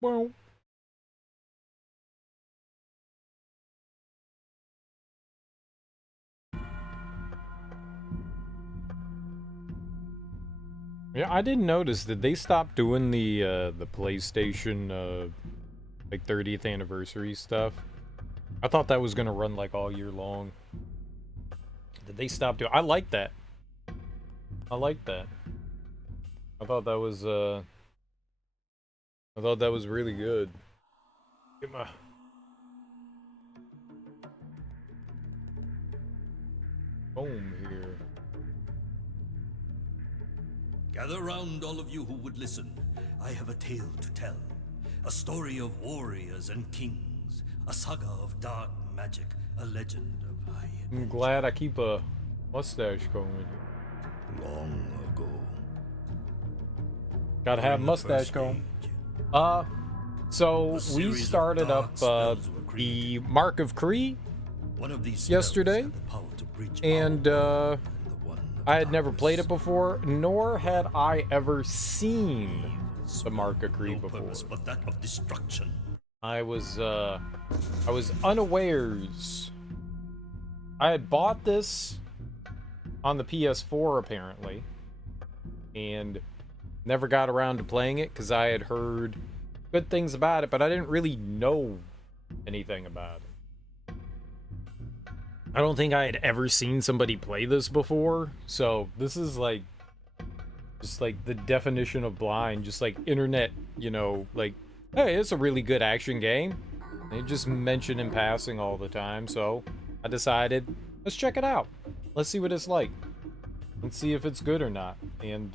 Well, yeah, I didn't notice. Did they stop doing the PlayStation like 30th anniversary stuff? I thought that was gonna run like all year long. Did they stop doing? I like that. I like that. I thought that was I thought that was really good. Get my home here. Gather round, all of you who would listen. I have a tale to tell. A story of warriors and kings. A saga of dark magic. A legend of high I'm adventure. glad I keep a mustache going here. Long ago. Gotta have During the mustache First going. Age, So a we series of started dark up spells were the created. Mark of Kree One of these spells yesterday, had the power to bridge and our world and the one of I had never played it darkness. before, nor had I ever seen Evil the spell, Mark of Kree no before. purpose but that of destruction. I was unawares. I had bought this on the PS4 apparently, and never got around to playing it because I had heard good things about it, but I didn't really know anything about it. I don't think I had ever seen somebody play this before, so this is like just like the definition of blind, just like internet, like, hey, it's a really good action game. They just mention in passing all the time, so I decided, let's check it out. Let's see what it's like. Let's see if it's good or not. And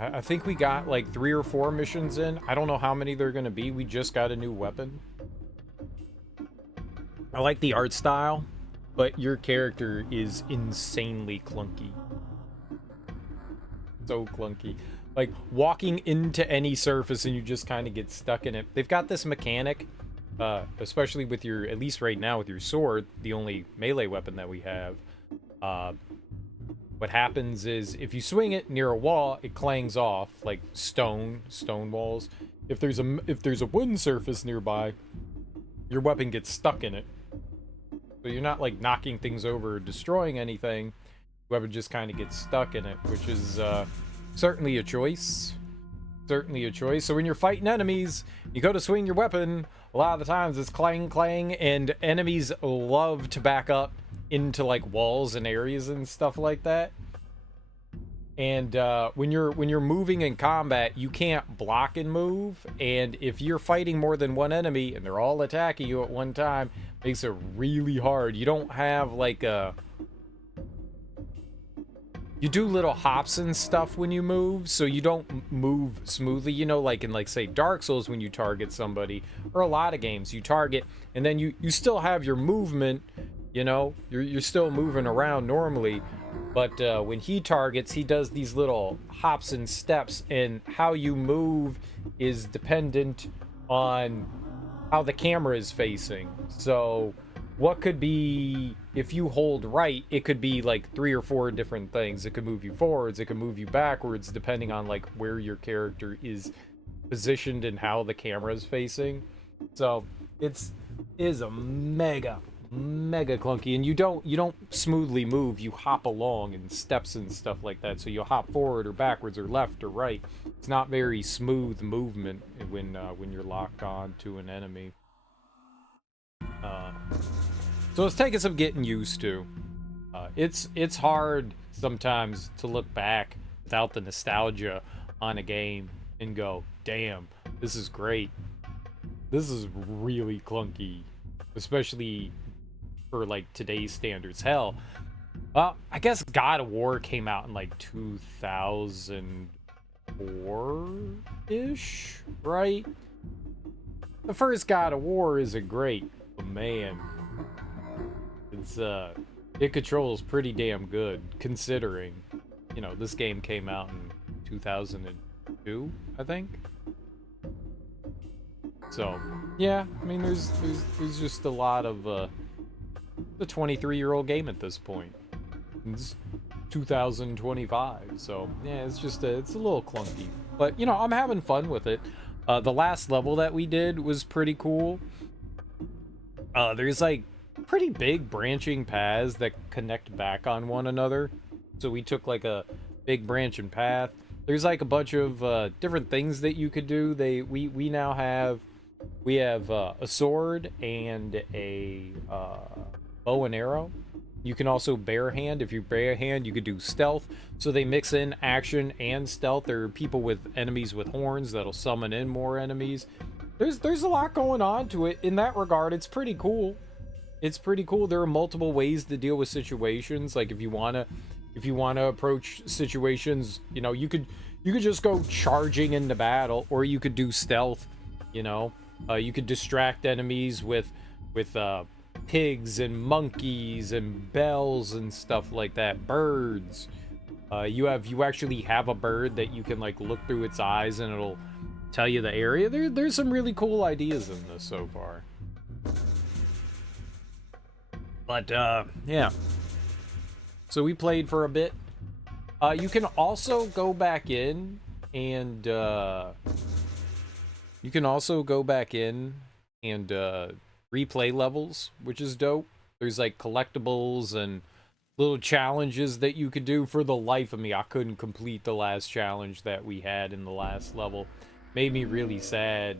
I think we got like 3 or 4 missions in. I don't know how many there are gonna be. We just got a new weapon. I like the art style, but your character is insanely clunky. So clunky. Like walking into any surface and you just kind of get stuck in it. They've got this mechanic, especially with your, at least right now with your sword, the only melee weapon that we have. What happens is if you swing it near a wall, it clangs off like stone walls. If there's a wooden surface nearby, your weapon gets stuck in it. So you're not like knocking things over or destroying anything. Weapon just kind of gets stuck in it, which is certainly a choice. Certainly a choice. So when you're fighting enemies, you go to swing your weapon, a lot of the times it's clang clang, and enemies love to back up into like walls and areas and stuff like that. And when you're moving in combat, you can't block and move. And if you're fighting more than one enemy and they're all attacking you at one time, it makes it really hard. You don't have like a you do little hops and stuff when you move, so you don't move smoothly, like in like say Dark Souls when you target somebody, or a lot of games you target and then you still have your movement, you're still moving around normally, but when he targets, he does these little hops and steps, and how you move is dependent on how the camera is facing. So what could be, if you hold right, it could be like 3 or 4 different things. It could move you forwards, it could move you backwards, depending on like where your character is positioned and how the camera is facing. So it's is a mega clunky, and you don't smoothly move. You hop along in steps and stuff like that. So you'll hop forward or backwards or left or right. It's not very smooth movement when you're locked on to an enemy. Uh, so it's taking some getting used to. It's hard sometimes to look back without the nostalgia on a game and go, damn, this is great. This is really clunky, especially for like today's standards. Hell, I guess God of War came out in like 2004 ish, right? The first God of War isn't great, but man, it's it controls pretty damn good considering, this game came out in 2002, I think. So yeah, I mean, there's just a lot of the 23-year-old game at this point. 2025. So yeah, it's a little clunky, but you know, I'm having fun with it. The last level that we did was pretty cool. There's like pretty big branching paths that connect back on one another. So we took like a big branching path. There's like a bunch of different things that you could do. We now have a sword and a bow and arrow. You can also barehand. If you barehand, you could do stealth. So they mix in action and stealth. There are people with enemies with horns that'll summon in more enemies. There's a lot going on to it in that regard. It's pretty cool. It's pretty cool. There are multiple ways to deal with situations. Like if you wanna approach situations, you know, you could just go charging into battle, or you could do stealth. You know, you could distract enemies with pigs and monkeys and bells and stuff like that. Birds. You actually have a bird that you can like look through its eyes and it'll tell you the area. There's some really cool ideas in this so far. But yeah. So we played for a bit. You can also go back in and replay levels, which is dope. There's like collectibles and little challenges that you could do. For the life of me, I couldn't complete the last challenge that we had in the last level. Made me really sad.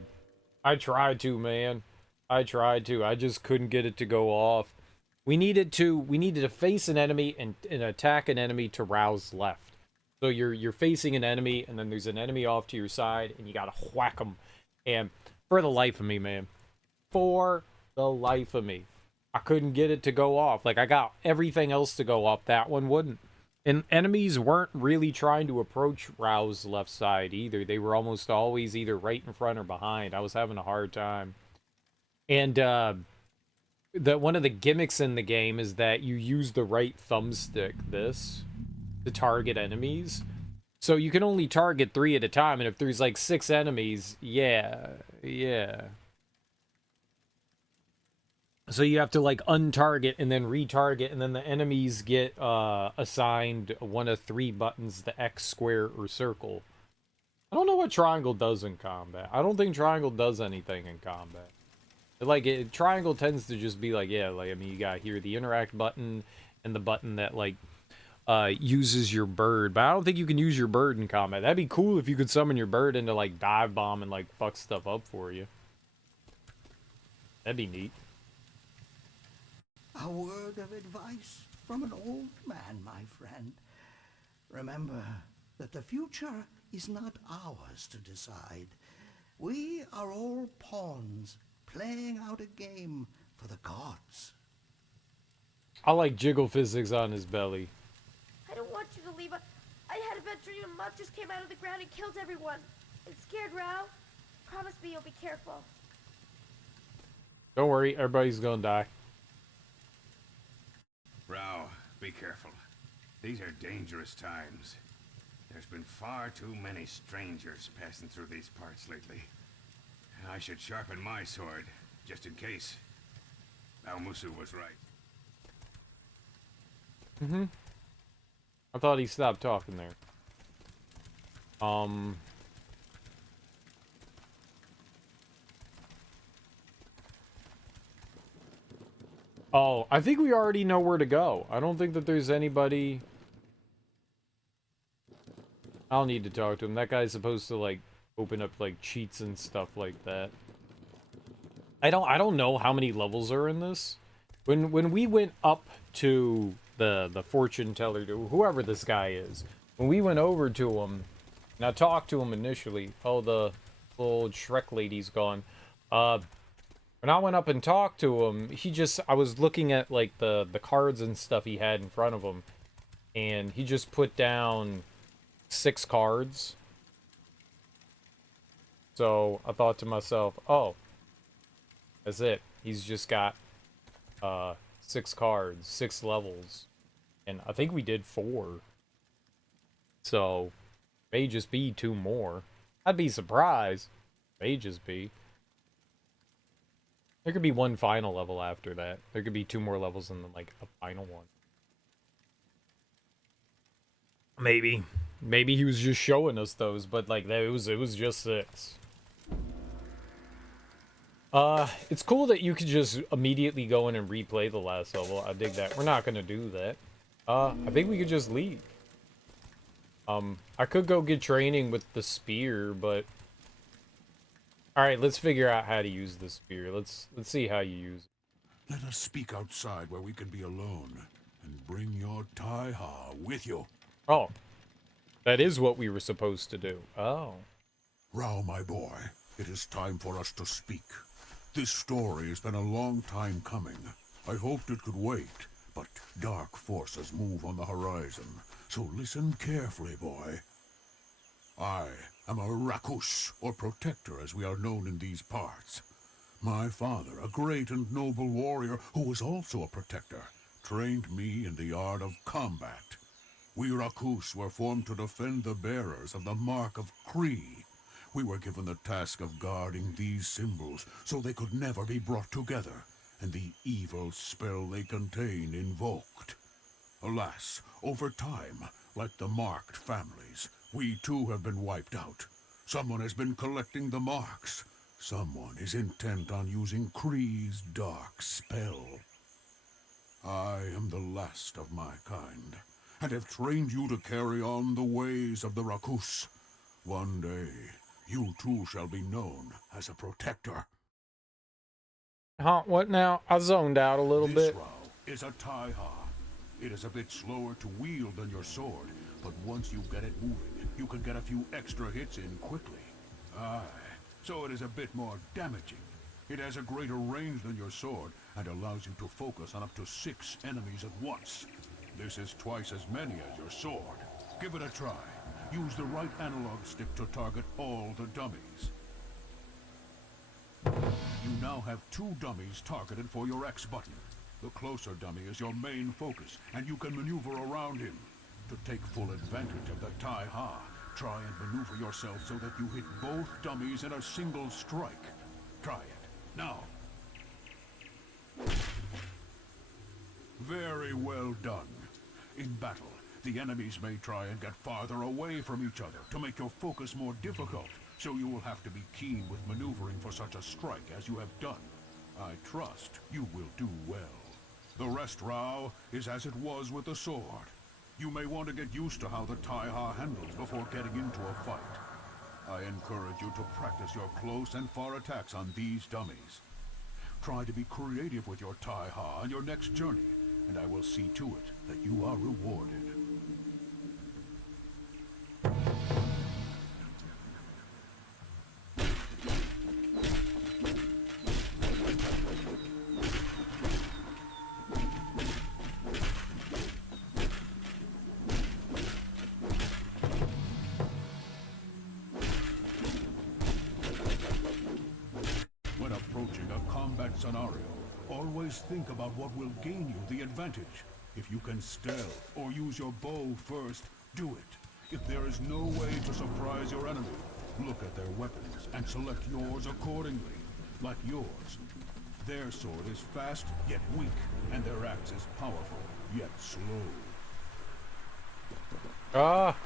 I tried to, man. I tried to. I just couldn't get it to go off. We needed to face an enemy and attack an enemy to rouse left. So you're facing an enemy, and then there's an enemy off to your side, and you gotta whack them. And for the life of me, man, for the life of me, I couldn't get it to go off. Like, I got everything else to go off, that one wouldn't. And enemies weren't really trying to approach rouse left side either. They were almost always either right in front or behind. I was having a hard time. And one of the gimmicks in the game is that you use the right thumbstick, to target enemies. So you can only target 3 at a time, and if there's like 6 enemies, yeah. So you have to like untarget and then retarget, and then the enemies get assigned one of 3 buttons: the X, square, or circle. I don't know what triangle does in combat. I don't think triangle does anything in combat. Like, triangle tends to just be like, yeah, like, I mean, you got here the interact button and the button that like uses your bird, but I don't think you can use your bird in combat. That'd be cool if you could summon your bird into like dive bomb and like fuck stuff up for you. That'd be neat. A word of advice from an old man, my friend. Remember that the future is not ours to decide. We are all pawns playing out a game for the gods. I like jiggle physics on his belly. I don't want you to leave. I had a bad dream. A moth just came out of the ground and killed everyone. I'm scared, Rao. Promise me you'll be careful. Don't worry, everybody's gonna die. Rao, be careful. These are dangerous times. There's been far too many strangers passing through these parts lately. I should sharpen my sword, just in case. Al-Musu was right. Mm-hmm. I thought he stopped talking there. Oh, I think we already know where to go. I don't think that there's anybody... I'll need to talk to him. That guy's supposed to, like, open up, like, cheats and stuff like that. I don't know how many levels are in this. When we went up to the fortune teller, to whoever this guy is, when we went over to him, and I talked to him initially. Oh, the little Shrek lady's gone. When I went up and talked to him, I was looking at, like, the cards and stuff he had in front of him, and he just put down 6 cards. So I thought to myself, oh, that's it. He's just got 6 cards, 6 levels, and I think we did 4. So may just be 2 more. I'd be surprised. May just be. There could be 1 final level after that. There could be 2 more levels and then like a final one. Maybe he was just showing us those, but like that it was just 6. It's cool that you could just immediately go in and replay the last level. I dig that. We're not gonna do that. I think we could just leave. I could go get training with the spear, but alright, let's figure out how to use the spear. Let's see how you use it. Let us speak outside where we can be alone, and bring your Taiha with you. Oh. That is what we were supposed to do. Oh. Rao, my boy, it is time for us to speak. This story has been a long time coming. I hoped it could wait, but dark forces move on the horizon, so listen carefully, boy. I am a Rakush, or protector as we are known in these parts. My father, a great and noble warrior who was also a protector, trained me in the art of combat. We Rakush were formed to defend the bearers of the Mark of Kree. We were given the task of guarding these symbols so they could never be brought together, and the evil spell they contain invoked. Alas, over time, like the marked families, we too have been wiped out. Someone has been collecting the marks. Someone is intent on using Kree's dark spell. I am the last of my kind, and have trained you to carry on the ways of the Rakus. One day, you too shall be known as a protector. Huh, what now? I zoned out a little This bit. Rao is a Taiha. It is a bit slower to wield than your sword, but once you get it moving, you can get a few extra hits in quickly. Aye, so it is a bit more damaging. It has a greater range than your sword, and allows you to focus on up to 6 enemies at once. This is twice as many as your sword. Give it a try. Use the right analog stick to target all the dummies. You now have 2 dummies targeted for your X button. The closer dummy is your main focus, and you can maneuver around him. To take full advantage of the Taiha, try and maneuver yourself so that you hit both dummies in a single strike. Try it, now. Very well done. In battle, the enemies may try and get farther away from each other to make your focus more difficult, so you will have to be keen with maneuvering for such a strike as you have done. I trust you will do well. The rest, Rao, is as it was with the sword. You may want to get used to how the Taiha handles before getting into a fight. I encourage you to practice your close and far attacks on these dummies. Try to be creative with your Taiha on your next journey, and I will see to it that you are rewarded. When approaching a combat scenario, always think about what will gain you the advantage. If you can stealth or use your bow first, do it. If there is no way to surprise your enemy, look at their weapons and select yours accordingly. Like yours. Their sword is fast yet weak, and their axe is powerful yet slow. Ah.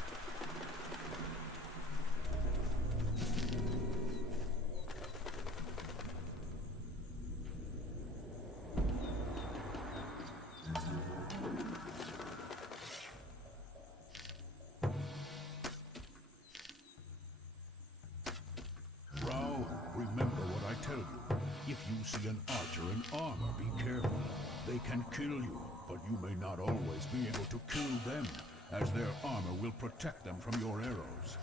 Rao, remember what I tell you. If you see an archer in armor, be careful. They can kill you, but you may not always be able to kill them, as their armor will protect them from your arrows.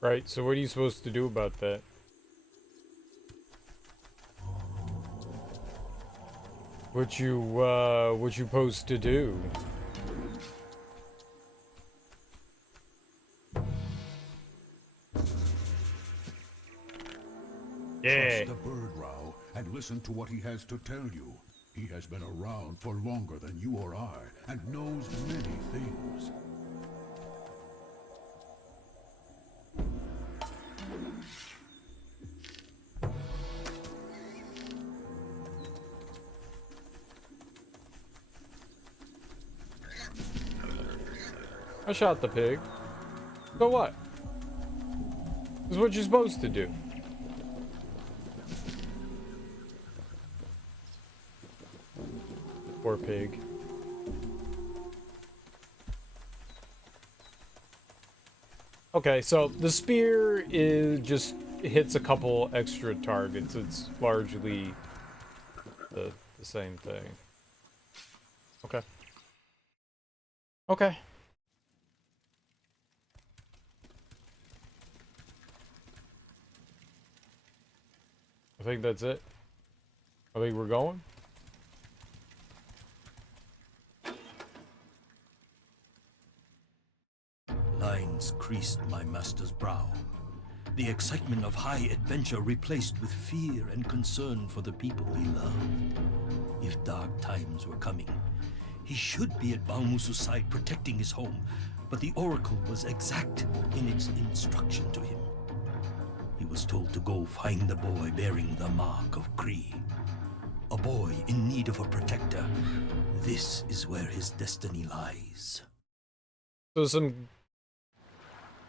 Right, so what are you supposed to do about that? What you supposed to do? Yeah. Trust the bird, Rao, and listen to what he has to tell you. He has been around for longer than you or I, and knows many things. I shot the pig. So what? This is what you're supposed to do. Poor pig. Okay, so the spear is just hits a couple extra targets. It's largely the same thing. Okay. Okay. I think that's it. I think we're going. Lines creased my master's brow. The excitement of high adventure replaced with fear and concern for the people he loved. If dark times were coming, he should be at Baumusu's side protecting his home, but the oracle was exact in its instruction to him. He was told to go find the boy bearing the mark of Kree. A boy in need of a protector. This is where his destiny lies. So some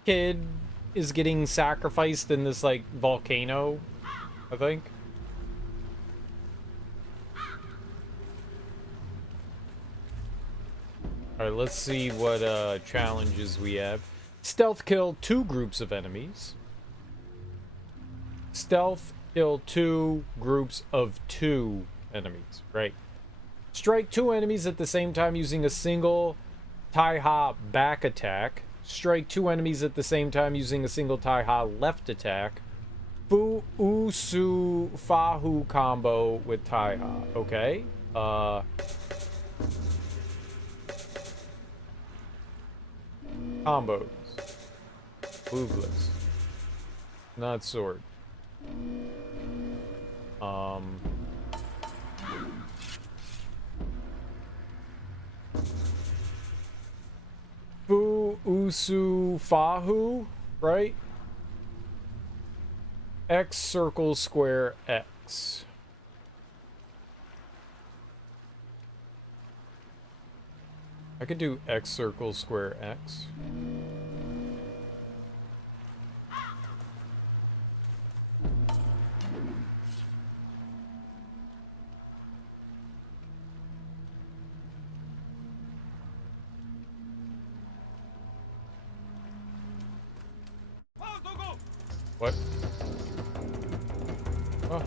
kid is getting sacrificed in this, like, volcano, I think. Alright, let's see what challenges we have. Stealth kill 2 groups of enemies. Stealth kill 2 groups of 2 enemies, right? Strike 2 enemies at the same time using a single Taiha back attack. Strike 2 enemies at the same time using a single Taiha left attack. Fu Usu Fahu combo with Taiha. Okay. Combos. Moveless. Not sword. Fu Usu Fahu, right? X circle square X. I could do X circle square X. What? Oh.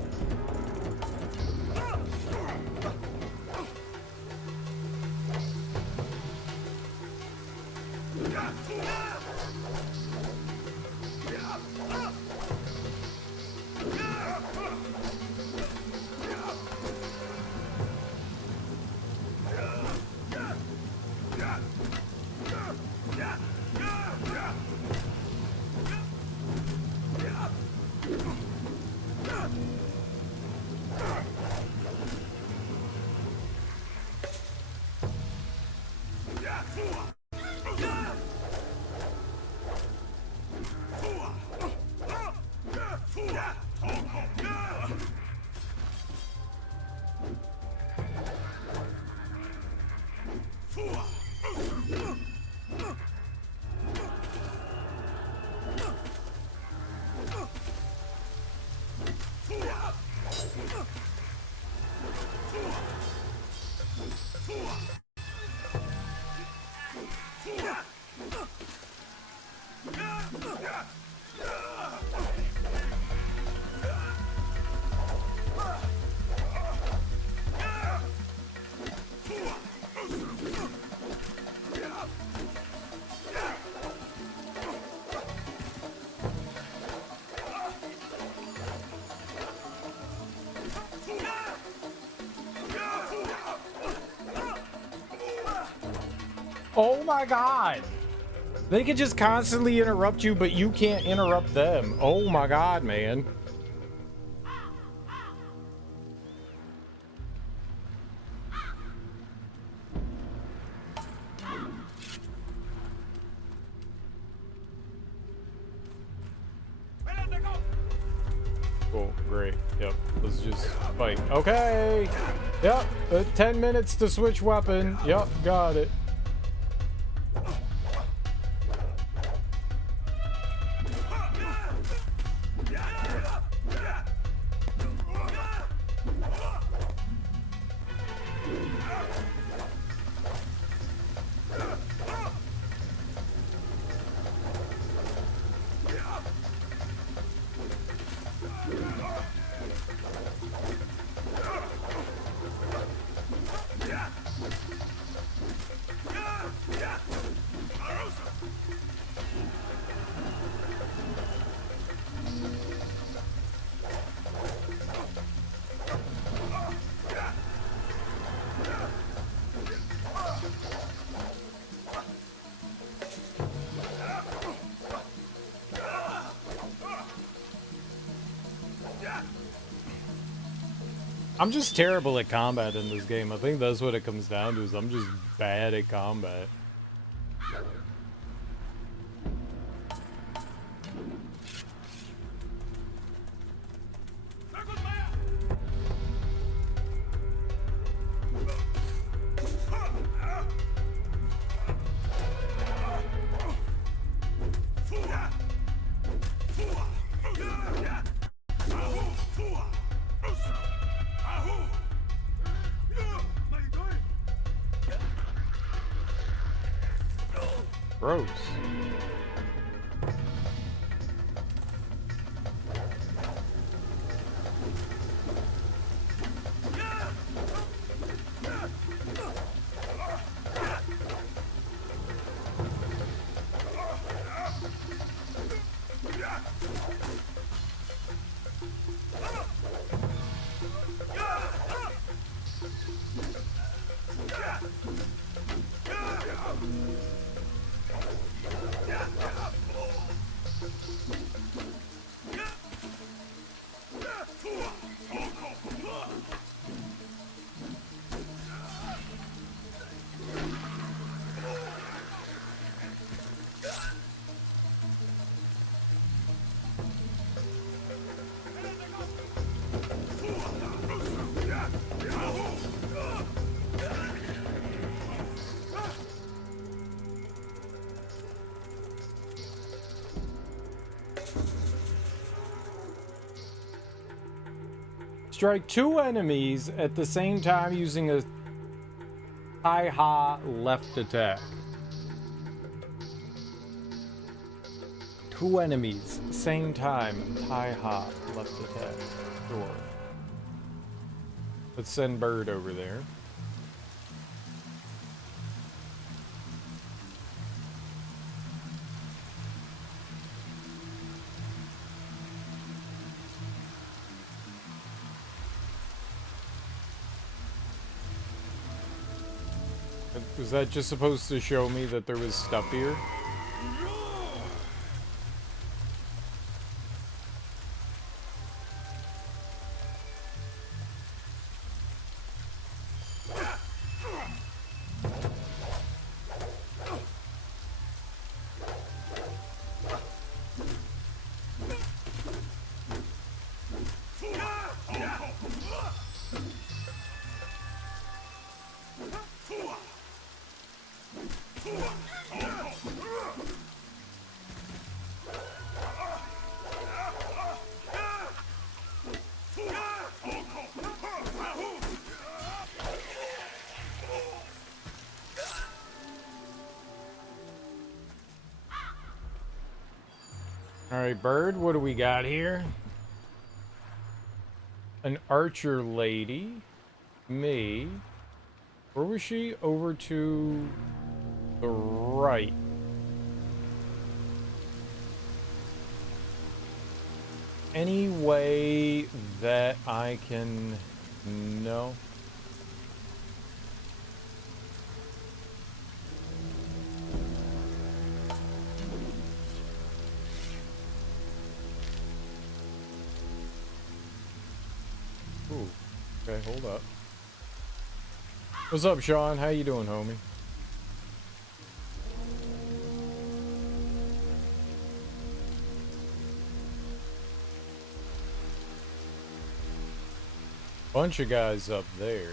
Oh my god! They can just constantly interrupt you, but you can't interrupt them. Oh my god, man. Cool, great. Yep, let's just fight. Okay! Yep, 10 minutes to switch weapon. Yep, got it. I'm just terrible at combat in this game. I think that's what it comes down to, is I'm just bad at combat. Gross. Strike 2 enemies at the same time using a high-ha left attack. 2 enemies, same time, high-ha left attack. Sure. Let's send Bird over there. Was that just supposed to show me that there was stuff here? Alright, Bird, what do we got here? An archer lady. Me. Where was she? Over to the right. Any way that I can know? Ooh, okay, hold up. What's up, Sean? How you doing, homie? Bunch of guys up there.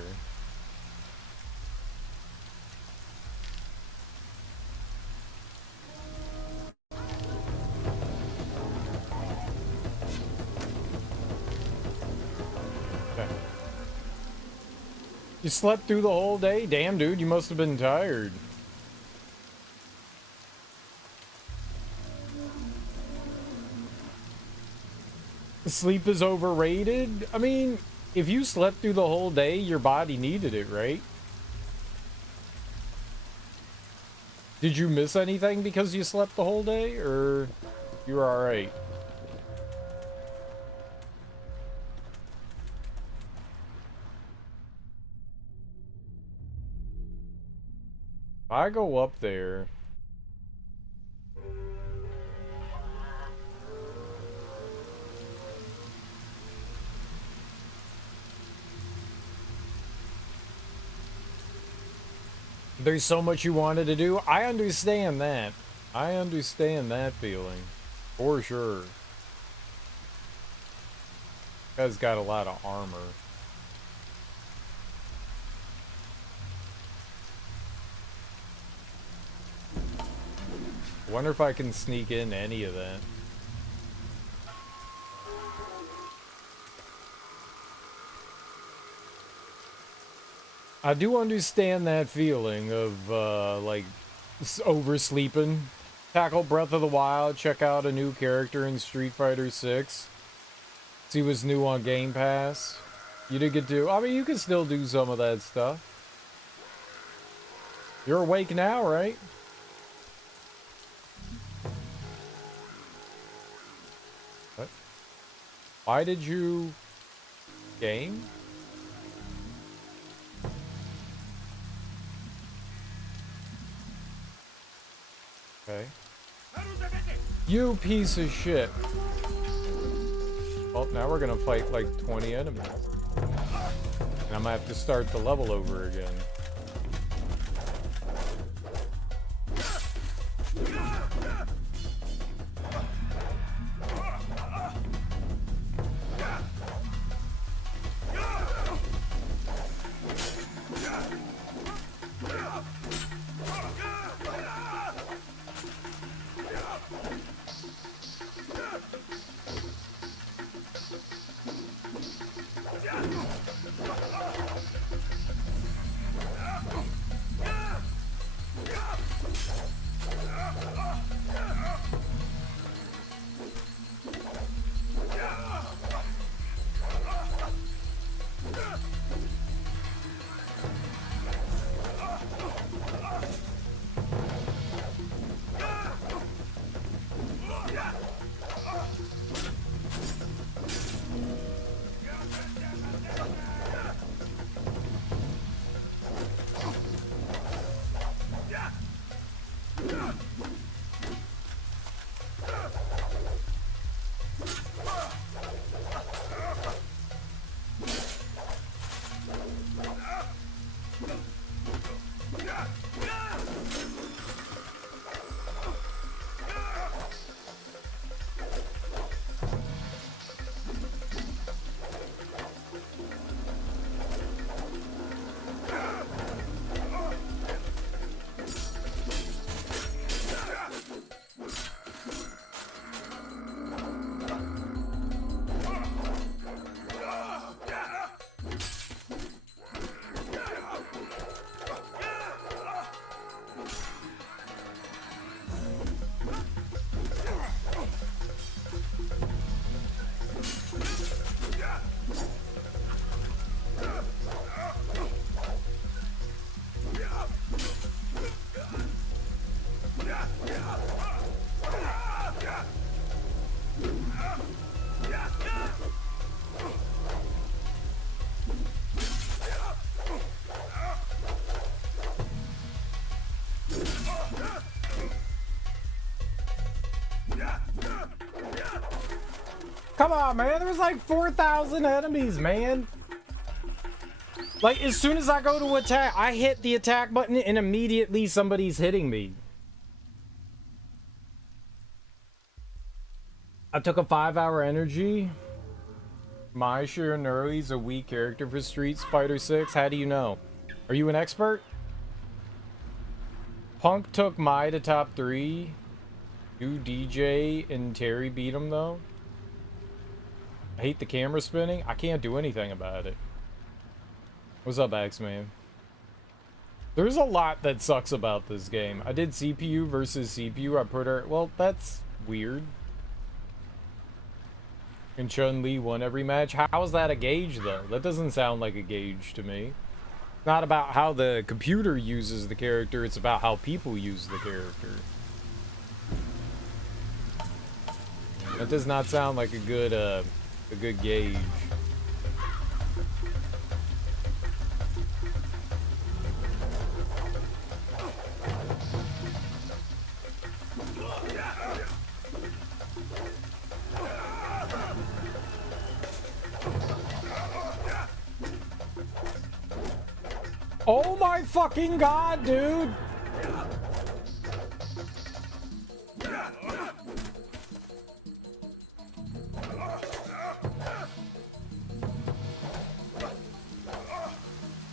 You slept through the whole day? Damn, dude, you must have been tired. Sleep is overrated? I mean, if you slept through the whole day, your body needed it, right? Did you miss anything because you slept the whole day, or you were alright? I go up there. There's so much you wanted to do. I understand that. I understand that feeling. For sure. Guy's got a lot of armor. I wonder if I can sneak in any of that. I do understand that feeling of, like, oversleeping. Tackle Breath of the Wild, check out a new character in Street Fighter 6. See what's new on Game Pass. You did get to, I mean, you can still do some of that stuff. You're awake now, right? What? Why did you game? Okay. You piece of shit. Well, now we're gonna fight like 20 enemies. And I'm gonna have to start the level over again. Come on, man. There's like 4,000 enemies, man. Like, as soon as I go to attack, I hit the attack button and immediately somebody's hitting me. I took a 5-hour energy. Mai Shiranuri's a weak character for Street Fighter 6. How do you know? Are you an expert? Punk took Mai to top 3. You, DJ, and Terry beat him, though. I hate the camera spinning. I can't do anything about it. What's up, X-Man? There's a lot that sucks about this game. I did CPU versus CPU. I put her... Well, that's weird. And Chun-Li won every match. How is that a gauge, though? That doesn't sound like a gauge to me. Not about how the computer uses the character, it's about how people use the character. That does not sound like a good gauge. Oh my fucking god, dude!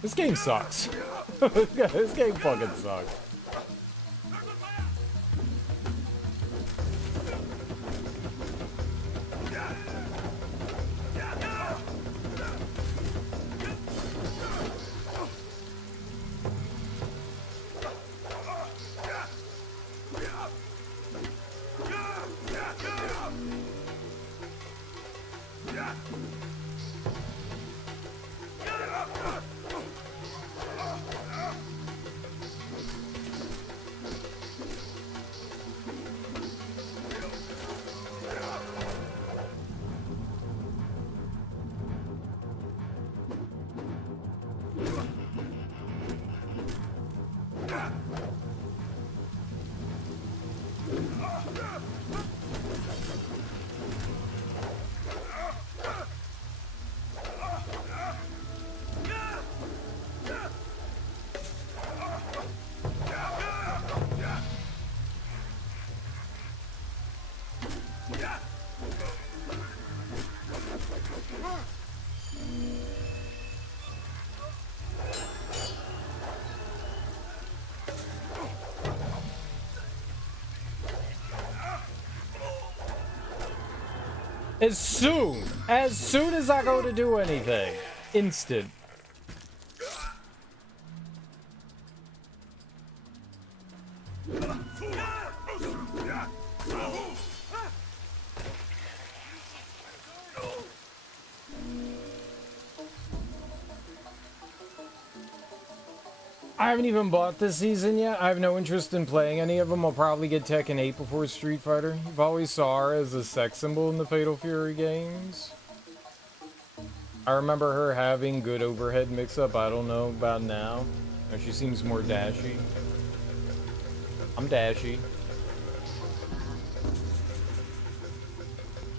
This game sucks. This game fucking sucks. As soon as I go to do anything, instant. I haven't even bought this season yet. I have no interest in playing any of them. I'll probably get Tekken 8 before Street Fighter. You've always saw her as a sex symbol in the Fatal Fury games. I remember her having good overhead mix-up. I don't know about now. She seems more dashy. I'm dashy.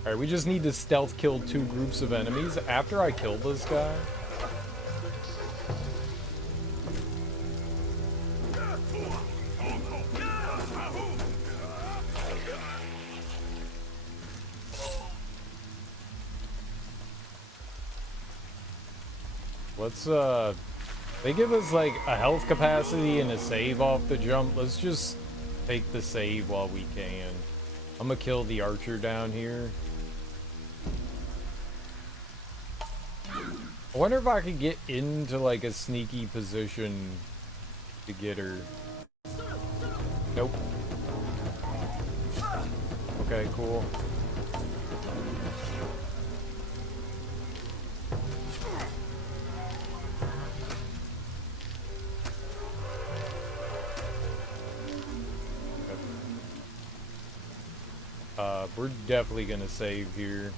Alright, we just need to stealth kill 2 groups of enemies after I kill this guy. Let's, they give us, like, a health capacity and a save off the jump. Let's just take the save while we can. I'm gonna kill the archer down here. I wonder if I could get into, like, a sneaky position to get her. Nope. Okay, cool. We're definitely gonna save here.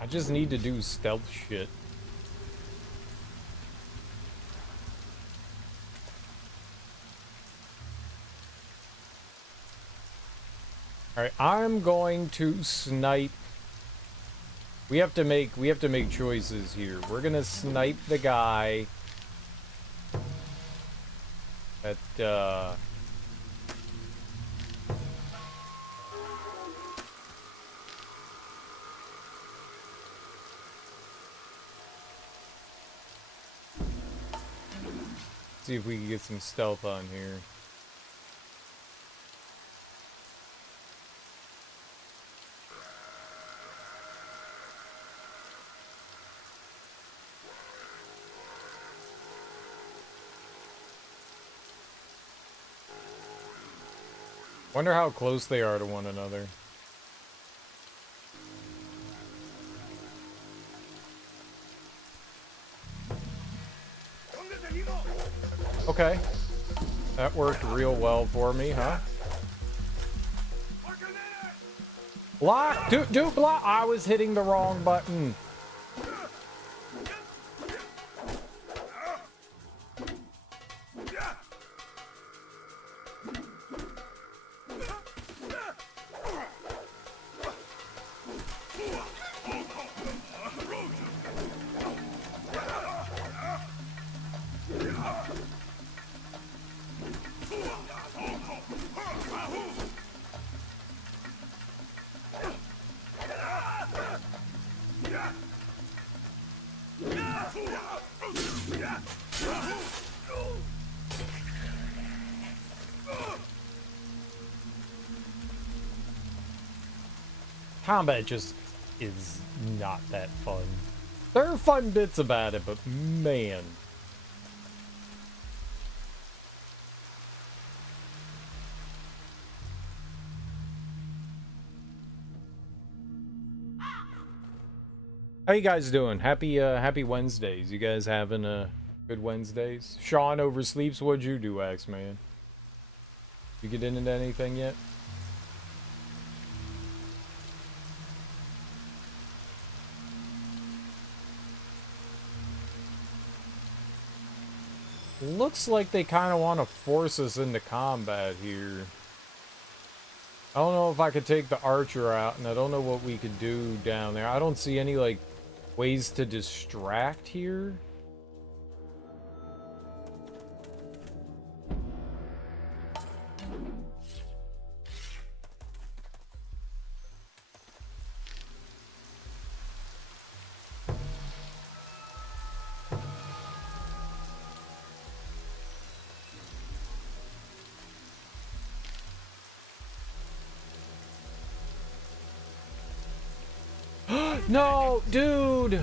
I just need to do stealth shit. Alright, I'm going to snipe. We have to make choices here. We're gonna snipe the guy at See if we can get some stealth on here. Wonder how close they are to one another. Okay. That worked real well for me, huh? Block! Do block! I was hitting the wrong button. Combat just is not that fun. There are fun bits about it, but man. How you guys doing? Happy Wednesdays. You guys having a good Wednesdays? Sean oversleeps. What'd you do, Axeman? You get into anything yet? Looks like they kind of want to force us into combat here. I don't know if I could take the archer out, and I don't know what we could do down there. I don't see any, like, ways to distract here. No, dude.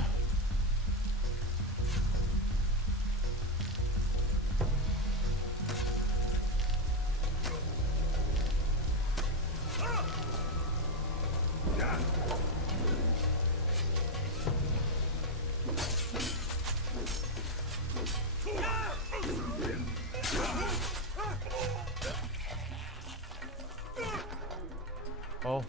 Oh.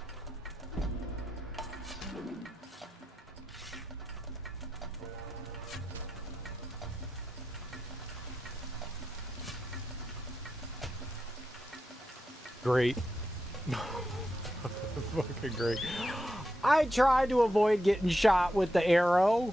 Great. Fucking great. I tried to avoid getting shot with the arrow.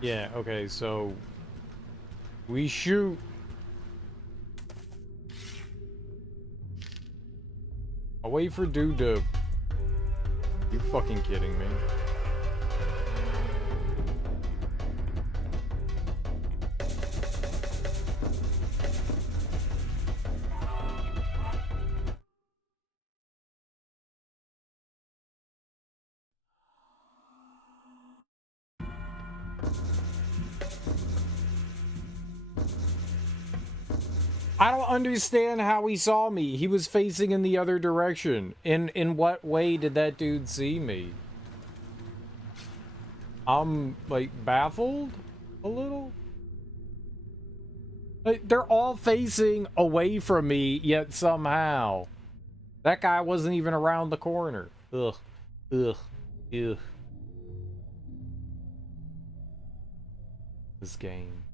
Yeah, okay, so we shoot. I'll wait for dude to... You fucking kidding me? I don't understand how he saw me. He was facing in the other direction. In what way did that dude see me? I'm, like, baffled a little. Like, they're all facing away from me, yet somehow that guy wasn't even around the corner. Ugh. Ugh. Ugh. This game.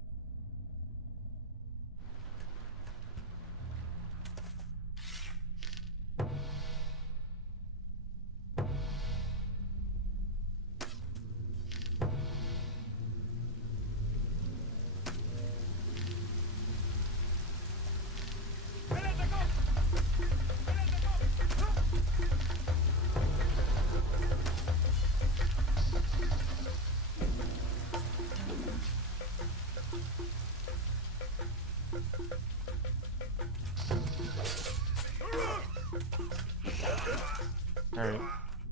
Alright.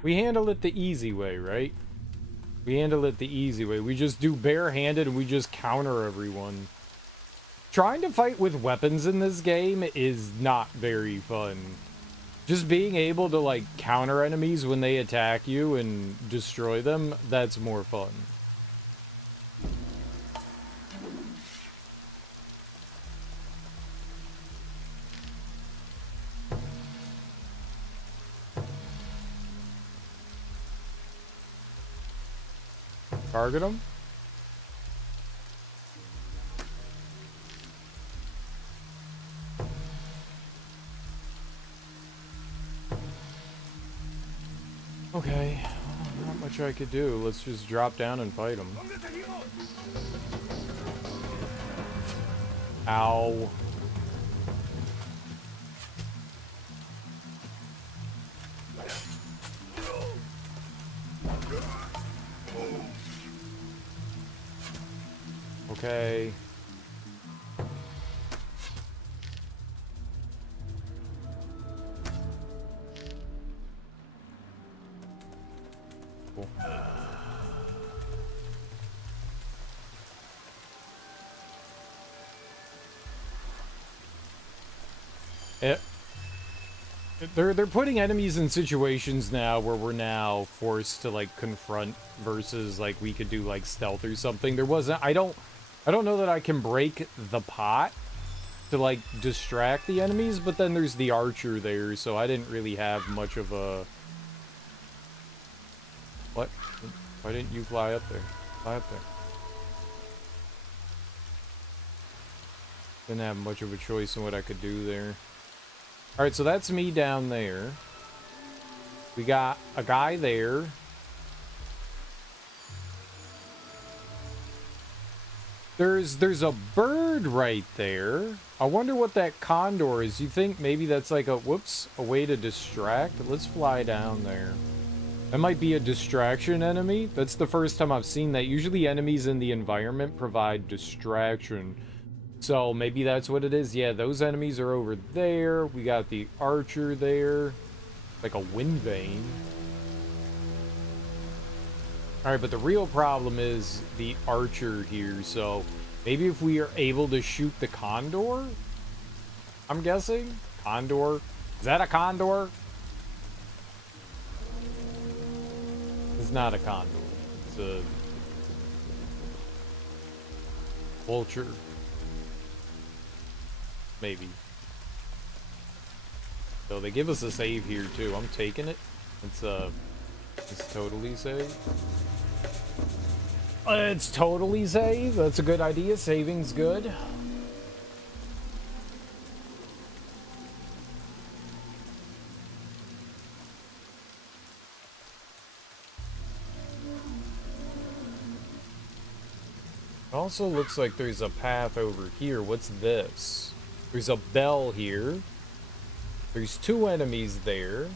We handle it the easy way, right? We handle it the easy way. We just do barehanded and we just counter everyone. Trying to fight with weapons in this game is not very fun. Just being able to, like, counter enemies when they attack you and destroy them, that's more fun. Target them? Okay, well, not much I could do. Let's just drop down and fight them. Ow. Okay. Cool. They're putting enemies in situations now where we're now forced to like confront versus like we could do like stealth or something. There wasn't. I don't know that I can break the pot to like distract the enemies, but then there's the archer there, so I didn't really have much of a. What? Why didn't you fly up there? Fly up there. Didn't have much of a choice in what I could do there. Alright, so that's me down there. We got a guy there. There's a bird right there. I wonder what that condor is. You think maybe that's like a, whoops, a way to distract? Let's fly down there. That might be a distraction enemy. That's the first time I've seen that. Usually enemies in the environment provide distraction. So maybe that's what it is. Yeah, those enemies are over there. We got the archer there. Like a wind vane. Alright, but the real problem is the archer here. So maybe if we are able to shoot the condor? I'm guessing? Condor? Is that a condor? It's not a condor. It's a vulture. Maybe. So they give us a save here too. I'm taking it. It's totally save. It's totally save. That's a good idea. Saving's good. Also looks like there's a path over here. What's this? There's a bell here. There's two enemies there.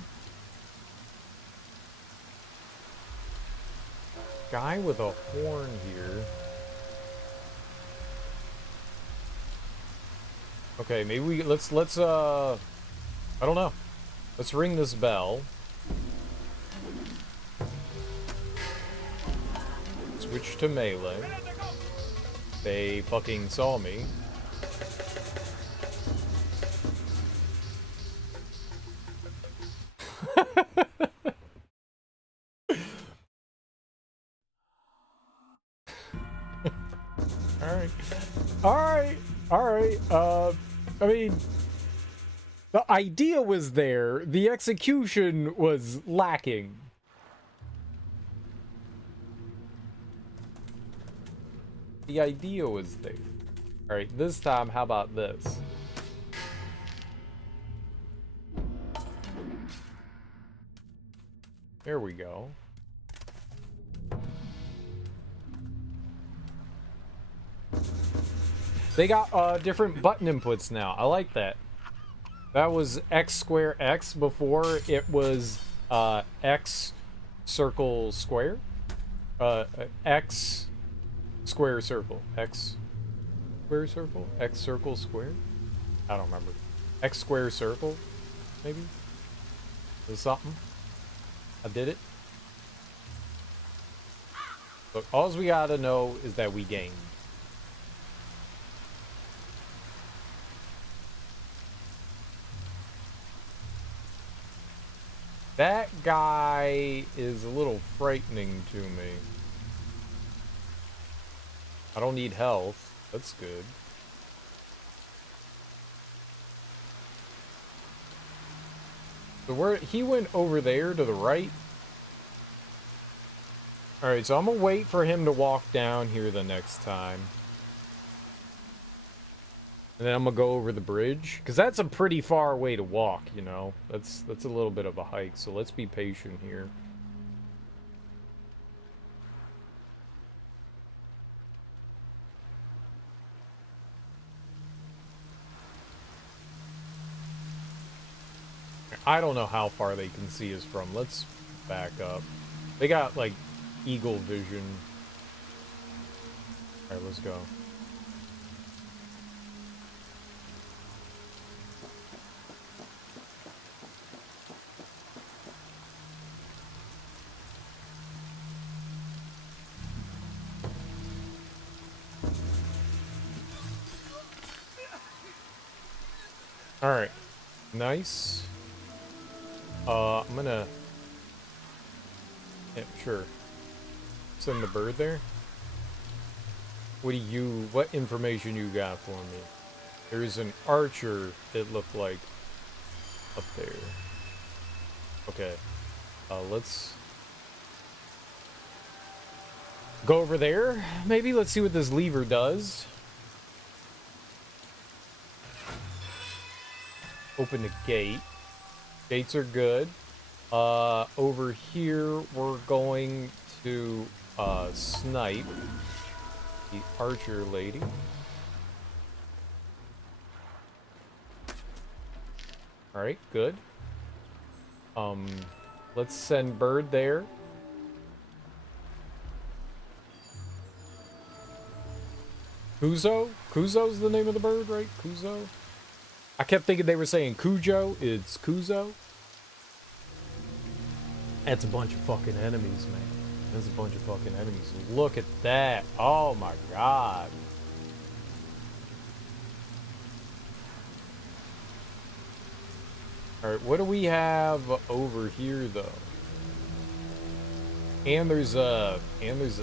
Guy with a horn here. Okay, maybe let's I don't know. Let's ring this bell. Switch to melee. They fucking saw me. Alright. I mean, the idea was there. The execution was lacking. The idea was there. Alright, this time, how about this? There we go. They got different button inputs now. I like that. That was X square X before. It was X circle square. X square circle. X square circle? X circle square? I don't remember. X square circle? Maybe? Is something? I did it. Look, all we gotta know is that we gained. That guy is a little frightening to me. I don't need health. That's good. So he went over there to the right. Alright, so I'm gonna wait for him to walk down here the next time. And then I'm gonna go over the bridge. Because that's a pretty far way to walk, you know. That's a little bit of a hike, so let's be patient here. I don't know how far they can see us from. Let's back up. They got, like, eagle vision. Alright, let's go. Alright. Nice. I'm gonna... Yeah, sure. Send the bird there. What information you got for me? There's an archer, it looked like, up there. Okay. Let's go over there. Maybe let's see what this lever does. Open the gate. Gates are good. Over here, we're going to, snipe the archer lady. Alright, good. Let's send bird there. Kuzo? Kuzo's the name of the bird, right? Kuzo? I kept thinking they were saying Cujo. It's Kuzo. That's a bunch of fucking enemies, man. That's a bunch of fucking enemies. Look at that. Oh my god. Alright, what do we have over here, though? And there's a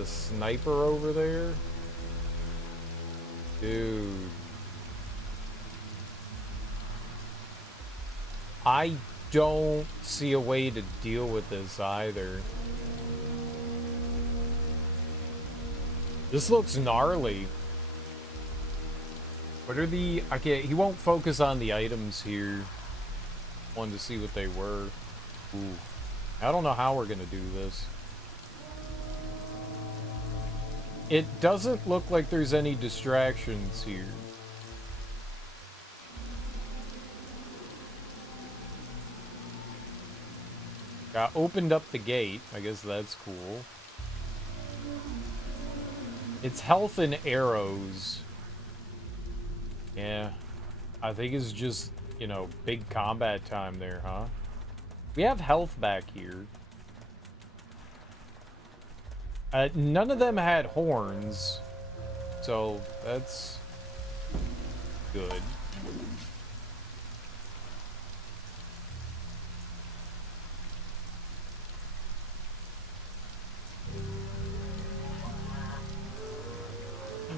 sniper over there. Dude. I don't see a way to deal with this either. This looks gnarly. What are the... he won't focus on the items here. Wanted to see what they were. Ooh. I don't know how we're gonna do this. It doesn't look like there's any distractions here. I opened up the gate. I guess that's cool. It's health and arrows. Yeah. I think it's just, you know, big combat time there, huh? We have health back here. None of them had horns. So, that's good.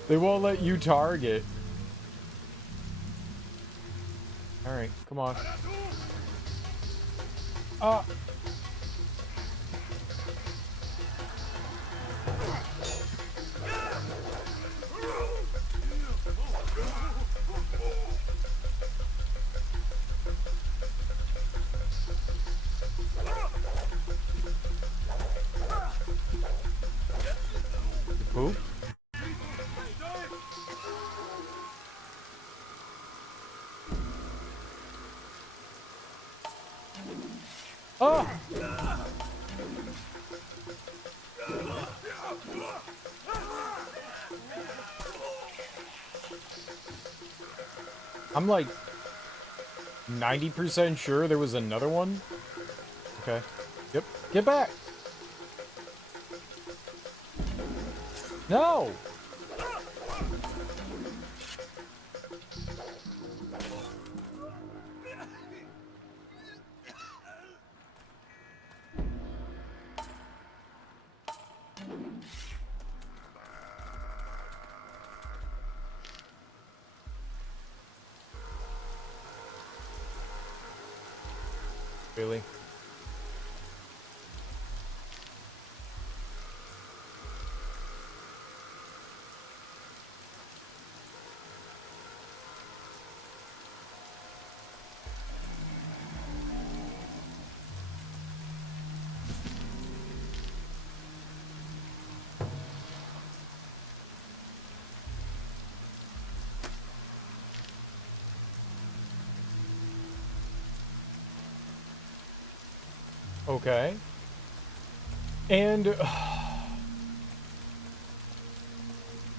They won't let you target. Alright, come on. Poop. Oh! I'm like 90% sure there was another one. Okay. Yep. Get back. No. Really? Okay. And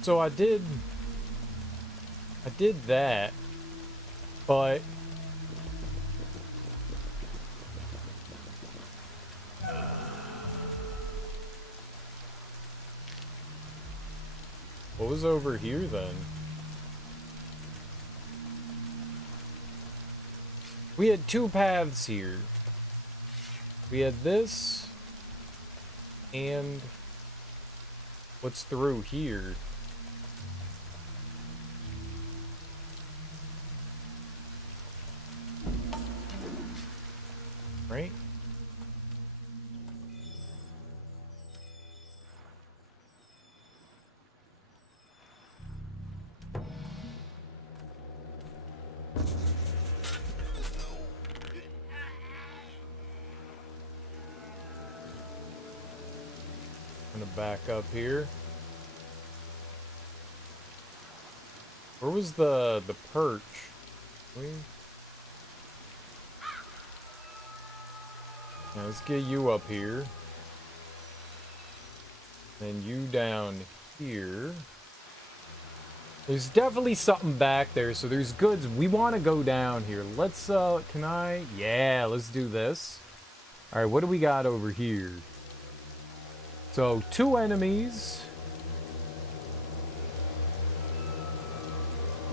so I did that, but what was over here then? We had two paths here. We had this, and what's through here? Right? I'm gonna back up here. Where was the perch? Now let's get you up here. And you down here. There's definitely something back there, so there's goods. We want to go down here. Let's, can I? Yeah, let's do this. Alright, what do we got over here? So, 2 enemies.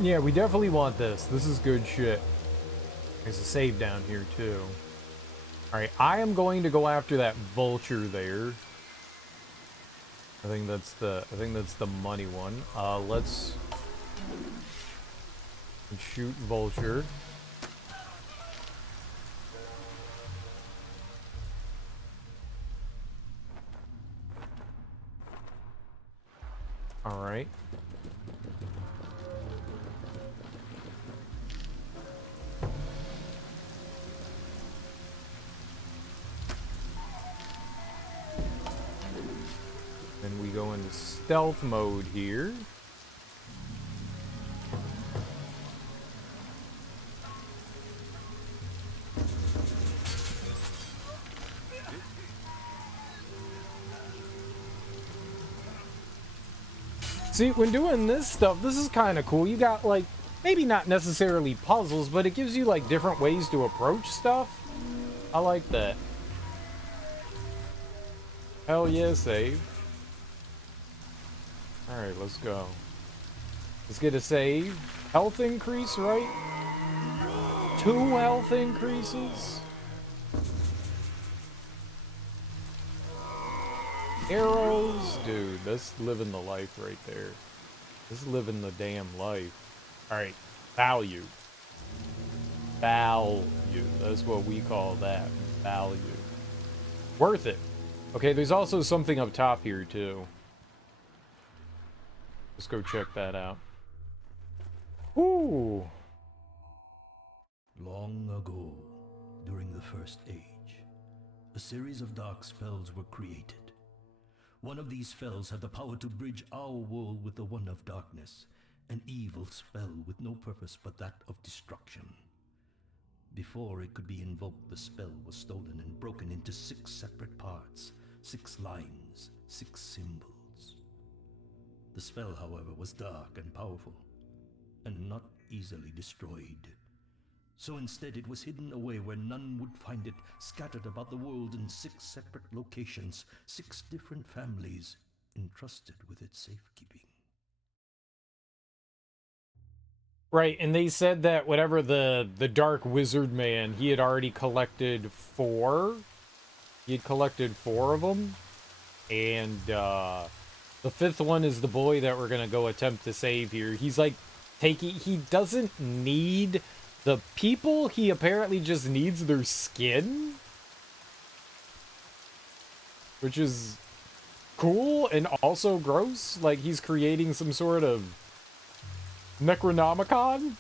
Yeah, we definitely want this. This is good shit. There's a save down here, too. Alright, I am going to go after that vulture there. I think that's the money one. Let's shoot vulture. All right. Then we go into stealth mode here. See, when doing this stuff, this is kind of cool. You got, like, maybe not necessarily puzzles, but it gives you, like, different ways to approach stuff. I like that. Hell yeah, save. Alright, let's go. Let's get a save. Health increase, right? 2 health increases. Arrows, dude, that's living the life right there. This is living the damn life. Alright, value. Value, that's what we call that. Value. Worth it. Okay, there's also something up top here, too. Let's go check that out. Ooh. Long ago, during the First Age, a series of dark spells were created. One of these spells had the power to bridge our world with the one of darkness, an evil spell with no purpose but that of destruction. Before it could be invoked, the spell was stolen and broken into 6 separate parts, 6 lines, 6 symbols. The spell, however, was dark and powerful, and not easily destroyed. So instead it was hidden away where none would find it, scattered about the world in 6 separate locations, 6 different families entrusted with its safekeeping. Right, and they said that whatever the Dark Wizard Man, he had already collected 4. He had collected 4 of them. And the 5th one is the boy that we're gonna go attempt to save here. He's like he doesn't need the people, he apparently just needs their skin. Which is cool and also gross. Like he's creating some sort of Necronomicon?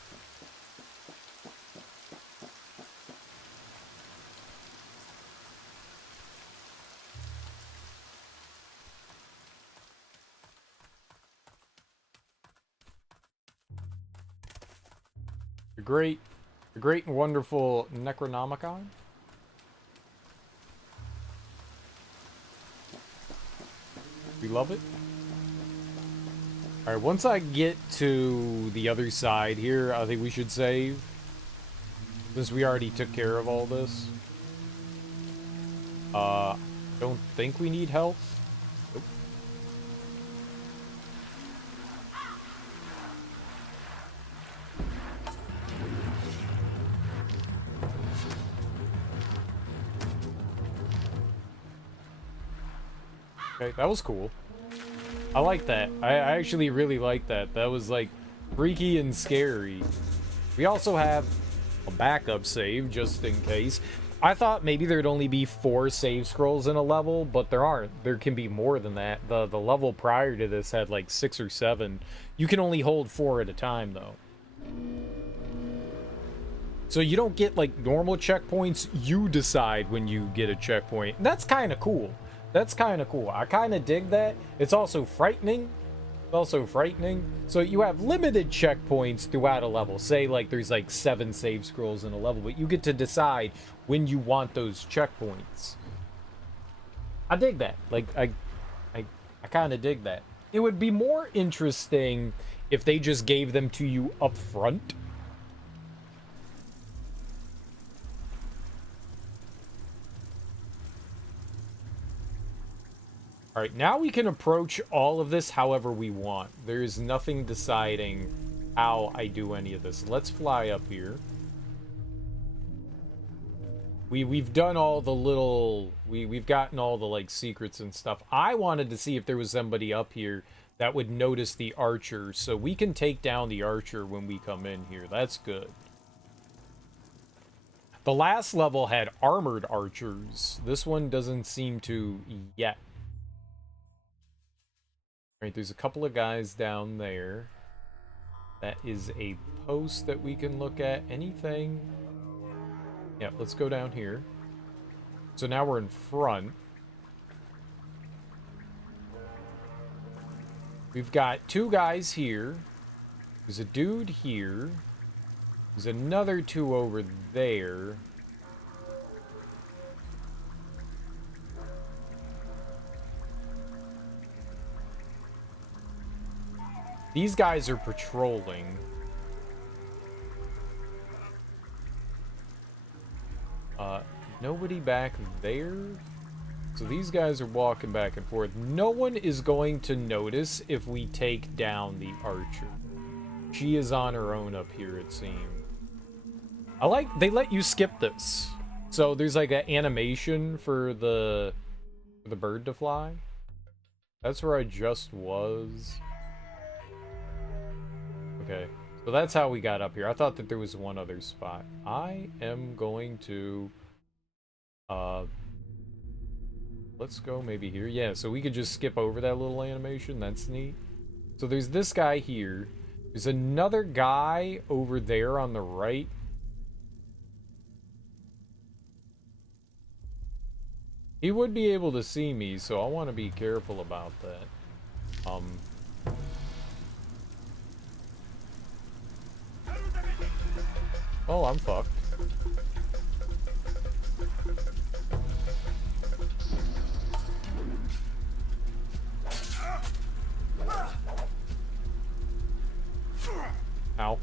The great and wonderful Necronomicon? We love it. Alright, once I get to the other side here, I think we should save. Since we already took care of all this. Don't think we need health. Nope. Okay, that was cool. I like that. I actually really like that. That was like freaky and scary. We also have a backup save just in case. I thought maybe there'd only be 4 save scrolls in a level, but there aren't. There can be more than that. The level prior to this had like 6 or 7. You can only hold 4 at a time though. So you don't get like normal checkpoints. You decide when you get a checkpoint. And that's kind of cool. That's kind of cool. I kind of dig that. It's also frightening. So you have limited checkpoints throughout a level. Say like there's like 7 save scrolls in a level, but you get to decide when you want those checkpoints. I dig that. Like I kind of dig that. It would be more interesting if they just gave them to you up front. Alright, now we can approach all of this however we want. There is nothing deciding how I do any of this. Let's fly up here. We've done all the little... We've gotten all the, like, secrets and stuff. I wanted to see if there was somebody up here that would notice the archer, so we can take down the archer when we come in here. That's good. The last level had armored archers. This one doesn't seem to yet. Alright, there's a couple of guys down there. That is a post that we can look at. Anything? Yeah, let's go down here. So now we're in front. We've got 2 guys here. There's a dude here. There's another 2 over there. These guys are patrolling. Nobody back there. So these guys are walking back and forth. No one is going to notice if we take down the archer. She is on her own up here, it seems. I like, they let you skip this. So there's like an animation for the bird to fly. That's where I just was. Okay, so that's how we got up here. I thought that there was one other spot. I am going to... let's go maybe here. Yeah, so we could just skip over that little animation. That's neat. So there's this guy here. There's another guy over there on the right. He would be able to see me, so I want to be careful about that. Oh, I'm fucked. Ow.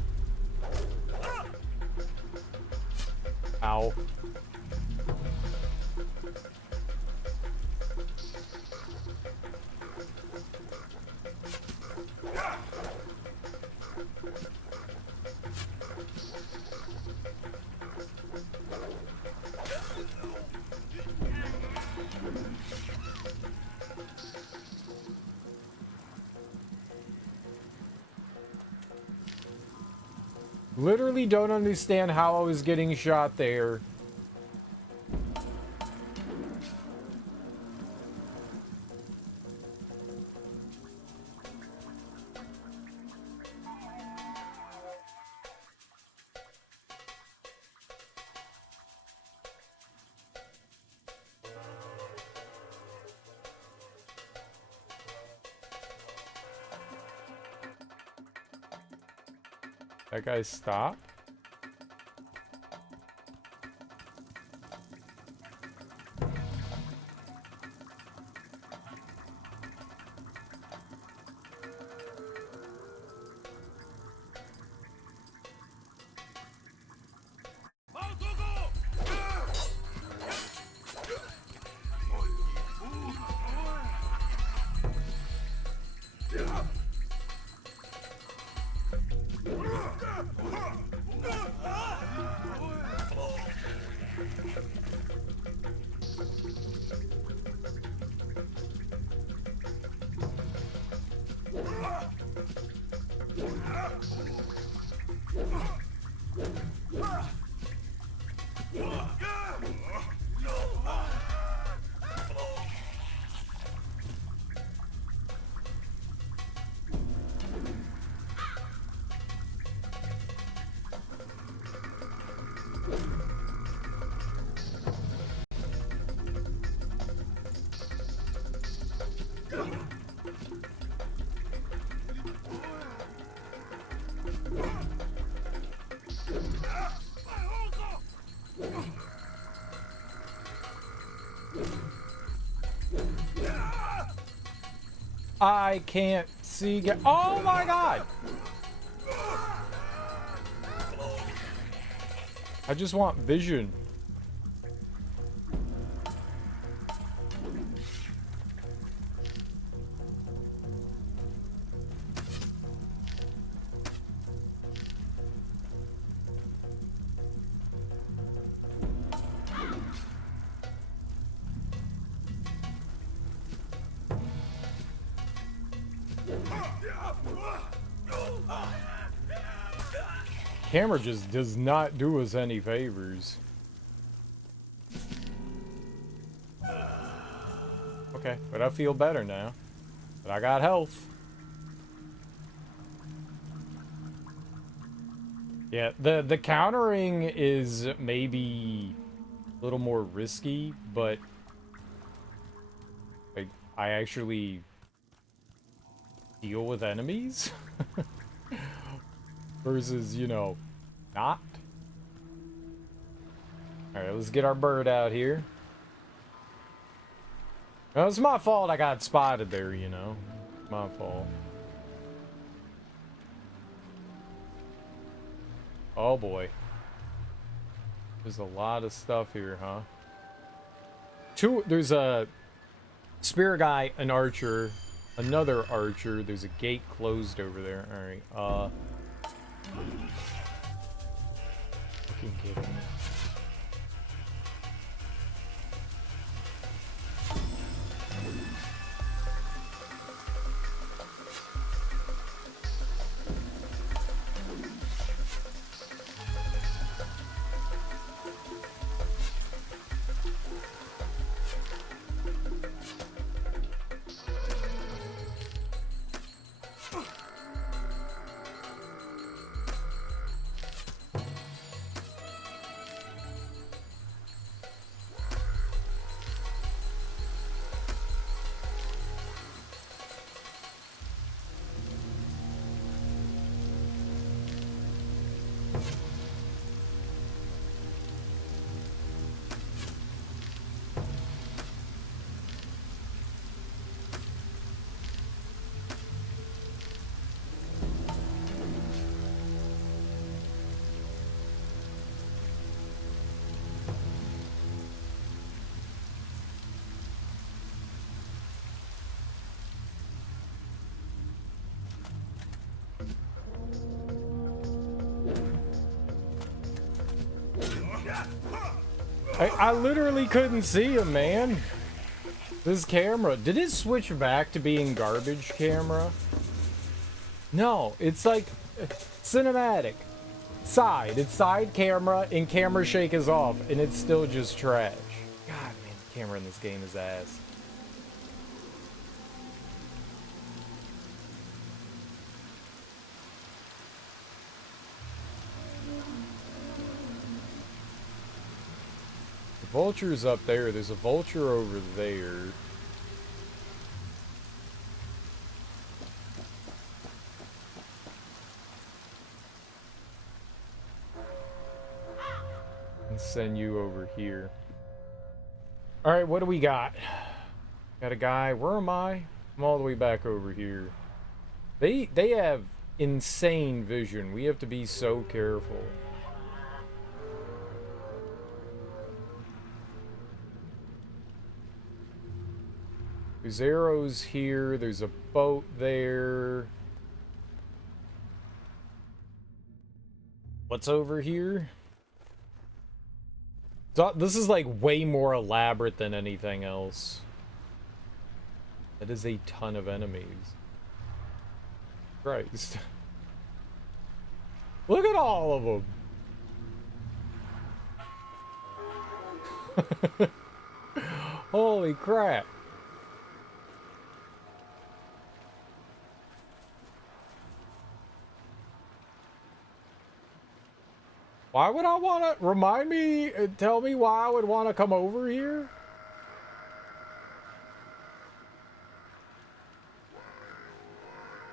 Literally don't understand how I was getting shot there. That guy stopped. I can't see. Oh my god! I just want vision. Camera just does not do us any favors. Okay, but I feel better now. But I got health. Yeah, the countering is maybe a little more risky, but like I actually deal with enemies. Versus, you know, not. Alright, let's get our bird out here. Well, it's my fault I got spotted there, you know. My fault. Oh boy. There's a lot of stuff here, huh? There's a spear guy, an archer, another archer. There's a gate closed over there. Alright, I can get him. I literally couldn't see him, man. This camera, did it switch back to being garbage camera? No, it's like cinematic. It's side camera and camera shake is off and it's still just trash. God, man, the camera in this game is ass. The vulture's up there. There's a vulture over there. And send you over here. Alright, what do we got? Got a guy. Where am I? I'm all the way back over here. They have insane vision. We have to be so careful. There's arrows here. There's a boat there. What's over here? So, this is like way more elaborate than anything else. That is a ton of enemies. Christ. Look at all of them. Holy crap. Why would I want to remind me and tell me why I would want to come over here?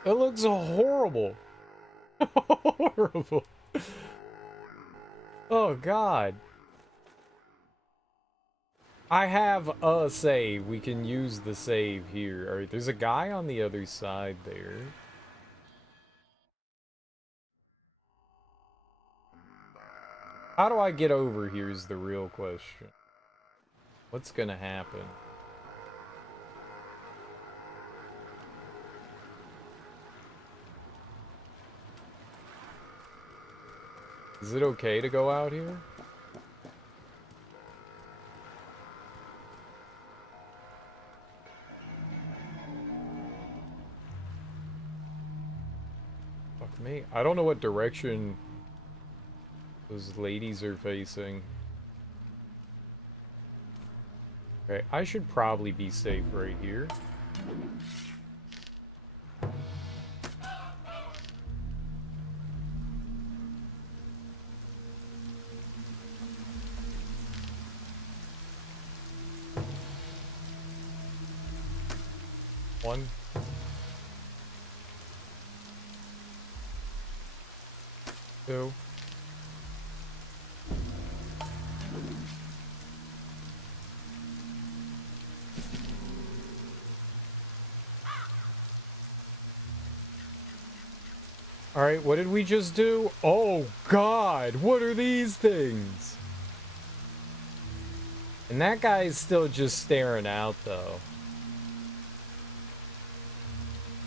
It looks horrible. Horrible. Oh, God. I have a save. We can use the save here. All right, there's a guy on the other side there. How do I get over here is the real question. What's gonna happen? Is it okay to go out here? Fuck me. I don't know what direction those ladies are facing. Okay, I should probably be safe right here. One. Two. Alright, what did we just do? Oh, God! What are these things? And that guy is still just staring out, though.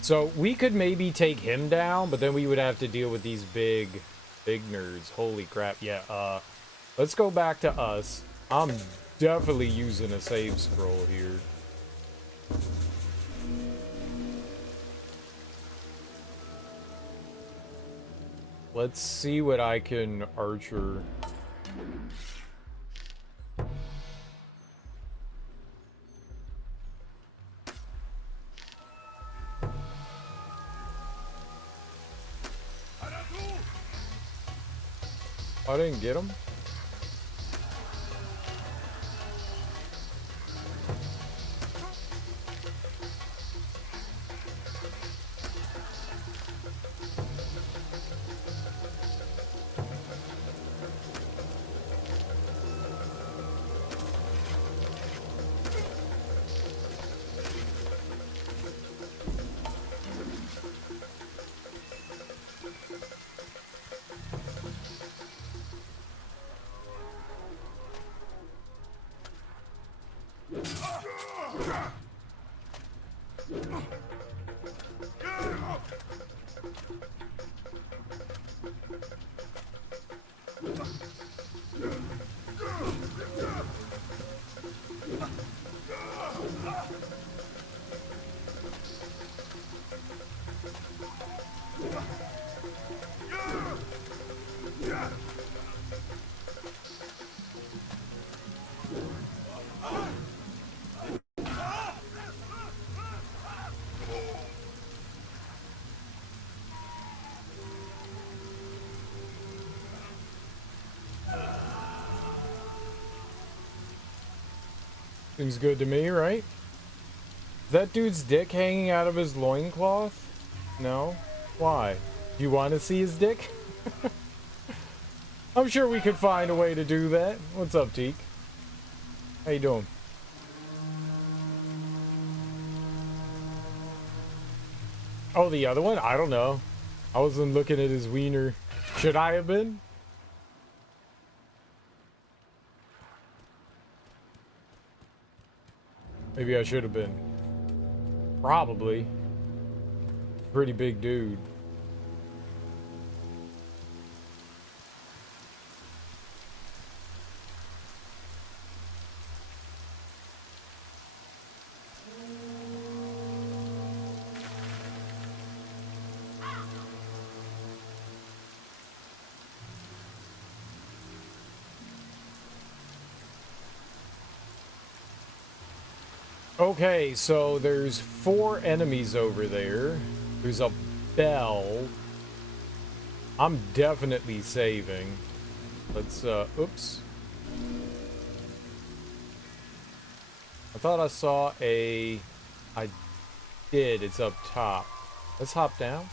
So, we could maybe take him down, but then we would have to deal with these big nerds. Holy crap. Yeah, let's go back to us. I'm definitely using a save scroll here. Let's see what I can archer. I didn't get him. Seems good to me, right? Is that dude's dick hanging out of his loincloth? No? Why? Do you want to see his dick? I'm sure we could find a way to do that. What's up, Teak? How you doing? Oh, the other one? I don't know. I wasn't looking at his wiener. Should I have been? Maybe I should have been. Probably. Pretty big dude. Okay, so there's 4 enemies over there. There's a bell. I'm definitely saving. Let's, oops. I thought I saw a... I did, it's up top. Let's hop down.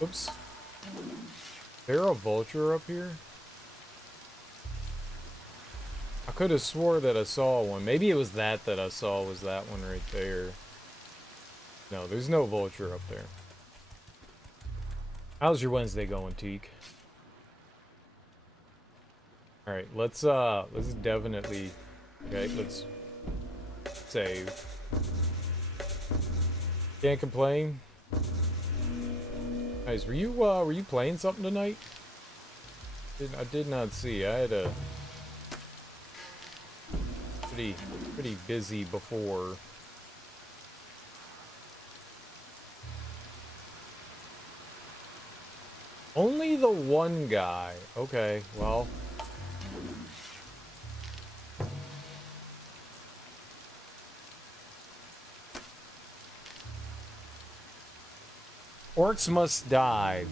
Oops. Is there a vulture up here? I could have swore that I saw one. Maybe it was that I saw was that one right there. No, there's no vulture up there. How's your Wednesday going, Teak? Alright, let's definitely... Okay, let's save. Can't complain. Guys, were you playing something tonight? I did not see. I had a... pretty busy before. Only the one guy. Okay, well. Orcs must die.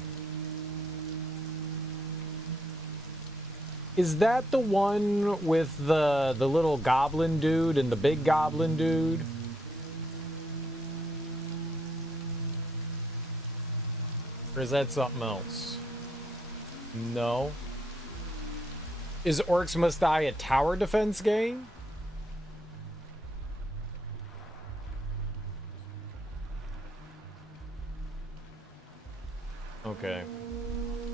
Is that the one with the little goblin dude and the big goblin dude? Or is that something else? No. Is Orcs Must Die a tower defense game? Okay.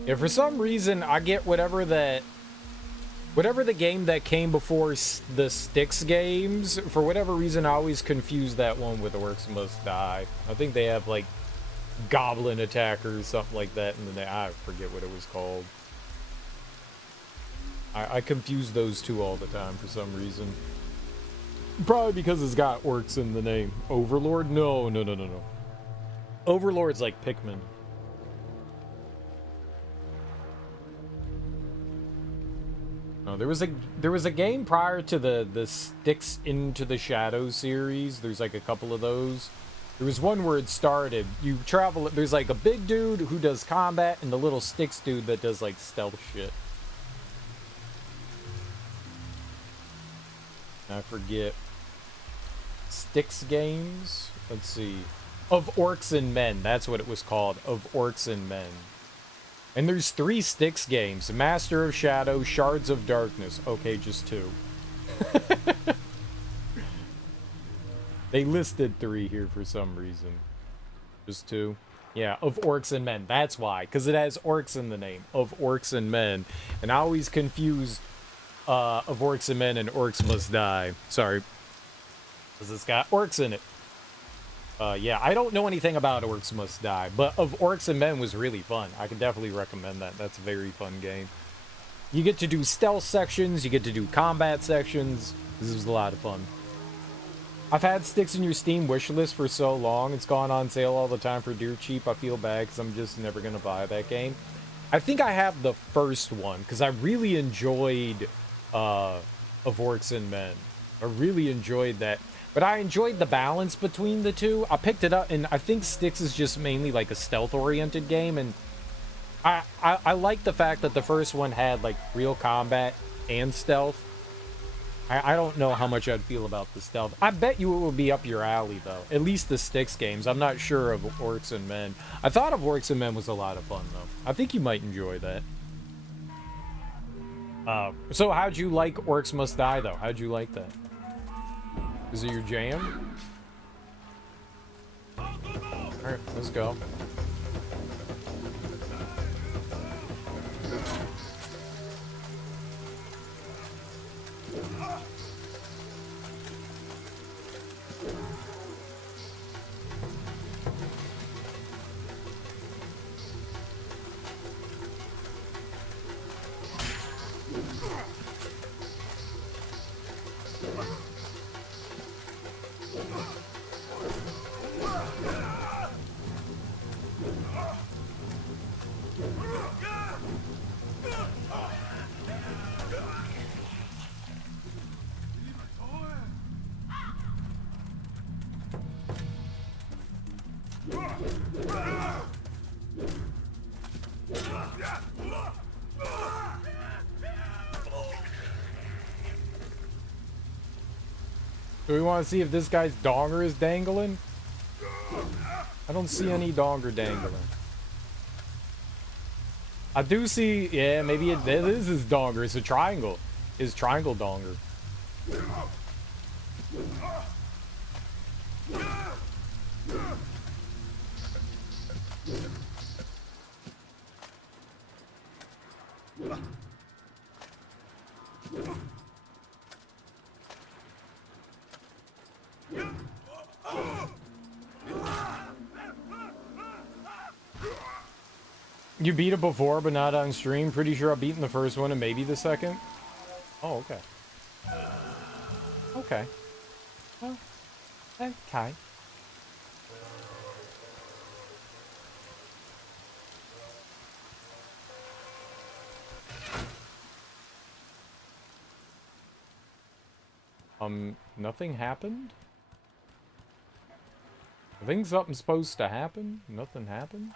Yeah, for some reason, I get whatever the game that came before the Styx games, for whatever reason, I always confuse that one with Orcs Must Die. I think they have, like, Goblin Attackers, something like that, and then I forget what it was called. I confuse those two all the time for some reason. Probably because it's got orcs in the name. Overlord? No. Overlord's like Pikmin. No, there was a game prior to the Styx Into the Shadows series. There's like a couple of those. There was one where it started. You travel. There's like a big dude who does combat, and the little Styx dude that does like stealth shit. I forget. Styx games. Let's see. Of Orcs and Men. That's what it was called. Of Orcs and Men. And there's 3 Styx games. Master of Shadow, Shards of Darkness. Okay, just 2. They listed 3 here for some reason. Just 2. Yeah, Of Orcs and Men. That's why. Because it has orcs in the name. Of Orcs and Men. And I always confuse Of Orcs and Men and Orcs Must Die. Sorry. Because it's got orcs in it. Yeah, I don't know anything about Orcs Must Die, but Of Orcs and Men was really fun. I can definitely recommend that. That's a very fun game. You get to do stealth sections, you get to do combat sections. This was a lot of fun. I've had Styx in your Steam wishlist for so long. It's gone on sale all the time for dirt cheap. I feel bad because I'm just never going to buy that game. I think I have the first one because I really enjoyed Of Orcs and Men. I really enjoyed that. But I enjoyed the balance between the two. I picked it up, and I think Styx is just mainly like a stealth-oriented game, and I like the fact that the first one had like real combat and stealth. I don't know how much I'd feel about the stealth. I bet you it would be up your alley, though. At least the Styx games. I'm not sure of Orcs and Men. I thought of Orcs and Men was a lot of fun, though. I think you might enjoy that. So how'd you like Orcs Must Die, though? How'd you like that? Is it your jam? Alright, let's go. Do we want to see if this guy's donger is dangling? I don't see any donger dangling. I do see, yeah, maybe it is his donger. It's a triangle. His triangle donger. You beat it before, but not on stream. Pretty sure I've beaten the first one and maybe the second. Oh, okay. Okay. Well, okay. Nothing happened? I think something's supposed to happen. Nothing happened?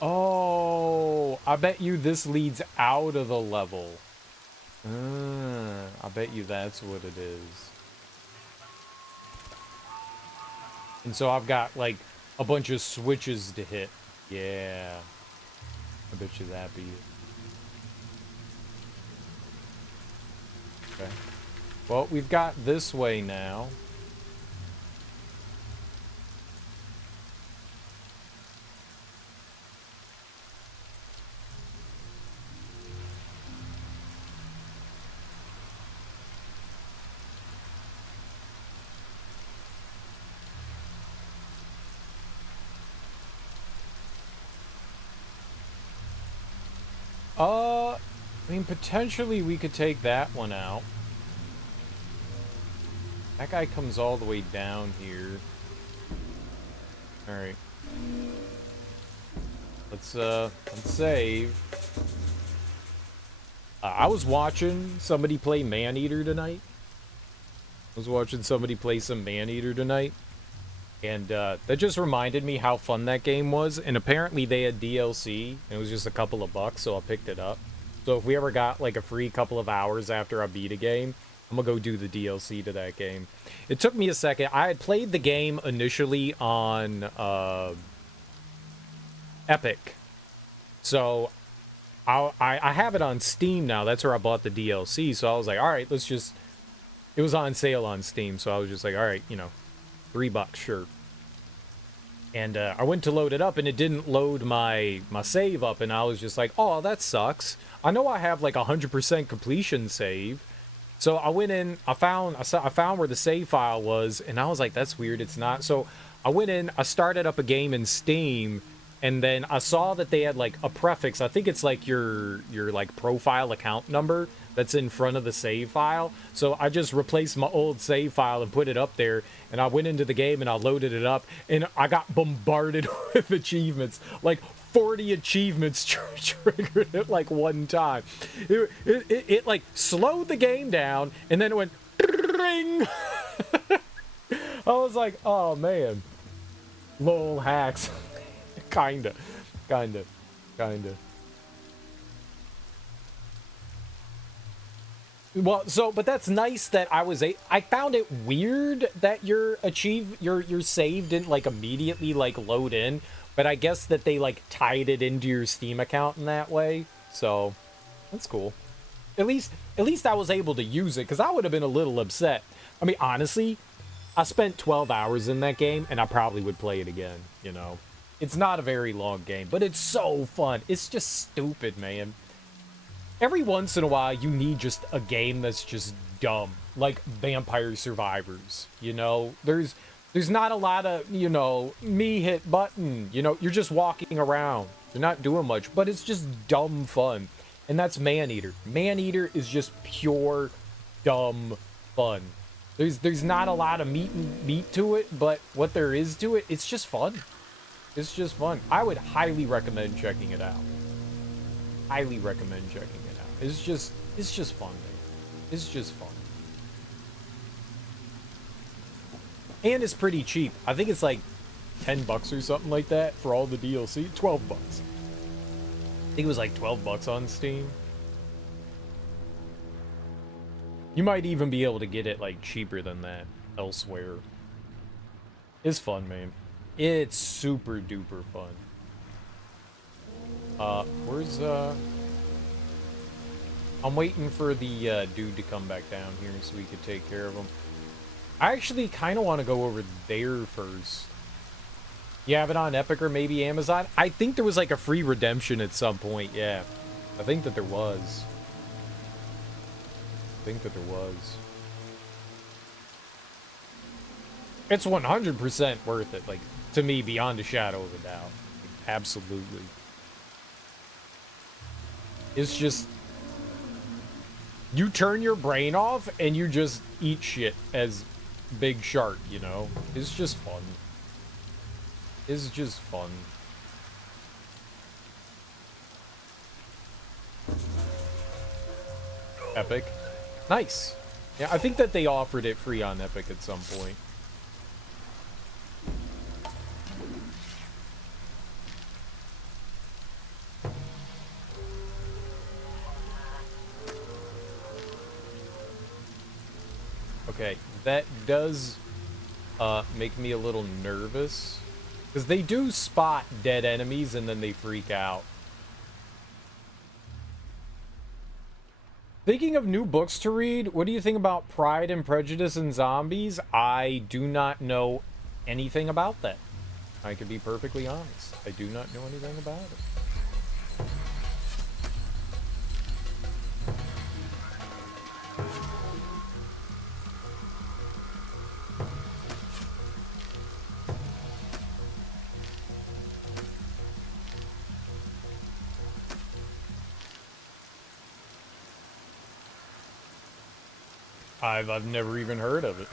Oh, I bet you this leads out of the level. I bet you that's what it is. And so I've got, like, a bunch of switches to hit. Yeah. I bet you that be it. Okay. Well, we've got this way now. I mean, potentially we could take that one out. That guy comes all the way down here. Alright. Let's save. I was watching somebody play Maneater tonight. I was watching somebody play some Maneater tonight. And that just reminded me how fun that game was. And apparently they had DLC. And it was just a couple of bucks, so I picked it up. So if we ever got like a free couple of hours after I beat a game, I'm gonna go do the DLC to that game. It took me a second. I had played the game initially on Epic. So I have it on Steam now. That's where I bought the DLC. So I was like, all right, let's just... It was on sale on Steam. So I was just like, all right, you know, $3, sure. And I went to load it up, and it didn't load my save up, and I was just like, oh, that sucks. I know I have like 100% completion save. So I went in, I found where the save file was, and I was like, that's weird, it's not. So I went in, I started up a game in Steam, and then I saw that they had like a prefix. I think it's like your like profile account number that's in front of the save file. So I just replaced my old save file and put it up there, and I went into the game and I loaded it up, and I got bombarded with achievements. Like 40 achievements triggered at like one time. It like slowed the game down, and then it went ring. I was like, oh man, lol hacks. kinda. Well, so, but that's nice that I found it weird that your save didn't like immediately like load in, but I guess that they like tied it into your Steam account in that way. So that's cool. At least I was able to use it, because I would have been a little upset. I mean, honestly, I spent 12 hours in that game and I probably would play it again, you know. It's not a very long game, but it's so fun. It's just stupid, man. Every once in a while, you need just a game that's just dumb, like Vampire Survivors. You know, there's not a lot of, you know, me hit button. You know, you're just walking around. You're not doing much, but it's just dumb fun. And that's Maneater. Maneater is just pure dumb fun. There's not a lot of meat to it, but what there is to it, it's just fun. It's just fun. I would highly recommend checking it out. Highly recommend checking it out. It's just fun, man. It's just fun. And it's pretty cheap. I think it's like $10 or something like that for all the DLC. $12. I think it was like $12 on Steam. You might even be able to get it like cheaper than that elsewhere. It's fun, man. It's super duper fun. Where's I'm waiting for the dude to come back down here so we could take care of him. I actually kind of want to go over there first. You have it on Epic or maybe Amazon? I think there was like a free redemption at some point, yeah. I think that there was. It's 100% worth it, like, to me, beyond a shadow of a doubt. Like, absolutely. It's just... You turn your brain off and you just eat shit as Big Shark, you know? It's just fun. It's just fun. Epic. Nice. Yeah, I think that they offered it free on Epic at some point. Okay, that does make me a little nervous. Because they do spot dead enemies and then they freak out. Thinking of new books to read, what do you think about Pride and Prejudice and Zombies? I do not know anything about that. I could be perfectly honest. I do not know anything about it. I've never even heard of it.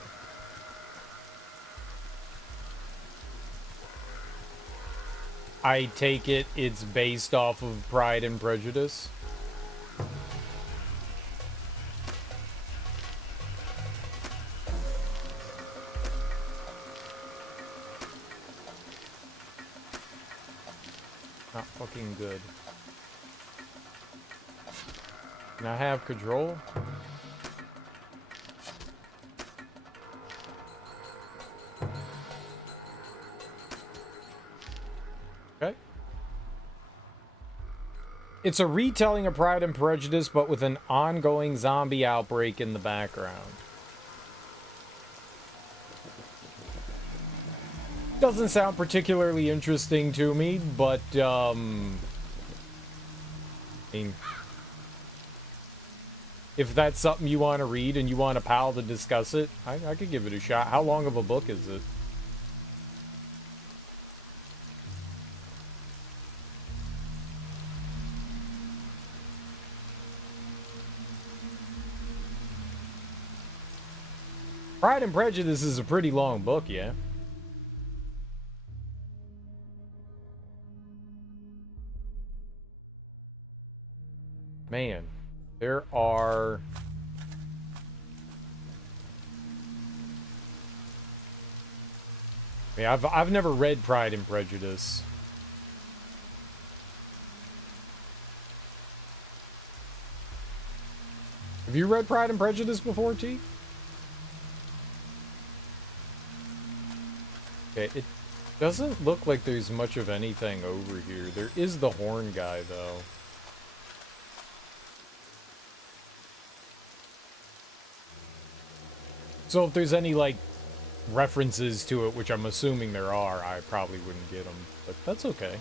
I take it it's based off of Pride and Prejudice. Not fucking good. Can I have control? Okay. It's a retelling of Pride and Prejudice, but with an ongoing zombie outbreak in the background. Doesn't sound particularly interesting to me, but, I mean, if that's something you want to read and you want a pal to discuss it, I could give it a shot. How long of a book is it? Pride and Prejudice is a pretty long book, yeah. Man, there are... Yeah, I've never read Pride and Prejudice. Have you read Pride and Prejudice before, T? Okay, it doesn't look like there's much of anything over here. There is the horn guy, though. So if there's any, like, references to it, which I'm assuming there are, I probably wouldn't get them. But that's okay.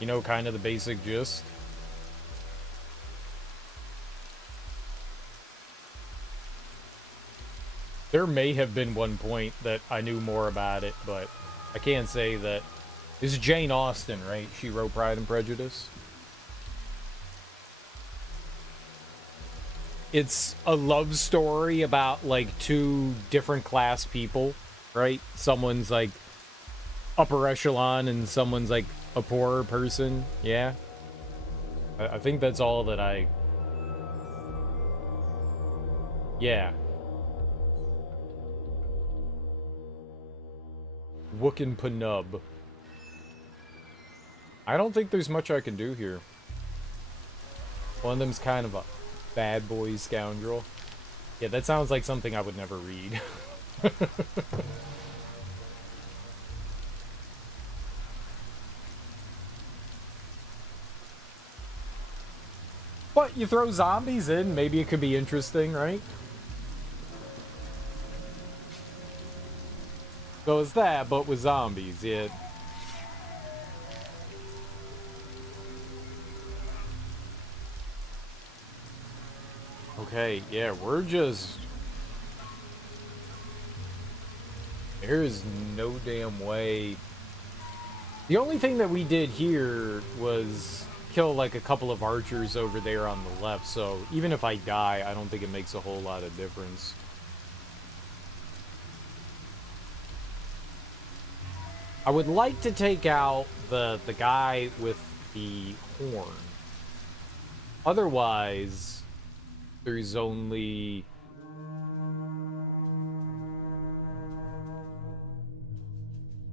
You know, kind of the basic gist. There may have been one point that I knew more about it, but I can't say that. This is Jane Austen, right? She wrote Pride and Prejudice. It's a love story about, like, two different class people, right? Someone's, like, upper echelon and someone's, like, a poorer person. Yeah. I think that's all that I... Yeah. Wookin' Penub. I don't think there's much I can do here. One of them's kind of a bad boy scoundrel. Yeah, that sounds like something I would never read. But you throw zombies in, maybe it could be interesting, right? So it's that, but with zombies, yeah. Okay, yeah, we're just... There is no damn way... The only thing that we did here was kill, like, a couple of archers over there on the left, so even if I die, I don't think it makes a whole lot of difference. I would like to take out the guy with the horn. Otherwise, there's only...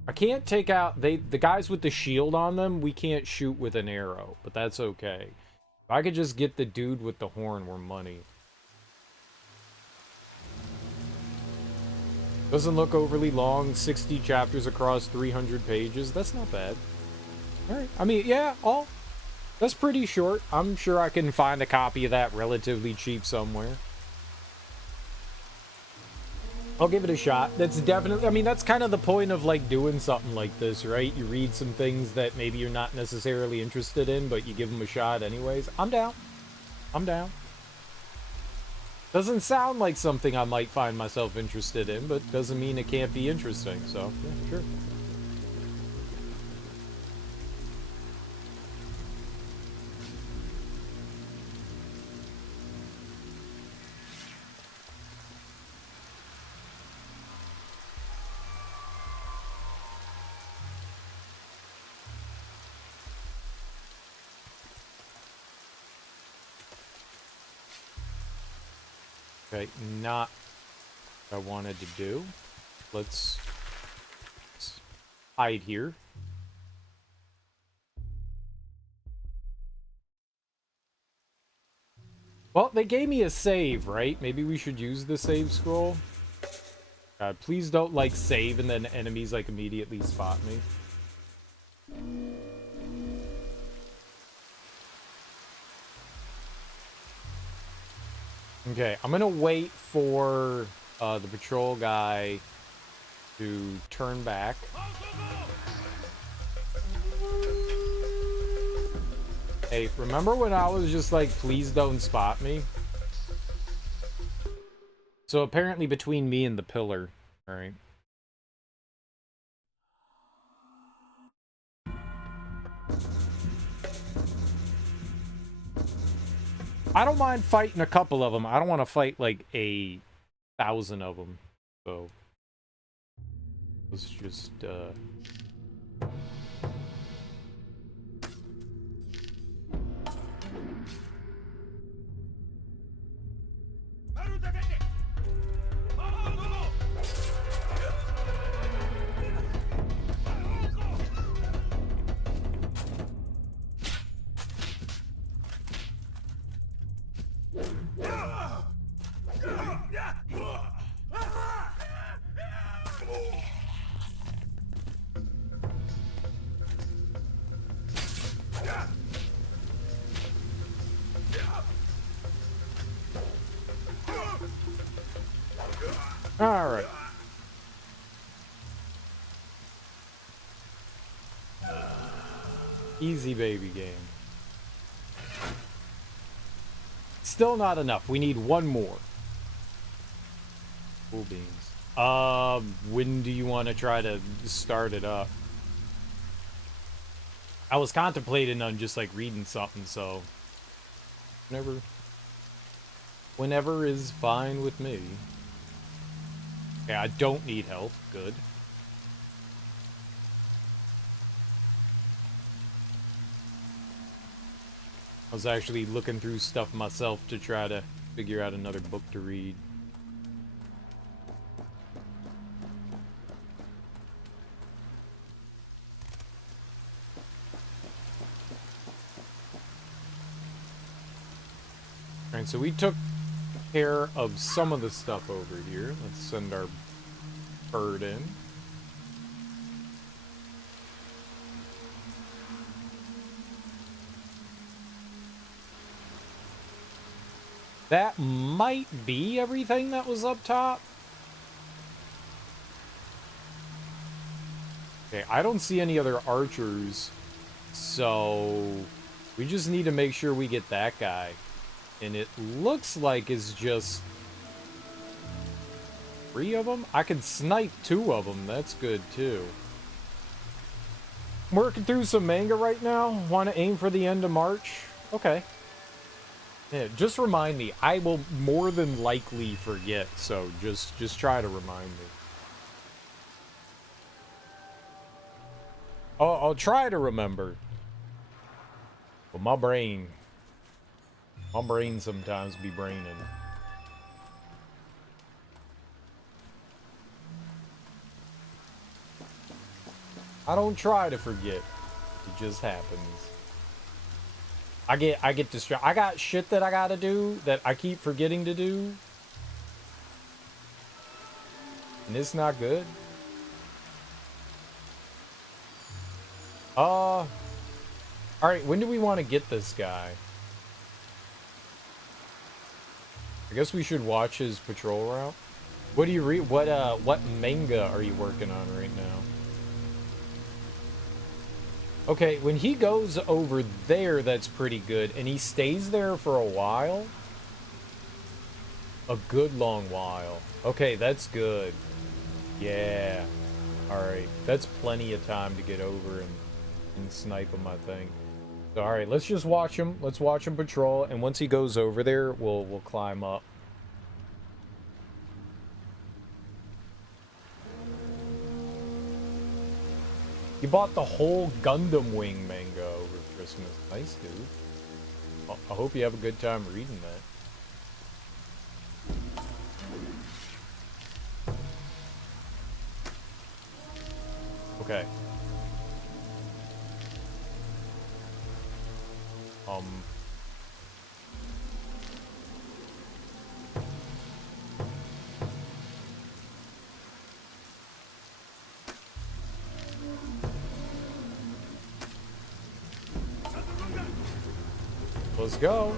I can't take out... the guys with the shield on them, we can't shoot with an arrow, but that's okay. If I could just get the dude with the horn, we're money. Doesn't look overly long, 60 chapters across 300 pages. That's not bad. Alright, I mean, yeah, that's pretty short. I'm sure I can find a copy of that relatively cheap somewhere. I'll give it a shot. That's definitely, I mean, that's kind of the point of, like, doing something like this, right? You read some things that maybe you're not necessarily interested in, but you give them a shot anyways. I'm down. I'm down. Doesn't sound like something I might find myself interested in, but doesn't mean it can't be interesting, so, yeah, sure. Okay, not what I wanted to do. Let's hide here. Well, they gave me a save, right? Maybe we should use the save scroll. God, please don't, like, save and then enemies, like, immediately spot me. Okay, I'm gonna wait for the patrol guy to turn back. Hey, remember when I was just like, please don't spot me? So apparently between me and the pillar, alright. I don't mind fighting a couple of them. I don't want to fight like 1,000 of them. So let's just All right. Easy baby game. Still not enough. We need one more. Cool beans. When do you want to try to start it up? I was contemplating on just like reading something, so whenever is fine with me. Okay, I don't need help. Good. I was actually looking through stuff myself to try to figure out another book to read. Alright, so we took care of some of the stuff over here. Let's send our bird in. That might be everything that was up top. Okay, I don't see any other archers, so we just need to make sure we get that guy. And it looks like it's just 3 of them. I can snipe 2 of them. That's good, too. I'm working through some manga right now. Want to aim for the end of March? Okay. Yeah, just remind me. I will more than likely forget, so just try to remind me. Oh, I'll try to remember. But my brain sometimes be braining. I don't try to forget. It just happens. I get distracted. I got shit that I gotta do that I keep forgetting to do. And it's not good. Alright, when do we want to get this guy? I guess we should watch his patrol route. What do you read? What manga are you working on right now? Okay, when he goes over there, that's pretty good. And he stays there for a while. A good long while. Okay, that's good. Yeah. Alright, that's plenty of time to get over and snipe him, I think. So, alright, let's just watch him. Let's watch him patrol. And once he goes over there, we'll climb up. You bought the whole Gundam Wing manga over Christmas. Nice, dude. Well, I hope you have a good time reading that. Okay. Let's go.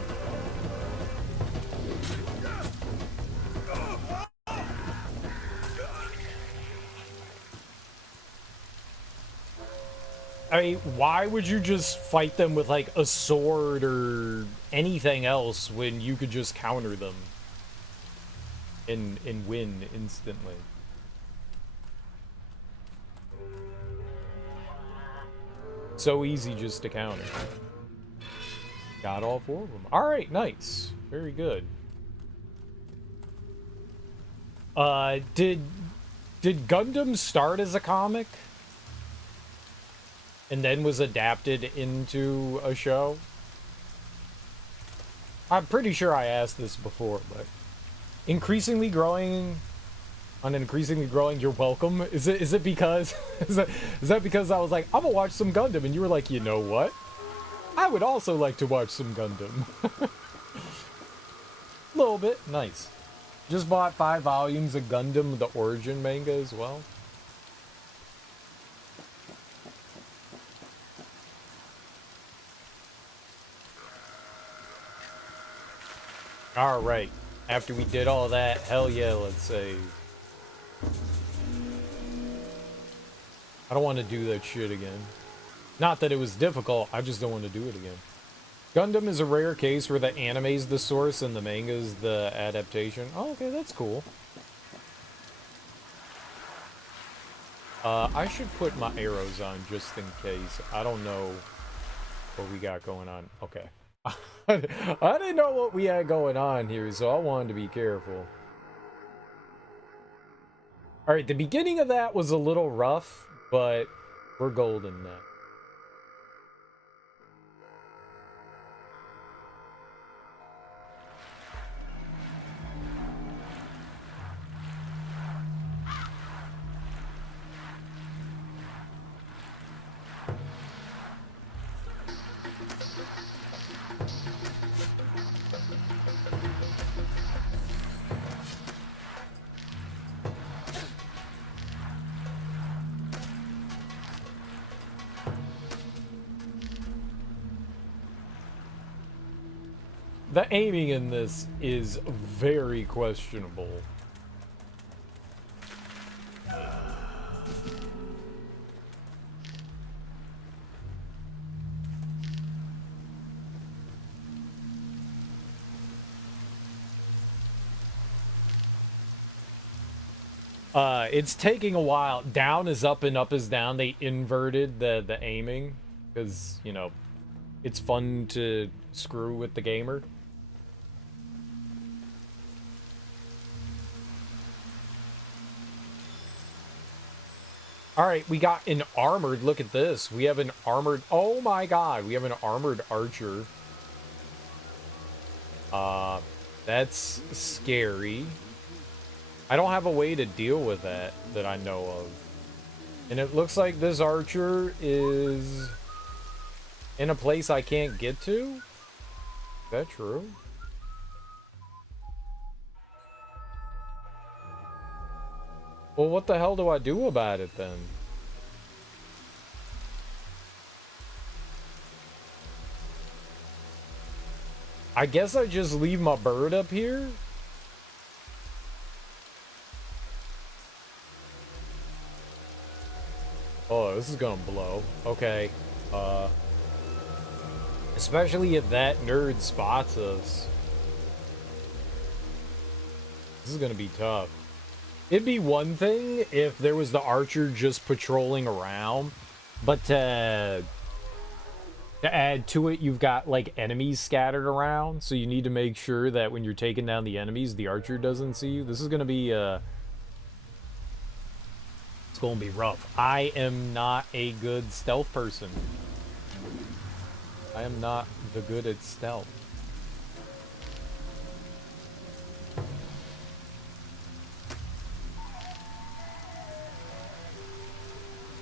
I mean, why would you just fight them with, like, a sword or anything else when you could just counter them and win instantly? So easy just to counter. Got all 4 of them. Alright, nice. Very good. Did Gundam start as a comic? And then was adapted into a show? I'm pretty sure I asked this before, but increasingly growing on an increasingly growing, you're welcome. Is it because is that because I was like, I'm gonna watch some Gundam, and you were like, you know what? I would also like to watch some Gundam. A little bit. Nice. Just bought 5 volumes of Gundam the Origin manga as well. Alright. After we did all that, hell yeah, let's save. I don't want to do that shit again. Not that it was difficult, I just don't want to do it again. Gundam is a rare case where the anime's the source and the manga's the adaptation. Oh, okay, that's cool. I should put my arrows on just in case. I don't know what we got going on. Okay. I didn't know what we had going on here, so I wanted to be careful. Alright, the beginning of that was a little rough, but we're golden now. The aiming in this is very questionable. It's taking a while. Down is up and up is down. They inverted the aiming because, you know, it's fun to screw with the gamer. Alright, we got an armored, look at this. We have an armored, oh my god, we have an armored archer. That's scary. I don't have a way to deal with that I know of. And it looks like this archer is in a place I can't get to? Is that true? Well, what the hell do I do about it then? I guess I just leave my bird up here? Oh, this is gonna blow. Okay. Especially if that nerd spots us. This is gonna be tough. It'd be one thing if there was the archer just patrolling around, but to add to it, you've got like enemies scattered around, so you need to make sure that when you're taking down the enemies, the archer doesn't see you. This is gonna be it's gonna be rough. I am not a good stealth person. I am not the good at stealth.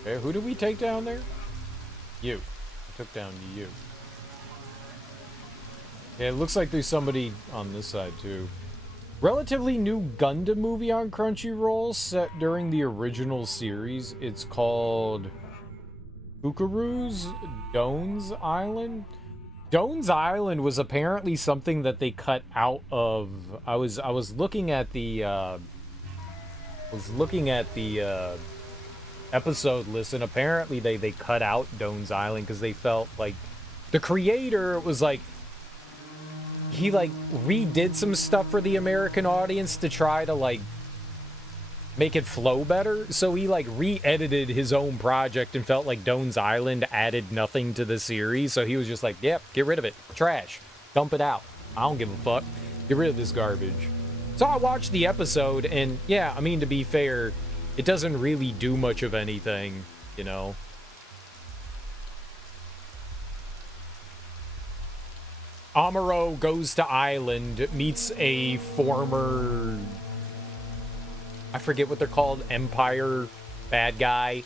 Okay, who did we take down there? You. I took down you. Yeah, it looks like there's somebody on this side too. Relatively new Gundam movie on Crunchyroll set during the original series. It's called Bukaru's Dones Island. Dones Island was apparently something that they cut out of. I was looking at the episode list, and apparently they cut out Dones Island because they felt like the creator was like, he like redid some stuff for the American audience to try to like make it flow better, so he like re-edited his own project and felt like Dones Island added nothing to the series, so he was just like, yep, get rid of it, trash, dump it out, I don't give a fuck, get rid of this garbage. So I watched the episode, and yeah, I mean, to be fair, it doesn't really do much of anything, you know. Amuro goes to island, meets a former, I forget what they're called, Empire bad guy.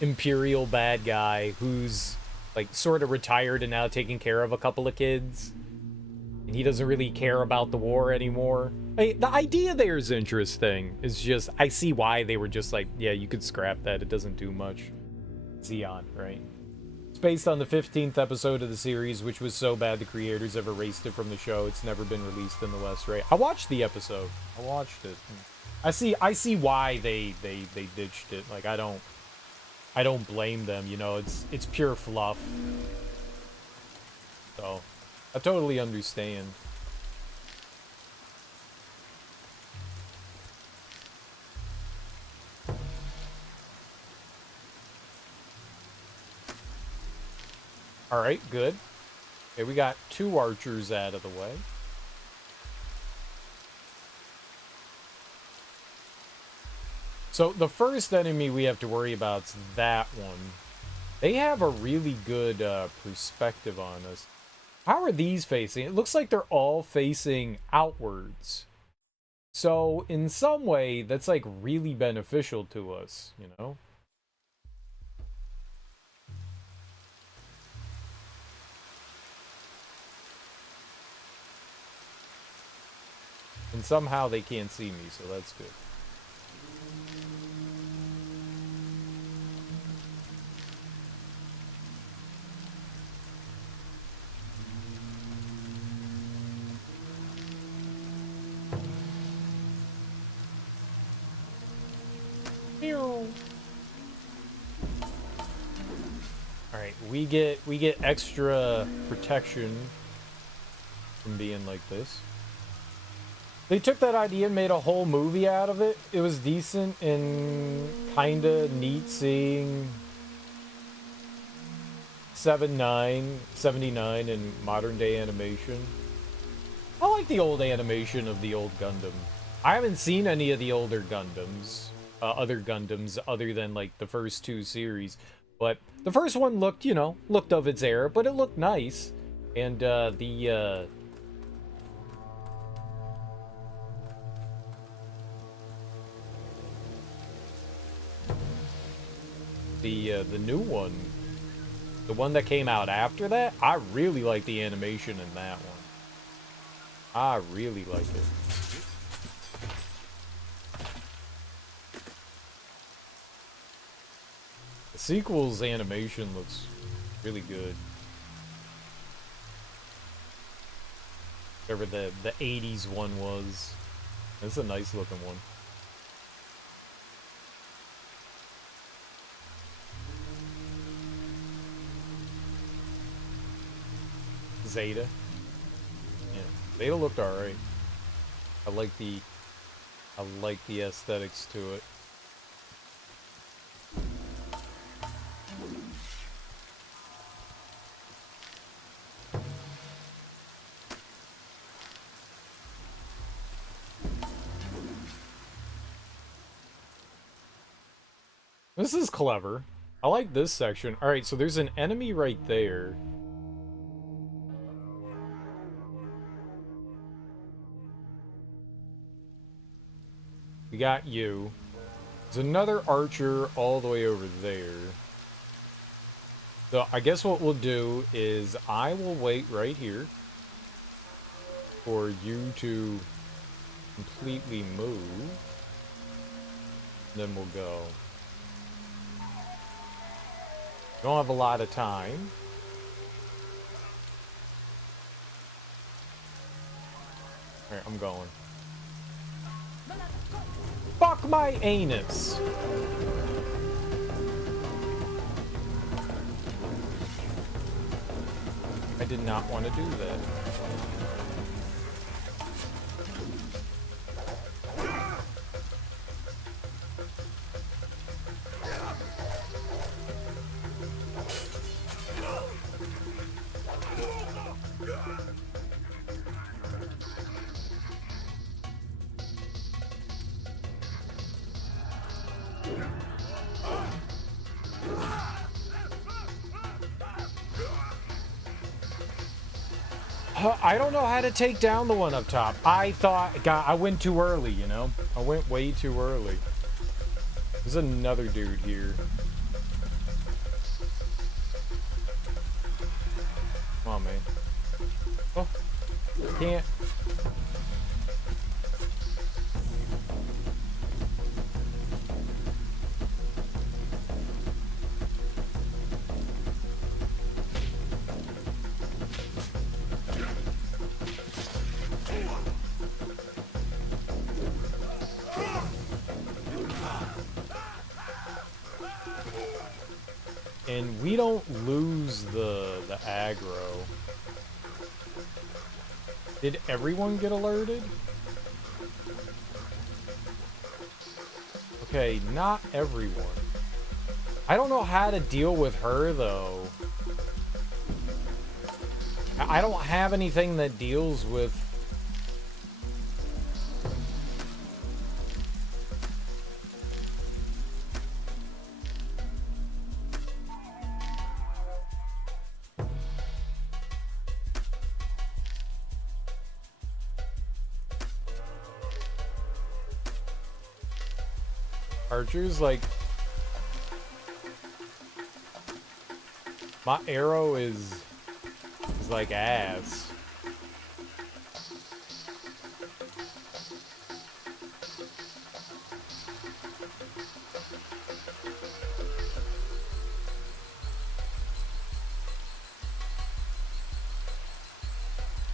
Imperial bad guy who's like sort of retired and now taking care of a couple of kids. And he doesn't really care about the war anymore. The idea there is interesting. It's just, I see why they were just like, yeah, you could scrap that. It doesn't do much. Zeon, right? based on the 15th episode of the series, which was so bad the creators have erased it from the show. It's never been released in the West, right? I watched the episode. I watched it. I see why they ditched it. Like, I don't blame them, you know. It's pure fluff. So, I totally understand. Alright, good. Okay, we got 2 archers out of the way. So, the first enemy we have to worry about is that one. They have a really good perspective on us. How are these facing? It looks like they're all facing outwards. So, in some way, that's like really beneficial to us, you know? And somehow they can't see me, so that's good. Ew. Alright, we get extra protection from being like this. They took that idea and made a whole movie out of it. It was decent and kinda neat seeing 79 in modern day animation. I like the old animation of the old Gundam. I haven't seen any of the older Gundams, other Gundams, other than like the first 2 series. But the first one looked, you know, looked of its era, but it looked nice. And the new one, the one that came out after that, I really like the animation in that one. I really like it. The sequel's animation looks really good. Whatever the 80s one was. It's a nice looking one. Zeta. Yeah, Zeta looked alright. I like the aesthetics to it. This is clever. I like this section. Alright, so there's an enemy right there. We got you. There's another archer all the way over there. So I guess what we'll do is I will wait right here for you to completely move. Then we'll go. Don't have a lot of time. Alright, I'm going. Fuck my anus! I did not want to do that. I don't know how to take down the one up top. I thought, God, I went too early, you know? I went way too early. There's another dude here. Come on, man. Oh, can't. And we don't lose the aggro. Did everyone get alerted? Okay, not everyone. I don't know how to deal with her, though. I don't have anything that deals with... Archers, like... My arrow is like ass.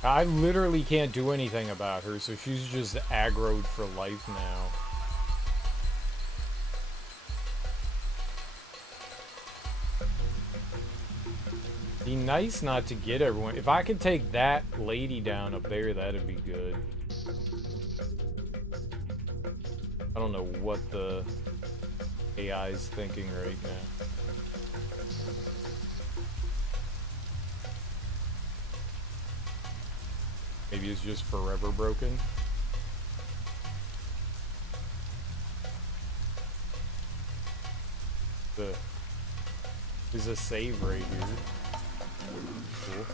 I literally can't do anything about her, so she's just aggroed for life now. Be nice not to get everyone. If I could take that lady down up there, that'd be good. I don't know what the AI's thinking right now. Maybe it's just forever broken. There's a save right here. Cool.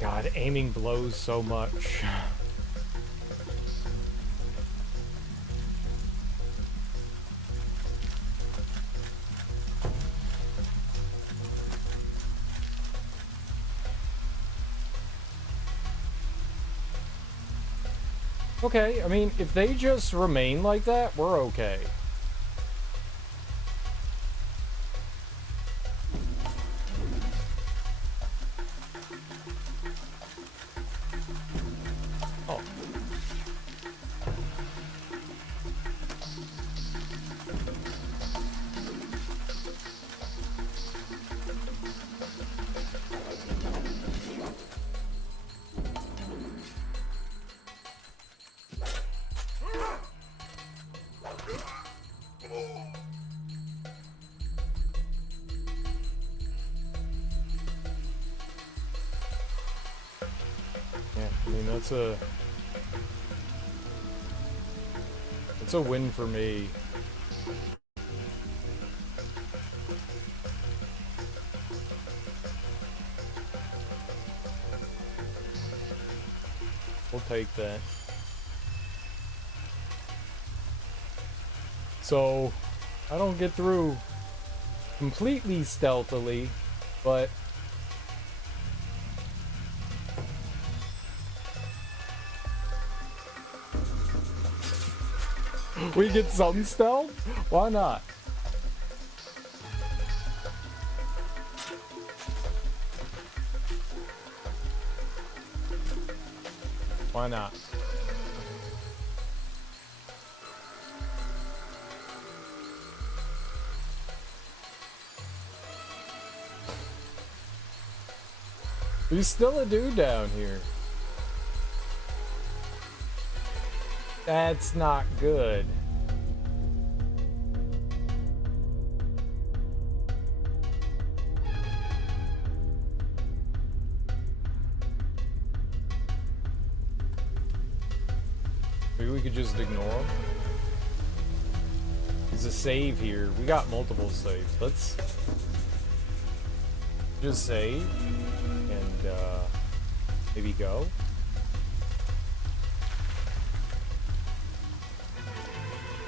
God, aiming blows so much. Okay, I mean, if they just remain like that, we're okay. It's a win for me. We'll take that. So, I don't get through completely stealthily, but we get some stealth? Why not? Why not? There's still a dude down here. That's not good. Maybe we could just ignore him. There's a save here. We got multiple saves. Let's just save and maybe go.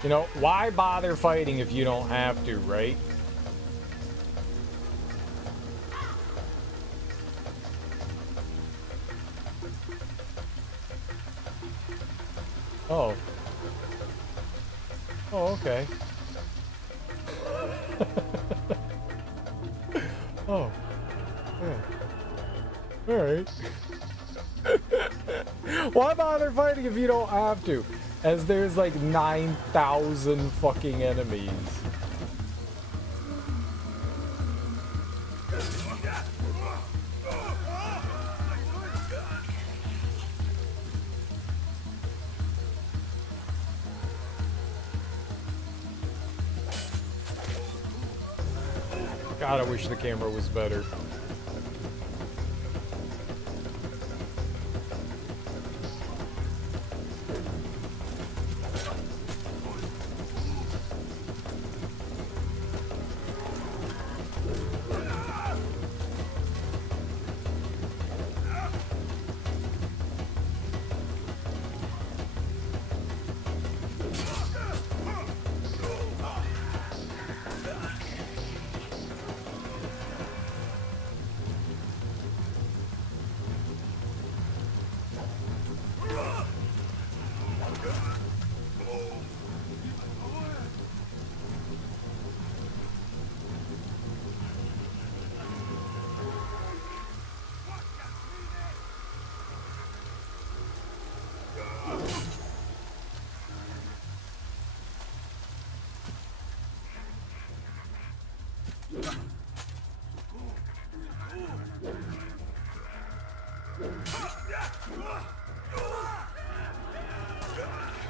You know, why bother fighting if you don't have to, right? Oh. Oh, okay. Oh. Yeah. Alright. Why bother fighting if you don't have to? As there's like 9,000 fucking enemies. God, I wish the camera was better.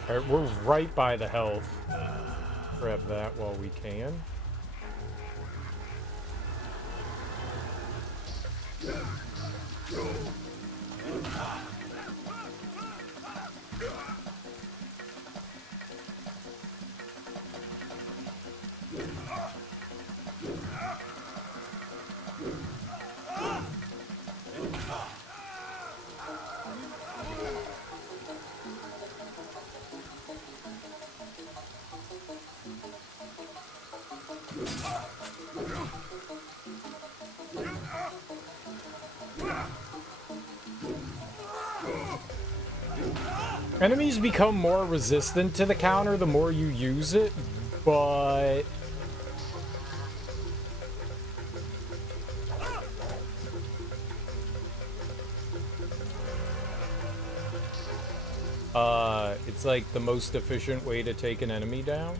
Alright, we're right by the health. Grab that while we can. Enemies become more resistant to the counter the more you use it, but... it's like the most efficient way to take an enemy down.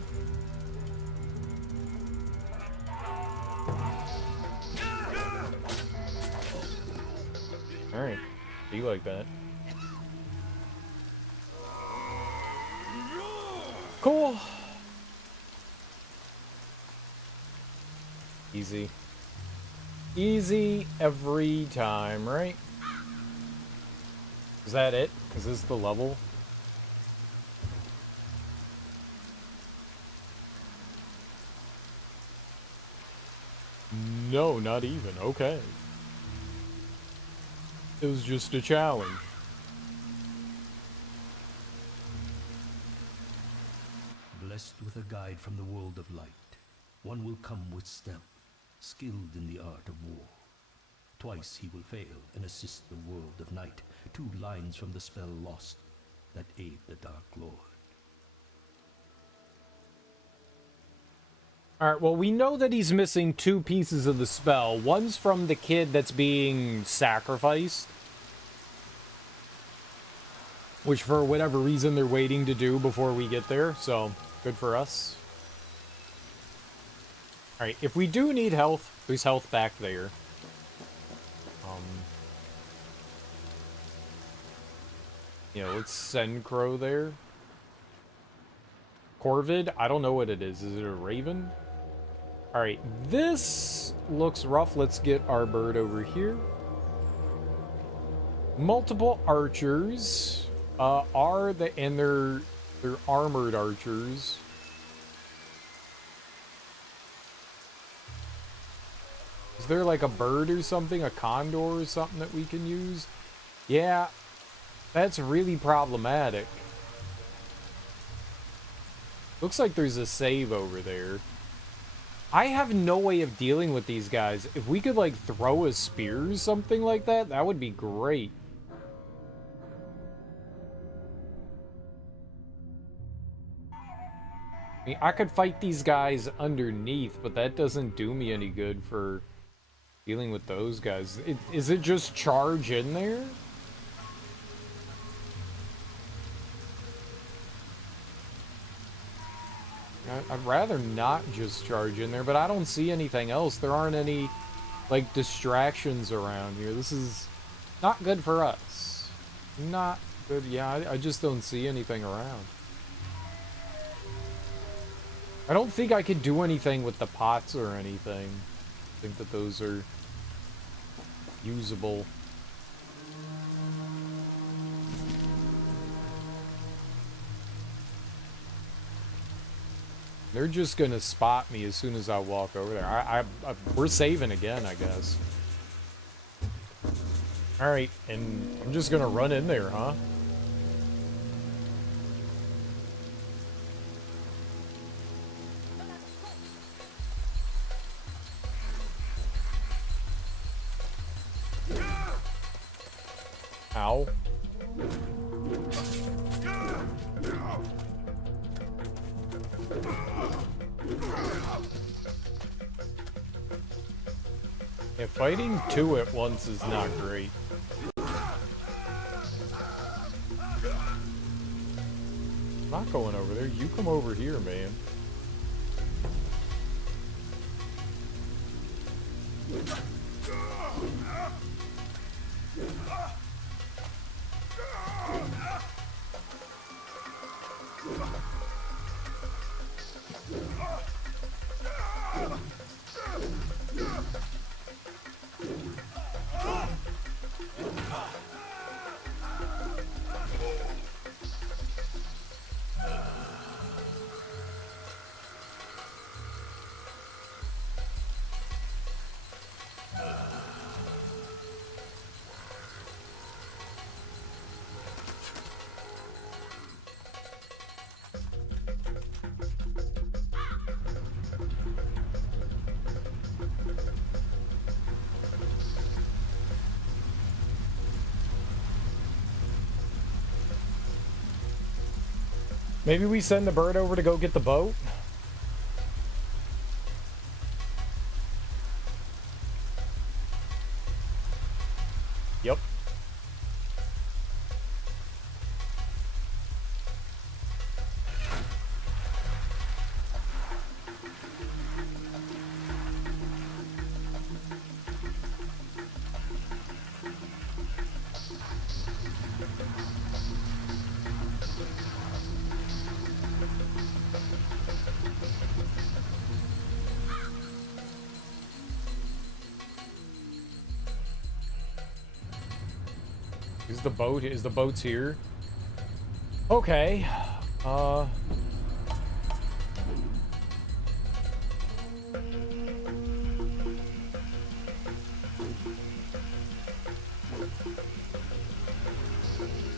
Alright, be like that. Cool. Easy. Easy every time, right? Is that it? Is this the level? No, not even. Okay. It was just a challenge. Blessed with a guide from the world of light, one will come with stealth, skilled in the art of war. Twice he will fail and assist the world of night, 2 lines from the spell lost that aid the Dark Lord. Alright, well, we know that he's missing 2 pieces of the spell. One's from the kid that's being sacrificed, which for whatever reason they're waiting to do before we get there, so good for us. Alright, if we do need health, there's health back there. Yeah, let's send Crow there. Corvid, I don't know what it is. Is it a raven? Alright, this looks rough. Let's get our bird over here. Multiple archers. And they're armored archers. Is there like a bird or something? A condor or something that we can use? Yeah, that's really problematic. Looks like there's a save over there. I have no way of dealing with these guys. If we could, like, throw a spear or something like that, that would be great. I mean, I could fight these guys underneath, but that doesn't do me any good for dealing with those guys. Is it just charge in there? I'd rather not just charge in there, but I don't see anything else. There aren't any, like, distractions around here. This is not good for us. Not good. Yeah, I just don't see anything around. I don't think I could do anything with the pots or anything. I think that those are usable. They're just gonna spot me as soon as I walk over there. We're saving again, I guess. Alright, and I'm just gonna run in there, huh? Ow. Yeah, fighting two at once is not great. I'm not going over there. You come over here, man. Maybe we send the bird over to go get the boat? Yep. Is the boat's here? Okay.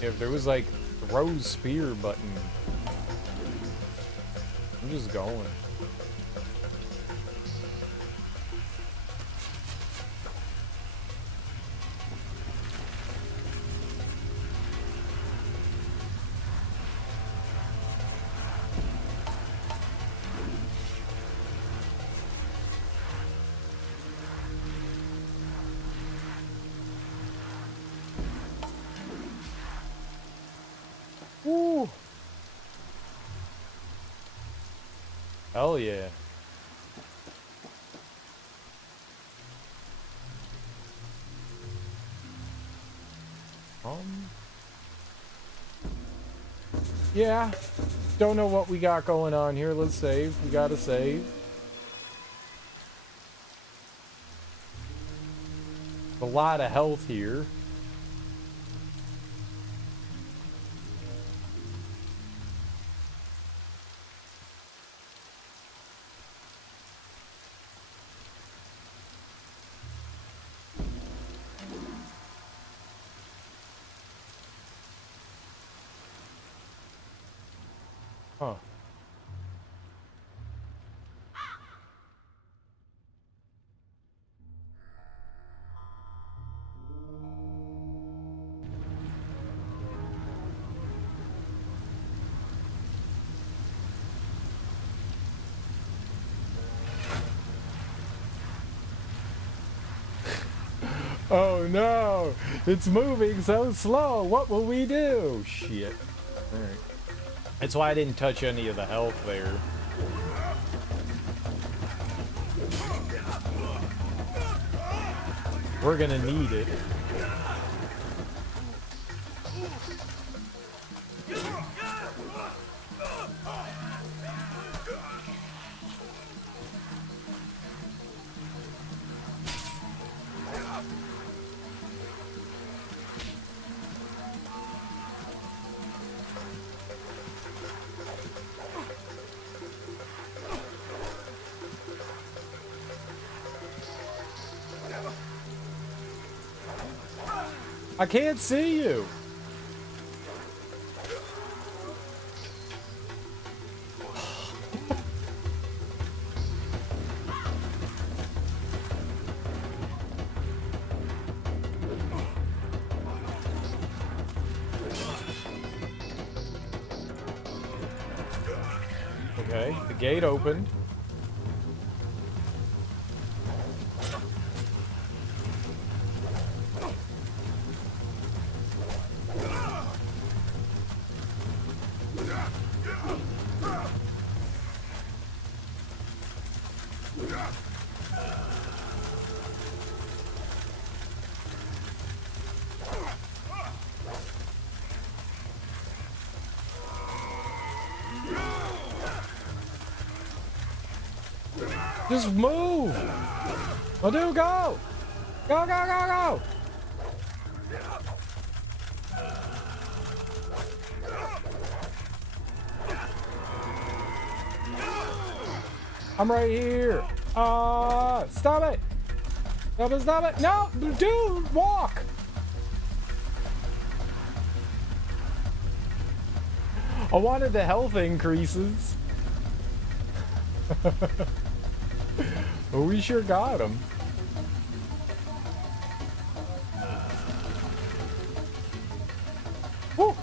If there was like throw spear button, I'm just going. Woo! Hell yeah. Yeah. Don't know what we got going on here. Let's save. We gotta save. A lot of health here. Huh. Oh no! It's moving so slow! What will we do? Shit. Alright. That's why I didn't touch any of the health there. We're gonna need it. I can't see you. Okay, the gate opened. Just move! Oh, dude, go! Go, go, go, go! I'm right here! Stop it! Stop it, stop it! No! Dude, walk! I wanted the health increases. Well, we sure got him. Woo!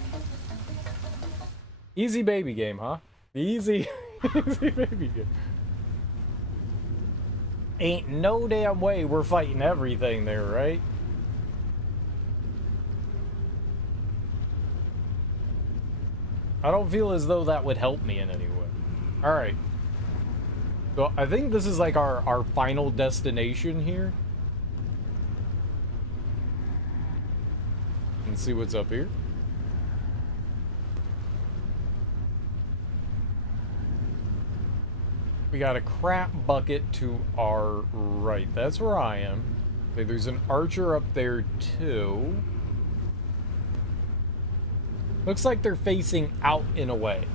Easy baby game, huh? Easy, easy baby game. Ain't no damn way we're fighting everything there, right? I don't feel as though that would help me in any way. Alright. So I think this is like our final destination here. Let's see what's up here. We got a crap bucket to our right. That's where I am. Okay, there's an archer up there too. Looks like they're facing out in a way.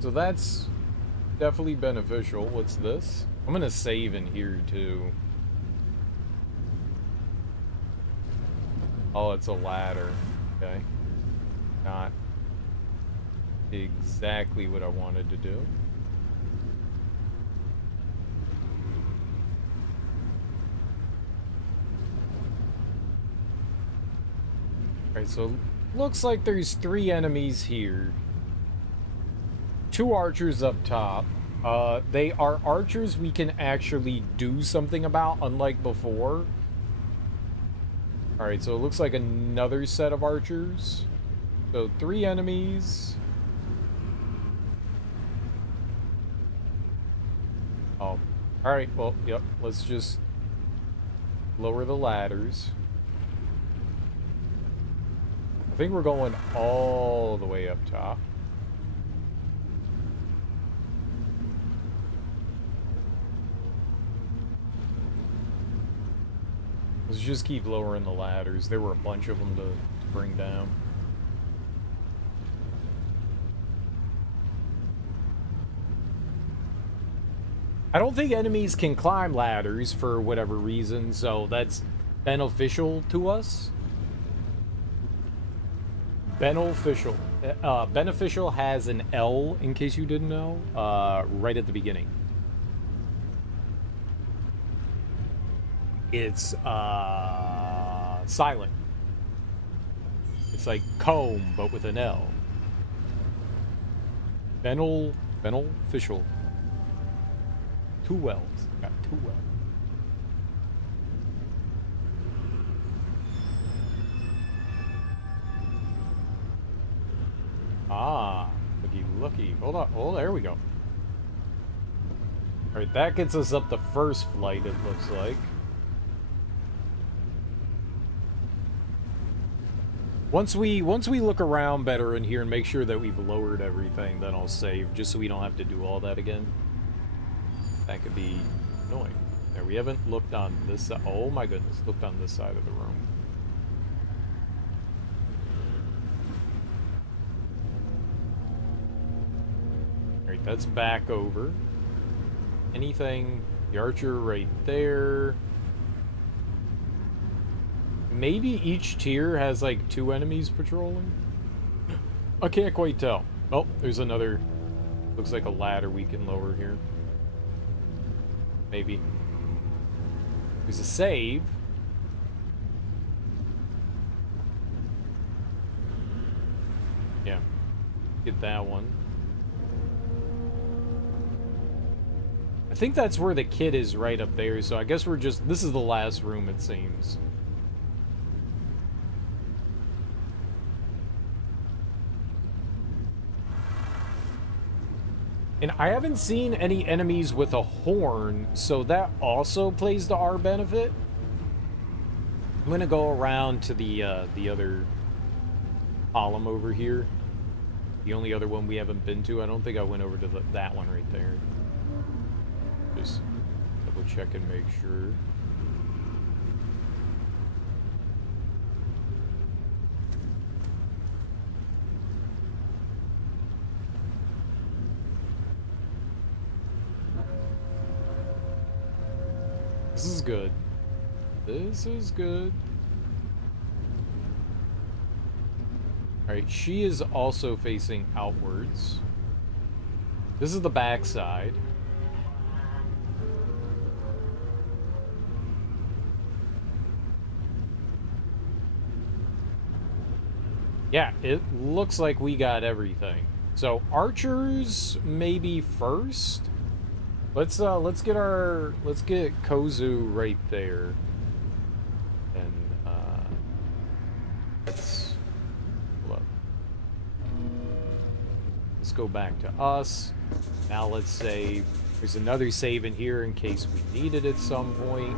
So that's definitely beneficial. What's this? I'm gonna save in here too. Oh, it's a ladder. Okay. Not exactly what I wanted to do. Alright, so looks like there's 3 enemies here. 2 archers up top. They are archers we can actually do something about, unlike before. Alright, so it looks like another set of archers. So 3 enemies. Oh. Alright, well, yep. Let's just lower the ladders. I think we're going all the way up top. Let's just keep lowering the ladders. There were a bunch of them to bring down. I don't think enemies can climb ladders for whatever reason, so that's beneficial to us. Beneficial. Beneficial has an L, in case you didn't know, right at the beginning. It's silent. It's like comb, but with an L. Beneficial. 2 L's. Got 2 L's. lucky. Hold on. Oh, there we go. Alright, that gets us up the first flight, it looks like. Once we look around better in here and make sure that we've lowered everything, then I'll save, just so we don't have to do all that again. That could be annoying. There, we haven't looked on this side. Oh my goodness, looked on this side of the room. Alright, that's back over. Anything? The archer right there. Maybe each tier has like 2 enemies patrolling? I can't quite tell. Oh, there's another. Looks like a ladder we can lower here. Maybe. There's a save. Yeah. Get that one. I think that's where the kid is, right up there, so I guess we're just... This is the last room, it seems. And I haven't seen any enemies with a horn, so that also plays to our benefit. I'm gonna go around to the other column over here. The only other one we haven't been to. I don't think I went over to that one right there. Just double check and make sure. This is good. This is good. Alright, she is also facing outwards. This is the back side. Yeah, it looks like we got everything. So archers maybe first. Let's get Kozu right there. And let's go back to us. Now let's save. There's another save in here in case we need it at some point.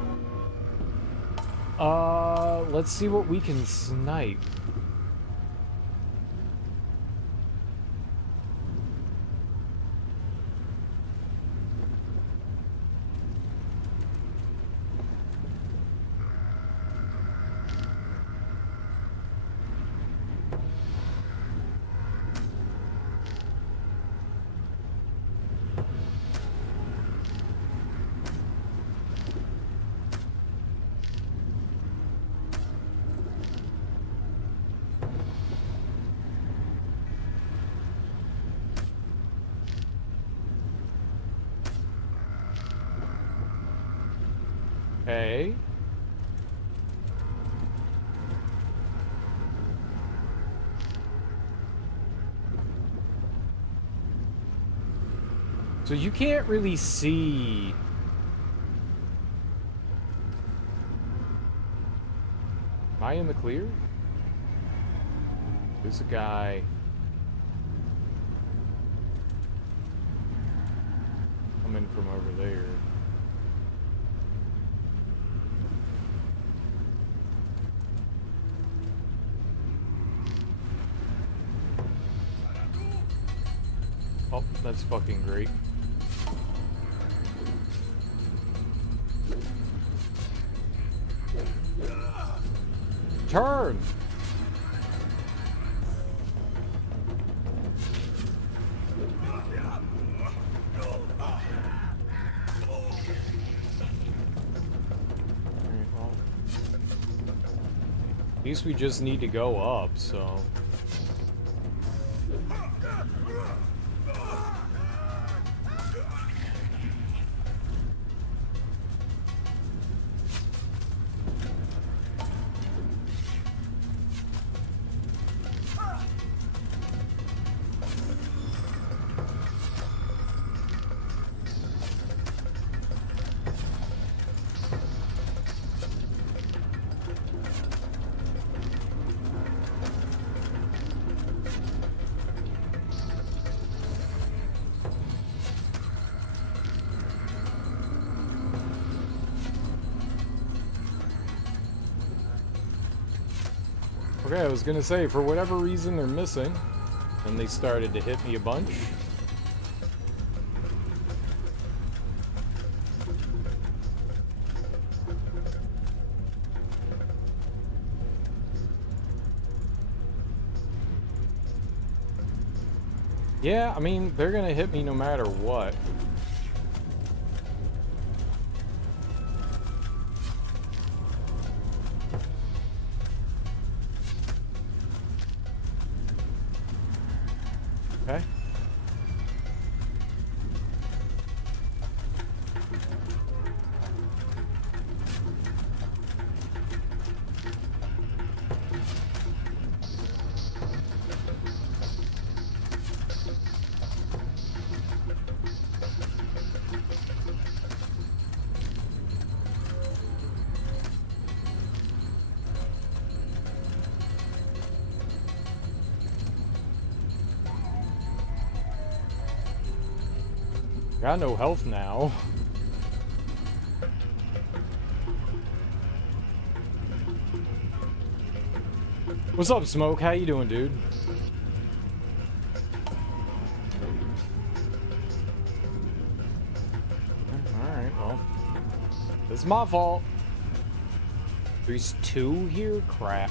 Let's see what we can snipe. Okay. So you can't really see. Am I in the clear? There's a guy. Coming from over there. Oh, that's fucking great. Turn! Alright, well. At least we just need to go up, so... Okay, I was gonna say, for whatever reason they're missing. And they started to hit me a bunch. Yeah, I mean, they're gonna hit me no matter what. Okay. Got no health now. What's up, Smoke? How you doing, dude? Alright, well. It's my fault. There's 2 here? Crap.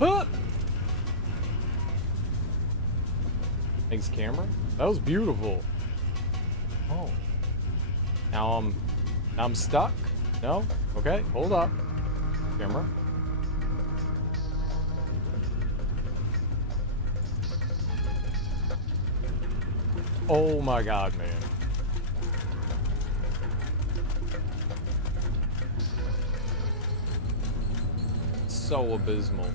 Ah! Thanks, camera. That was beautiful. Oh. Now I'm stuck? No? Okay, hold up. Camera. Oh my god, man. So abysmal.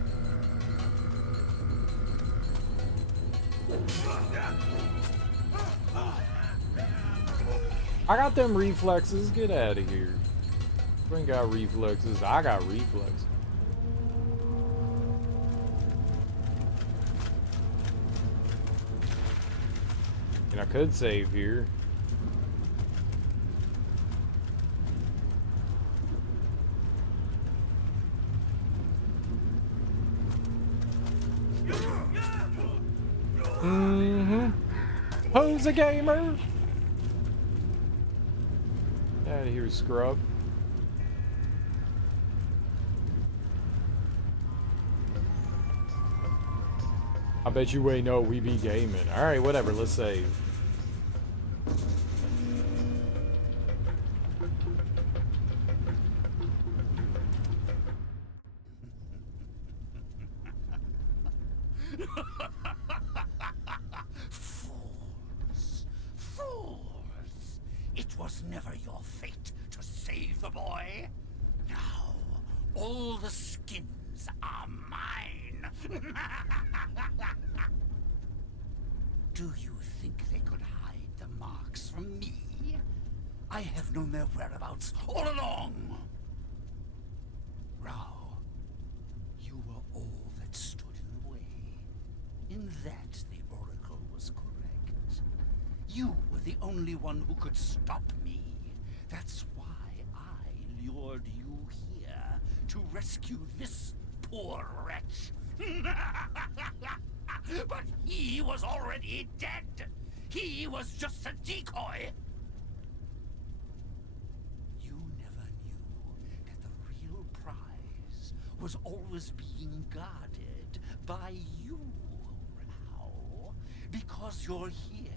I got them reflexes. Get out of here. You ain't got reflexes. I got reflexes. And I could save here. Who's a gamer? Get out of here, scrub. I bet you ain't know we be gaming. Alright, whatever, let's save. Fools! It was never your fate to save the boy. Now, all the skins are mine. Do you think they could hide the marks from me? I have known their whereabouts all along. Rao, you were all that stood in the way. In that, the Oracle was correct. You were the only one who could stop me. That's why I lured you here to rescue this poor wretch. But he was already dead. He was just a decoy. You never knew that the real prize was always being guarded by you, Rao. Because you're here,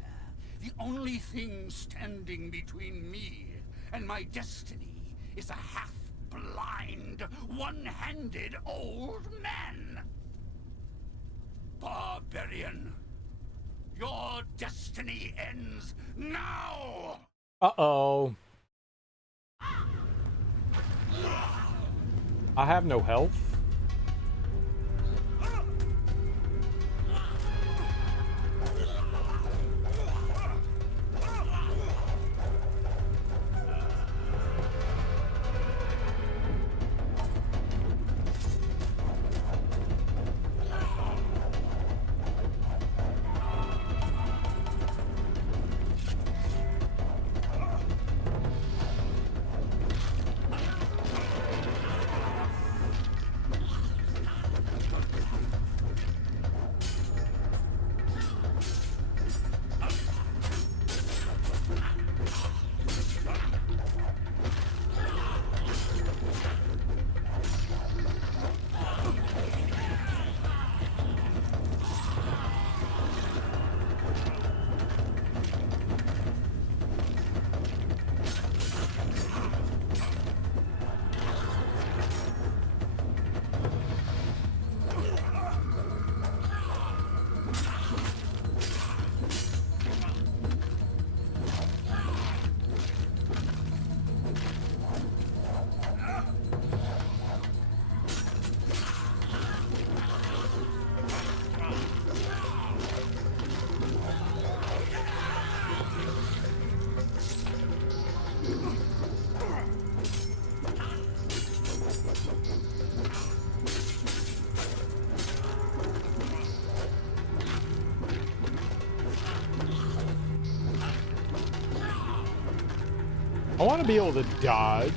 the only thing standing between me and my destiny is a half-blind, one-handed old man. Barbarian, your destiny ends now! Uh-oh. I have no health. I want to be able to dodge.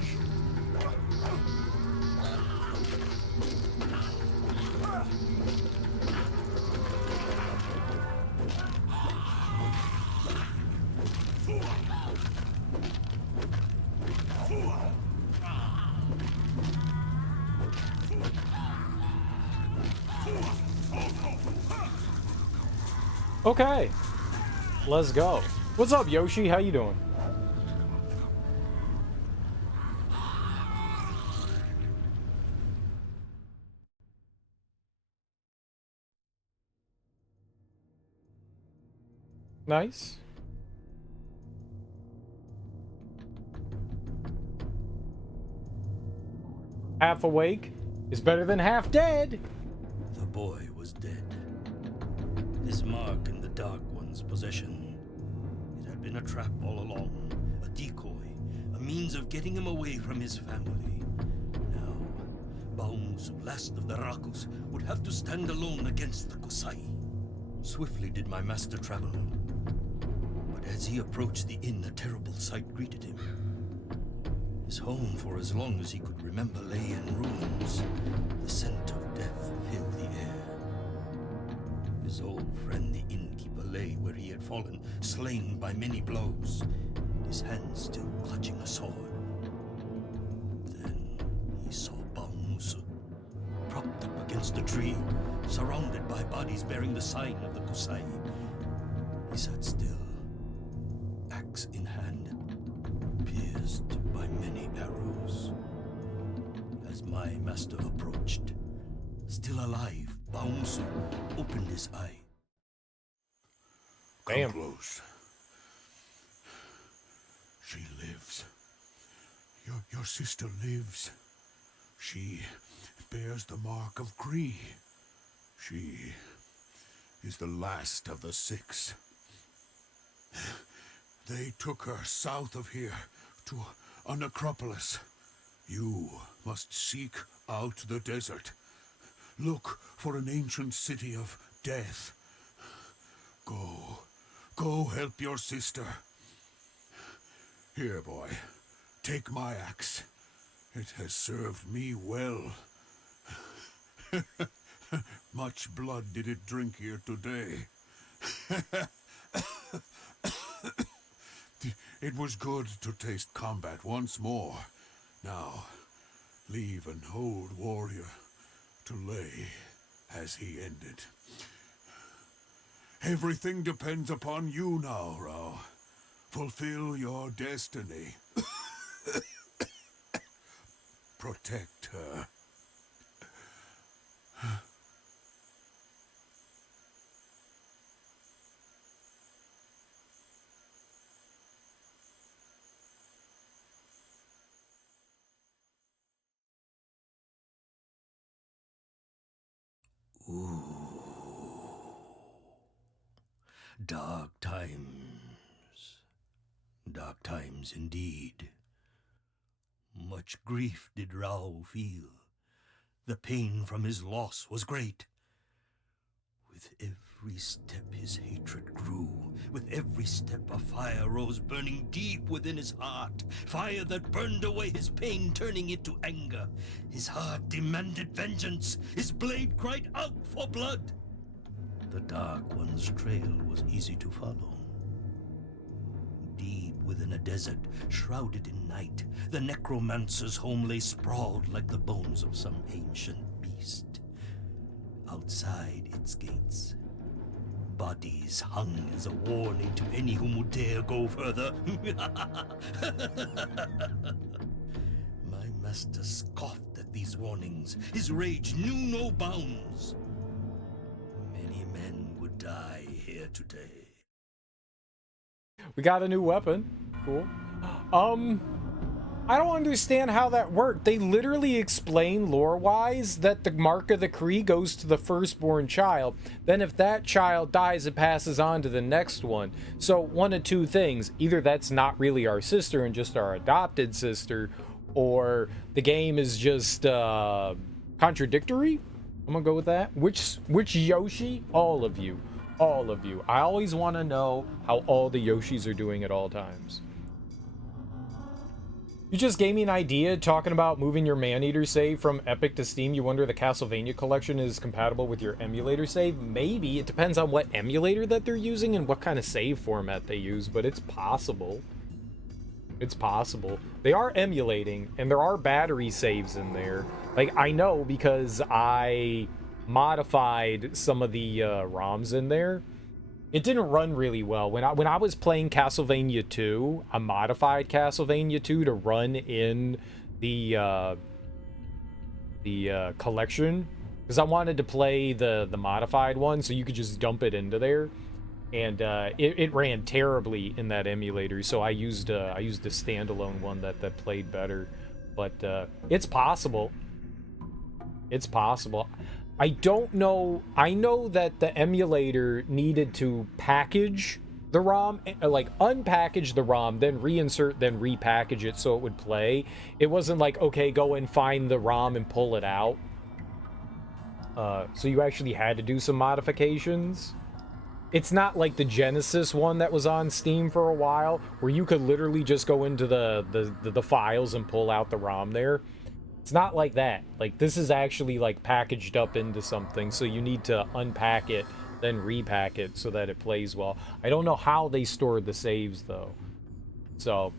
Okay, let's go. What's up, Yoshi? How you doing? Nice. Half awake is better than half dead. The boy was dead. This mark in the Dark One's possession. It had been a trap all along, a decoy, a means of getting him away from his family. Now, Baumusu, last of the Rakus, would have to stand alone against the Kusai. Swiftly did my master travel. But as he approached the inn, a terrible sight greeted him. His home, for as long as he could remember, lay in ruins. The scent of death filled the air. His old friend, the innkeeper, lay where he had fallen, slain by many blows, his hand still clutching a sword. Then he saw Baumusu, propped up against a tree, surrounded by bodies bearing the sign of the Kusai. He sat still, axe in hand, pierced by many arrows. As my master approached, still alive, Baumusu opened his eye. Damn. Come close. She lives. Your sister lives. She bears the mark of Kree. She is the last of the 6. They took her south of here to a necropolis. You must seek out the desert. Look for an ancient city of death. Go help your sister. Here, boy, take my axe. It has served me well. Much blood did it drink here today. It was good to taste combat once more. Now, leave an old warrior to lay as he ended. Everything depends upon you now, Rao. Fulfill your destiny. Protect her. Dark times. Dark times indeed. Much grief did Rao feel. The pain from his loss was great. With every step his hatred grew. With every step a fire rose burning deep within his heart. Fire that burned away his pain, turning it to anger. His heart demanded vengeance. His blade cried out for blood. The Dark One's trail was easy to follow. Deep within a desert, shrouded in night, the necromancer's home lay sprawled like the bones of some ancient beast. Outside its gates, bodies hung as a warning to any who would dare go further. My master scoffed at these warnings. His rage knew no bounds. Many men would die here today. We got a new weapon. Cool. I don't understand how that worked. They literally explain lore-wise that the mark of the Kree goes to the firstborn child. Then if that child dies, it passes on to the next one. So one of two things. Either that's not really our sister and just our adopted sister, or the game is just contradictory. I'm gonna go with that. Which Yoshi? All of you. All of you. I always want to know how all the Yoshis are doing at all times. You just gave me an idea talking about moving your Maneater save from Epic to Steam. You wonder the Castlevania collection is compatible with your emulator save? Maybe. It depends on what emulator that they're using and what kind of save format they use, but it's possible. It's possible. They are emulating, and there are battery saves in there. Like, I know because I modified some of the ROMs in there. It didn't run really well. When I was playing Castlevania 2, I modified Castlevania 2 to run in the collection because I wanted to play the modified one, so you could just dump it into there, and it ran terribly in that emulator. So I used a standalone one that played better, but it's possible. It's possible. I don't know. I know that the emulator needed to package the ROM, like unpackage the ROM, then reinsert, then repackage it so it would play. It wasn't like, okay, go and find the ROM and pull it out. So you actually had to do some modifications. It's not like the Genesis one that was on Steam for a while, where you could literally just go into the files and pull out the ROM there. It's not like that. Like, this is actually, like, packaged up into something, so you need to unpack it, then repack it so that it plays well. I don't know how they stored the saves, though. So,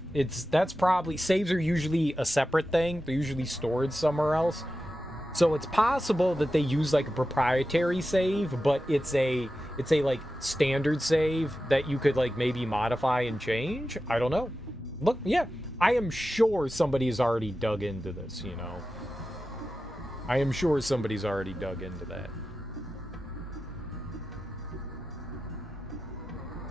that's probably... Saves are usually a separate thing. They're usually stored somewhere else. So, it's possible that they use, like, a proprietary save, but it's a like, standard save that you could, like, maybe modify and change? I don't know. Look, yeah. I am sure somebody's already dug into this, you know. I am sure somebody's already dug into that.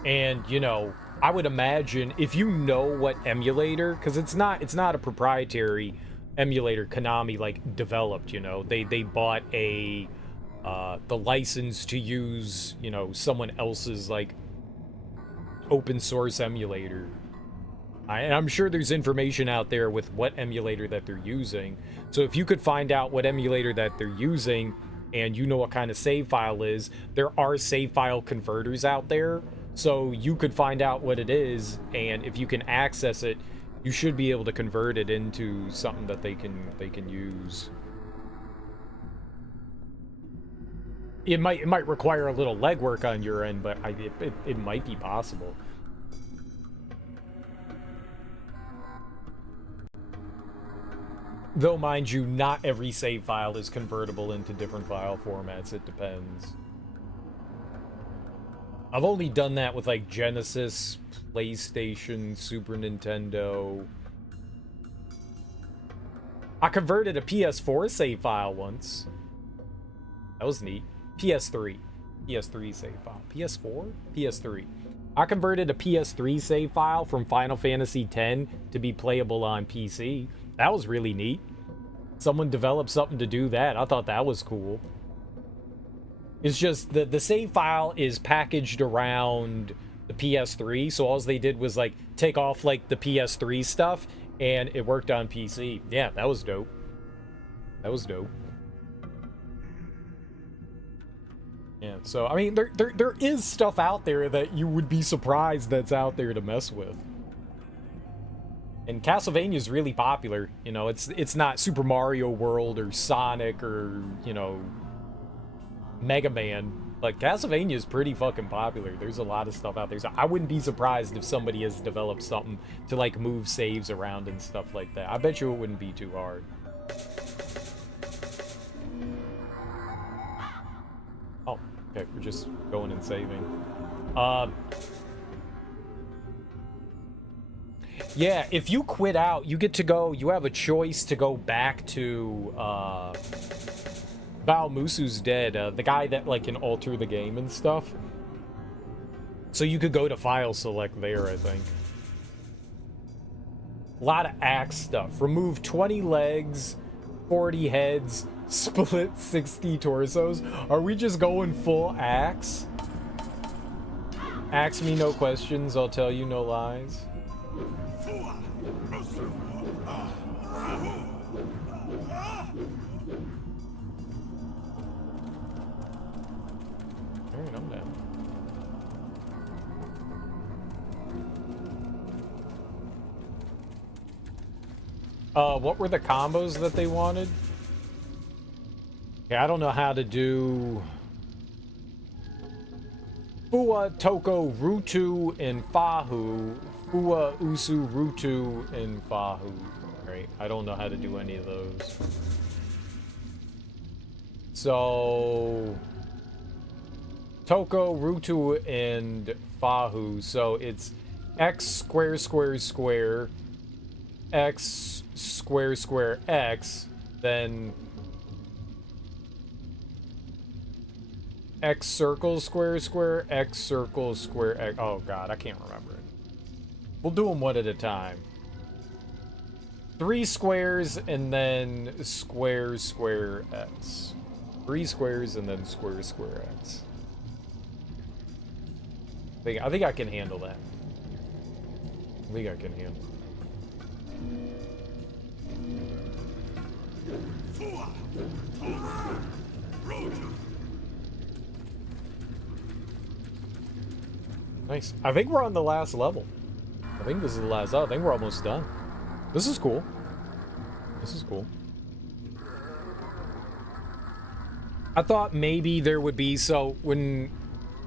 And, you know, I would imagine if you know what emulator, because it's not a proprietary emulator Konami, like, developed, you know. They bought the license to use, you know, someone else's, like, open source emulator. And I'm sure there's information out there with what emulator that they're using. So if you could find out what emulator that they're using and you know what kind of save file is, there are save file converters out there. So you could find out what it is, and if you can access it, you should be able to convert it into something that they can use. It might require a little legwork on your end, but it might be possible. Though, mind you, not every save file is convertible into different file formats. It depends. I've only done that with, like, Genesis, PlayStation, Super Nintendo. I converted a PS4 save file once. That was neat. PS3 save file. PS4? PS3. I converted a PS3 save file from Final Fantasy X to be playable on PC. That was really neat. Someone developed something to do that. I thought that was cool. It's just the save file is packaged around the PS3, so all they did was, like, take off, like, the PS3 stuff, and it worked on PC. Yeah, that was dope. That was dope. Yeah, so, I mean, there is stuff out there that you would be surprised that's out there to mess with. And Castlevania is really popular. You know, it's not Super Mario World or Sonic or, you know, Mega Man. But Castlevania is pretty fucking popular. There's a lot of stuff out there. So I wouldn't be surprised if somebody has developed something to, like, move saves around and stuff like that. I bet you it wouldn't be too hard. Oh, okay. We're just going and saving. Yeah, if you quit out, you get to go, you have a choice to go back to, Bao Musu's dead, the guy that, like, can alter the game and stuff. So you could go to file select there, I think. A lot of axe stuff. Remove 20 legs, 40 heads, split 60 torsos. Are we just going full axe? Ask me no questions, I'll tell you no lies. Alright, I'm down. What were the combos that they wanted? Yeah, I don't know how to do Fua, Toko, Rutu, and Fahu. Fua, Usu, Rutu, and Fahu. Right? I don't know how to do any of those. So Toko, Rutu, and Fahu. So it's X square square square, X square square X, then X circle square square, X circle square X. Oh god, I can't remember it. We'll do them one at a time. 3 squares and then square square X. 3 squares and then square square X. I think I can handle that. I think I can handle it. Nice. I think we're on the last level. I think this is the last level. I think we're almost done. This is cool. This is cool. I thought maybe there would be, so when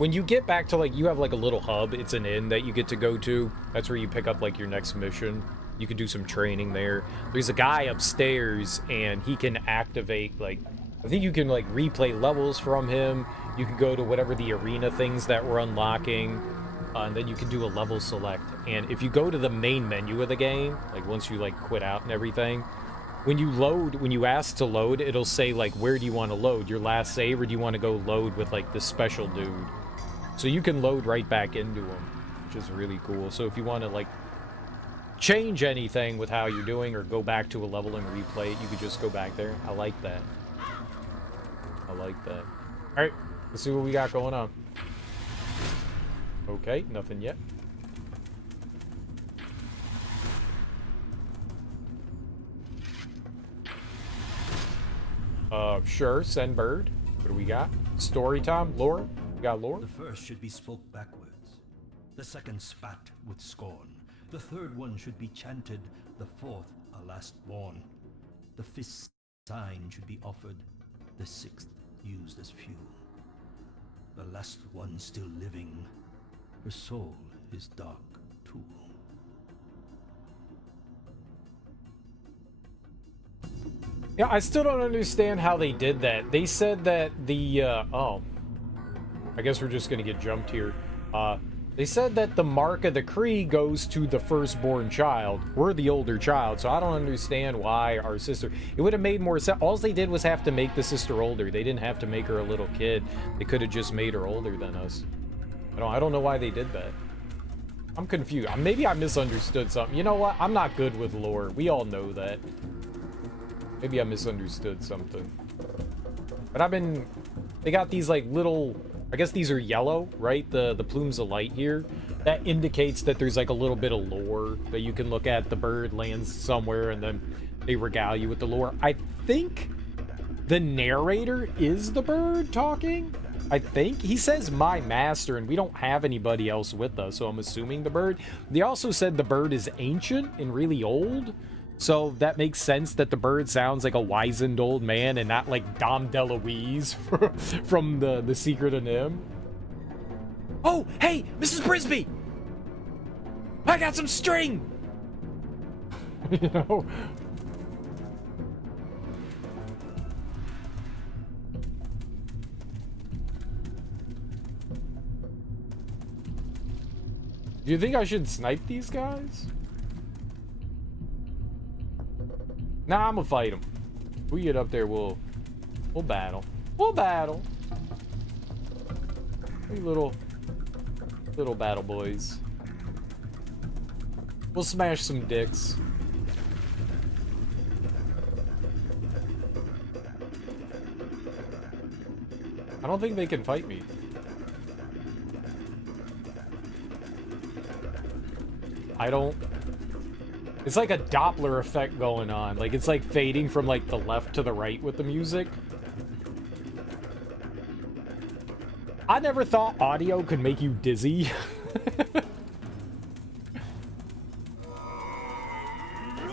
you get back to, like, you have like a little hub, it's an inn that you get to go to. That's where you pick up like your next mission. You can do some training there. There's a guy upstairs and he can activate, like, I think you can like replay levels from him. You can go to whatever the arena things that we're unlocking. And then you can do a level select. And if you go to the main menu of the game, like once you like quit out and everything, when you ask to load, it'll say like, where do you want to load? Your last save, or do you want to go load with like the special dude? So you can load right back into him, which is really cool. So if you want to like change anything with how you're doing or go back to a level and replay it, you could just go back there. I like that. I like that. All right, let's see what we got going on. Okay, nothing yet. Sure, send bird. What do we got? Story time, lore? We got lore? The first should be spoke backwards. The second spat with scorn. The third one should be chanted. The fourth, a last born. The fifth sign should be offered. The sixth used as fuel. The last one still living. Her soul is dark too. Yeah, I still don't understand how they did that. They said that the, oh. I guess we're just gonna get jumped here. They said that the mark of the Kree goes to the firstborn child. We're the older child, so I don't understand why our sister... It would have made more sense. All they did was have to make the sister older. They didn't have to make her a little kid. They could have just made her older than us. I don't know why they did that. I'm confused. Maybe I misunderstood something. You know what? I'm not good with lore. We all know that. Maybe I misunderstood something. But they got these like little, I guess these are yellow, right? The plumes of light here. That indicates that there's like a little bit of lore that you can look at. The bird lands somewhere and then they regale you with the lore. I think the narrator is the bird talking. I think he says my master, and we don't have anybody else with us, so I'm assuming the bird. They also said the bird is ancient and really old, so that makes sense that the bird sounds like a wizened old man and not like Dom DeLuise from the Secret of Nim. Oh, hey, Mrs. Brisby! I got some string! You know? Do you think I should snipe these guys? Nah, I'm gonna fight them. If we get up there, we'll battle. We'll battle. We little battle boys. We'll smash some dicks. I don't think they can fight me. It's like a Doppler effect going on. Like, it's like fading from like the left to the right with the music. I never thought audio could make you dizzy.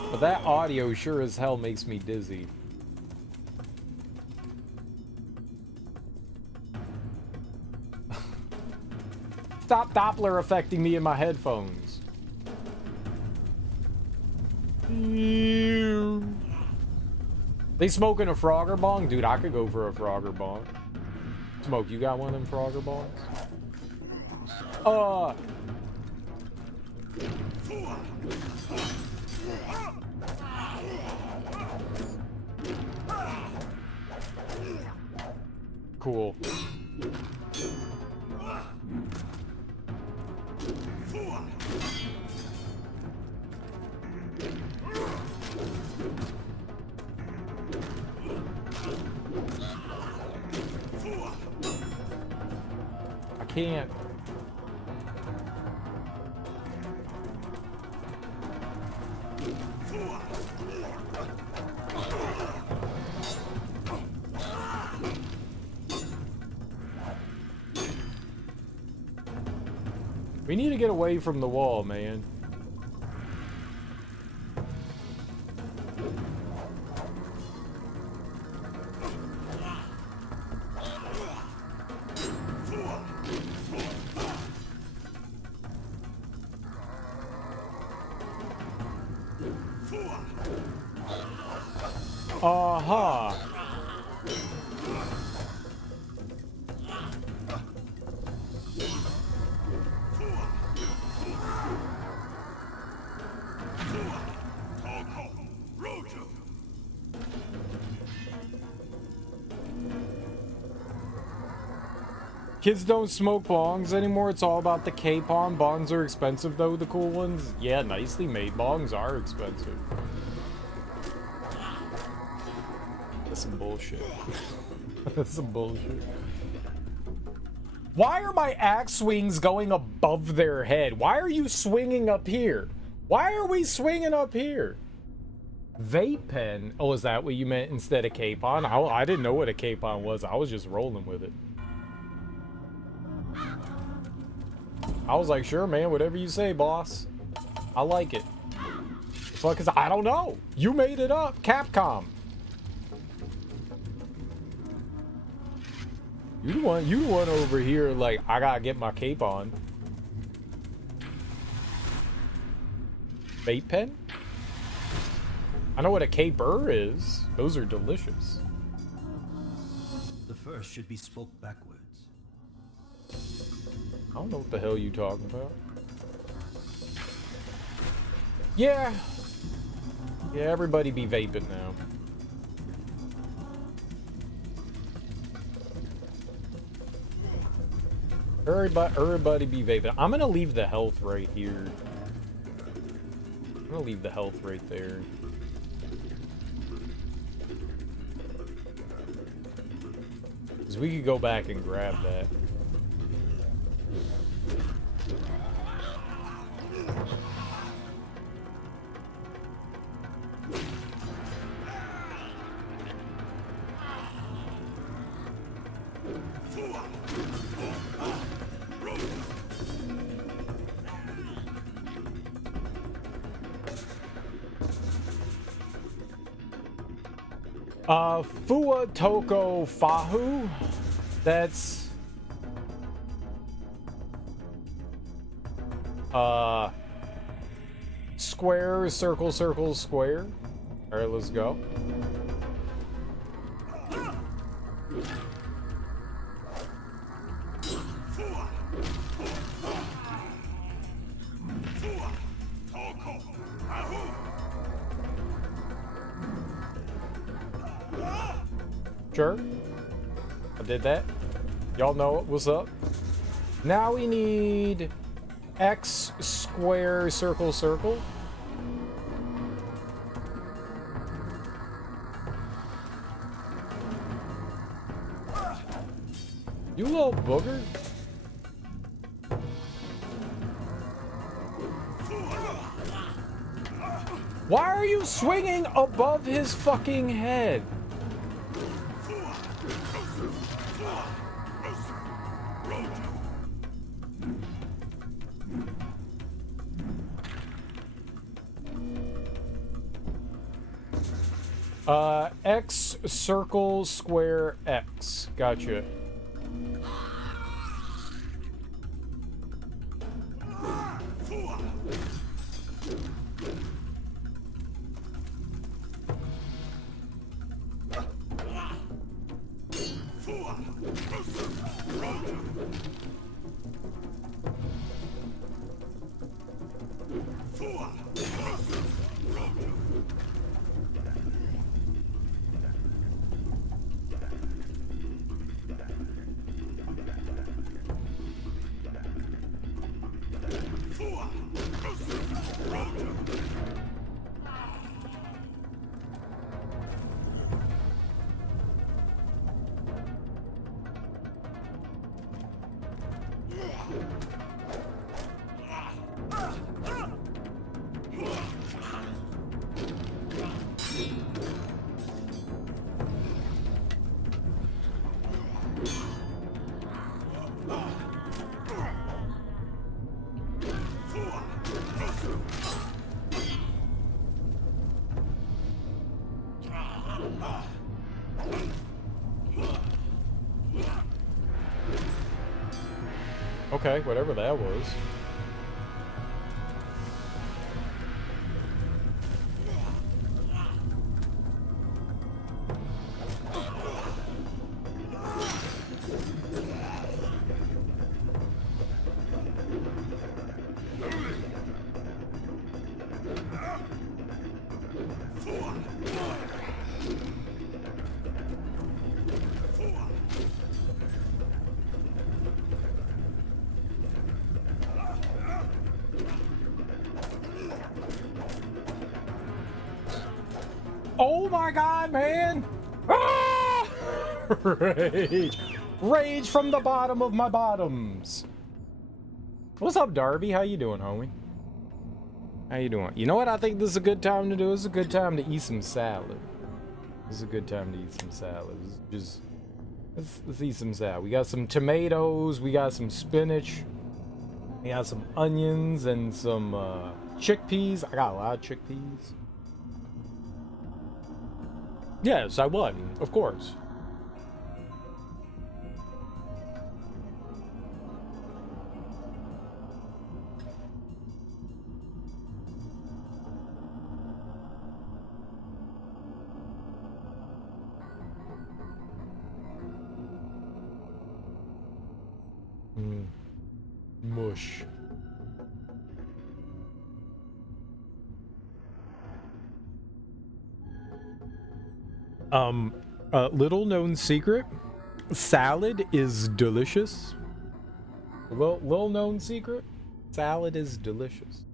But that audio audio sure as hell makes me dizzy. Stop Doppler affecting me in my headphones. They smoking a Frogger bong? Dude, I could go for a Frogger bong. Smoke, you got one of them Frogger bongs? Cool. I can't. We need to get away from the wall, man. Aha. Kids don't smoke bongs anymore. It's all about the K-pon. Bongs are expensive, though, the cool ones. Yeah, nicely made bongs are expensive. That's some bullshit. That's some bullshit. Why are my axe swings going above their head? Why are you swinging up here? Why are we swinging up here? Vape pen? Oh, is that what you meant instead of K-pon? I didn't know what a K-pon was. I was just rolling with it. I was like, sure, man, whatever you say, boss. I like it. The fuck is... I don't know. You made it up. Capcom. You the one over here, like, I gotta get my cape on. Vape pen? I know what a caper is. Those are delicious. The first should be spoke backwards. I don't know what the hell you talking about. Yeah. Yeah, everybody be vaping now. Everybody be vaping. I'm gonna leave the health right here. I'm gonna leave the health right there. Because we could go back and grab that. Fua Toko Fahu. That's square, circle, circle, square. All right, let's go. Sure. I did that. Y'all know what's up. Now we need X, square, circle, circle. You little booger. Why are you swinging above his fucking head? X, circle, square, X. Gotcha. Okay, whatever that was. Oh my god, man! Ah! Rage! Rage from the bottom of my bottoms! What's up, Darby? How you doing, homie? How you doing? You know what I think this is a good time to do? This is a good time to eat some salad. This is a good time to eat some salad. Let's eat some salad. We got some tomatoes, we got some spinach, we got some onions and some chickpeas. I got a lot of chickpeas. Yes, I won, of course. Mush. Little known secret, salad is delicious. Little known secret, salad is delicious.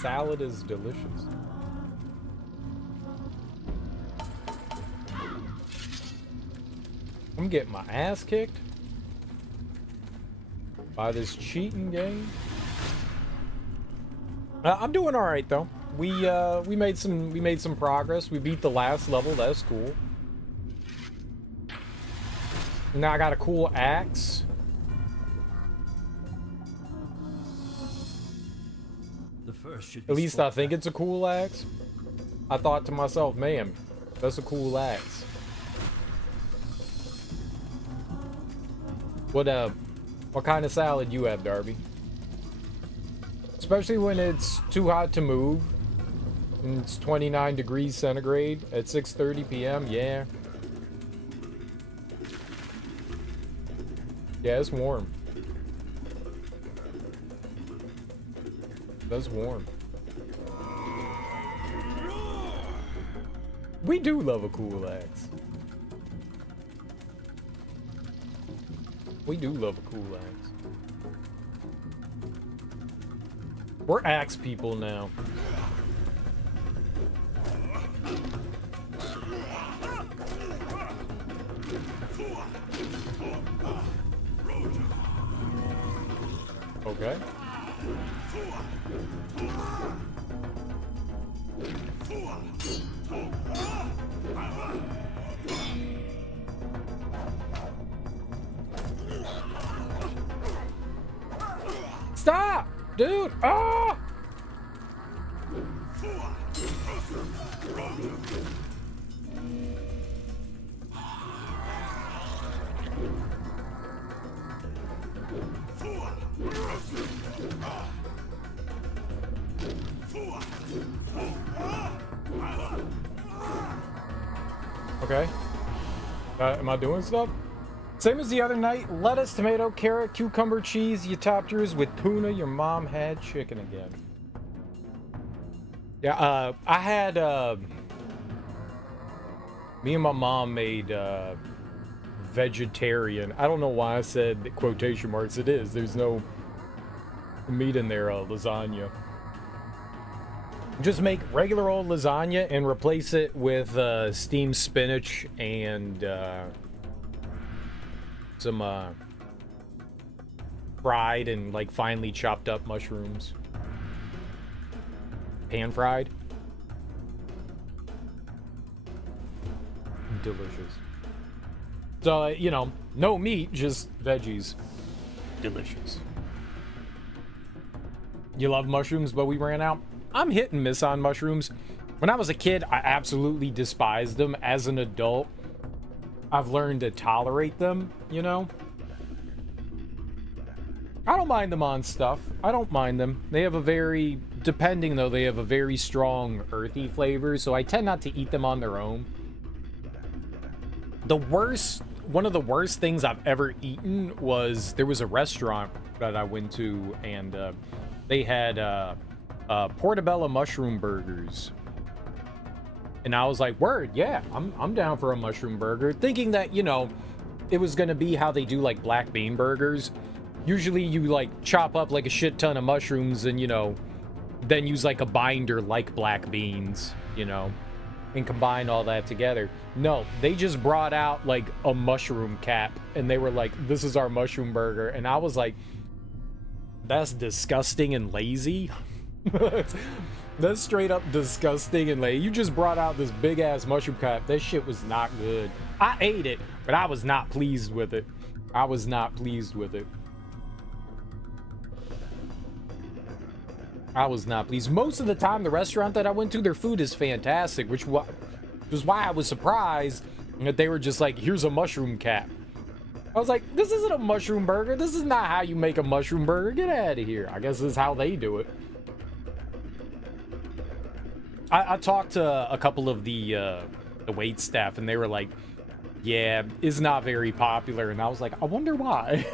Salad is delicious. I'm getting my ass kicked by this cheating game. I'm doing all right though. We made some progress. We beat the last level. That's cool. Now I got a cool axe. The first should be At least I think it's a cool axe. I thought to myself, man, that's a cool axe. What kind of salad you have, Darby? Especially when it's too hot to move. And it's 29 degrees centigrade at 6:30 p.m. Yeah. Yeah, it's warm. That's warm. We do love a cool axe. We do love a cool axe. We're axe people now. Okay. Stop! Dude! Ah! Okay. Am I doing stuff? Same as the other night. Lettuce, tomato, carrot, cucumber, cheese. You topped yours with tuna. Your mom had chicken again. Yeah, I had, me and my mom made, vegetarian. I don't know why I said quotation marks. It is. There's no meat in there, lasagna. Just make regular old lasagna and replace it with steamed spinach and some fried and like finely chopped up mushrooms. Pan fried. Delicious. So, you know, no meat, just veggies. Delicious. You love mushrooms, but we ran out. I'm hit and miss on mushrooms. When I was a kid, I absolutely despised them. As an adult, I've learned to tolerate them, you know? I don't mind them on stuff. I don't mind them. They have a very, depending though, they have a very strong earthy flavor, so I tend not to eat them on their own. One of the worst things I've ever eaten was, there was a restaurant that I went to, and they had portobello mushroom burgers. And I was like, word, yeah, I'm down for a mushroom burger. Thinking that, you know, it was gonna be how they do like black bean burgers. Usually you like chop up like a shit ton of mushrooms and, you know, then use like a binder like black beans, you know, and combine all that together. No, they just brought out like a mushroom cap and they were like, this is our mushroom burger. And I was like, that's disgusting and lazy. That's straight up disgusting and lazy. You just brought out this big ass mushroom cap. That shit was not good. I ate it, but I was not pleased with it. I was not pleased with it. I was not pleased. Most of the time, the restaurant that I went to, their food is fantastic, which was why I was surprised that they were just like, here's a mushroom cap. I was like, this isn't a mushroom burger. This is not how you make a mushroom burger. Get out of here. I guess this is how they do it. I talked to a couple of the wait staff, and they were like, yeah, it's not very popular. And I was like, I wonder why.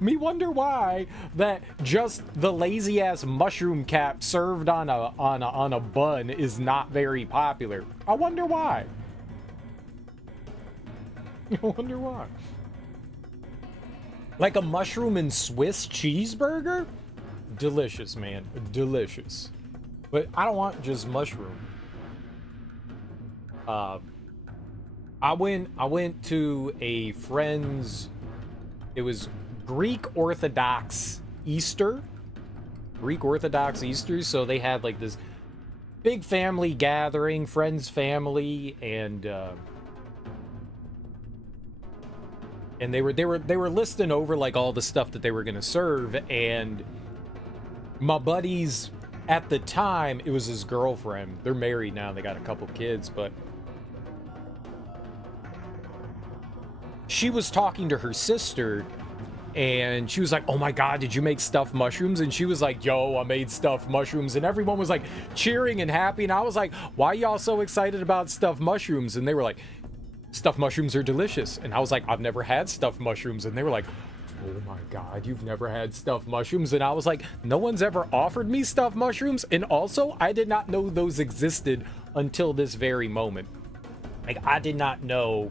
Me wonder why that just the lazy ass mushroom cap served on a bun is not very popular. I wonder why. I wonder why. Like a mushroom and Swiss cheeseburger? Delicious, man. Delicious. But I don't want just mushroom. I went to a friend's. It was Greek Orthodox Easter. Greek Orthodox Easter. So they had like this big family gathering, friends, family, and they were listing over like all the stuff that they were gonna serve, and my buddies at the time, it was his girlfriend. They're married now. They got a couple kids, but she was talking to her sister, and she was like, oh my God, did you make stuffed mushrooms? And she was like, yo, I made stuffed mushrooms. And everyone was like cheering and happy. And I was like, why y'all so excited about stuffed mushrooms? And they were like, stuffed mushrooms are delicious. And I was like, I've never had stuffed mushrooms. And they were like, oh my God, you've never had stuffed mushrooms? And I was like, no one's ever offered me stuffed mushrooms. And also, I did not know those existed until this very moment. Like, I did not know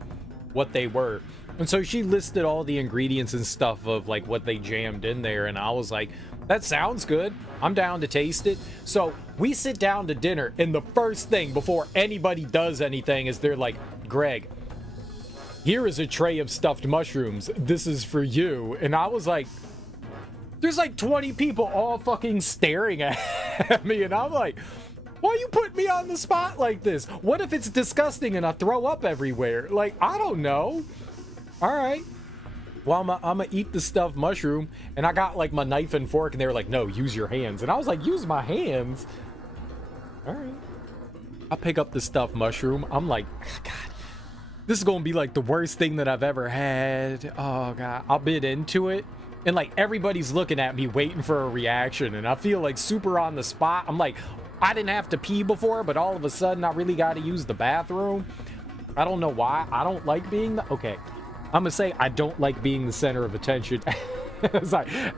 what they were. And so she listed all the ingredients and stuff of like what they jammed in there. And I was like, that sounds good. I'm down to taste it. So we sit down to dinner, and the first thing before anybody does anything is they're like, Greg, here is a tray of stuffed mushrooms. This is for you. And I was like, there's like 20 people all fucking staring at me. And I'm like, why you put me on the spot like this? What if it's disgusting and I throw up everywhere? Like, I don't know. All right. Well, I'm gonna eat the stuffed mushroom. And I got like my knife and fork, and they were like, no, use your hands. And I was like, use my hands? All right. I pick up the stuffed mushroom. I'm like, God, this is gonna be like the worst thing that I've ever had. Oh God, I'll bit into it, and like everybody's looking at me waiting for a reaction, and I feel like super on the spot. I'm like, I didn't have to pee before, but all of a sudden I really got to use the bathroom. I don't know why. I don't like being the... Okay, I'm gonna say I don't like being the center of attention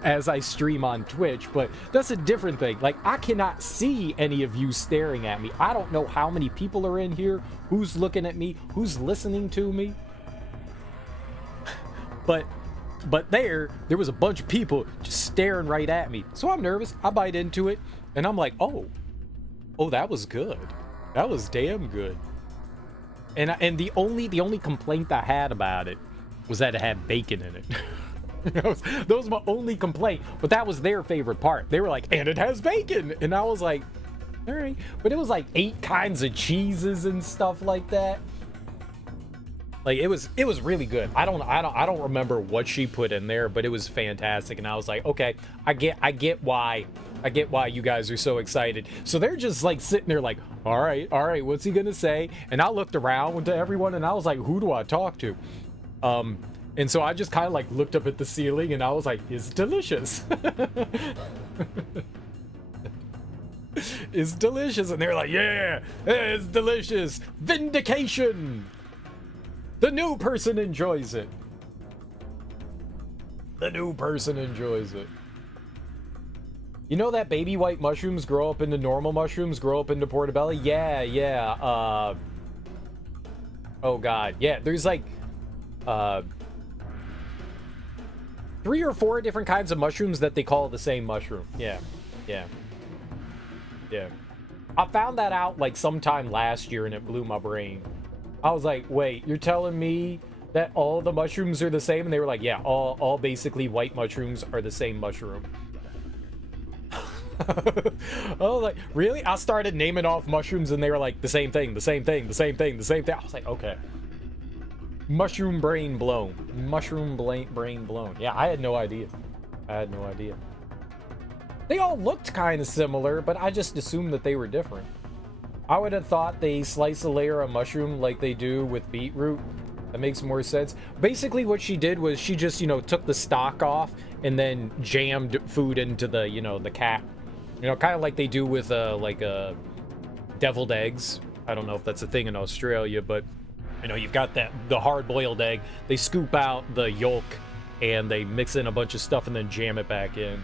as I stream on Twitch, but that's a different thing. Like, I cannot see any of you staring at me. I don't know how many people are in here, who's looking at me, who's listening to me. But there was a bunch of people just staring right at me. So I'm nervous. I bite into it, and I'm like, oh, that was good. That was damn good. And the only complaint I had about it was that it had bacon in it. that was my only complaint, but that was their favorite part. They were like, and it has bacon, and I was like, all right. But it was like 8 kinds of cheeses and stuff like that. Like, it was really good. I don't remember what she put in there, but it was fantastic. And I was like, okay, I get why you guys are so excited. So they're just like sitting there like, all right, what's he gonna say? And I looked around to everyone and I was like, who do I talk to? And so I just kind of like looked up at the ceiling and I was like, it's delicious. It's delicious. And they're like, yeah, it's delicious. Vindication. The new person enjoys it. The new person enjoys it. You know that baby white mushrooms grow up into normal mushrooms, grow up into portobello? Yeah. Oh god. Yeah, there's like 3 or 4 different kinds of mushrooms that they call the same mushroom. Yeah. I found that out like sometime last year and it blew my brain. I was like, wait, you're telling me that all the mushrooms are the same? And they were like, yeah, all basically white mushrooms are the same mushroom. I was like, really? I started naming off mushrooms and they were like, the same thing. I was like, okay. Mushroom brain blown. Brain blown. Yeah, I had no idea. They all looked kind of similar, but I just assumed that they were different. I would have thought they slice a layer of mushroom like they do with beetroot. That makes more sense. Basically, what she did was she just, took the stalk off and then jammed food into the, the cap. Kind of like they do with, deviled eggs. I don't know if that's a thing in Australia, but, you've got the hard-boiled egg. They scoop out the yolk and they mix in a bunch of stuff and then jam it back in.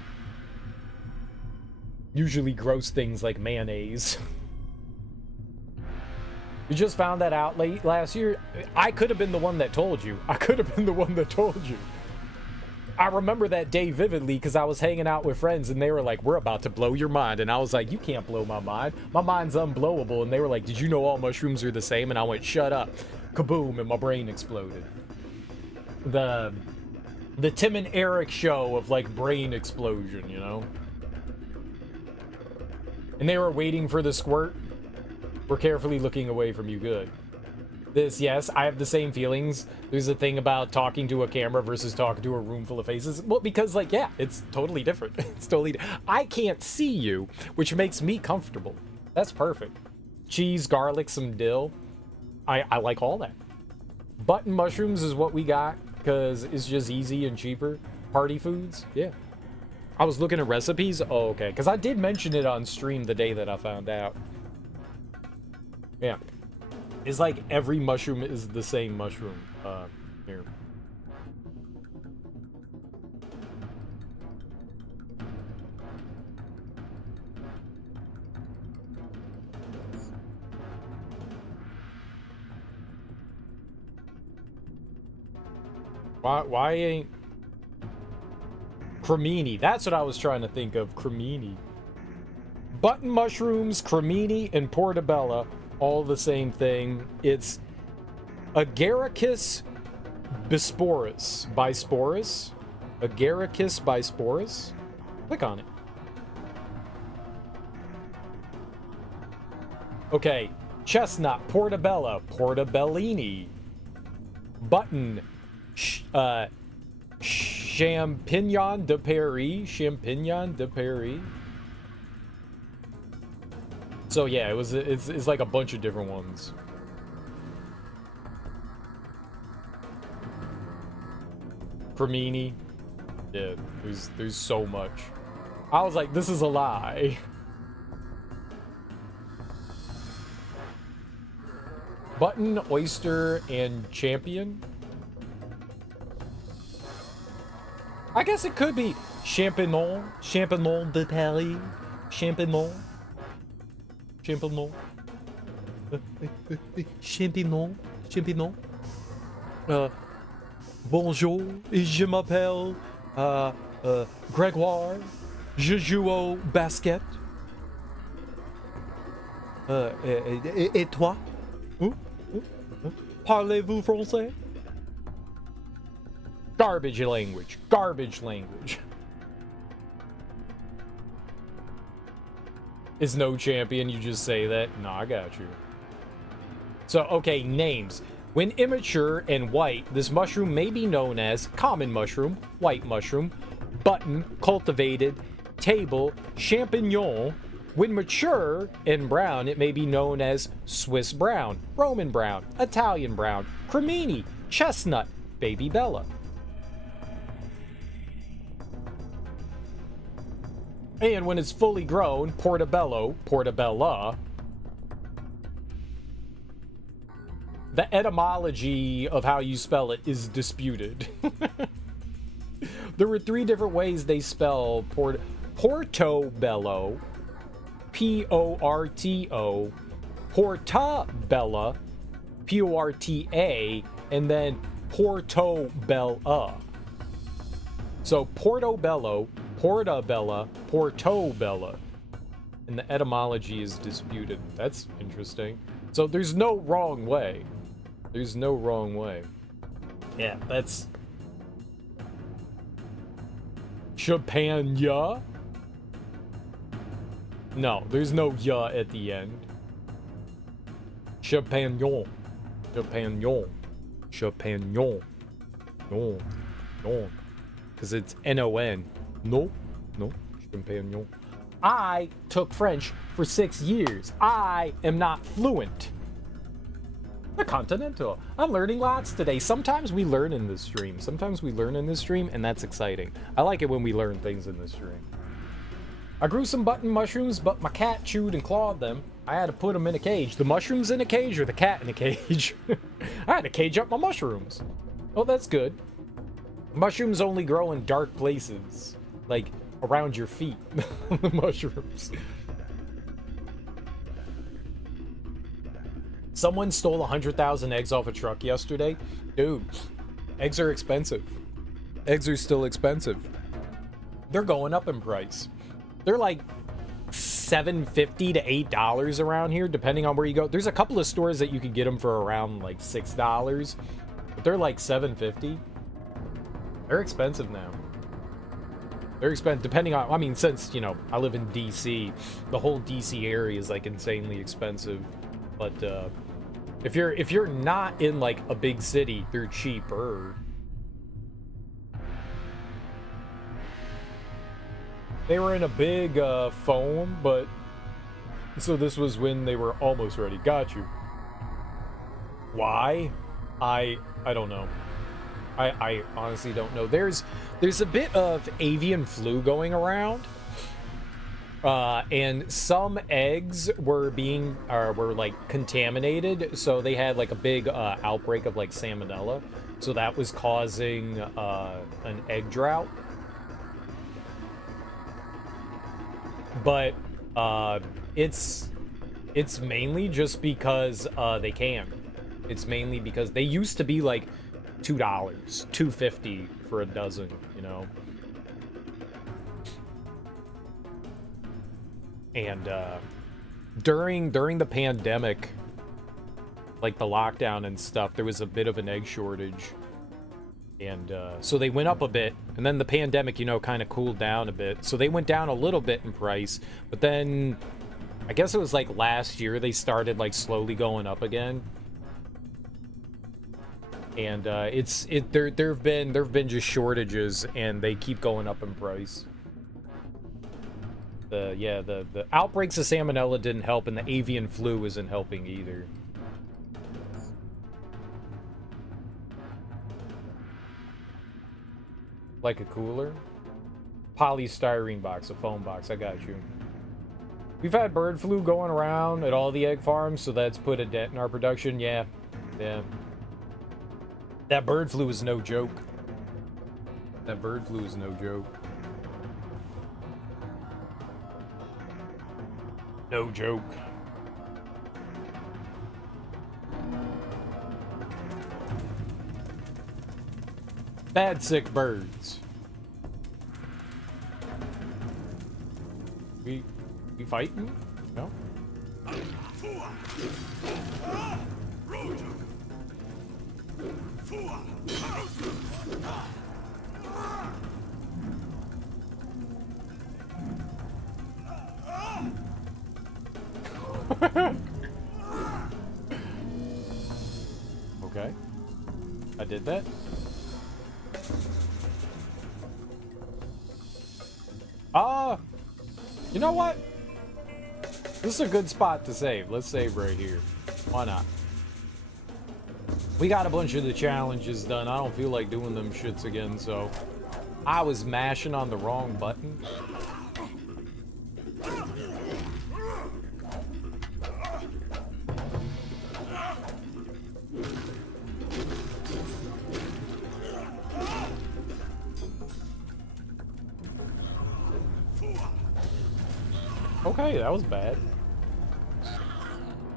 Usually gross things like mayonnaise. You just found that out late last year? I could have been the one that told you. I remember that day vividly because I was hanging out with friends and they were like, we're about to blow your mind. And I was like, you can't blow my mind. My mind's unblowable. And they were like, did you know all mushrooms are the same? And I went, shut up. Kaboom, and my brain exploded. The Tim and Eric show of like brain explosion, And they were waiting for the squirt. We're carefully looking away from you. Good. Yes, I have the same feelings. There's a thing about talking to a camera versus talking to a room full of faces. Well, because, it's totally different. I can't see you, which makes me comfortable. That's perfect. Cheese, garlic, some dill. I like all that. Button mushrooms is what we got, because it's just easy and cheaper. Party foods, yeah. I was looking at recipes. Oh, okay. Because I did mention it on stream the day that I found out. Yeah. It's like every mushroom is the same mushroom. Here. Why ain't... Cremini. That's what I was trying to think of. Cremini. Button mushrooms, cremini, and portobello. All the same thing. It's Agaricus bisporus. Agaricus bisporus. Click on it. Okay. Chestnut, portobello, portobellini. Button, Champignon de Paris. So yeah, it's like a bunch of different ones. Cremini. Yeah, there's so much. I was like, this is a lie. Button, oyster, and champion. I guess it could be champignon, champignon de Paris, champignon, champignon, champignon, champignon. Bonjour, je m'appelle Grégoire, je joue au basket. Et toi? Parlez-vous français? Garbage language. Garbage language. Is no champion, you just say that? No, I got you. So, okay, names. When immature and white, this mushroom may be known as common mushroom, white mushroom, button, cultivated, table, champignon. When mature and brown, it may be known as Swiss brown, Roman brown, Italian brown, cremini, chestnut, baby bella. And when it's fully grown, portobello, portabella. The etymology of how you spell it is disputed. There were 3 different ways they spell portobello, P-O-R-T-O, portabella, P-O-R-T-A, and then portobella. So portobello, portabella, portobella. And the etymology is disputed. That's interesting. So there's no wrong way. There's no wrong way. Yeah, that's... Champagne? No, there's no ya at the end. Champignon. Champignon. Champignon. No. No. Because it's N-O-N. No. No. Champignon. I took French for 6 years. I am not fluent. The Continental. I'm learning lots today. Sometimes we learn in this stream. And that's exciting. I like it when we learn things in this stream. I grew some button mushrooms, but my cat chewed and clawed them. I had to put them in a cage. The mushrooms in a cage or the cat in a cage? I had to cage up my mushrooms. Oh, that's good. Mushrooms only grow in dark places. Like, around your feet. The mushrooms. Someone stole 100,000 eggs off a truck yesterday. Dude, eggs are expensive. Eggs are still expensive. They're going up in price. They're like $7.50 to $8 around here, depending on where you go. There's a couple of stores that you can get them for around like $6, but they're like $7.50. They're expensive now. They're expensive, depending on, I mean, since, you know, I live in DC, the whole DC area is like insanely expensive. But if you're not in like a big city, they're cheaper. They were in a big foam, but so this was when they were almost ready. Got you. Why? I don't know. I honestly don't know. There's a bit of avian flu going around, and some eggs were like contaminated, so they had like a big outbreak of like salmonella, so that was causing an egg drought. But it's mainly just because they can. It's mainly because they used to be like $2, $2.50 for a dozen, you know. And during the pandemic, like the lockdown and stuff, there was a bit of an egg shortage. And so they went up a bit, and then the pandemic, you know, kind of cooled down a bit. So they went down a little bit in price, but then I guess it was like last year they started like slowly going up again. And there've been just shortages, and they keep going up in price. The outbreaks of salmonella didn't help, and the avian flu isn't helping either. Like a cooler? Polystyrene box, a foam box, I got you. We've had bird flu going around at all the egg farms, so that's put a dent in our production. Yeah. Yeah. That bird flu is no joke. That bird flu is no joke. No joke. Bad sick birds. We fighting? No? Okay. I did that. You know what? This is a good spot to save. Let's save right here. Why not? We got a bunch of the challenges done. I don't feel like doing them shits again, so I was mashing on the wrong button. Okay, that was bad.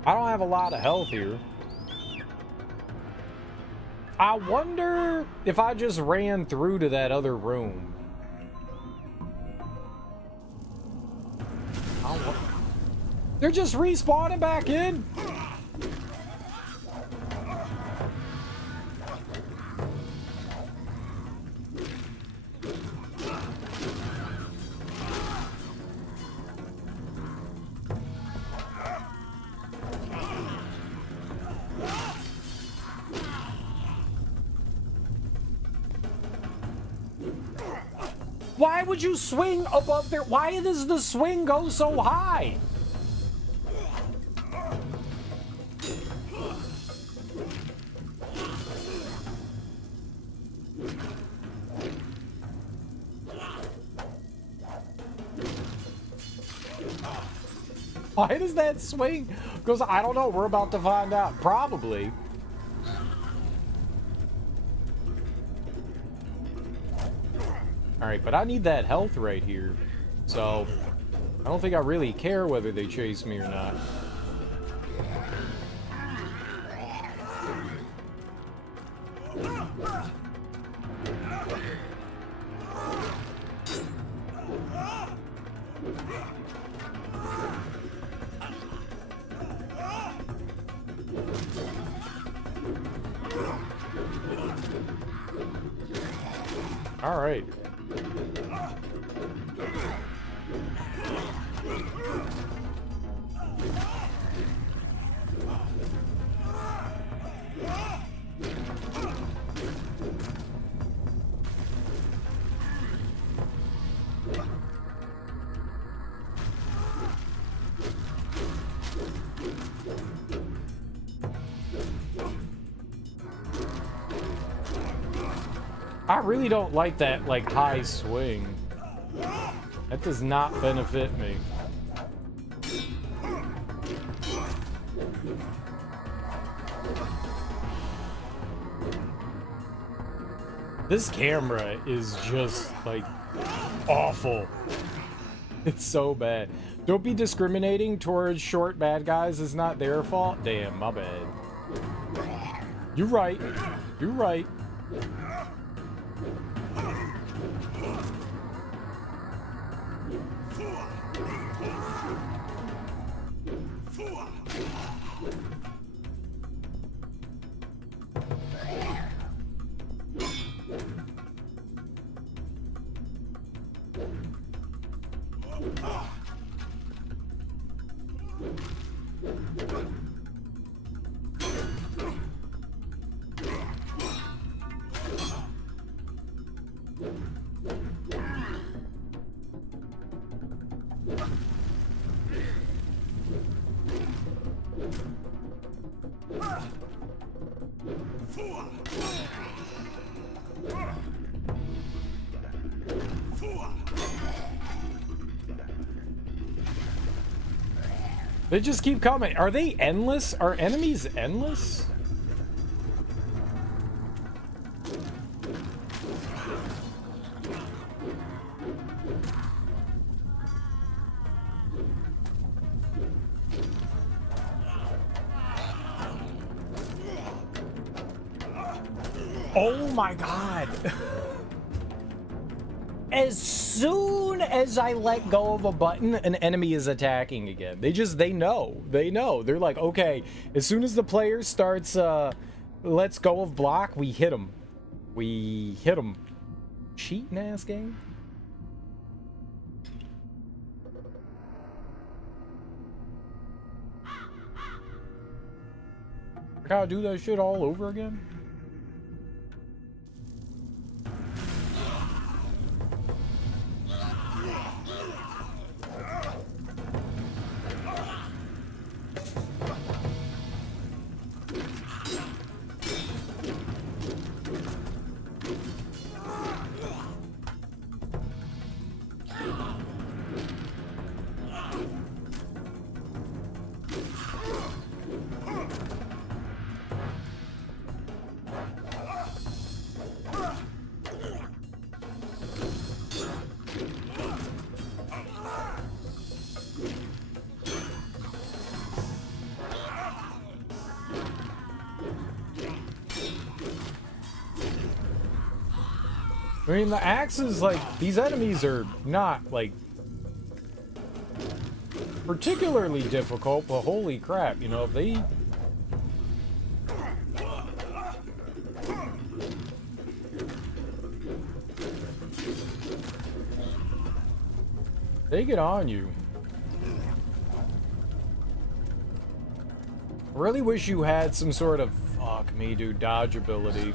I don't have a lot of health here. I wonder if I just ran through to that other room. They're just respawning back in? Why would you swing above there? Why does the swing go so high? Why does that swing? Because I don't know. We're about to find out. Probably. Alright, but I need that health right here. So, I don't think I really care whether they chase me or not. Alright. I really don't like that, like, high swing. That does not benefit me. This camera is just, like, awful. It's so bad. Don't be discriminating towards short bad guys. It's not their fault. Damn, my bad. You're right. You're right. They just keep coming. Are they endless? Are enemies endless? Oh my god. As soon as I let go of a button, an enemy is attacking again. They know. They're like, okay, as soon as the player starts, lets go of block, we hit him. Cheating ass game. I gotta do that shit all over again? I mean, the axes, like, these enemies are not, like, particularly difficult, but holy crap, you know, if they get on you. I really wish you had some sort of, fuck me, dude, dodge ability.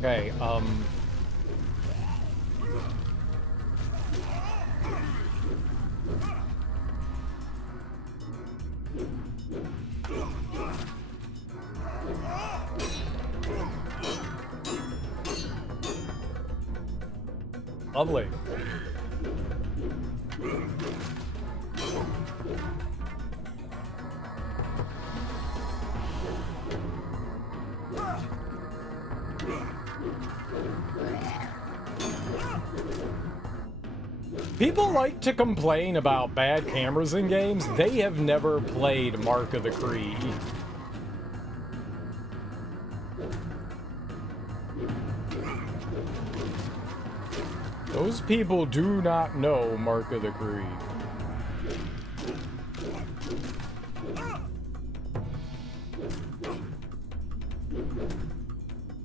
Okay, lovely. People like to complain about bad cameras in games. They have never played Mark of the Creed. Those people do not know Mark of the Creed.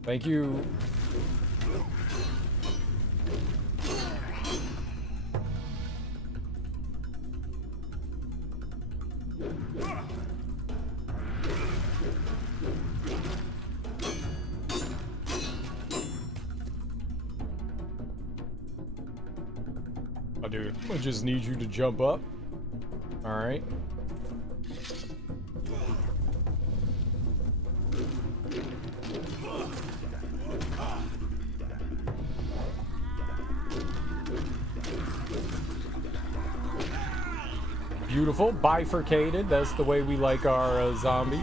Thank you. Oh, dude, I just need you to jump up. All right. Beautiful, bifurcated. That's the way we like our zombies.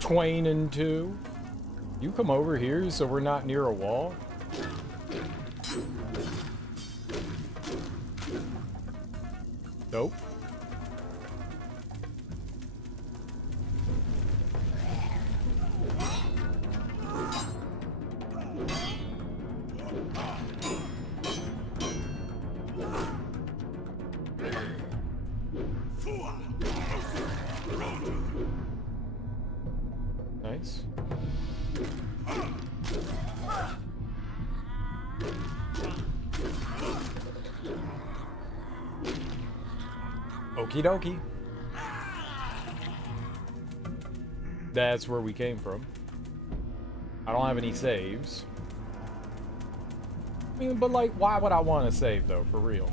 Twain and two. You come over here so we're not near a wall. Nope. Nice. Okie dokie. That's where we came from. I don't have any saves. I mean, but like, why would I want to save though, for real?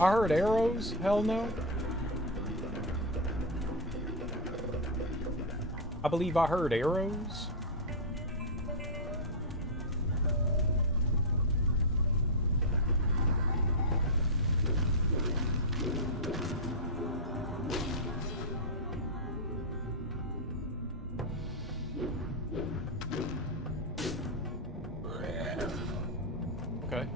I heard arrows? Hell no. I believe I heard arrows. Okay.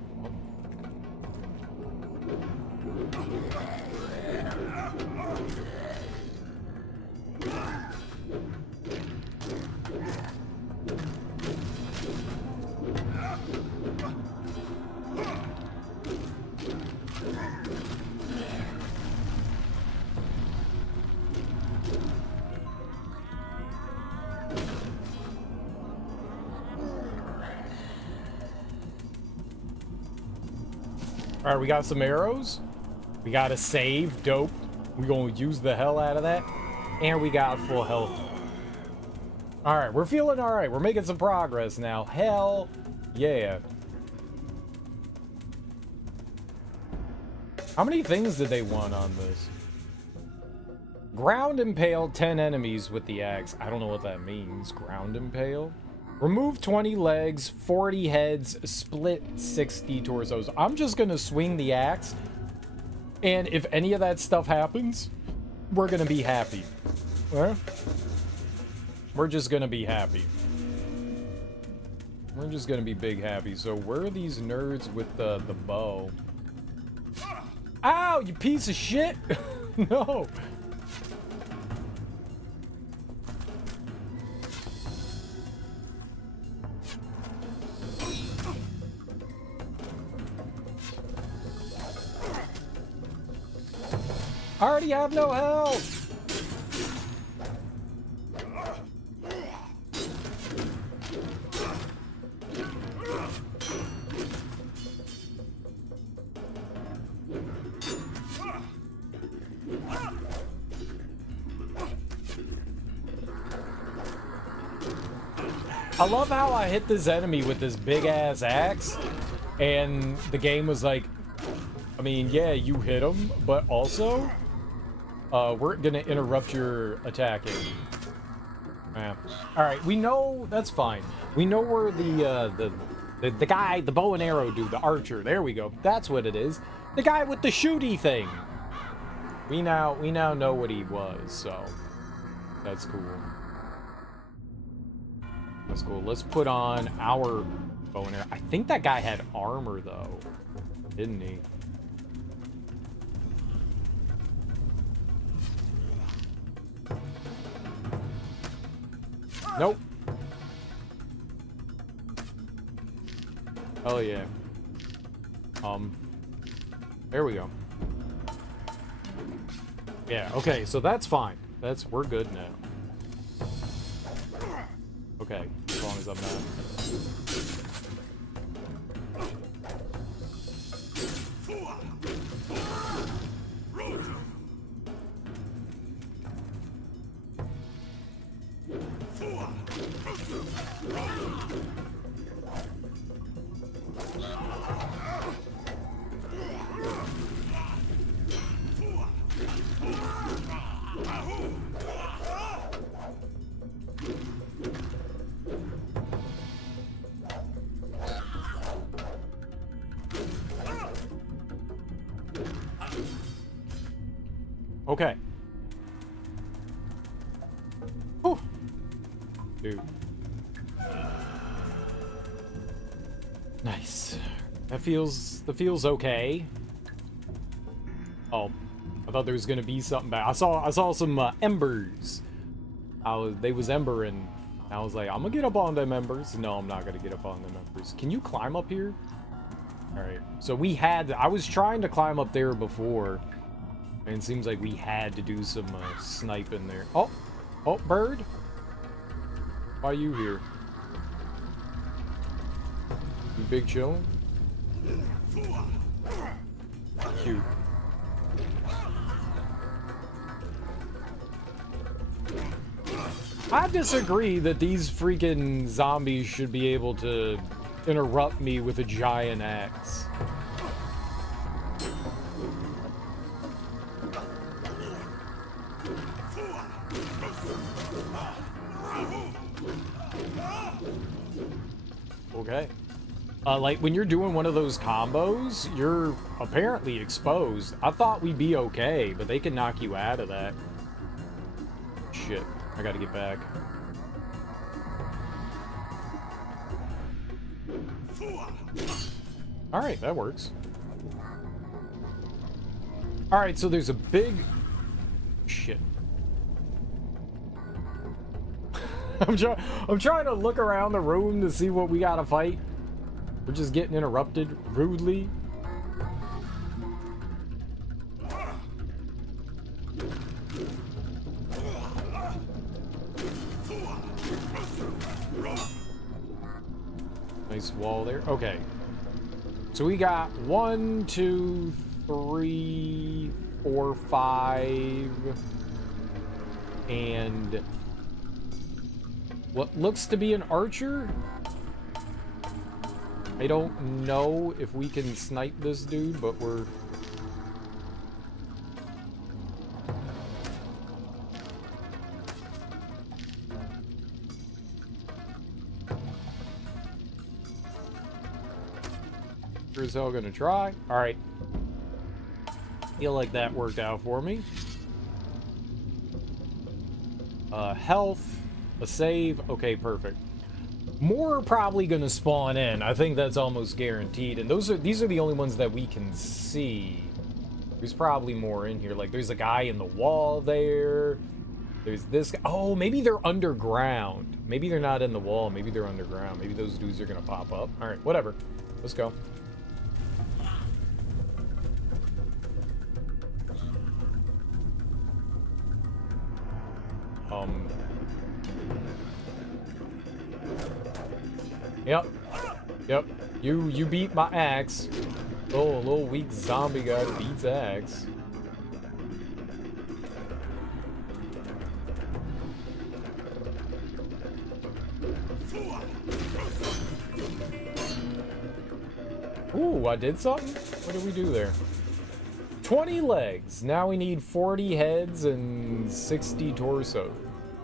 All right, we got some arrows. We got a save. Dope. We're going to use the hell out of that. And we got full health. All right, we're feeling all right. We're making some progress now. Hell yeah. How many things did they want on this? Ground impale 10 enemies with the axe. I don't know what that means. Ground impale? Remove 20 legs, 40 heads, split 60 torsos. I'm just gonna swing the axe, and if any of that stuff happens, we're gonna be happy. Huh? We're just gonna be happy. We're just gonna be big happy. So where are these nerds with the bow? Ow, you piece of shit! No! I already have no health! I love how I hit this enemy with this big ass axe, and the game was like, I mean, yeah, you hit him, but also, we're gonna interrupt your attacking. Yeah. All right, we know that's fine. We know where the guy, the bow and arrow dude, the archer. There we go. That's what it is. The guy with the shooty thing. We now know what he was, so that's cool. That's cool. Let's put on our bow and arrow. I think that guy had armor though, didn't he? Nope. Oh yeah. There we go. Yeah, okay, so that's fine. We're good now. Okay, as long as I'm not. Okay. Whew. Dude. Nice. That feels okay. Oh, I thought there was gonna be something back. I saw some embers. They was embering. I was like, I'm gonna get up on them embers. No, I'm not gonna get up on them embers. Can you climb up here? All right. So I was trying to climb up there before. And it seems like we had to do some sniping there. Oh, bird. Why are you here? You big chillin'? cute. I disagree that these freaking zombies should be able to interrupt me with a giant axe. Okay. Like, when you're doing one of those combos, you're apparently exposed. I thought we'd be okay, but they can knock you out of that. Shit. I gotta get back. Alright, that works. Alright, so there's a big... Shit. I'm trying to look around the room to see what we gotta fight. We're just getting interrupted rudely. Nice wall there. Okay. So we got 1, 2, 3, 4, 5, and what looks to be an archer. I don't know if we can snipe this dude, but we're... sure as hell gonna try. Alright. Feel like that worked out for me. Health, a save. Okay, perfect. More are probably gonna spawn in. I think that's almost guaranteed. And these are the only ones that we can see. There's probably more in here. Like, there's a guy in the wall there. There's this guy. Oh, maybe they're underground. Maybe they're not in the wall. Maybe they're underground. Maybe those dudes are gonna pop up. Alright, whatever. Let's go. Yep. You beat my axe. Oh, a little weak zombie guy beats axe. Ooh, I did something? What did we do there? 20 legs. Now we need 40 heads and 60 torso.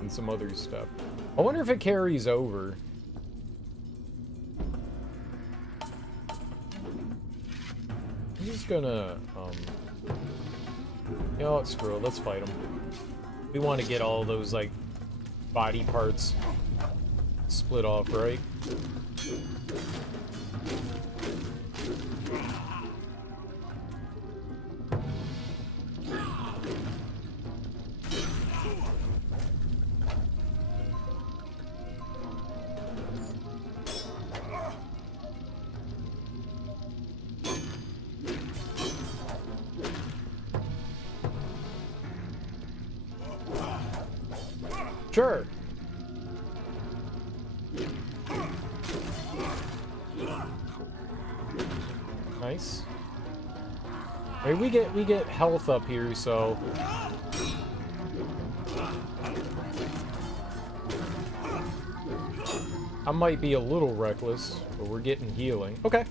And some other stuff. I wonder if it carries over. I'm just gonna, you know what, screw it, let's fight them. We want to get all those, like, body parts split off, right? Sure. Nice. I mean, we get health up here, so I might be a little reckless, but we're getting healing. Okay.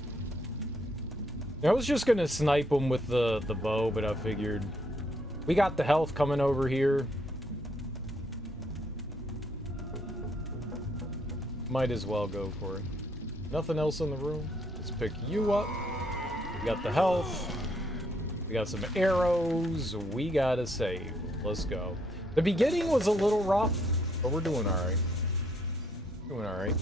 I was just gonna snipe him with the bow, but I figured we got the health coming over here. Might as well go for it. Nothing else in the room. Let's pick you up. We got the health. We got some arrows. We gotta save. Let's go. The beginning was a little rough, but we're doing alright. Doing alright.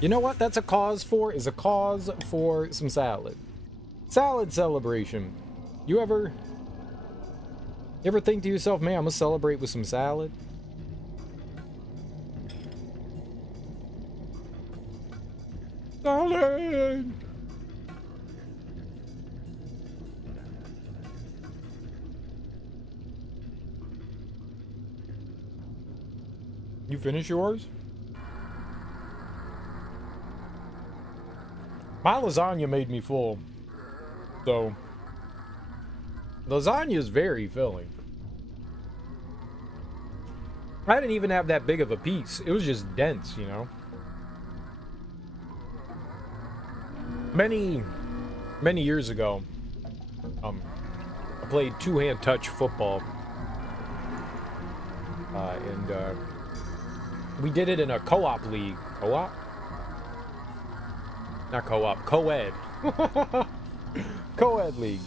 You know what that's a cause for? Is a cause for some salad. Salad celebration. You ever think to yourself, man, I'm gonna celebrate with some salad? Salad! You finish yours? My lasagna made me full, so Lasagna is very filling. I didn't even have that big of a piece. It was just dense, you know. Many years ago, I played two-hand touch football. And we did it in a co-op league. Co-op? Not co-op. Co-ed. Co-ed league.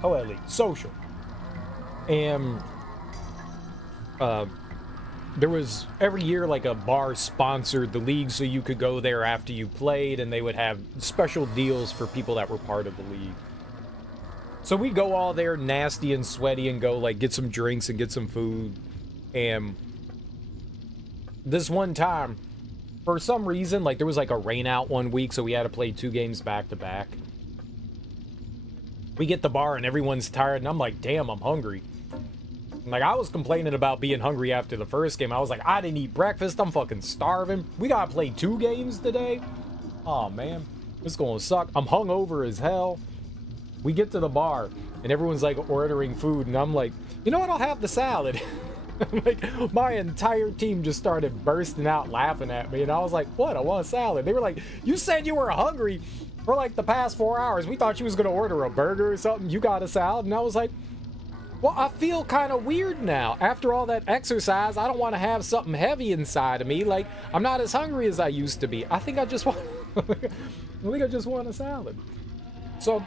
Co-ed league. Social. And there was every year like a bar sponsored the league, so you could go there after you played, and they would have special deals for people that were part of the league. So we'd go all there nasty and sweaty and go like get some drinks and get some food. And this one time, for some reason, like there was like a rain out one week, so we had to play 2 games back to back. We get the bar and everyone's tired, and I'm like, damn, I'm hungry. Like, I was complaining about being hungry after the first game. I was like, I didn't eat breakfast. I'm fucking starving. We gotta play 2 games today? Oh, man. It's gonna suck. I'm hungover as hell. We get to the bar, and everyone's, like, ordering food, and I'm like, you know what? I'll have the salad. Like, my entire team just started bursting out laughing at me, and I was like, what? I want a salad. They were like, you said you were hungry for, like, the past 4 hours. We thought you was gonna order a burger or something. You got a salad? And I was like, well, I feel kind of weird now. After all that exercise, I don't want to have something heavy inside of me. Like, I'm not as hungry as I used to be. I think I just want a salad. So,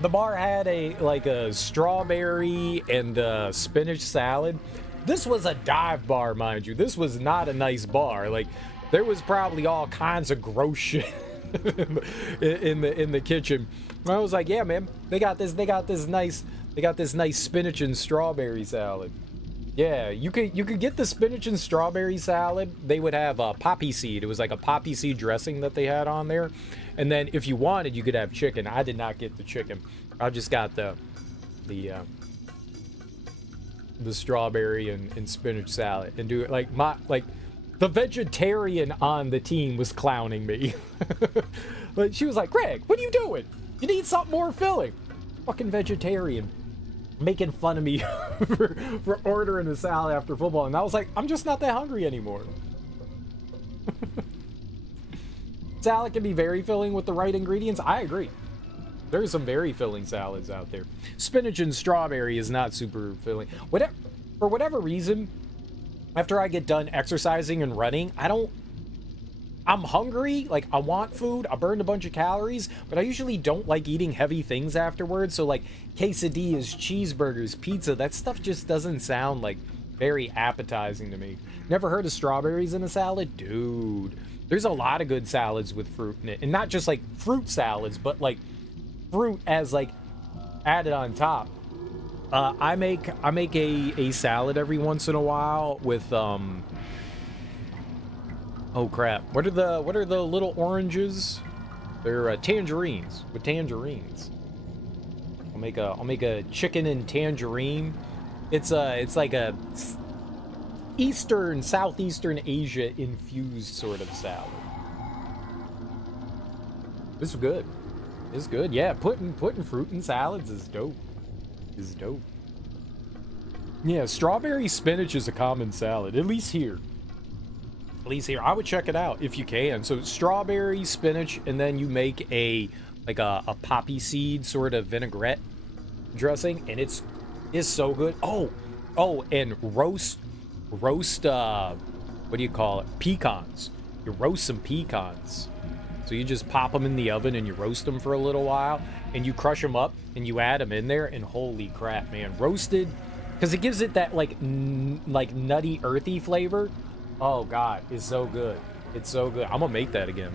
the bar had a strawberry and spinach salad. This was a dive bar, mind you. This was not a nice bar. Like, there was probably all kinds of gross shit in the kitchen. I was like, yeah, man, they got this nice spinach and strawberry salad. Yeah, you could get the spinach and strawberry salad. They would have a poppy seed. It was like a poppy seed dressing that they had on there. And then if you wanted, you could have chicken. I did not get the chicken. I just got the strawberry and spinach salad. And do it like the vegetarian on the team was clowning me. Like, she was like, Greg, what are you doing? You need something more filling. Fucking vegetarian. Making fun of me for ordering a salad after football. And I was like, I'm just not that hungry anymore. Salad can be very filling with the right ingredients. I agree. There's some very filling salads out there. Spinach and strawberry is not super filling. For whatever reason, after I get done exercising and running, I'm hungry, like I want food, I burned a bunch of calories, but I usually don't like eating heavy things afterwards. So like quesadillas, cheeseburgers, pizza, that stuff just doesn't sound like very appetizing to me. Never heard of strawberries in a salad? Dude, there's a lot of good salads with fruit in it. And not just like fruit salads, but like fruit as like added on top. I make a salad every once in a while with oh crap! What are the little oranges? They're tangerines. With tangerines, I'll make a chicken and tangerine. It's like a Southeastern Asia infused sort of salad. This is good. It's good. Yeah, putting fruit in salads is dope. Yeah, strawberry spinach is a common salad, at least here. I would check it out if you can. So strawberry, spinach, and then you make a poppy seed sort of vinaigrette dressing, and it's so good. Oh, and roast what do you call it? Pecans. You roast some pecans. So you just pop them in the oven and you roast them for a little while, and you crush them up and you add them in there, and holy crap, man, roasted, because it gives it that like nutty, earthy flavor. Oh god, it's so good. It's so good. I'm gonna make that again.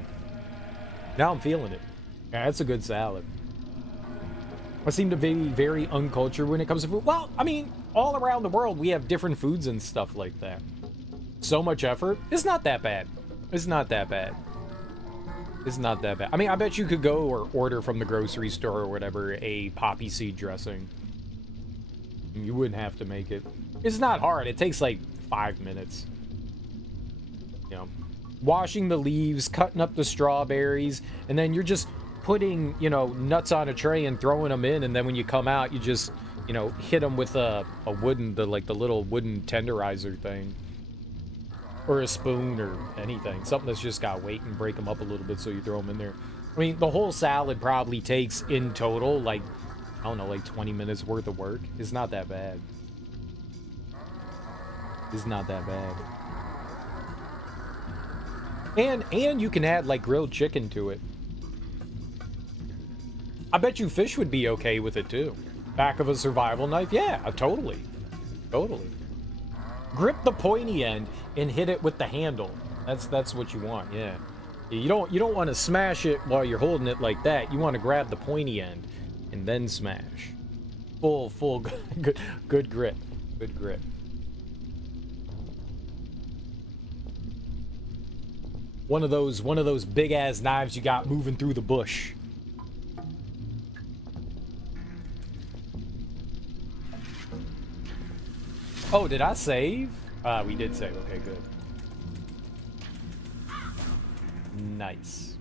Now I'm feeling it. Yeah, that's a good salad. I seem to be very uncultured when it comes to food. Well, I mean, all around the world we have different foods and stuff like that. So much effort. It's not that bad. It's not that bad. I mean, I bet you could go or order from the grocery store or whatever a poppy seed dressing. You wouldn't have to make it. It's not hard. It takes like 5 minutes. You know, washing the leaves, cutting up the strawberries, and then you're just putting, nuts on a tray and throwing them in, and then when you come out, you just you know, hit them with a wooden, the little wooden tenderizer thing. Or a spoon or anything. Something that's just got weight and break them up a little bit so you throw them in there. I mean, the whole salad probably takes, in total, like, I don't know, like 20 minutes worth of work. It's not that bad. It's not that bad. And you can add, like, grilled chicken to it. I bet you fish would be okay with it, too. Back of a survival knife? Yeah, totally. Totally. Grip the pointy end and hit it with the handle. That's what you want, yeah. You don't want to smash it while you're holding it like that. You want to grab the pointy end and then smash. Full good grip. Good grip. One of those big ass knives you got moving through the bush. Oh, did I save? We did save. Okay, good. Nice.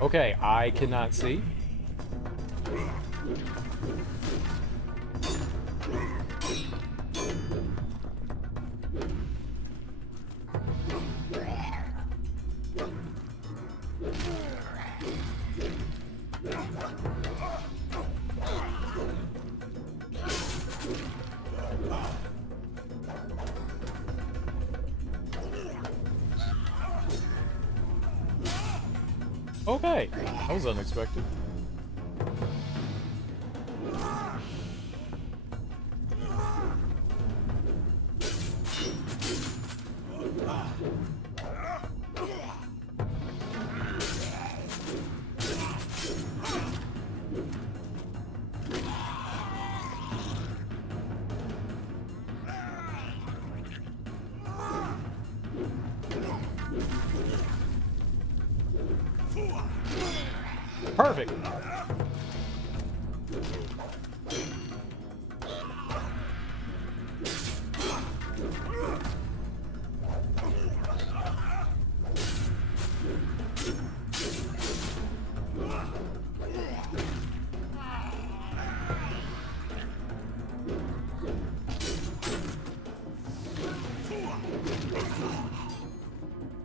Okay, I cannot see. Okay, that was unexpected. Perfect.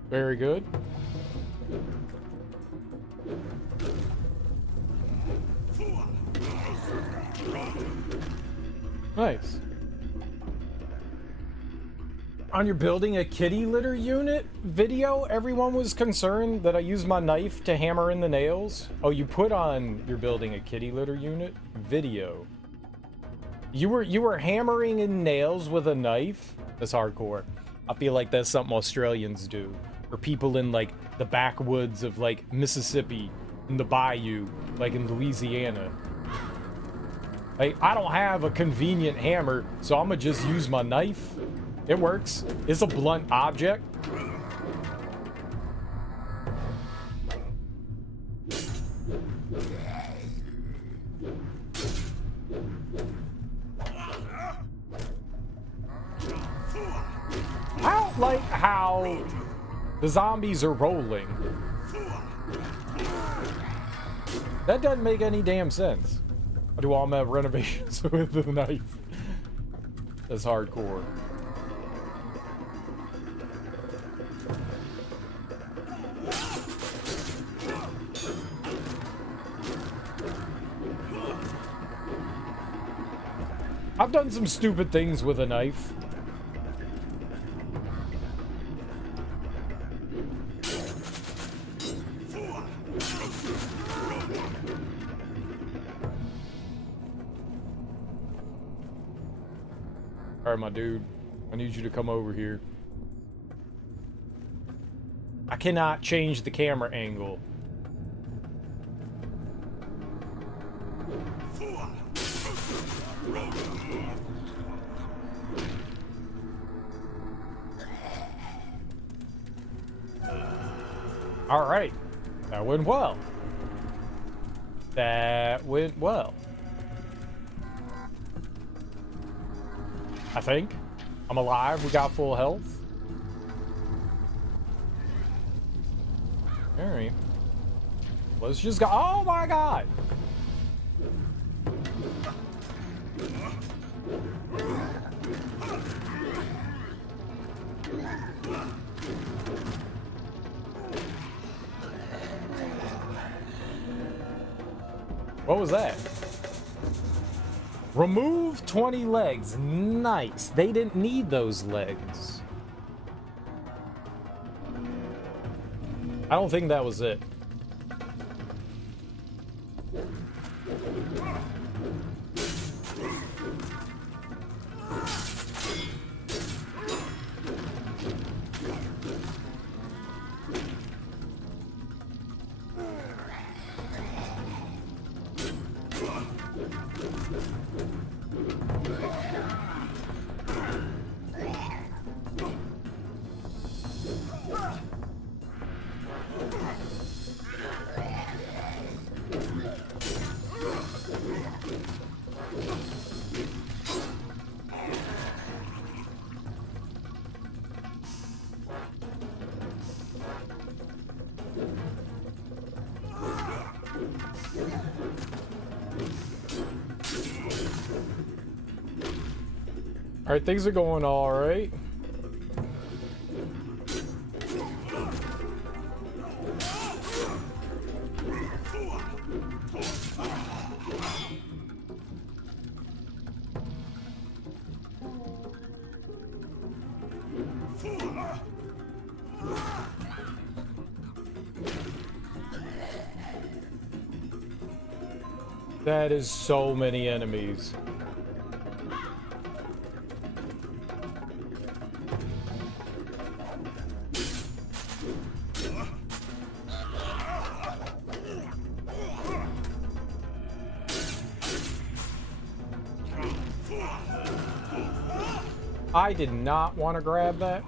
Very good. Nice. On your building a kitty litter unit video, everyone was concerned that I used my knife to hammer in the nails. Oh, you put on you're building a kitty litter unit video. You were hammering in nails with a knife? That's hardcore. I feel like that's something Australians do. Or people in like the backwoods of like Mississippi, in the bayou, like in Louisiana. Like, I don't have a convenient hammer, so I'm gonna just use my knife. It works. It's a blunt object. I don't like how the zombies are rolling. That doesn't make any damn sense. I do all my renovations with the knife. That's hardcore. I've done some stupid things with a knife. Alright, my dude. I need you to come over here. I cannot change the camera angle. Alright. That went well. That went well. I think. I'm alive. We got full health. Alright. Let's just go. Oh my god! What was that? Remove 20 legs. Nice. They didn't need those legs. I don't think that was it. Alright, things are going alright. That is so many enemies. I did not want to grab that.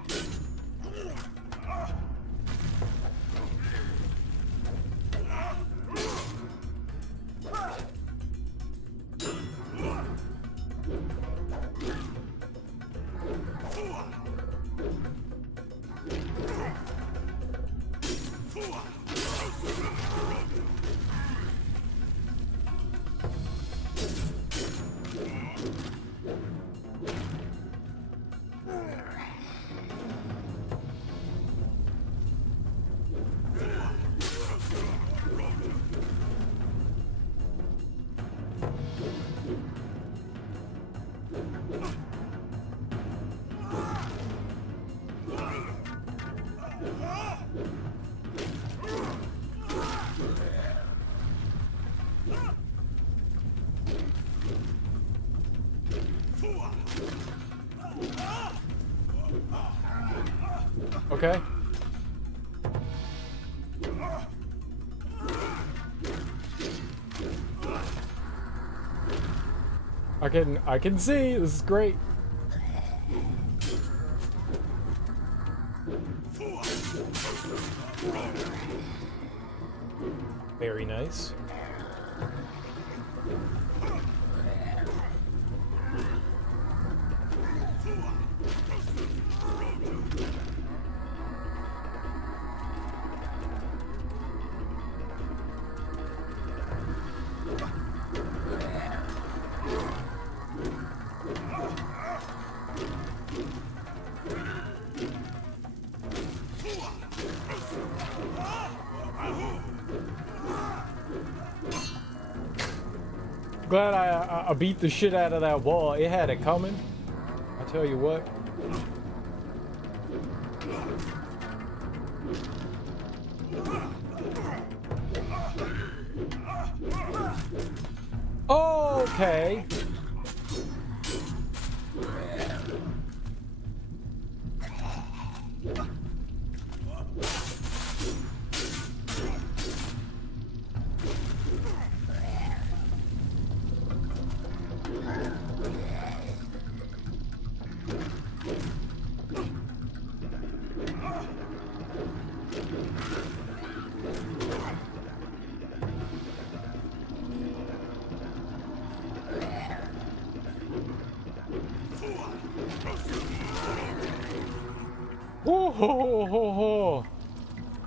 Okay. I can see. This is great. Very nice. Glad I beat the shit out of that wall. It had it coming. I tell you what. Okay.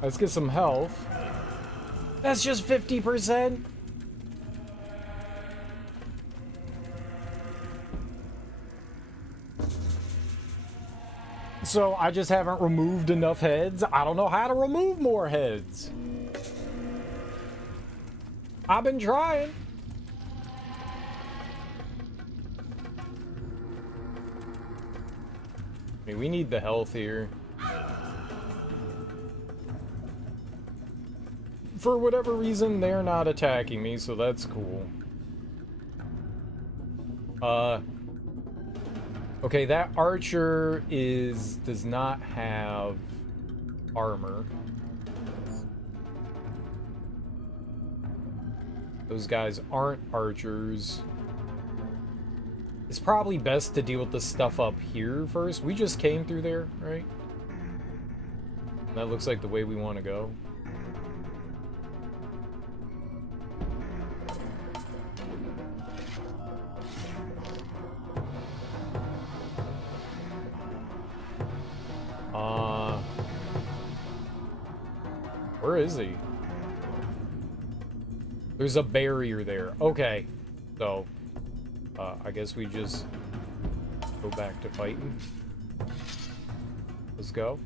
Let's get some health. That's just 50%. So I just haven't removed enough heads. I don't know how to remove more heads. I've been trying. I mean, we need the health here. For whatever reason, they're not attacking me, so that's cool. Okay, that archer does not have armor. Those guys aren't archers. It's probably best to deal with the stuff up here first. We just came through there, right? That looks like the way we want to go. Where is he? There's a barrier there. Okay. So, I guess we just go back to fighting. Let's go.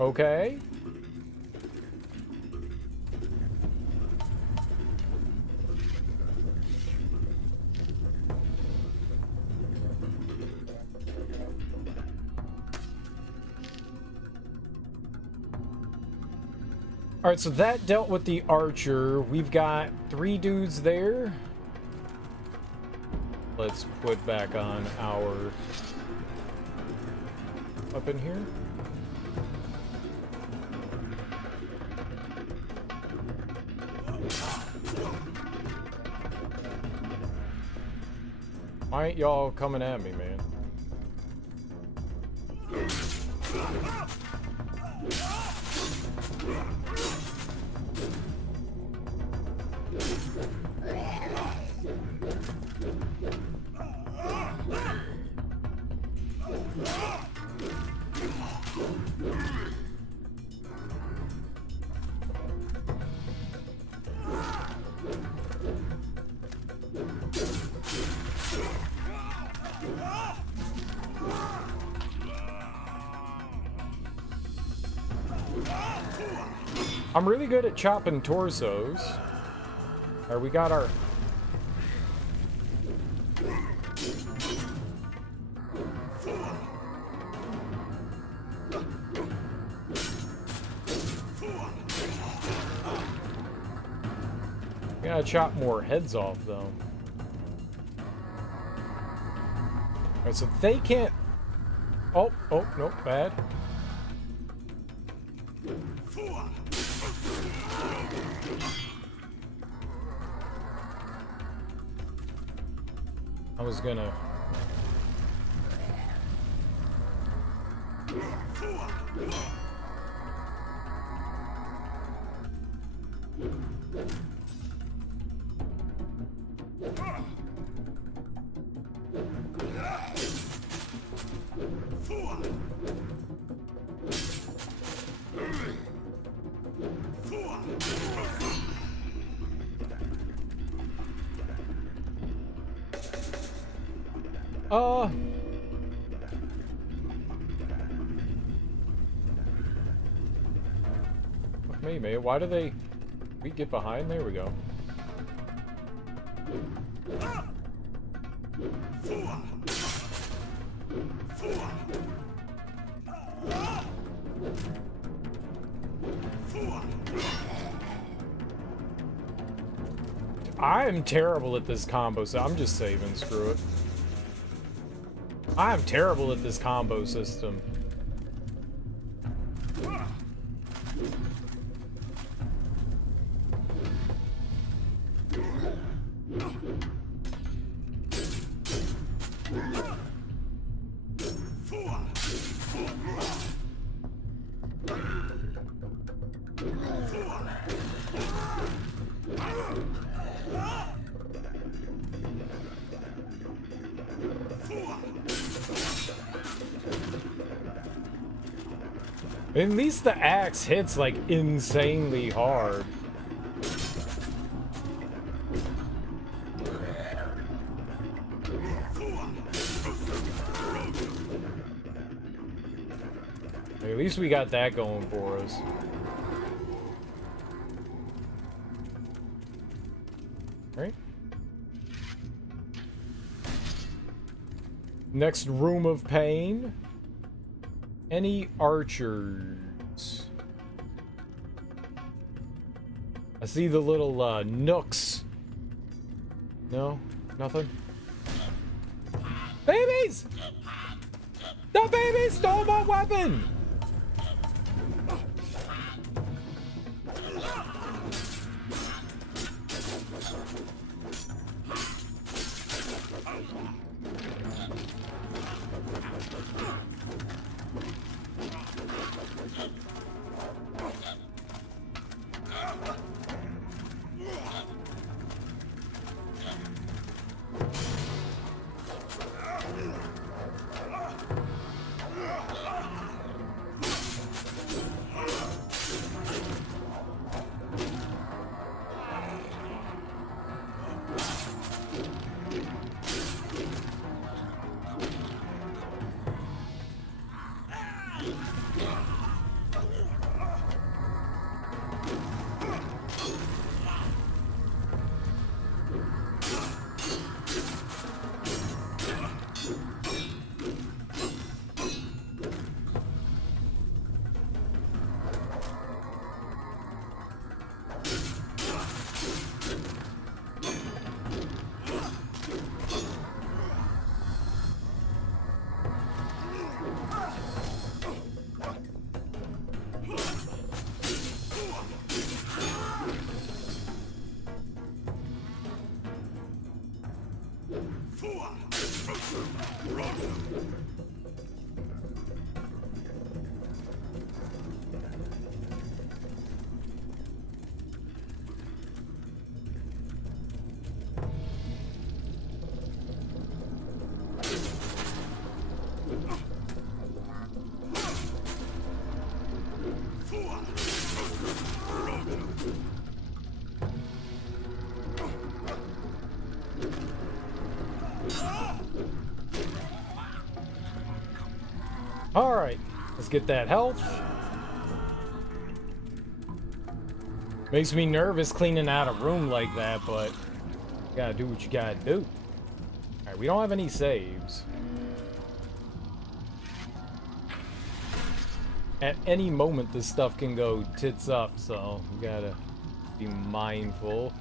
Okay. All right, so that dealt with the archer. We've got 3 dudes there. Let's put back on our weapon here. Why ain't y'all coming at me, man? I'm really good at chopping torsos. Alright, we got our... We gotta chop more heads off, though. Alright, so they can't... Oh, nope, bad. I was gonna... Fuck me, man. Why do they... We get behind? There we go. I am terrible at this combo, so I'm just saving. Screw it. I'm terrible at this combo system. At least the axe hits like insanely hard. At least we got that going for us. Right? Next room of pain. Any archers? I see the little nooks. No? Nothing? Babies! The baby stole my weapon! Alright, let's get that health. Makes me nervous cleaning out a room like that, but you gotta do what you gotta do. Alright, we don't have any saves. At any moment, this stuff can go tits up, so we gotta be mindful.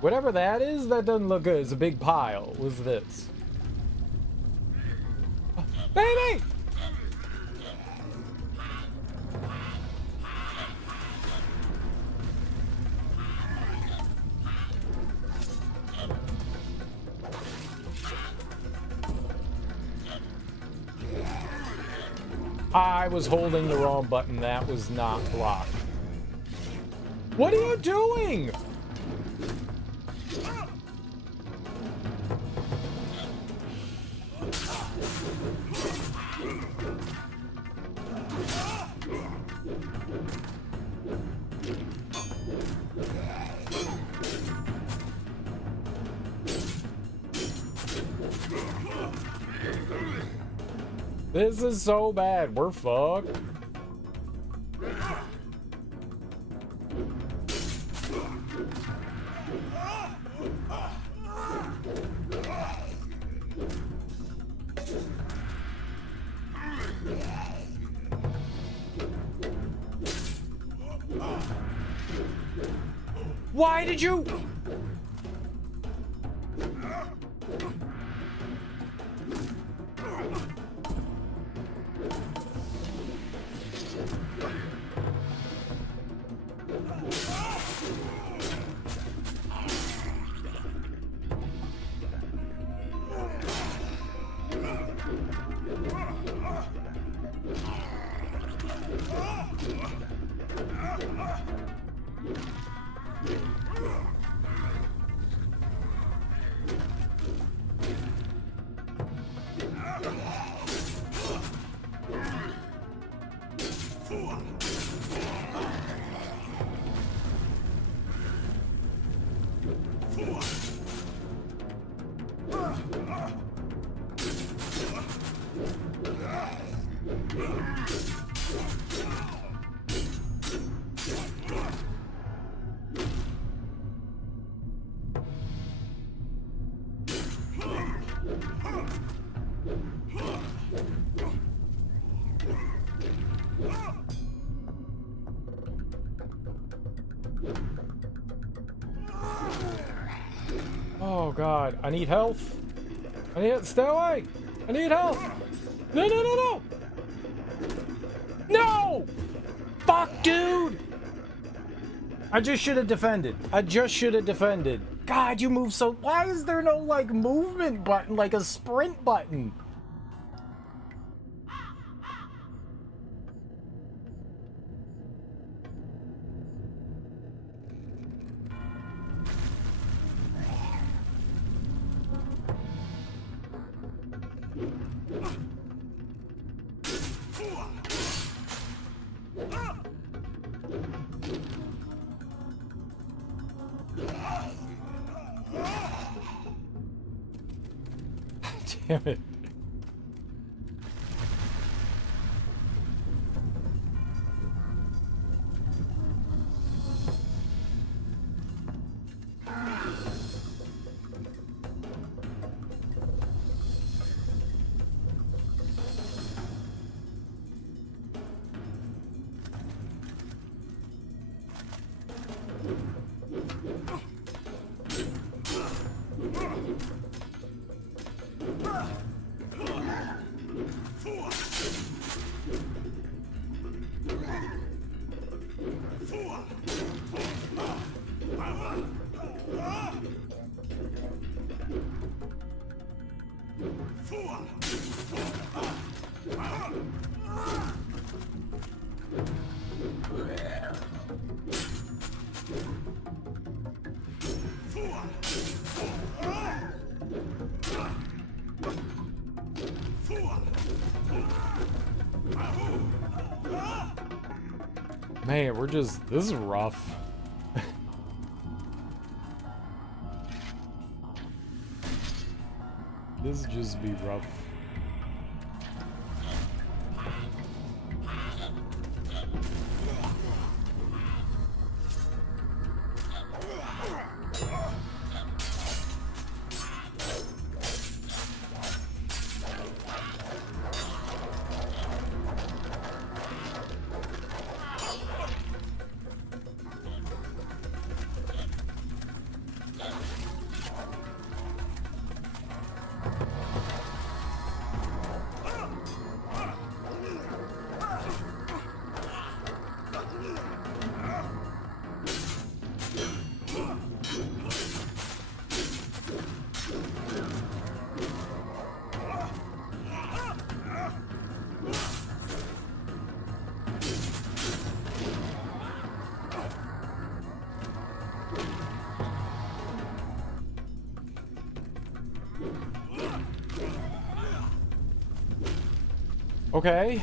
Whatever that is, that doesn't look good. It's a big pile. What's this? Baby! I was holding the wrong button. That was not blocked. What are you doing? This is so bad. We're fucked. Why did you? Oh god, I need health. I need stay away. I need health. No, no, no, no. No! Fuck, dude. I just should have defended. I just should have defended. God, you move so. Why is there no like movement button, like a sprint button? Damn it. Man, we're just, this is rough. This just be rough. Okay.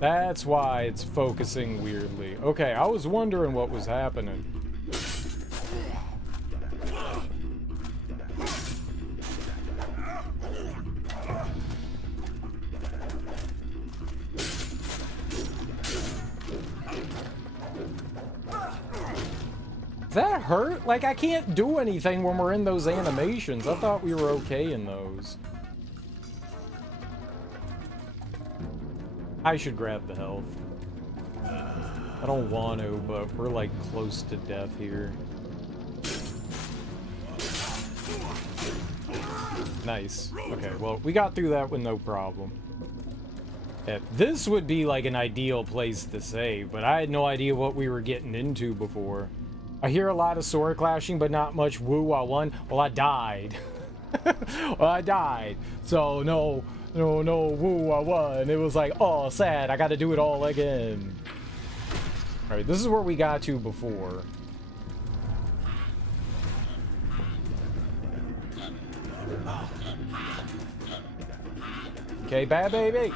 That's why it's focusing weirdly. Okay, I was wondering what was happening. Does that hurt? Like, I can't do anything when we're in those animations. I thought we were okay in those. I should grab the health. I don't want to, but we're like close to death here. Nice. Okay, well, we got through that with no problem. Yeah, this would be like an ideal place to save, but I had no idea what we were getting into before. I hear a lot of sword clashing, but not much woo. I won. Well, I died. Well, I died. So, no, woo, I won. It was like, oh, sad. I got to do it all again. Alright, this is where we got to before. Okay, bad baby.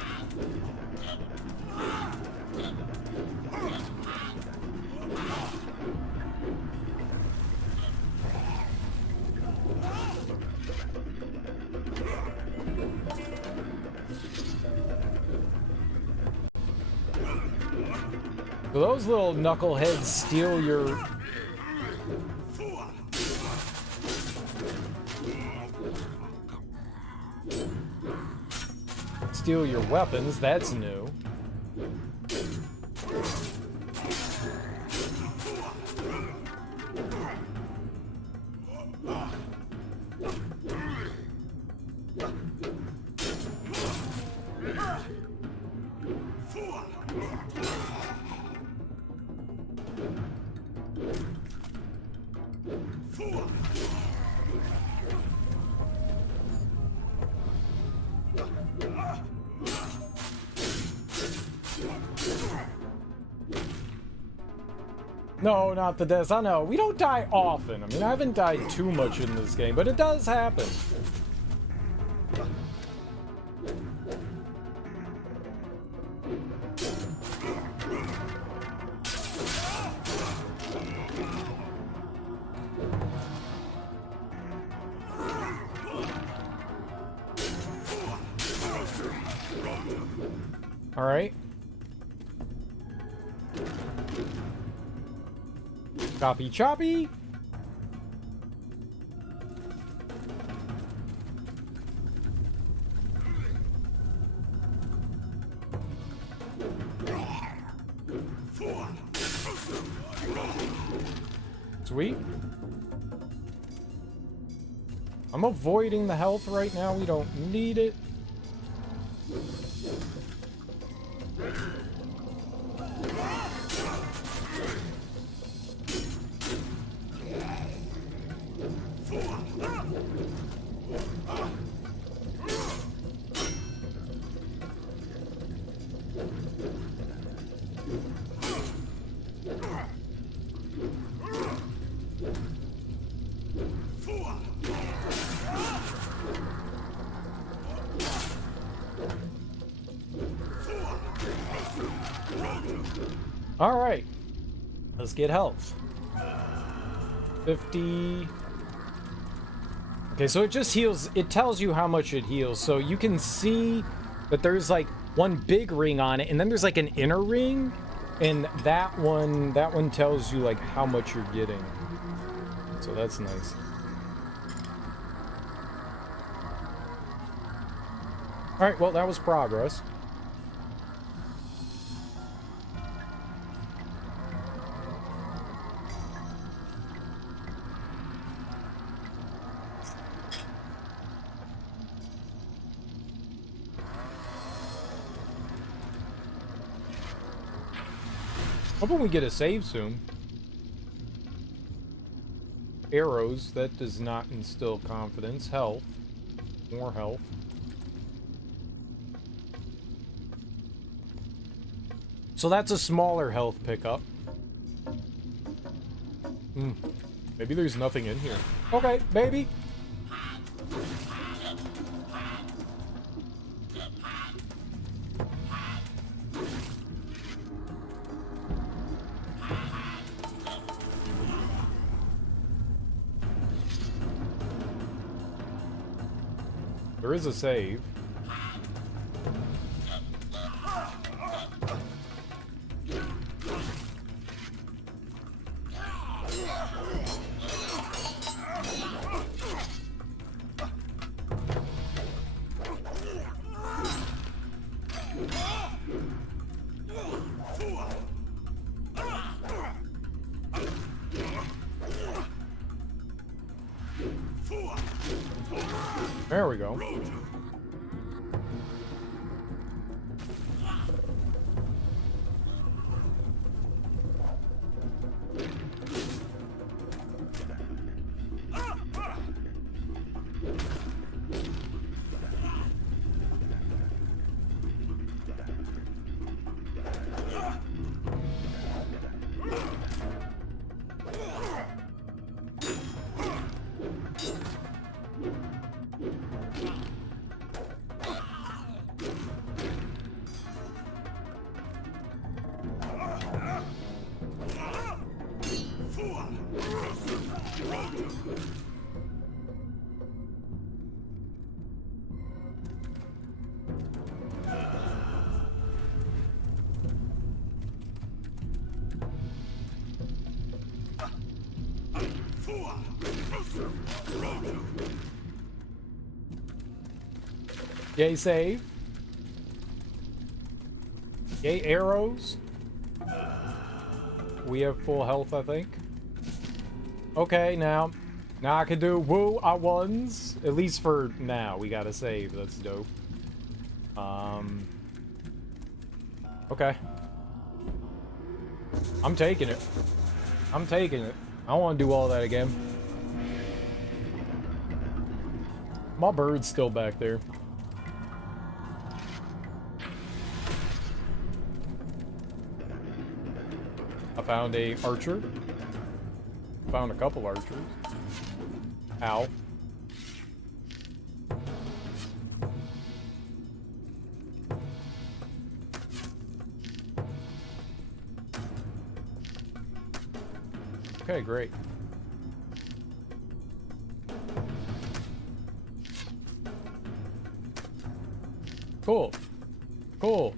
So those little knuckleheads steal your... steal your weapons, that's new. No, not the deaths. I know. We don't die often. I mean, I haven't died too much in this game, but it does happen. All right. Choppy choppy. Sweet. I'm avoiding the health right now. We don't need it. All right, let's get health. 50. Okay, so it just heals. It tells you how much it heals. So you can see that there's like one big ring on it, and then there's like an inner ring, and that one tells you like how much you're getting. So that's nice. All right, well, that was progress. Hoping we get a save soon. Arrows, that does not instill confidence. Health. More health. So that's a smaller health pickup. Maybe there's nothing in here. Okay, baby. There is a save. There we go. Yay, save. Yay, arrows. We have full health, I think. Okay, now I can do woo at ones. At least for now. We gotta save. That's dope. Okay. I'm taking it. I'm taking it. I don't want to do all that again. My bird's still back there. I found a archer. Found a couple archers. Ow. Okay, great. Cool. Cool.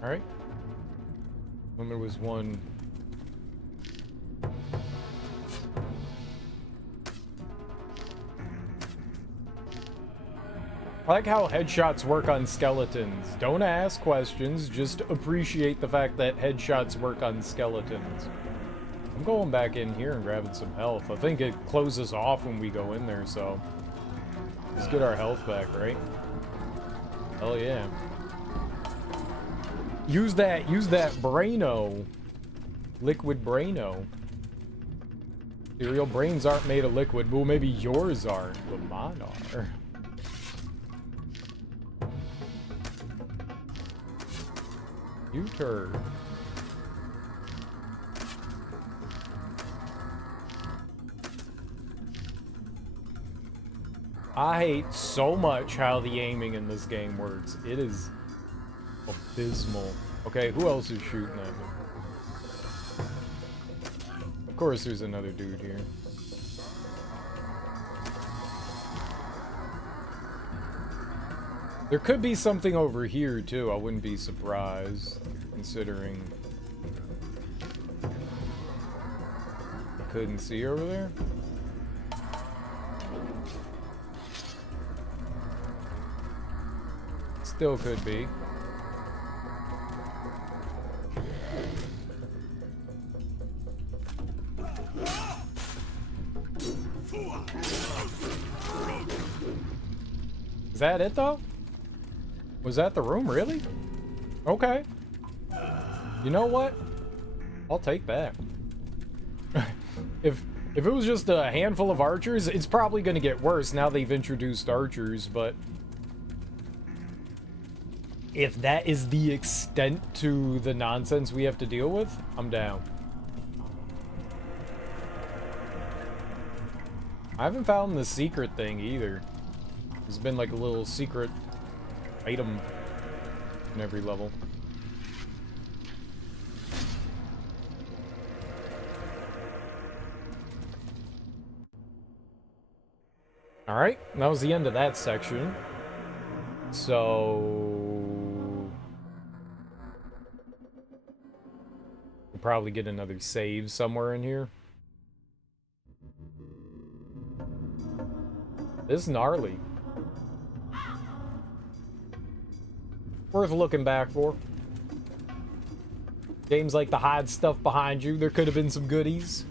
All right. When there was one. I like how headshots work on skeletons. Don't ask questions, just appreciate the fact that headshots work on skeletons. I'm going back in here and grabbing some health. I think it closes off when we go in there, so let's get our health back, right? Hell yeah. Use that Braino. Liquid Braino. Cereal brains aren't made of liquid. Well, maybe yours aren't, but mine are. You turd. I hate so much how the aiming in this game works. It is abysmal. Okay, who else is shooting at me? Of course there's another dude here. There could be something over here too. I wouldn't be surprised, considering I couldn't see over there. Still could be. Is that it though? Was that the room, really? Okay. You know what? I'll take that. If it was just a handful of archers, it's probably going to get worse now they've introduced archers, but if that is the extent to the nonsense we have to deal with, I'm down. I haven't found the secret thing either. There's been like a little secret item in every level. Alright, that was the end of that section. So we'll probably get another save somewhere in here. This is gnarly. Worth looking back for. Games like the hide stuff behind you, there could have been some goodies.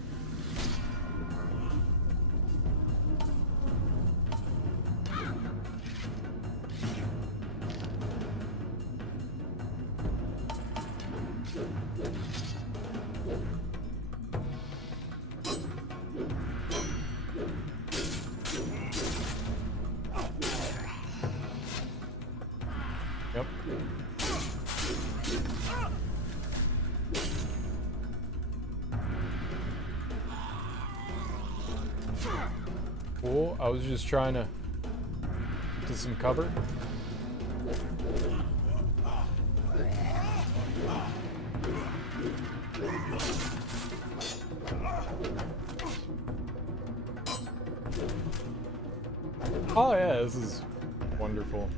Yep. Cool. I was just trying to get some cover. Oh yeah, this is wonderful.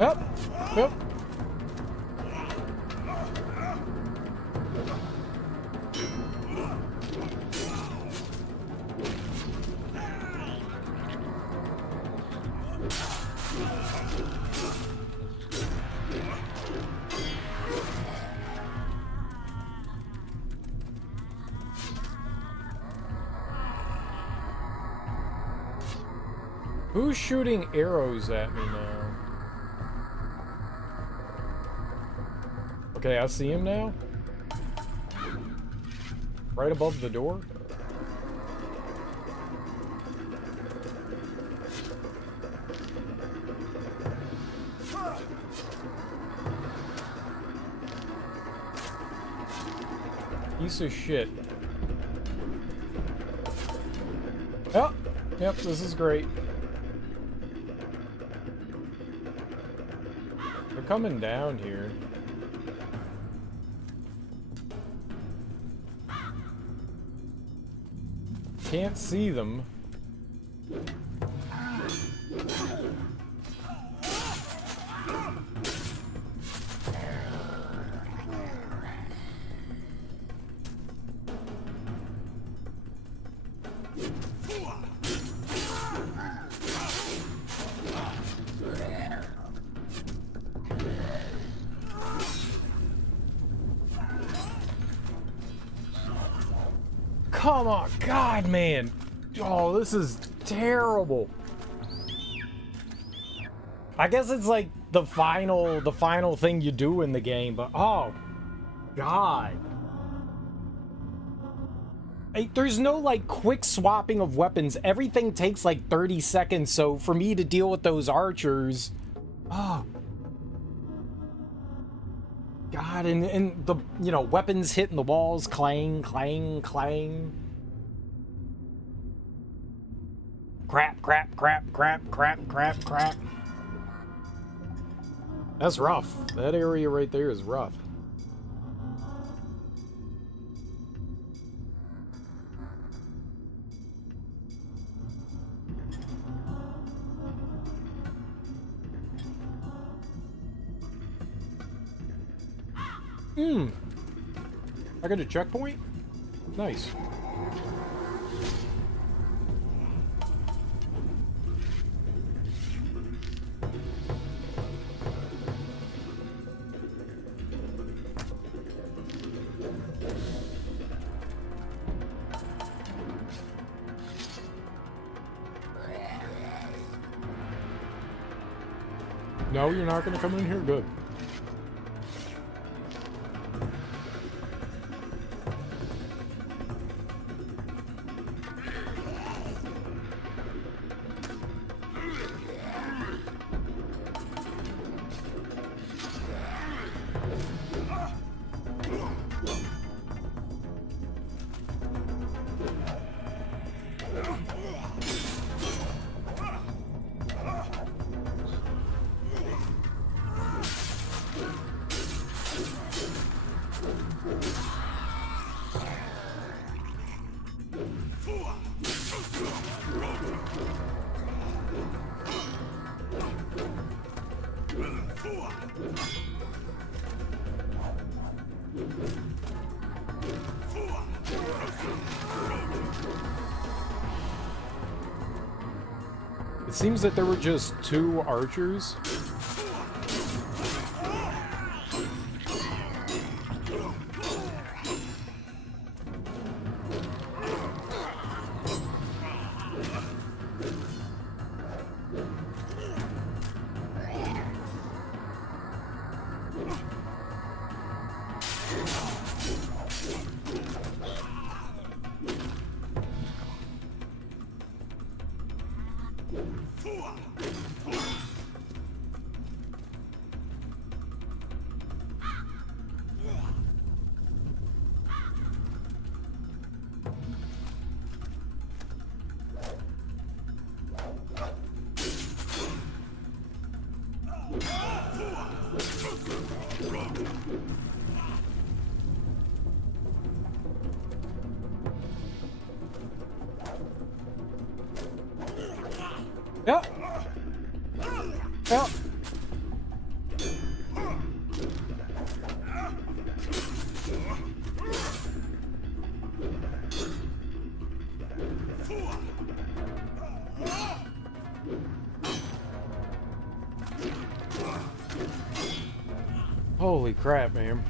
Yep. Yep. Who's shooting arrows at me now? Okay, I see him now. Right above the door. Piece of shit. Oh, yep, this is great. They're coming down here. Can't see them. Come on, God, man. Oh, this is terrible. I guess it's like the final thing you do in the game, but oh, God. There's no like quick swapping of weapons. Everything takes like 30 seconds, so for me to deal with those archers, oh. God, and the, you know, weapons hitting the walls, clang, clang, clang. Crap, crap, crap, crap, crap, crap, crap. That's rough. That area right there is rough. I got a checkpoint? Nice. No, you're not gonna come in here? Good. It seems that there were just 2 archers. Yep. Yep. Holy crap, man.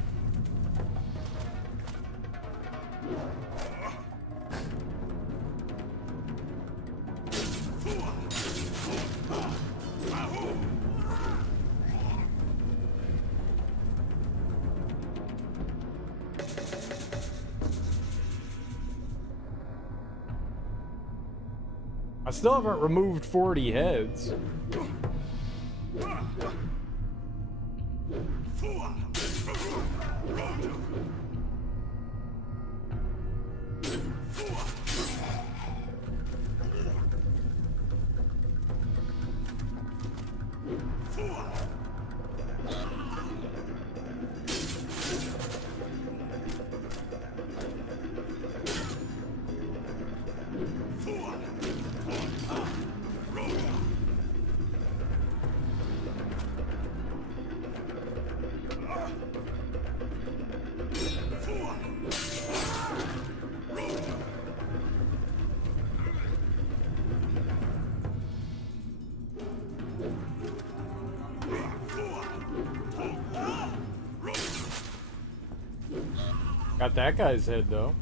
I still haven't removed 40 heads. Got that guy's head, though.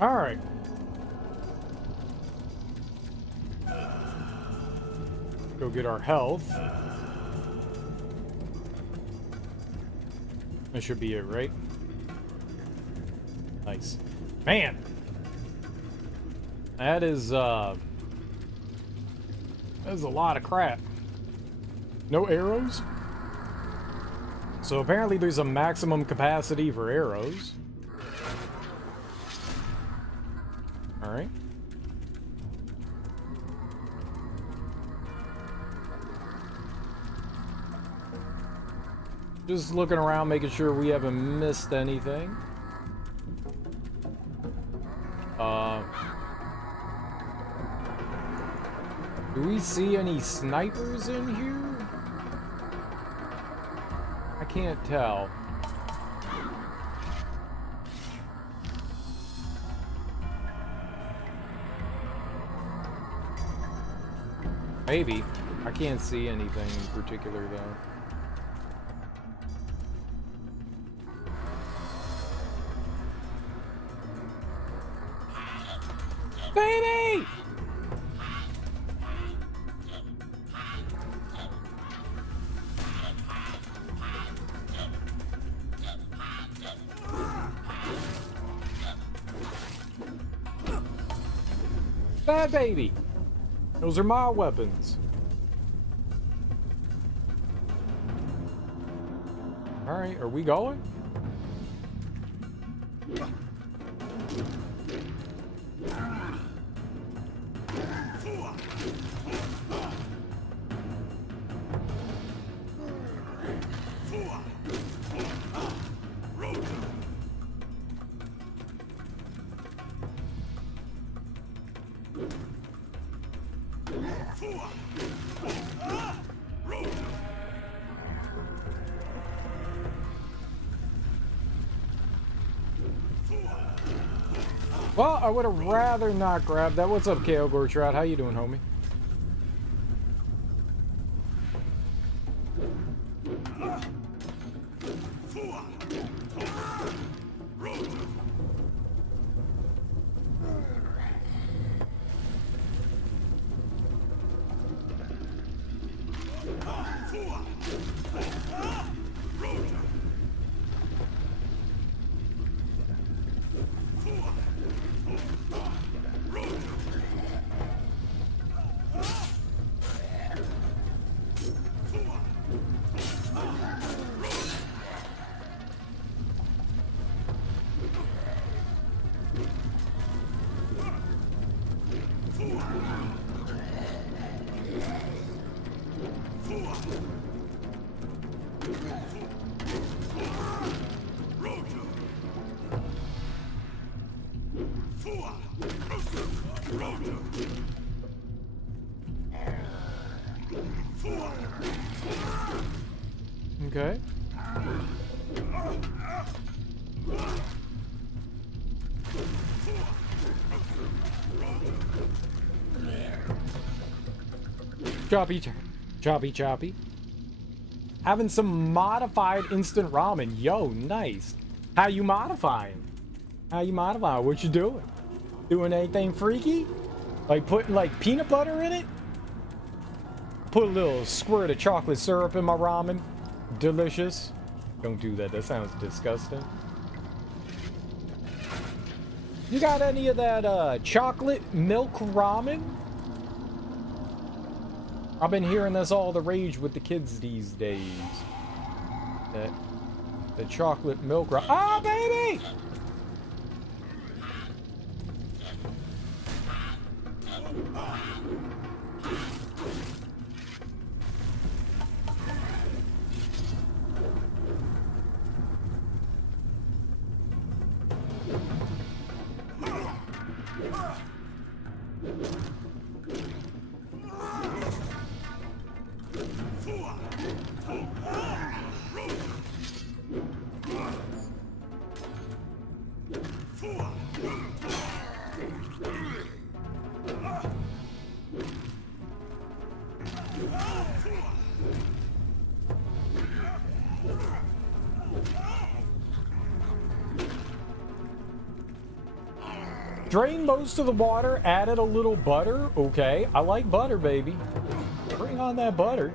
All right. Go get our health. That should be it, right? Nice. Man! That is a lot of crap. No arrows? So apparently there's a maximum capacity for arrows. Alright. Just looking around, making sure we haven't missed anything. Do we see any snipers in here? I can't tell. Maybe. I can't see anything in particular, though. Baby! Bad baby! Those are my weapons. Alright, are we going? Well, I would have rather not grabbed that. What's up, KO Gortrout? How you doing, homie? Okay. Choppy. Having some modified instant ramen. Yo, nice. How you modifying? What you doing? Doing anything freaky? Like putting like peanut butter in it? Put a little squirt of chocolate syrup in my ramen. Delicious. Don't do that. That sounds disgusting. You got any of that chocolate milk ramen? I've been hearing that's all the rage with the kids these days. The chocolate milk ramen. Ah, baby! Drain most of the water, added a little butter. Okay, I like butter, baby. Bring on that butter.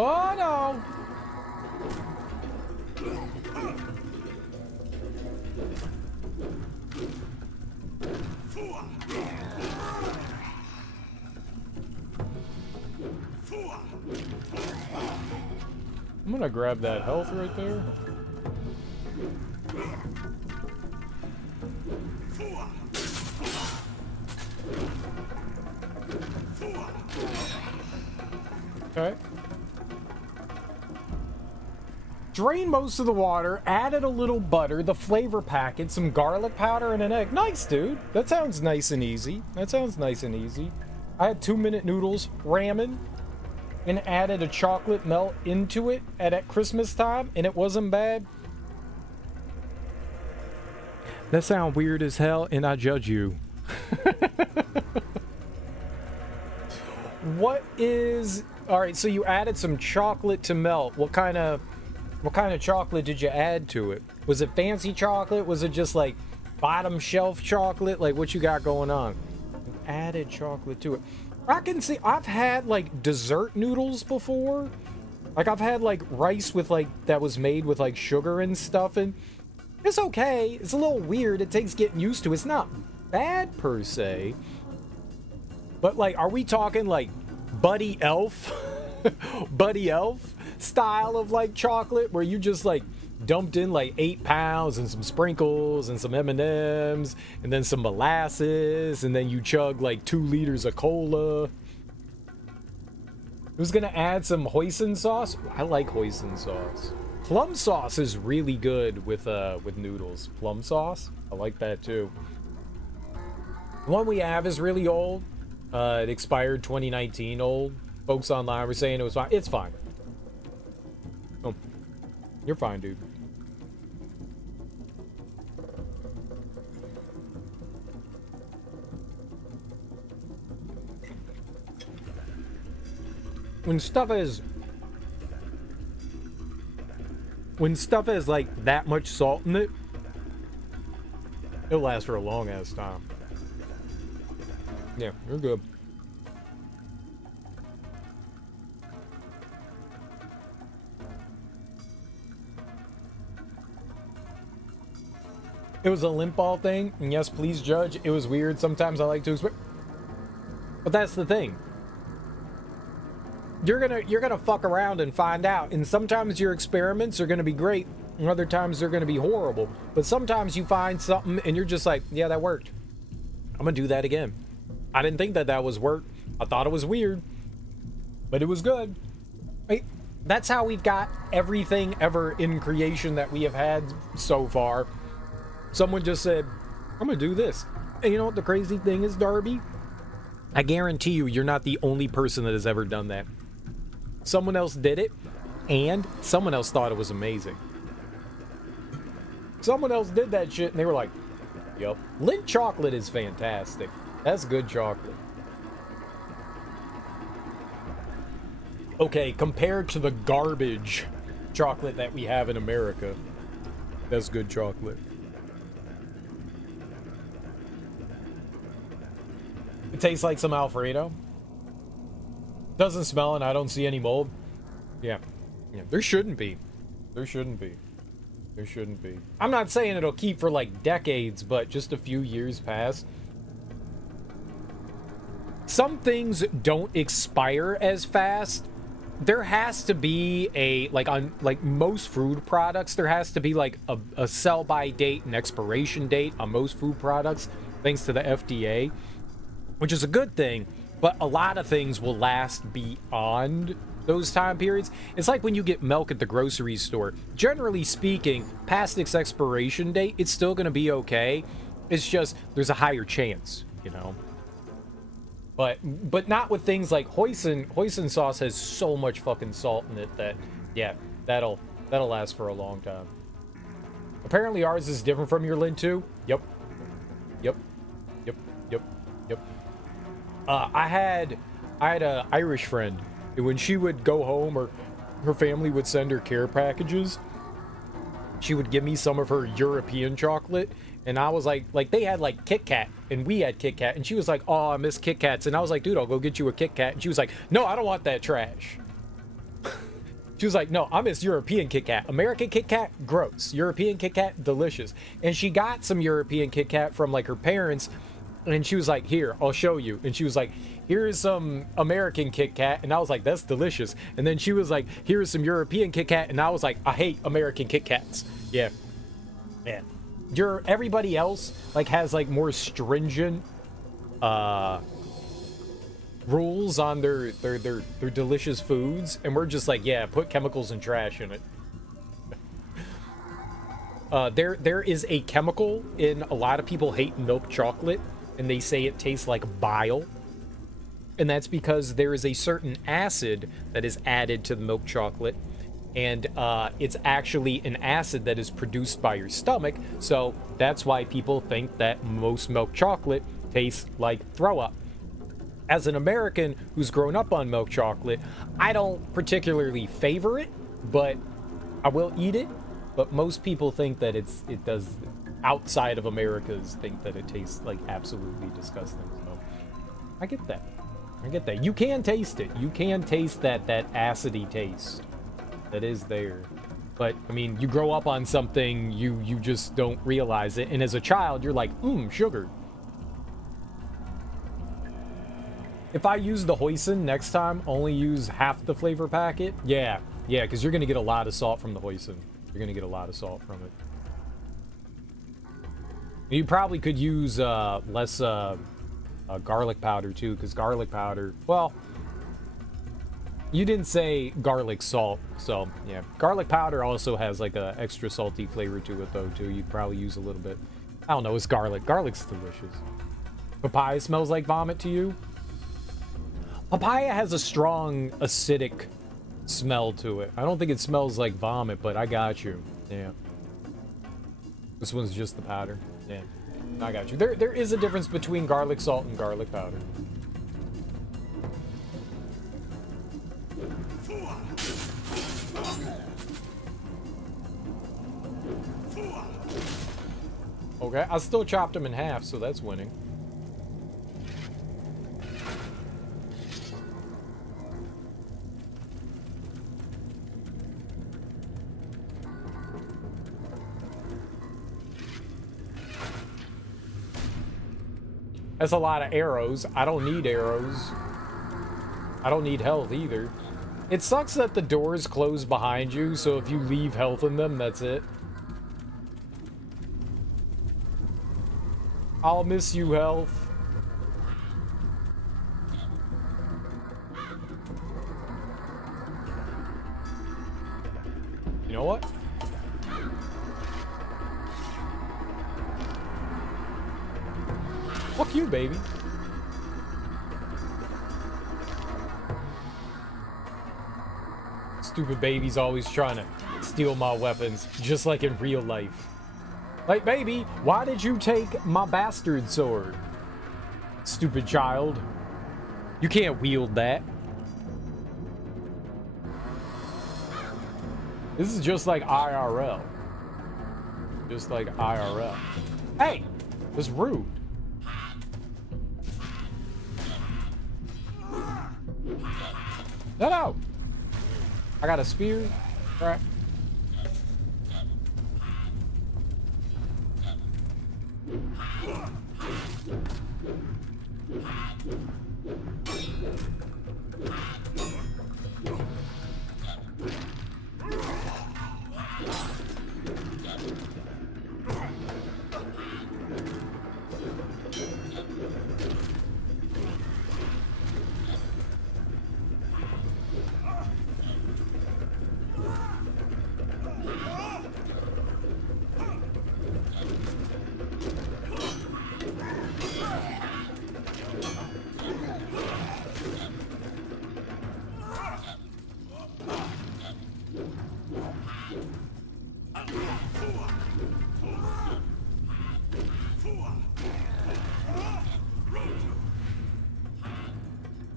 Oh no! I'm gonna grab that health right there. Okay. Drain most of the water, added a little butter, the flavor packet, some garlic powder, and an egg. Nice, dude. That sounds nice and easy. That sounds nice and easy. I had 2-minute noodles, ramen, and added a chocolate melt into it at Christmas time, and it wasn't bad. That sounds weird as hell, and I judge you. What is... Alright, so you added some chocolate to melt. What kind of chocolate did you add to it? Was it fancy chocolate? Was it just like bottom shelf chocolate? Like what you got going on? Added chocolate to it. I can see, I've had like dessert noodles before. Like I've had like rice with like, that was made with like sugar and stuff, and it's okay. It's a little weird. It takes getting used to. It's not bad per se. But like, are we talking like Buddy Elf? Buddy Elf style of like chocolate where you just like dumped in like 8 pounds and some sprinkles and some M&Ms and then some molasses and then you chug like 2 liters of cola. Who's gonna add some hoisin sauce? I like hoisin sauce. Plum sauce is really good with noodles. Plum sauce, I like that too. The one we have is really old. It expired 2019 old. Folks online were saying it was fine. It's fine. Oh, you're fine, dude. When stuff has like that much salt in it, it'll last for a long ass time. Yeah, you're good. It was a limp ball thing, and yes, please judge. It was weird. Sometimes I like to explain, but that's the thing. You're gonna fuck around and find out, and sometimes your experiments are gonna be great, and other times they're gonna be horrible. But sometimes you find something, and you're just like, yeah, that worked. I'm gonna do that again. I didn't think that was work. I thought it was weird, but it was good. Right? That's how we've got everything ever in creation that we have had so far. Someone just said, I'm gonna do this. And you know what the crazy thing is, Darby? I guarantee you're not the only person that has ever done that. Someone else did it, and someone else thought it was amazing. Someone else did that shit, and they were like, yup. Lindt chocolate is fantastic. That's good chocolate. Okay, compared to the garbage chocolate that we have in America, that's good chocolate. It tastes like some Alfredo. Doesn't smell, and I don't see any mold. Yeah. There shouldn't be. There shouldn't be. There shouldn't be. I'm not saying it'll keep for like decades, but just a few years past. Some things don't expire as fast. There has to be a, like on like most food products, there has to be like a sell by date and expiration date on most food products, thanks to the FDA, which is a good thing, but a lot of things will last beyond those time periods. It's like when you get milk at the grocery store. Generally speaking, past its expiration date, it's still going to be okay. It's just there's a higher chance, you know. But not with things like hoisin. Hoisin sauce has so much fucking salt in it that, yeah, that'll last for a long time. Apparently ours is different from your Lindt too. Yep. I had a Irish friend, and when she would go home or her family would send her care packages, she would give me some of her European chocolate. And I was like they had like Kit Kat and we had Kit Kat, and she was like, oh, I miss Kit Kats. And I was like, dude, I'll go get you a Kit Kat. And she was like, no, I don't want that trash. She was like, no, I miss European Kit Kat. American Kit Kat, gross. European Kit Kat, delicious. And she got some European Kit Kat from like her parents, And she was like, here, I'll show you. And she was like, here's some American Kit Kat. And I was like, that's delicious. And then she was like, here's some European Kit Kat. And I was like, I hate American Kit Kats. Yeah. Man. Everybody else like has like more stringent rules on their delicious foods. And we're just like, yeah, put chemicals and trash in it. There is a chemical in a lot of people hate milk chocolate, and they say it tastes like bile. And that's because there is a certain acid that is added to the milk chocolate, and it's actually an acid that is produced by your stomach. So that's why people think that most milk chocolate tastes like throw up. As an American who's grown up on milk chocolate, I don't particularly favor it, but I will eat it. But most people think that it does, outside of Americas, think that it tastes like absolutely disgusting. So I get that. I get that. You can taste it. You can taste that acidy taste that is there. But I mean, you grow up on something, you just don't realize it. And as a child, you're like, sugar. If I use the hoisin next time, only use half the flavor packet. Yeah, because you're gonna get a lot of salt from the hoisin. You're gonna get a lot of salt from it. You probably could use less garlic powder too, because garlic powder, well, you didn't say garlic salt, so yeah. Garlic powder also has like a extra salty flavor to it though too. You'd probably use a little bit. I don't know, it's garlic. Garlic's delicious. Papaya smells like vomit to you? Papaya has a strong acidic smell to it. I don't think it smells like vomit, but I got you. Yeah. This one's just the powder. Yeah. I got you. There is a difference between garlic salt and garlic powder. Okay, I still chopped him in half, so that's winning. That's a lot of arrows. I don't need arrows. I don't need health either. It sucks that the doors close behind you, so if you leave health in them, that's it. I'll miss you, health. You know what? Fuck you, baby. Stupid baby's always trying to steal my weapons, just like in real life. Like, baby, why did you take my bastard sword? Stupid child. You can't wield that. This is just like IRL. Just like IRL. Hey! That's rude. No! I got a spear. Crap.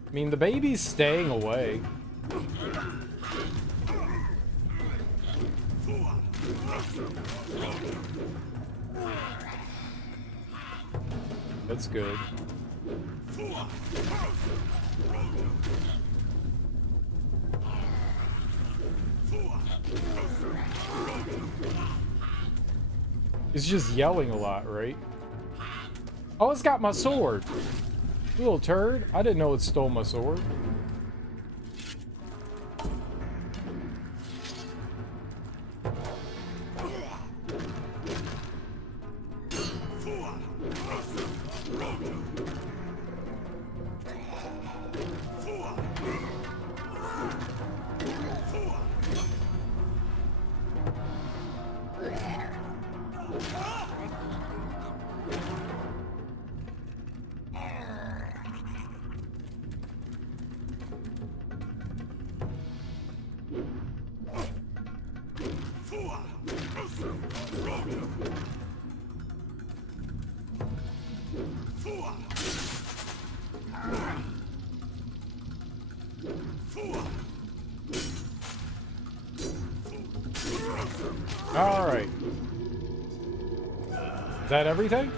I mean, the baby's staying away. That's good. It's just yelling a lot, right? Oh, it's got my sword. You little turd. I didn't know it stole my sword. All right. Is that everything?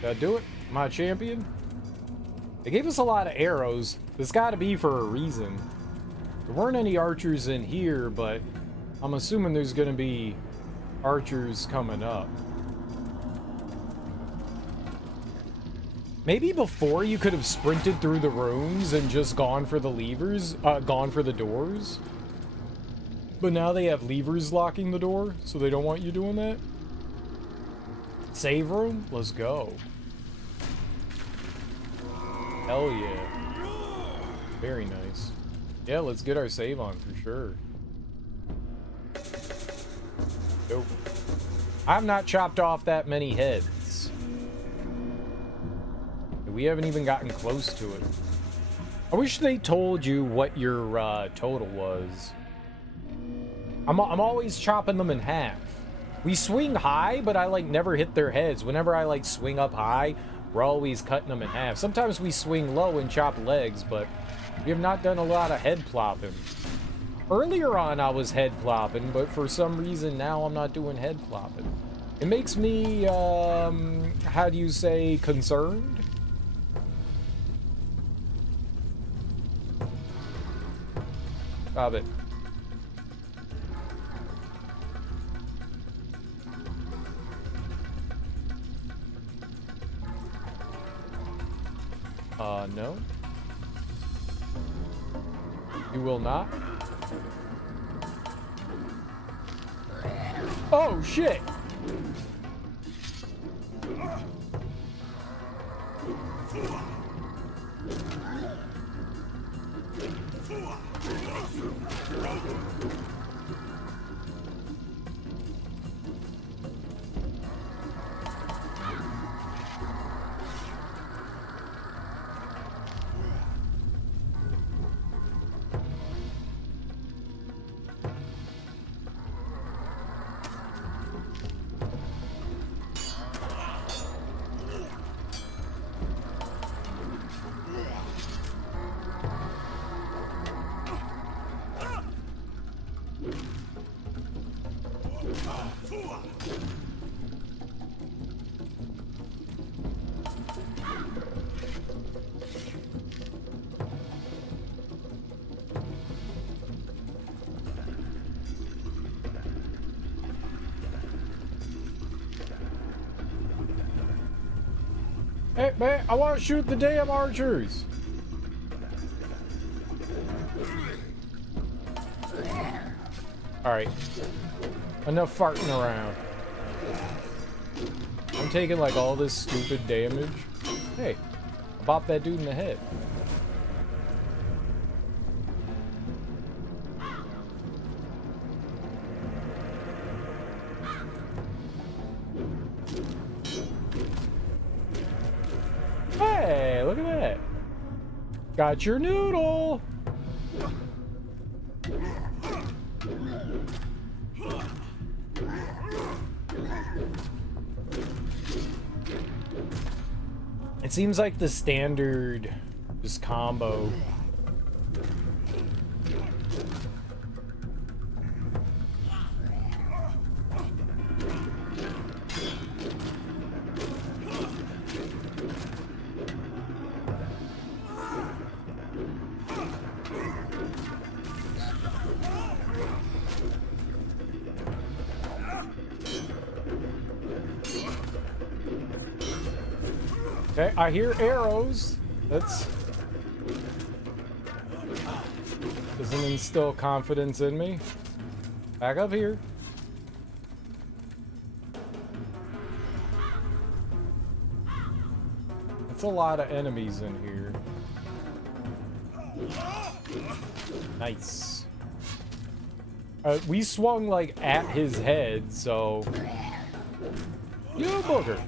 Did that do it? My champion? They gave us a lot of arrows. This got to be for a reason. There weren't any archers in here, but I'm assuming there's going to be archers coming up. Maybe before you could have sprinted through the rooms and just gone for the levers, gone for the doors. But now they have levers locking the door, so they don't want you doing that. Save room? Let's go. Hell yeah. Very nice. Yeah, let's get our save on for sure. Nope. I've not chopped off that many heads. We haven't even gotten close to it. I wish they told you what your total was. I'm always chopping them in half. We swing high, but I like never hit their heads. Whenever I like swing up high, we're always cutting them in half. Sometimes we swing low and chop legs, but we have not done a lot of head plopping. Earlier on, I was head plopping, but for some reason now I'm not doing head plopping. It makes me, how do you say, concerned? Stop it. No. You will not? Oh, shit! Hey, man, I want to shoot the damn archers. Alright. Enough farting around. I'm taking, like, all this stupid damage. Hey, I bopped that dude in the head. Hey, look at that. Got your noodle. It seems like the standard just combo. Okay, I hear arrows. That's doesn't instill confidence in me. Back up here. That's a lot of enemies in here. Nice. We swung like at his head, so you booger.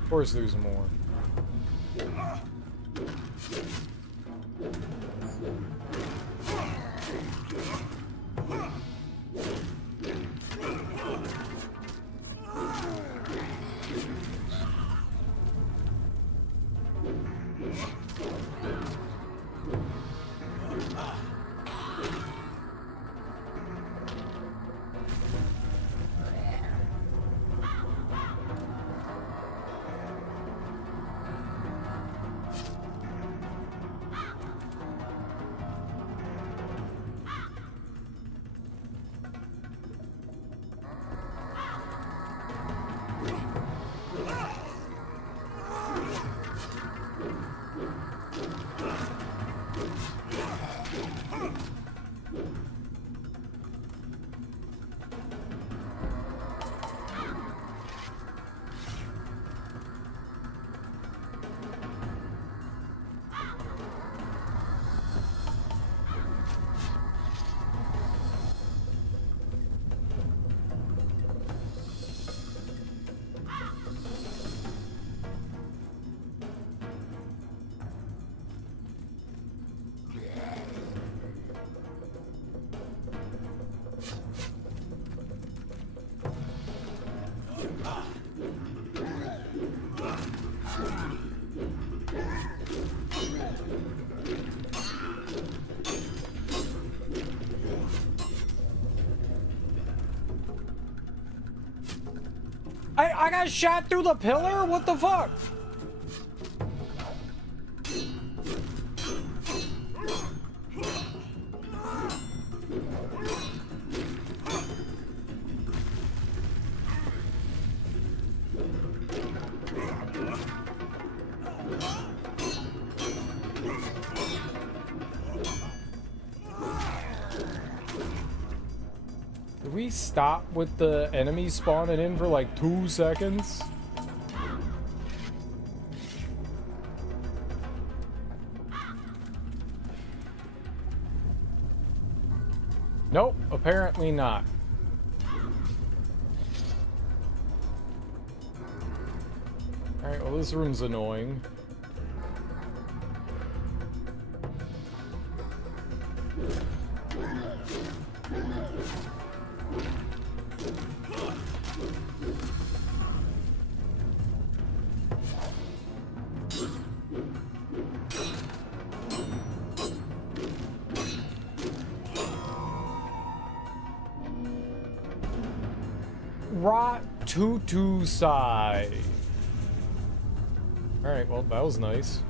Of course, there's more. I got shot through the pillar? What the fuck? Did we stop with the enemies spawning in for like 2 seconds? Nope, apparently not. Alright, well this room's annoying. Rot Tutu Sai. Alright, well, that was nice.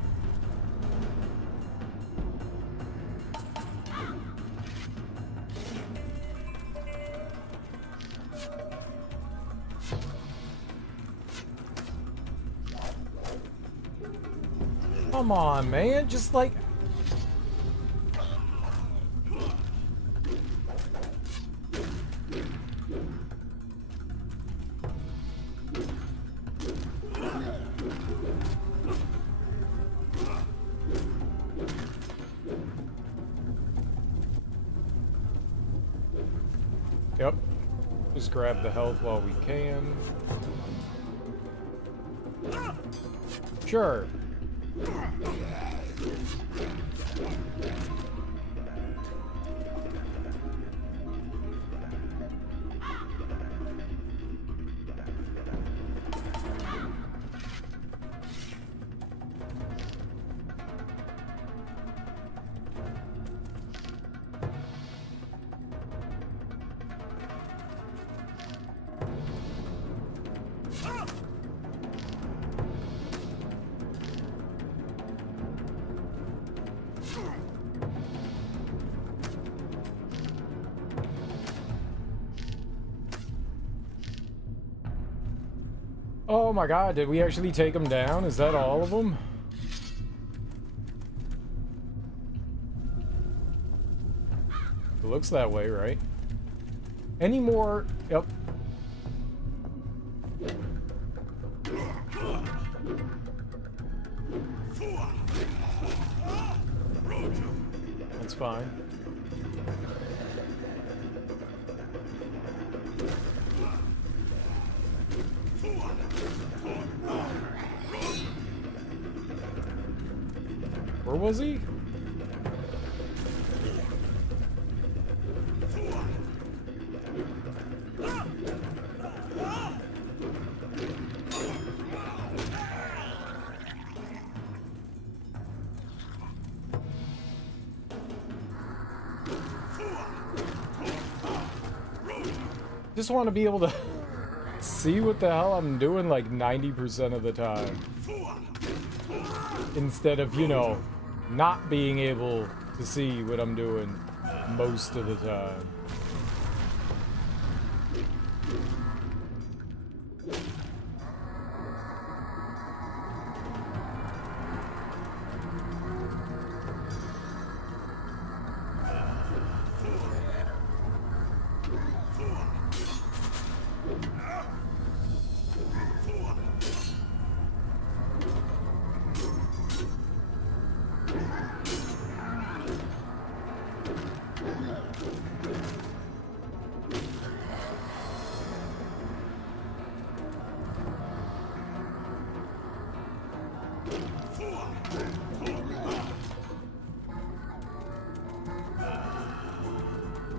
Come on, man, just like... Yep. Just grab the health while we can. Sure. Oh my god, did we actually take them down? Is that all of them? It looks that way, right? Any more? Yep. That's fine. Where was he? Just want to be able to see what the hell I'm doing like 90% of the time. Instead of, you know, not being able to see what I'm doing most of the time.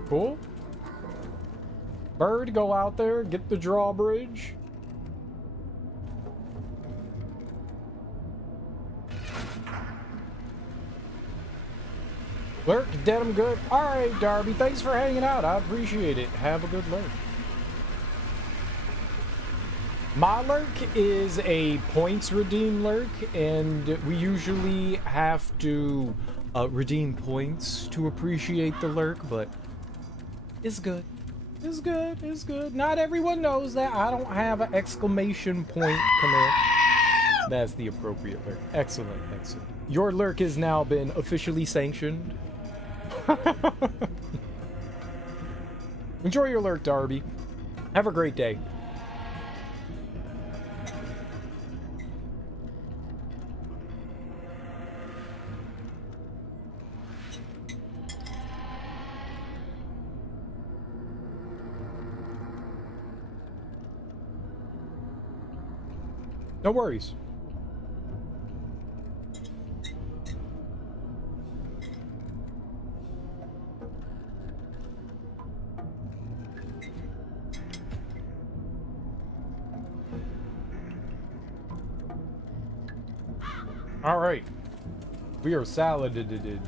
Cool. Bird, go out there, get the drawbridge. Lurk, dead him good. Alright, Darby, thanks for hanging out. I appreciate it. Have a good lurk. My lurk is a points redeem lurk, and we usually have to redeem points to appreciate the lurk, but it's good. It's good. It's good. Not everyone knows that. I don't have an exclamation point command. That's the appropriate lurk. Excellent. Excellent. Your lurk has now been officially sanctioned. Enjoy your lurk, Darby. Have a great day. No worries. All right. We are saladed.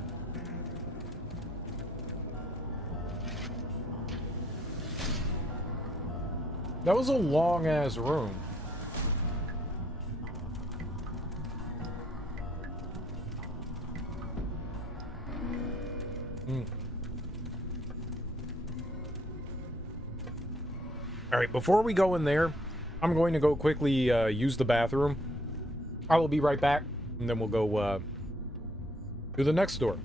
That was a long ass room. All right, before we go in there, I'm going to go quickly use the bathroom. I will be right back, and then we'll go to the next door.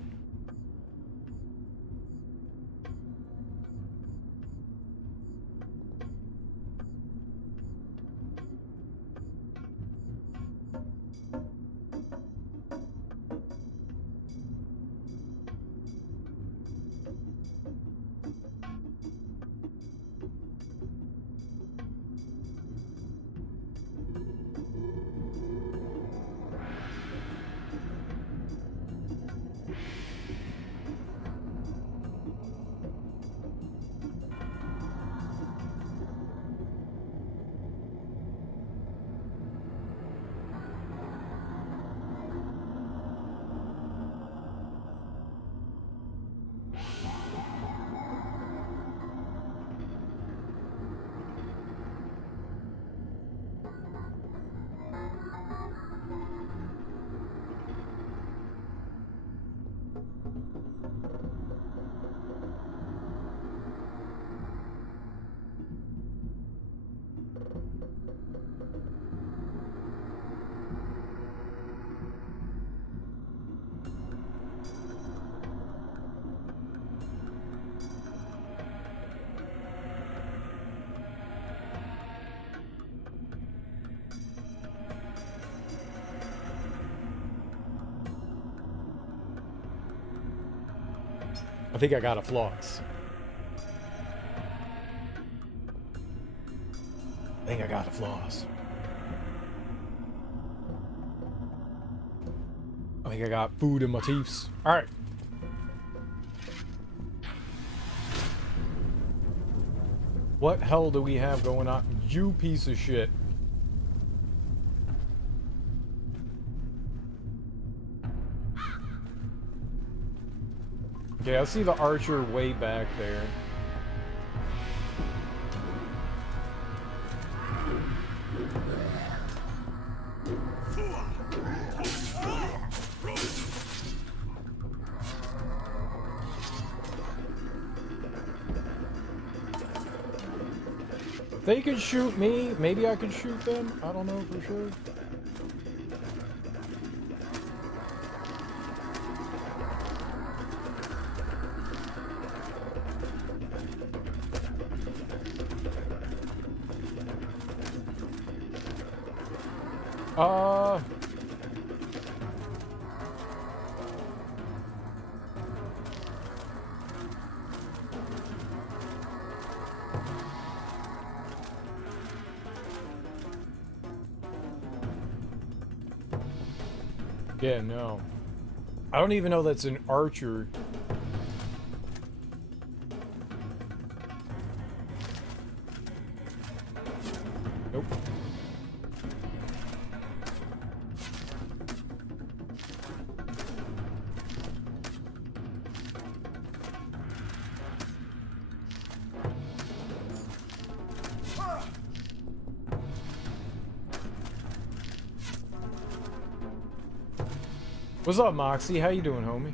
I think I got a floss. I think I got a floss. I think I got food in my teeth. Alright. What hell do we have going on? You piece of shit. Okay, I see the archer way back there. If they could shoot me, maybe I could shoot them. I don't know for sure. Yeah, no. I don't even know that's an archer. Nope. What's up, Moxie? How you doing, homie?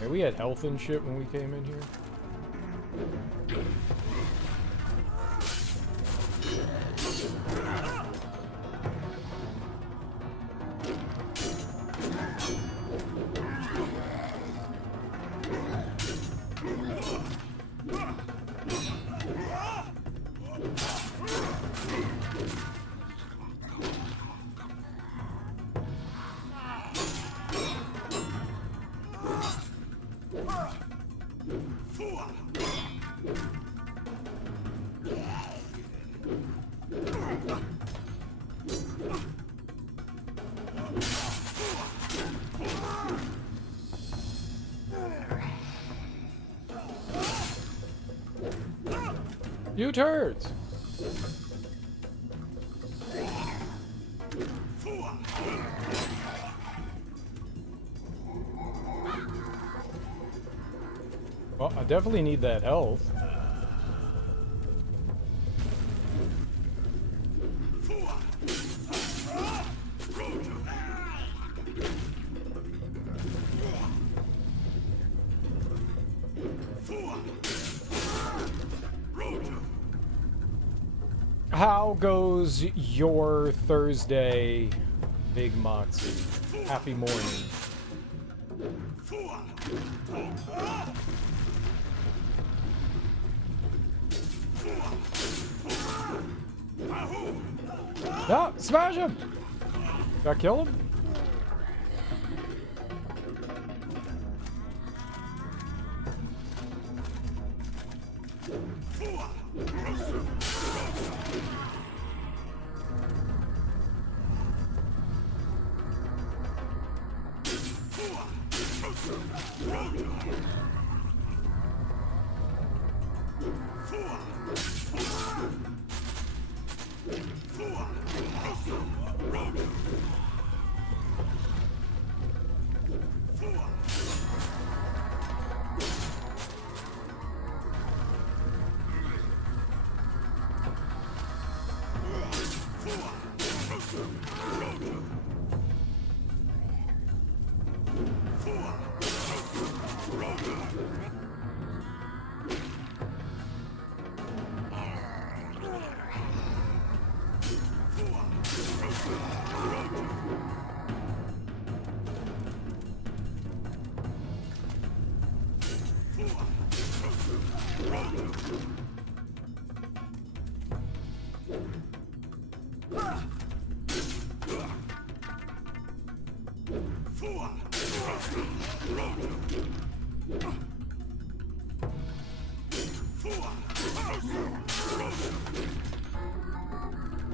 Hey, we had health and shit when we came in here. You turds! Well, I definitely need that health. How goes your Thursday, Big Moxie? Happy morning. No, smash him! Did I kill him?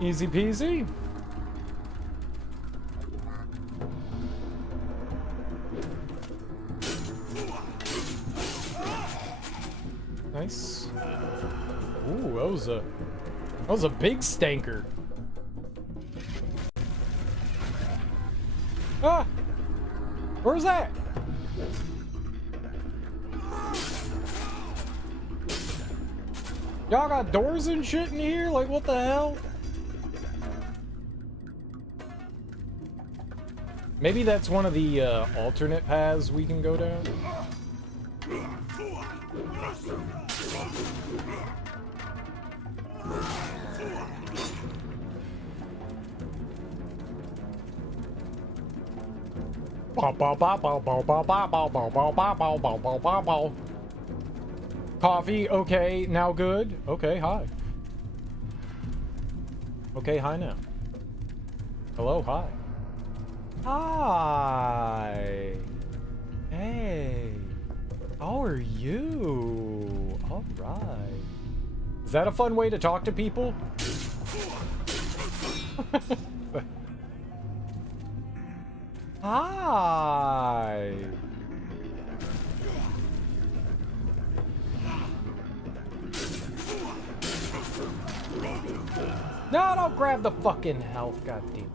Easy peasy. Nice. Ooh, that was a big stanker. Ah! Where's that? Y'all got doors and shit in here? Like, what the hell? Maybe that's one of the alternate paths we can go down. Coffee, okay, now good. Okay, hi. Okay, hi now. Hello, hi. Hi. Hey. How are you? All right. Is that a fun way to talk to people? Hi. No, don't grab the fucking health, goddamn.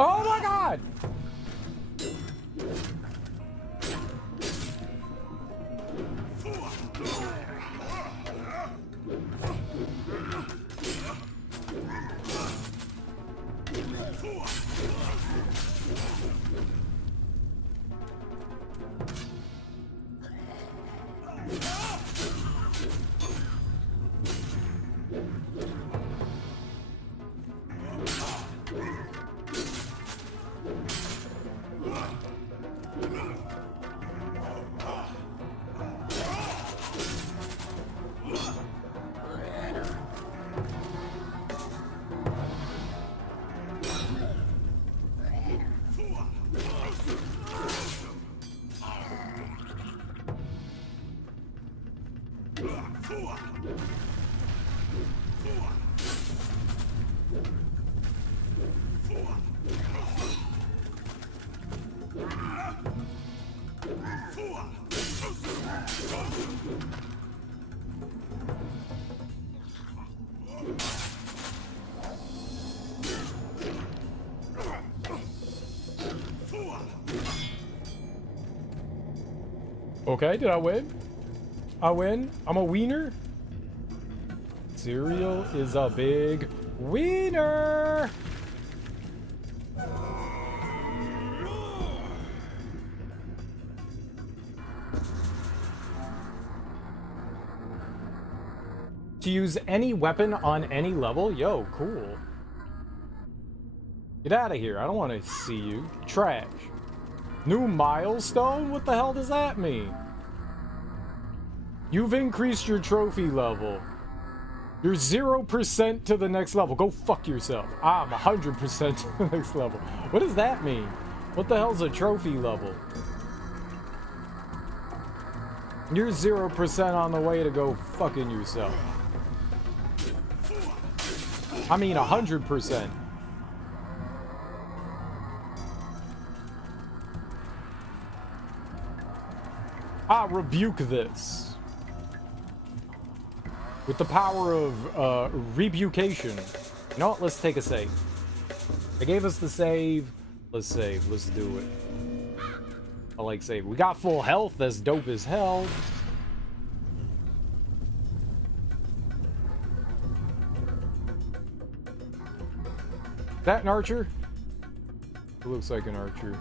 Oh my god! Okay, did I win? I win? I'm a wiener? Cereal is a big wiener! To use any weapon on any level? Yo, cool. Get out of here. I don't want to see you. Trash. New milestone? What the hell does that mean? You've increased your trophy level. You're 0% to the next level. Go fuck yourself. I'm 100% to the next level. What does that mean? What the hell's a trophy level? You're 0% on the way to go fucking yourself. I mean 100%. I rebuke this. With the power of rebucation. You know what? Let's take a save. They gave us the save. Let's save. Let's do it. I like save. We got full health. That's dope as hell. That an archer? It looks like an archer.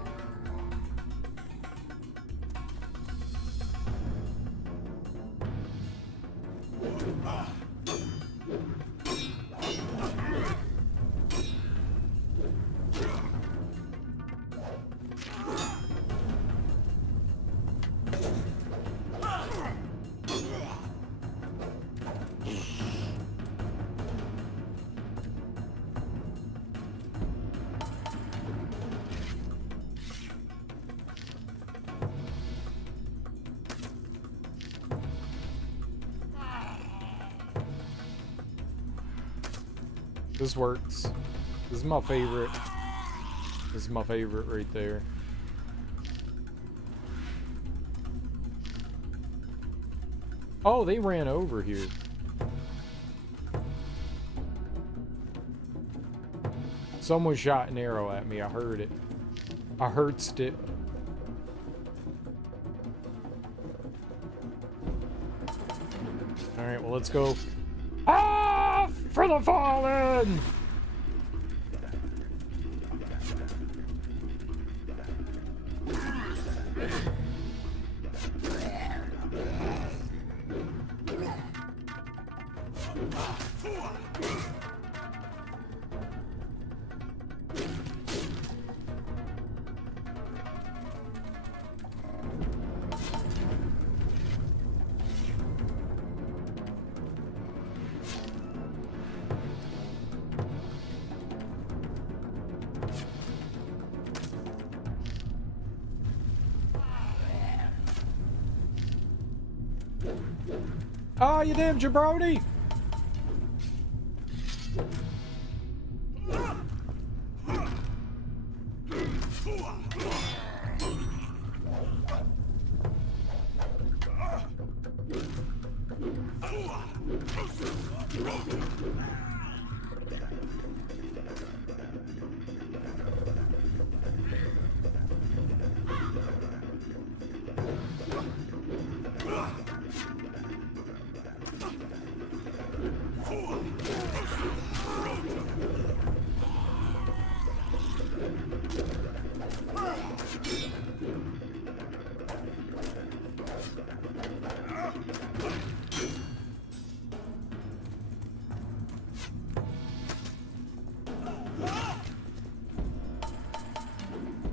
This works. This is my favorite. This is my favorite right there. Oh, they ran over here. Someone shot an arrow at me. I heard it. I heard it. Alright, well, let's go. Ah! For the fallen! Oh, you damn jabroni!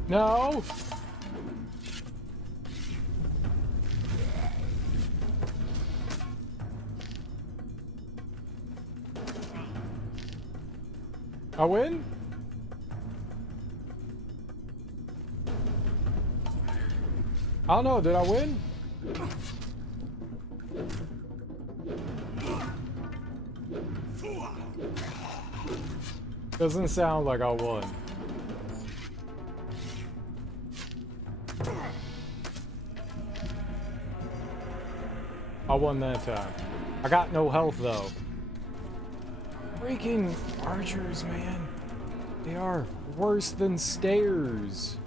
No! I win? I don't know, did I win? Doesn't sound like I won. I won that time. I got no health though. Freaking archers, man. They are worse than stairs.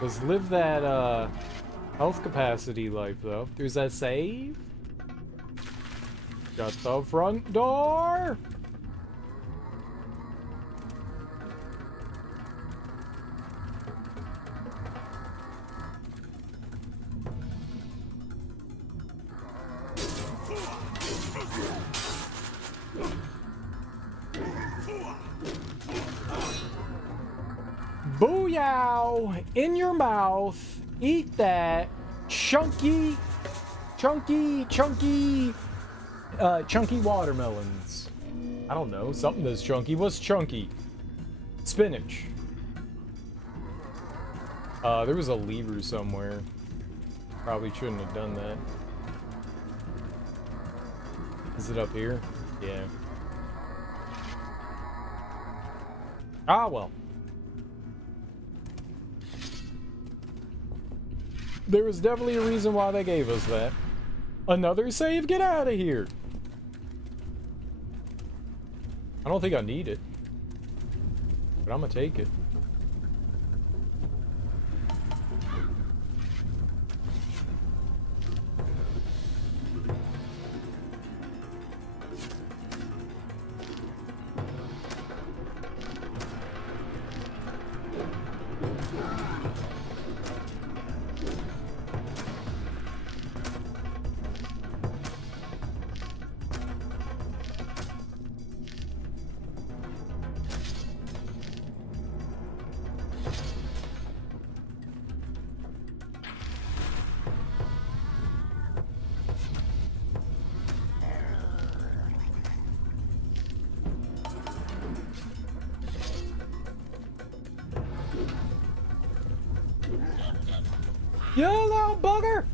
Let's live that health capacity life though. There's that save. Got the front door. Booyah! In your mouth. Eat that chunky watermelons. I don't know, something that's chunky. What's chunky? Spinach. There was a lever somewhere. Probably shouldn't have done that. Is it up here? Yeah. Ah, well. There was definitely a reason why they gave us that. Another save? Get out of here! I don't think I need it. But I'm gonna take it. You little bugger!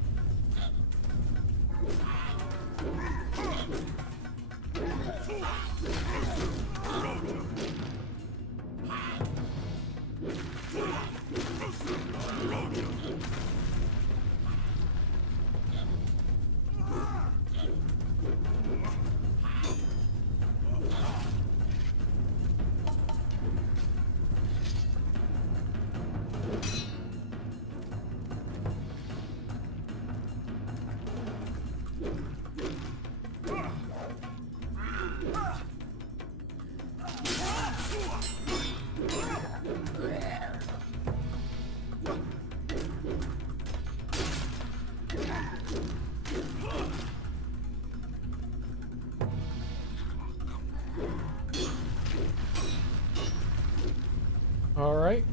All right.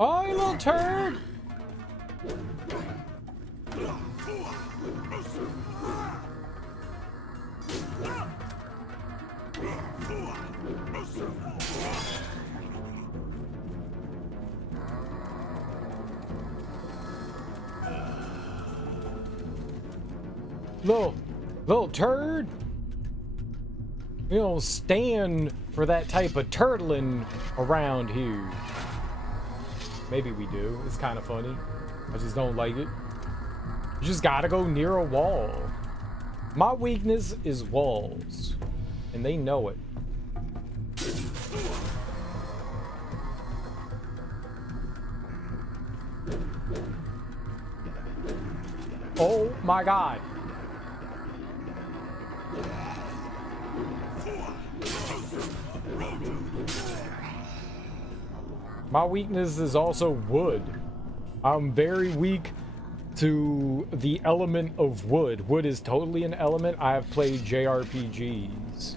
Oh, you little turd! Little turd! We don't stand for that type of turtling around here. Maybe we do. It's kind of funny. I just don't like it. You just gotta go near a wall. My weakness is walls. And they know it. Oh my god. My weakness is also wood. I'm very weak to the element of wood. Wood is totally an element. I have played JRPGs.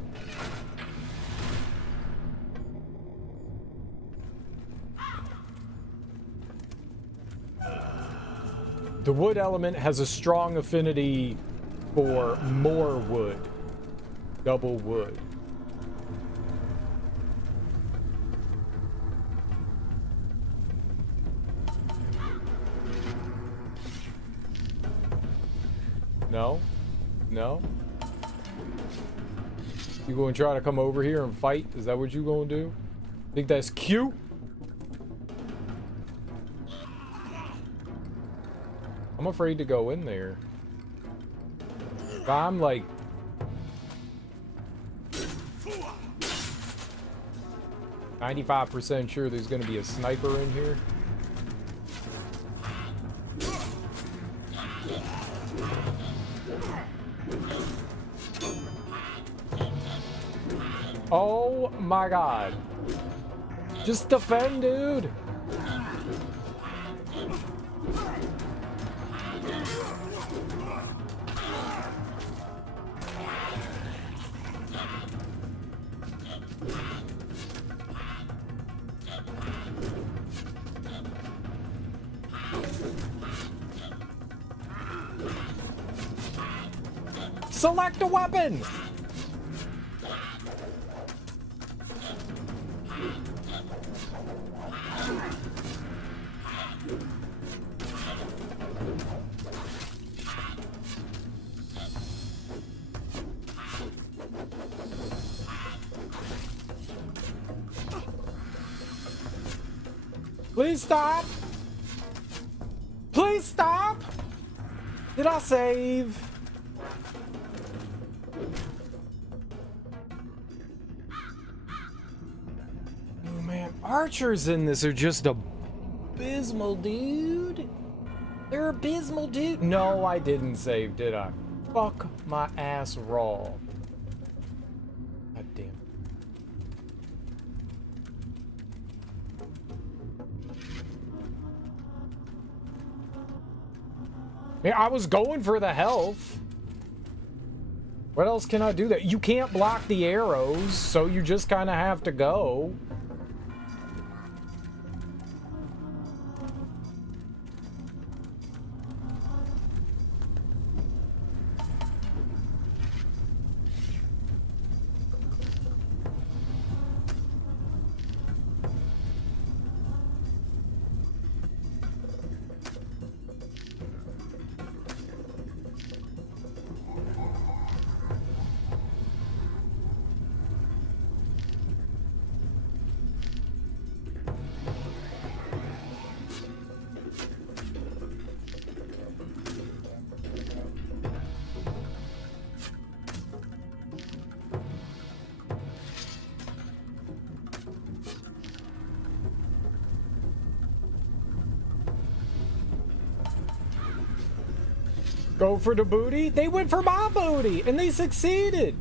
The wood element has a strong affinity for more wood. Double wood. No? No? You gonna try to come over here and fight? Is that what you gonna do? Think that's cute? I'm afraid to go in there. I'm like... ...95% sure there's gonna be a sniper in here. Oh my god. Just defend, dude. Select a weapon. Please stop! Please stop! Did I save? Oh man, archers in this are just abysmal, dude. They're abysmal, dude. No, I didn't save, did I? Fuck my ass raw. God damn. Man, I was going for the health. What else can I do that? You can't block the arrows, so you just kind of have to go. Go for the booty? They went for my booty, and they succeeded.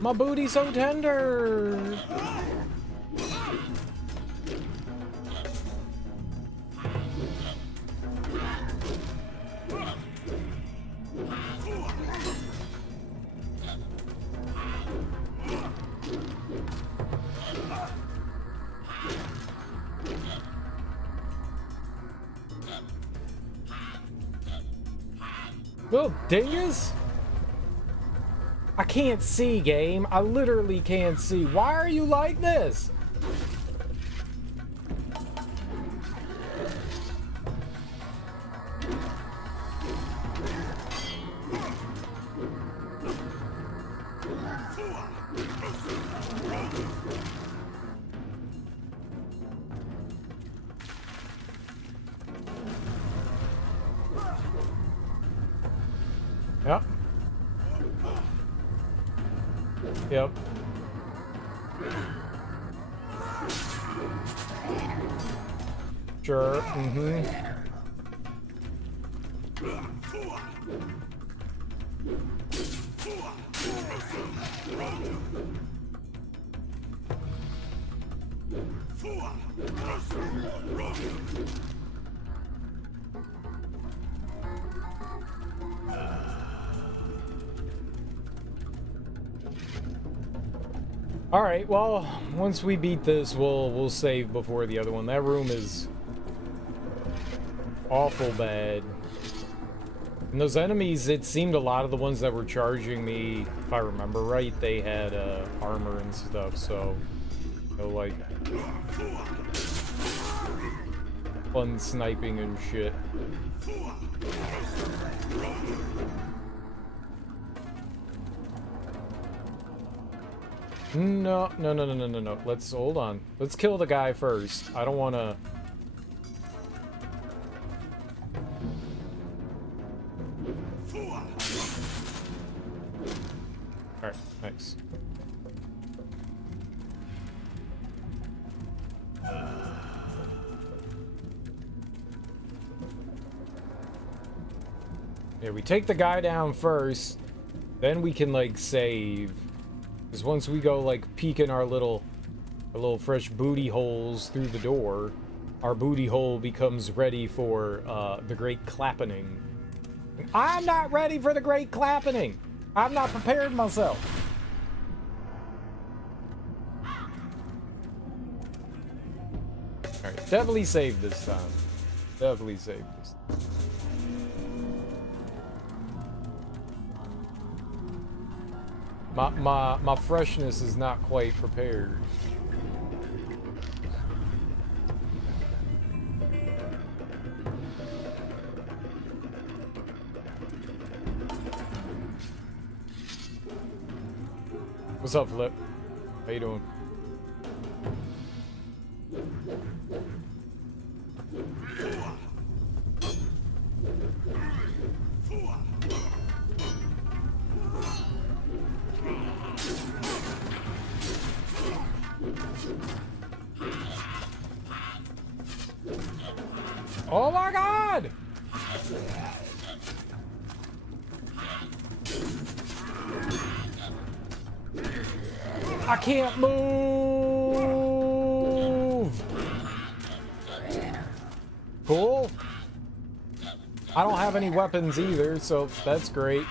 My booty so tender. Little dingus? I can't see, game. I literally can't see. Why are you like this? Yep. Yep. Sure. Mm-hmm. All right, well, once we beat this, we'll save before the other one. That room is awful bad. And those enemies, it seemed a lot of the ones that were charging me, if I remember right, they had armor and stuff, so, you know, like fun sniping and shit. No. Let's hold on. Let's kill the guy first. I don't want to. All right, nice. Yeah, we take the guy down first, then we can like save. Because once we go like peeking our little fresh booty holes through the door, our booty hole becomes ready for the Great Clappening. I'm not ready for the Great Clappening. I've not prepared myself. Alright, definitely saved this time. Definitely saved this time. My freshness is not quite prepared. What's up, Flip? How you doing? Oh my God! I can't move! Cool. I don't have any weapons either, so that's great.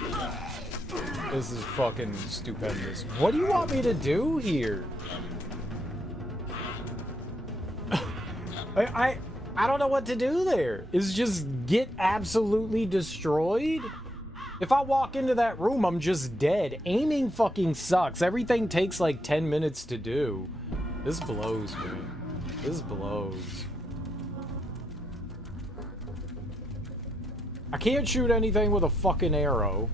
This is fucking stupendous. What do you want me to do here? I don't know what to do there. Is just get absolutely destroyed? If I walk into that room, I'm just dead. Aiming fucking sucks. Everything takes like 10 minutes to do. This blows, man. This blows. I can't shoot anything with a fucking arrow.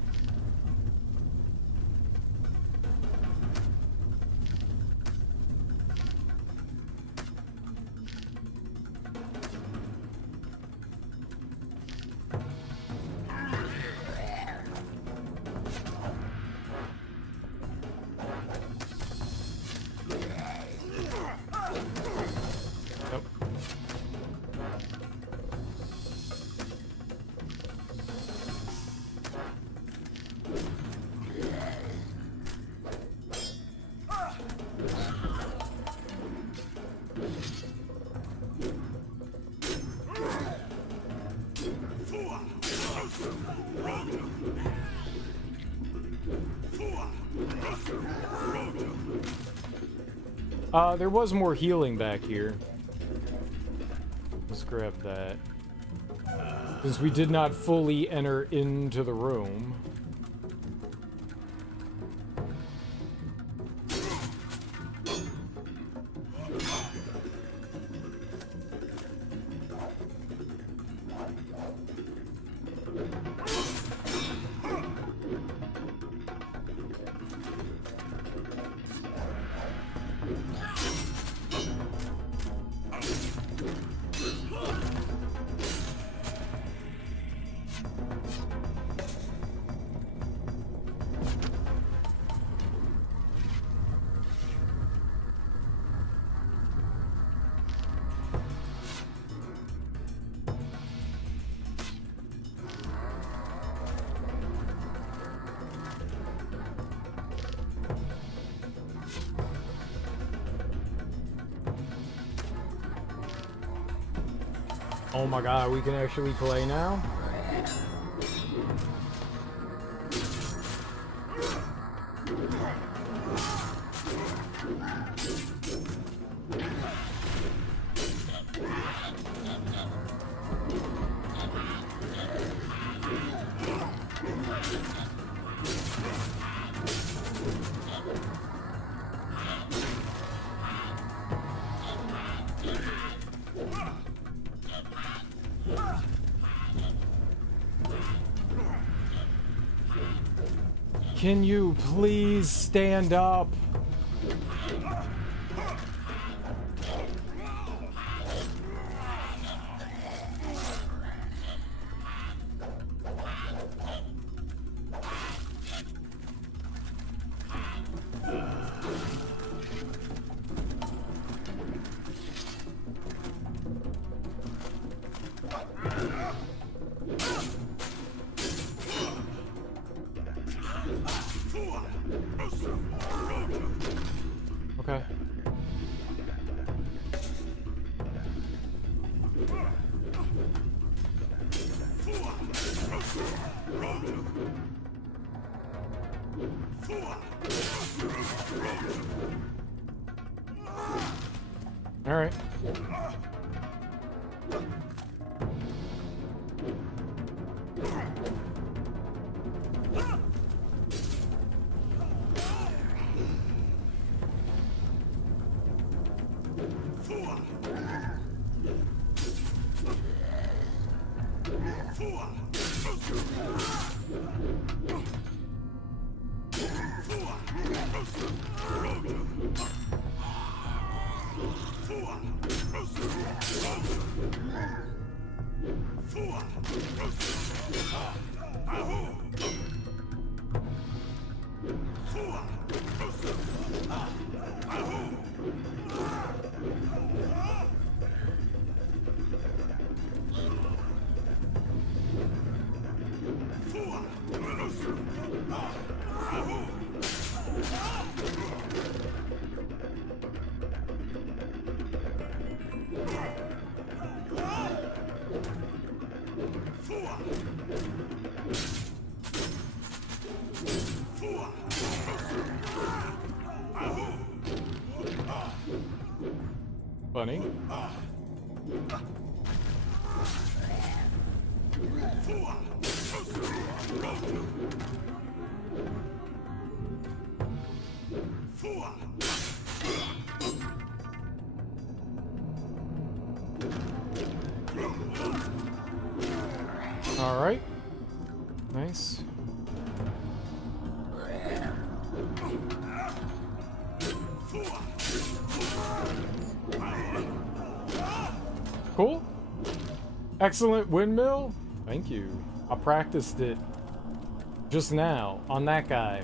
There was more healing back here. Let's grab that. Since we did not fully enter into the room. Oh my god, we can actually play now? Can you please stand up? Okay. All right. funny. All right. Nice. Cool. Excellent windmill. Thank you. I practiced it just now on that guy.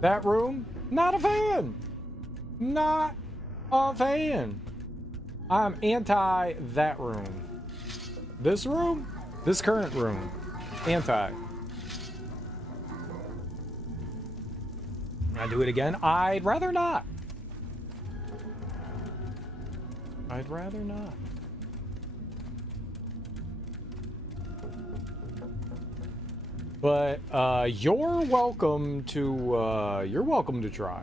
That room? Not a fan. Not a fan. I'm anti that room. This room? This current room. Anti. I do it again? I'd rather not. I'd rather not. But you're welcome to try. You're welcome to try.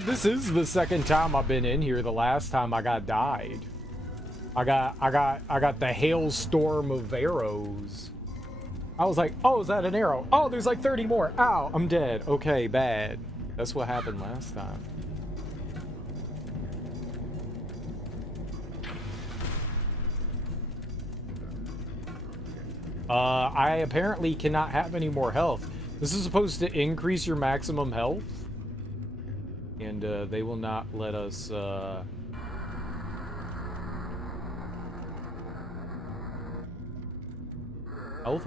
This is the second time I've been in here. The last time I got died. I got the hailstorm of arrows. I was like, oh, is that an arrow? Oh, there's like 30 more. Ow, I'm dead. Okay, bad. That's what happened last time. I apparently cannot have any more health. This is supposed to increase your maximum health. And they will not let us health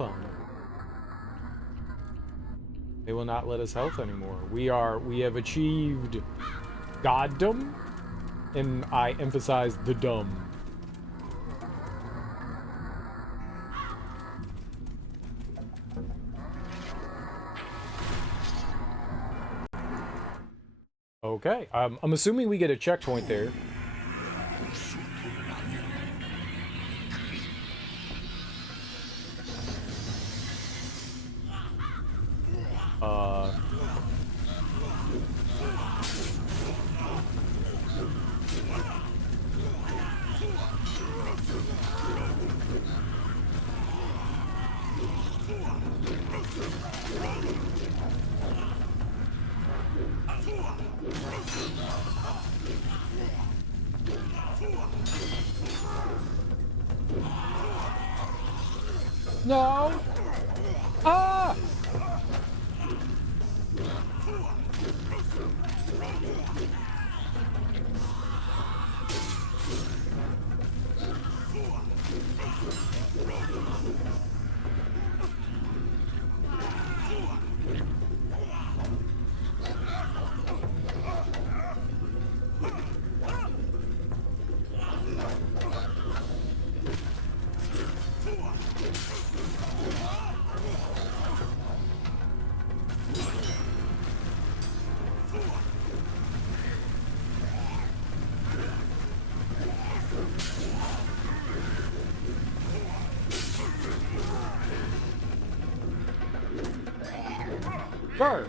on it. They will not let us health anymore. We have achieved goddom, and I emphasize the dumb. Okay, I'm assuming we get a checkpoint there. No! Ah! Sure.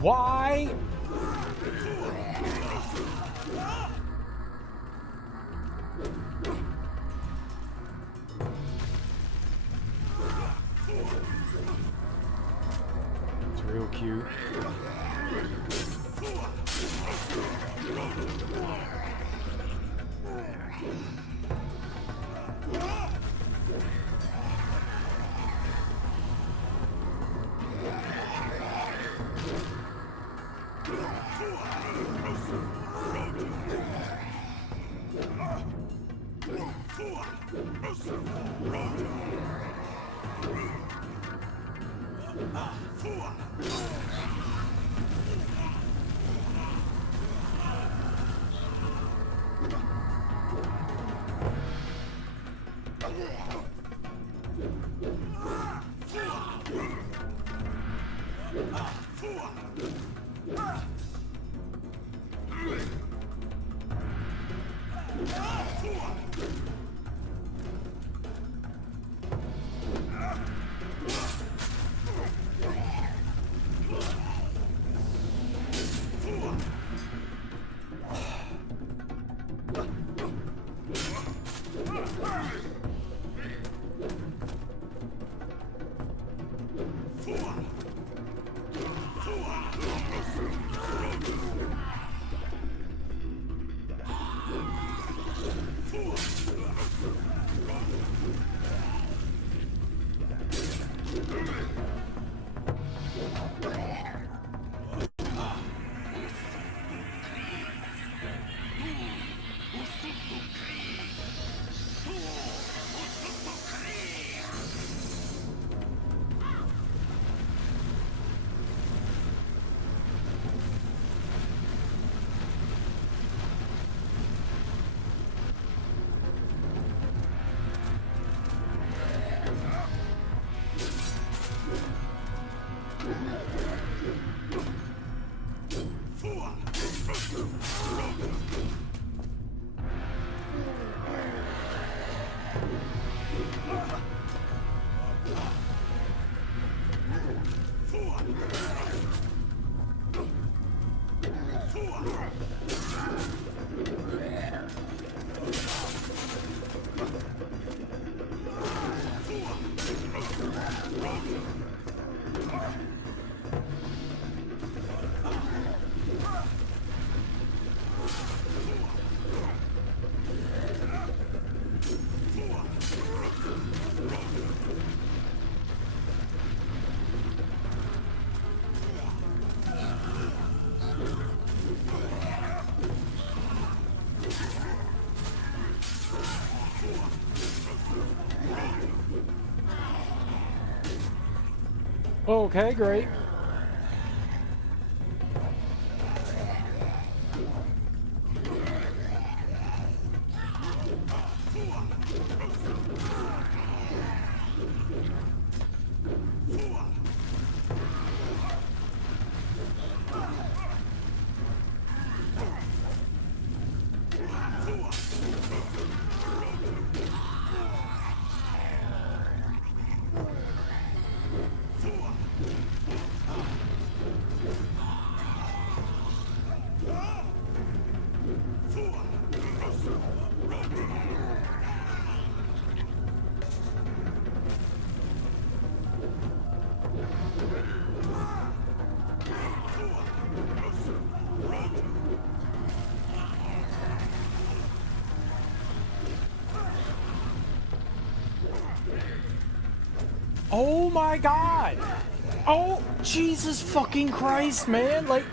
Why? It's real cute. Okay, great. Oh my god! Oh, Jesus fucking Christ, man! Like...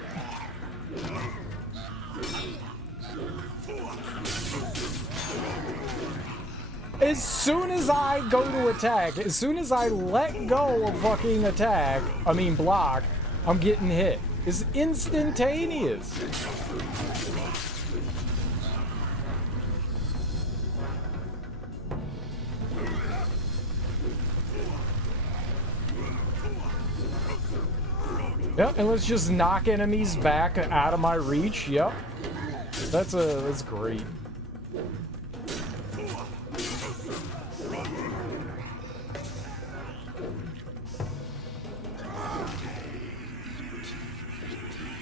As soon as I go to attack, as soon as I let go of fucking attack, I mean block, I'm getting hit. It's instantaneous. Yep, and let's just knock enemies back out of my reach. Yep. That's great.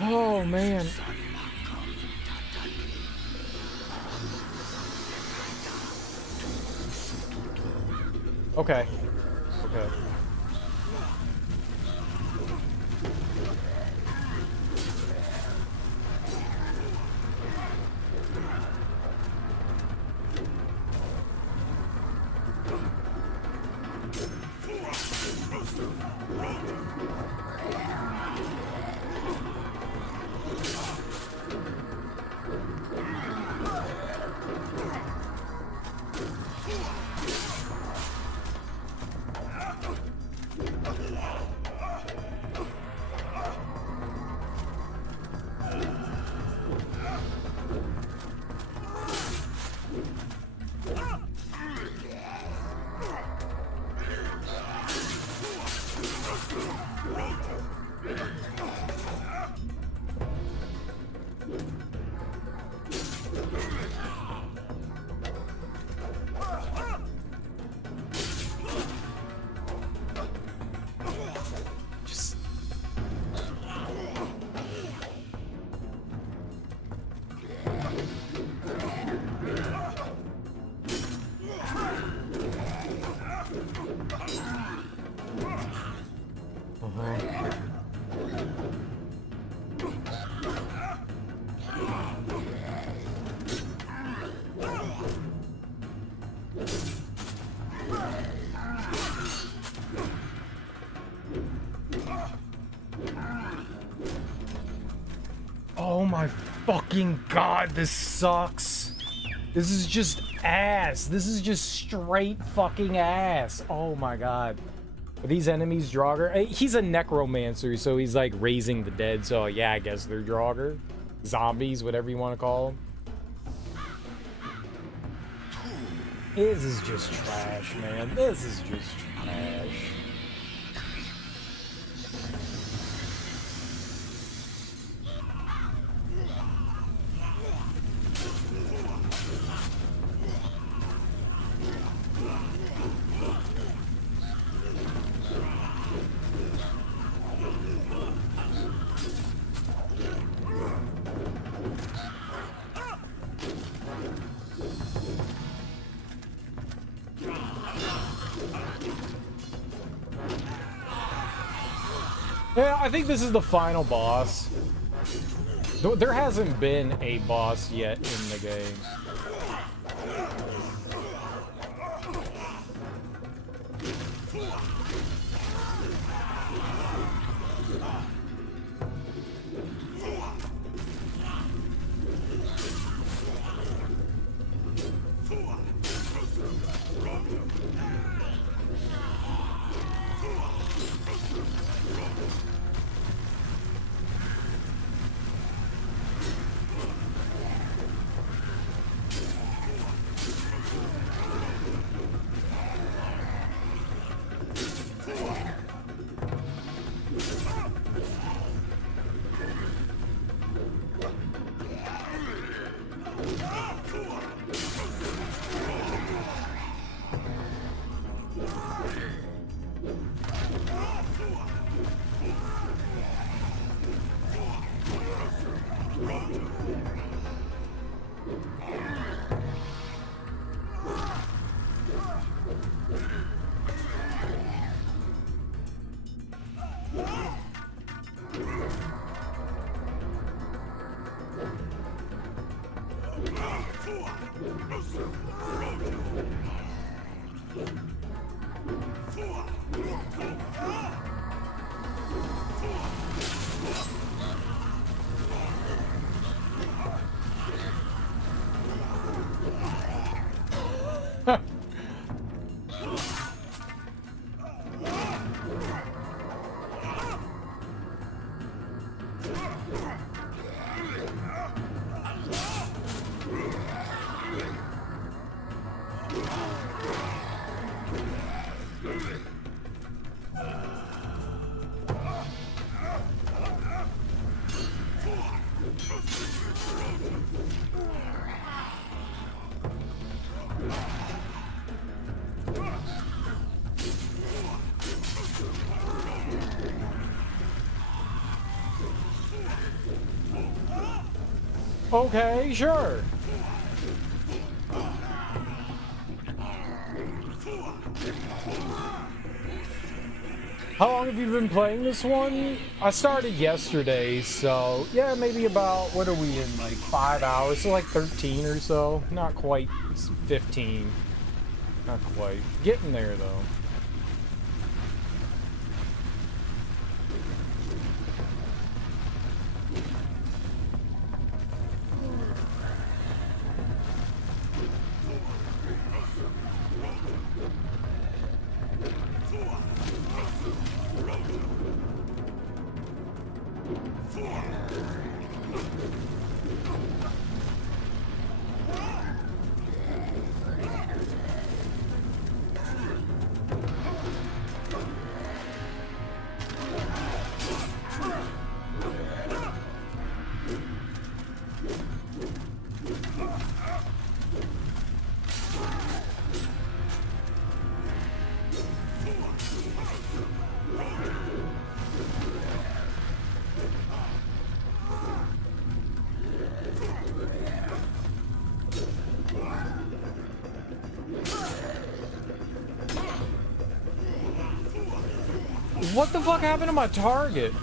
Oh man. Okay. Okay. Oh my fucking god, this sucks. This is just ass. This is just straight fucking ass. Oh my god. Are these enemies Draugr? He's a necromancer, so he's like raising the dead. So yeah, I guess they're Draugr. Zombies, whatever you want to call them. This is just trash, man. This is just trash. Yeah, I think this is the final boss. There hasn't been a boss yet in the game. Okay, sure. How long have you been playing this one? I started yesterday, so yeah, maybe about, what are we in, like 5 hours? So like 13 or so. Not quite, it's 15. Not quite. Getting there though. What the fuck happened to my target?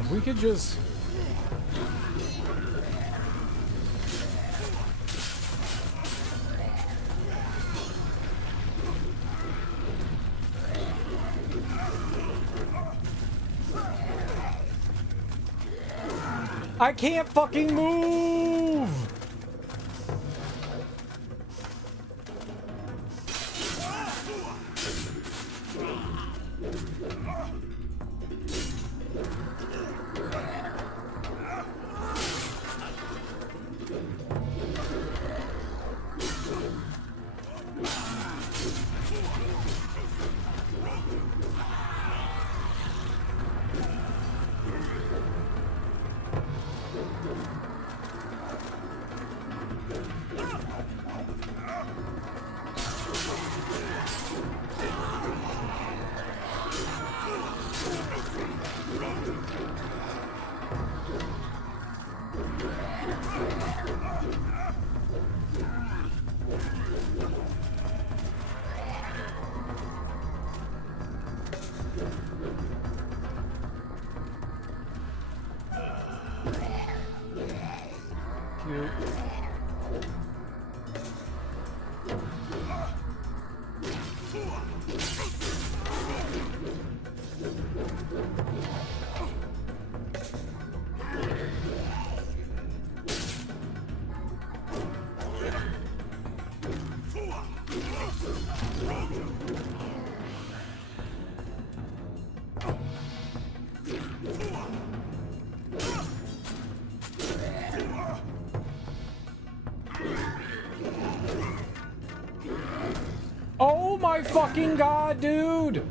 If we could just... I can't fucking move! Oh my fucking god, dude!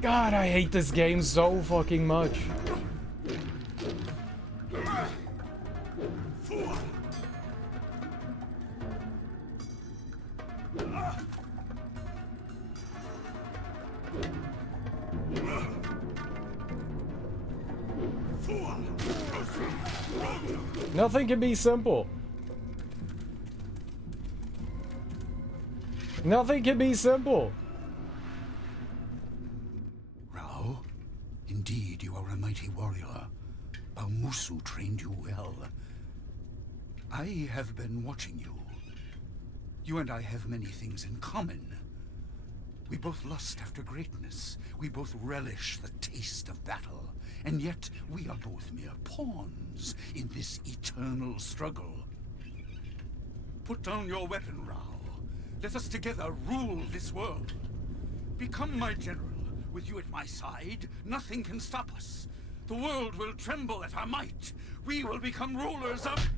God, I hate this game so fucking much. Nothing can be simple. Nothing can be simple. Rao, indeed you are a mighty warrior. Baumusu trained you well. I have been watching you. You and I have many things in common. We both lust after greatness. We both relish the taste of battle. And yet, we are both mere pawns in this eternal struggle. Put down your weapon, Rao. Let us together rule this world. Become my general. With you at my side, nothing can stop us. The world will tremble at our might. We will become rulers of...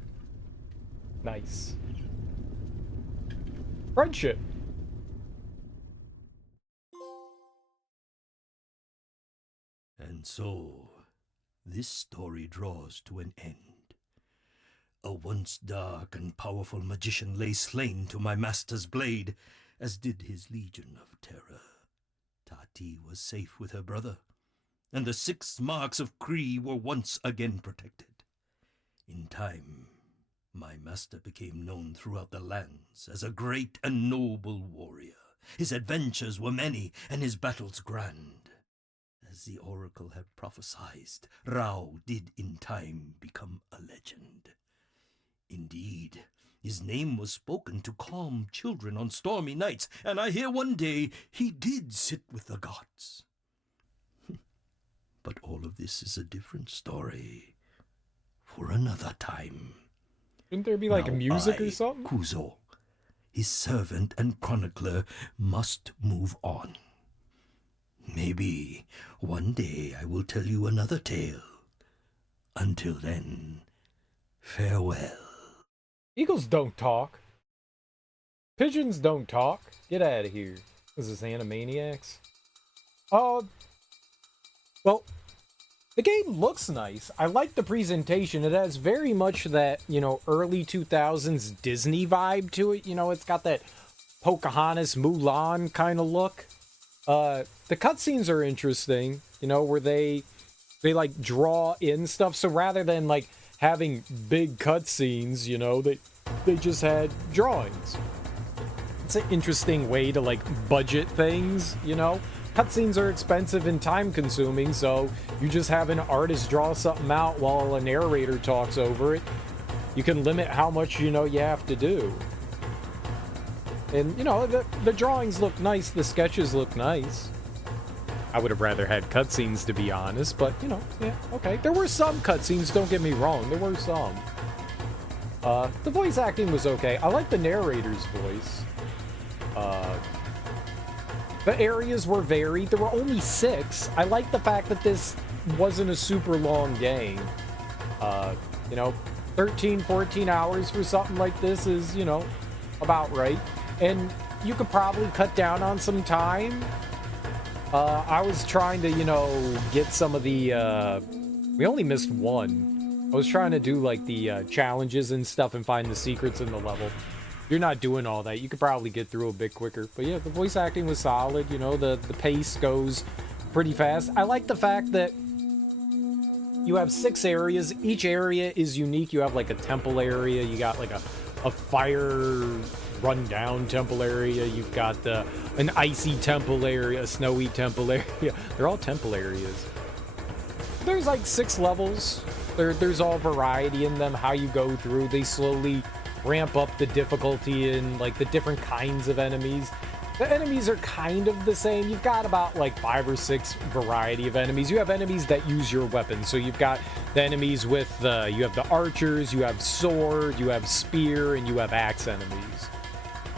Nice. Friendship. And so, this story draws to an end. A once dark and powerful magician lay slain to my master's blade, as did his legion of terror. Tati was safe with her brother, and the 6 marks of Kree were once again protected. In time, my master became known throughout the lands as a great and noble warrior. His adventures were many, and his battles grand. As the oracle had prophesied, Rao did in time become a legend. Indeed, his name was spoken to calm children on stormy nights, and I hear one day he did sit with the gods. But all of this is a different story for another time. Shouldn't there be like Now music I, or something? Kuzo, his servant and chronicler, must move on. Maybe one day I will tell you another tale. Until then, farewell. Eagles don't talk. Pigeons don't talk. Get out of here. Is this Animaniacs? Well, the game looks nice. I like the presentation. It has very much that, you know, early 2000s Disney vibe to it. You know, it's got that Pocahontas, Mulan kind of look. The cutscenes are interesting, you know, where they like draw in stuff. So rather than like having big cutscenes, you know, they just had drawings. It's an interesting way to like budget things, you know. Cutscenes are expensive and time consuming, so you just have an artist draw something out while a narrator talks over it. You can limit how much, you know, you have to do. And, you know, the drawings look nice, the sketches look nice. I would have rather had cutscenes, to be honest, but, you know, yeah, okay. There were some cutscenes, don't get me wrong, there were some. The voice acting was okay. I like the narrator's voice. The areas were varied. There were only 6. I like the fact that this wasn't a super long game. You know, 13, 14 hours for something like this is, you know, about right. And you could probably cut down on some time. I was trying to, you know, get some of the, we only missed one. I was trying to do, like, the challenges and stuff and find the secrets in the level. If you're not doing all that, you could probably get through a bit quicker. But yeah, the voice acting was solid. You know, the pace goes pretty fast. I like the fact that you have 6 areas. Each area is unique. You have, like, a temple area. You got, like, a fire rundown temple area. You've got an icy temple area, a snowy temple area. They're all temple areas. There's like 6 levels. There's all variety in them, how you go through. They slowly ramp up the difficulty in like the different kinds of enemies. The enemies are kind of the same. You've got about like 5 or 6 variety of enemies. You have enemies that use your weapons. So you've got the enemies with you have the archers, you have sword, you have spear, and you have axe enemies.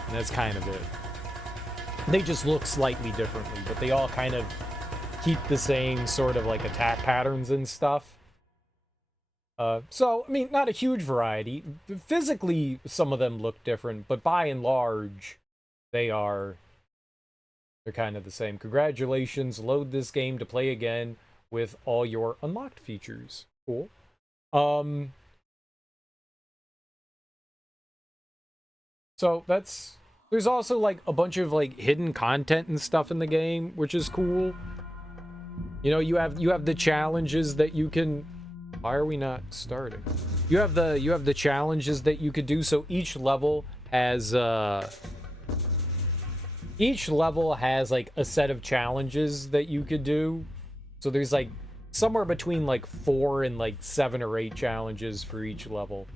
And that's kind of it. They just look slightly differently, but they all kind of keep the same sort of like attack patterns and stuff. So, I mean, not a huge variety. Physically, some of them look different, but by and large, they're kind of the same. Congratulations, load this game to play again with all your unlocked features. Cool. So there's also like a bunch of like hidden content and stuff in the game, which is cool. You know, you have the challenges that you can. Why are we not starting? You have the challenges that you could do. So each level has like a set of challenges that you could do. So there's like somewhere between like 4 and like 7 or 8 challenges for each level.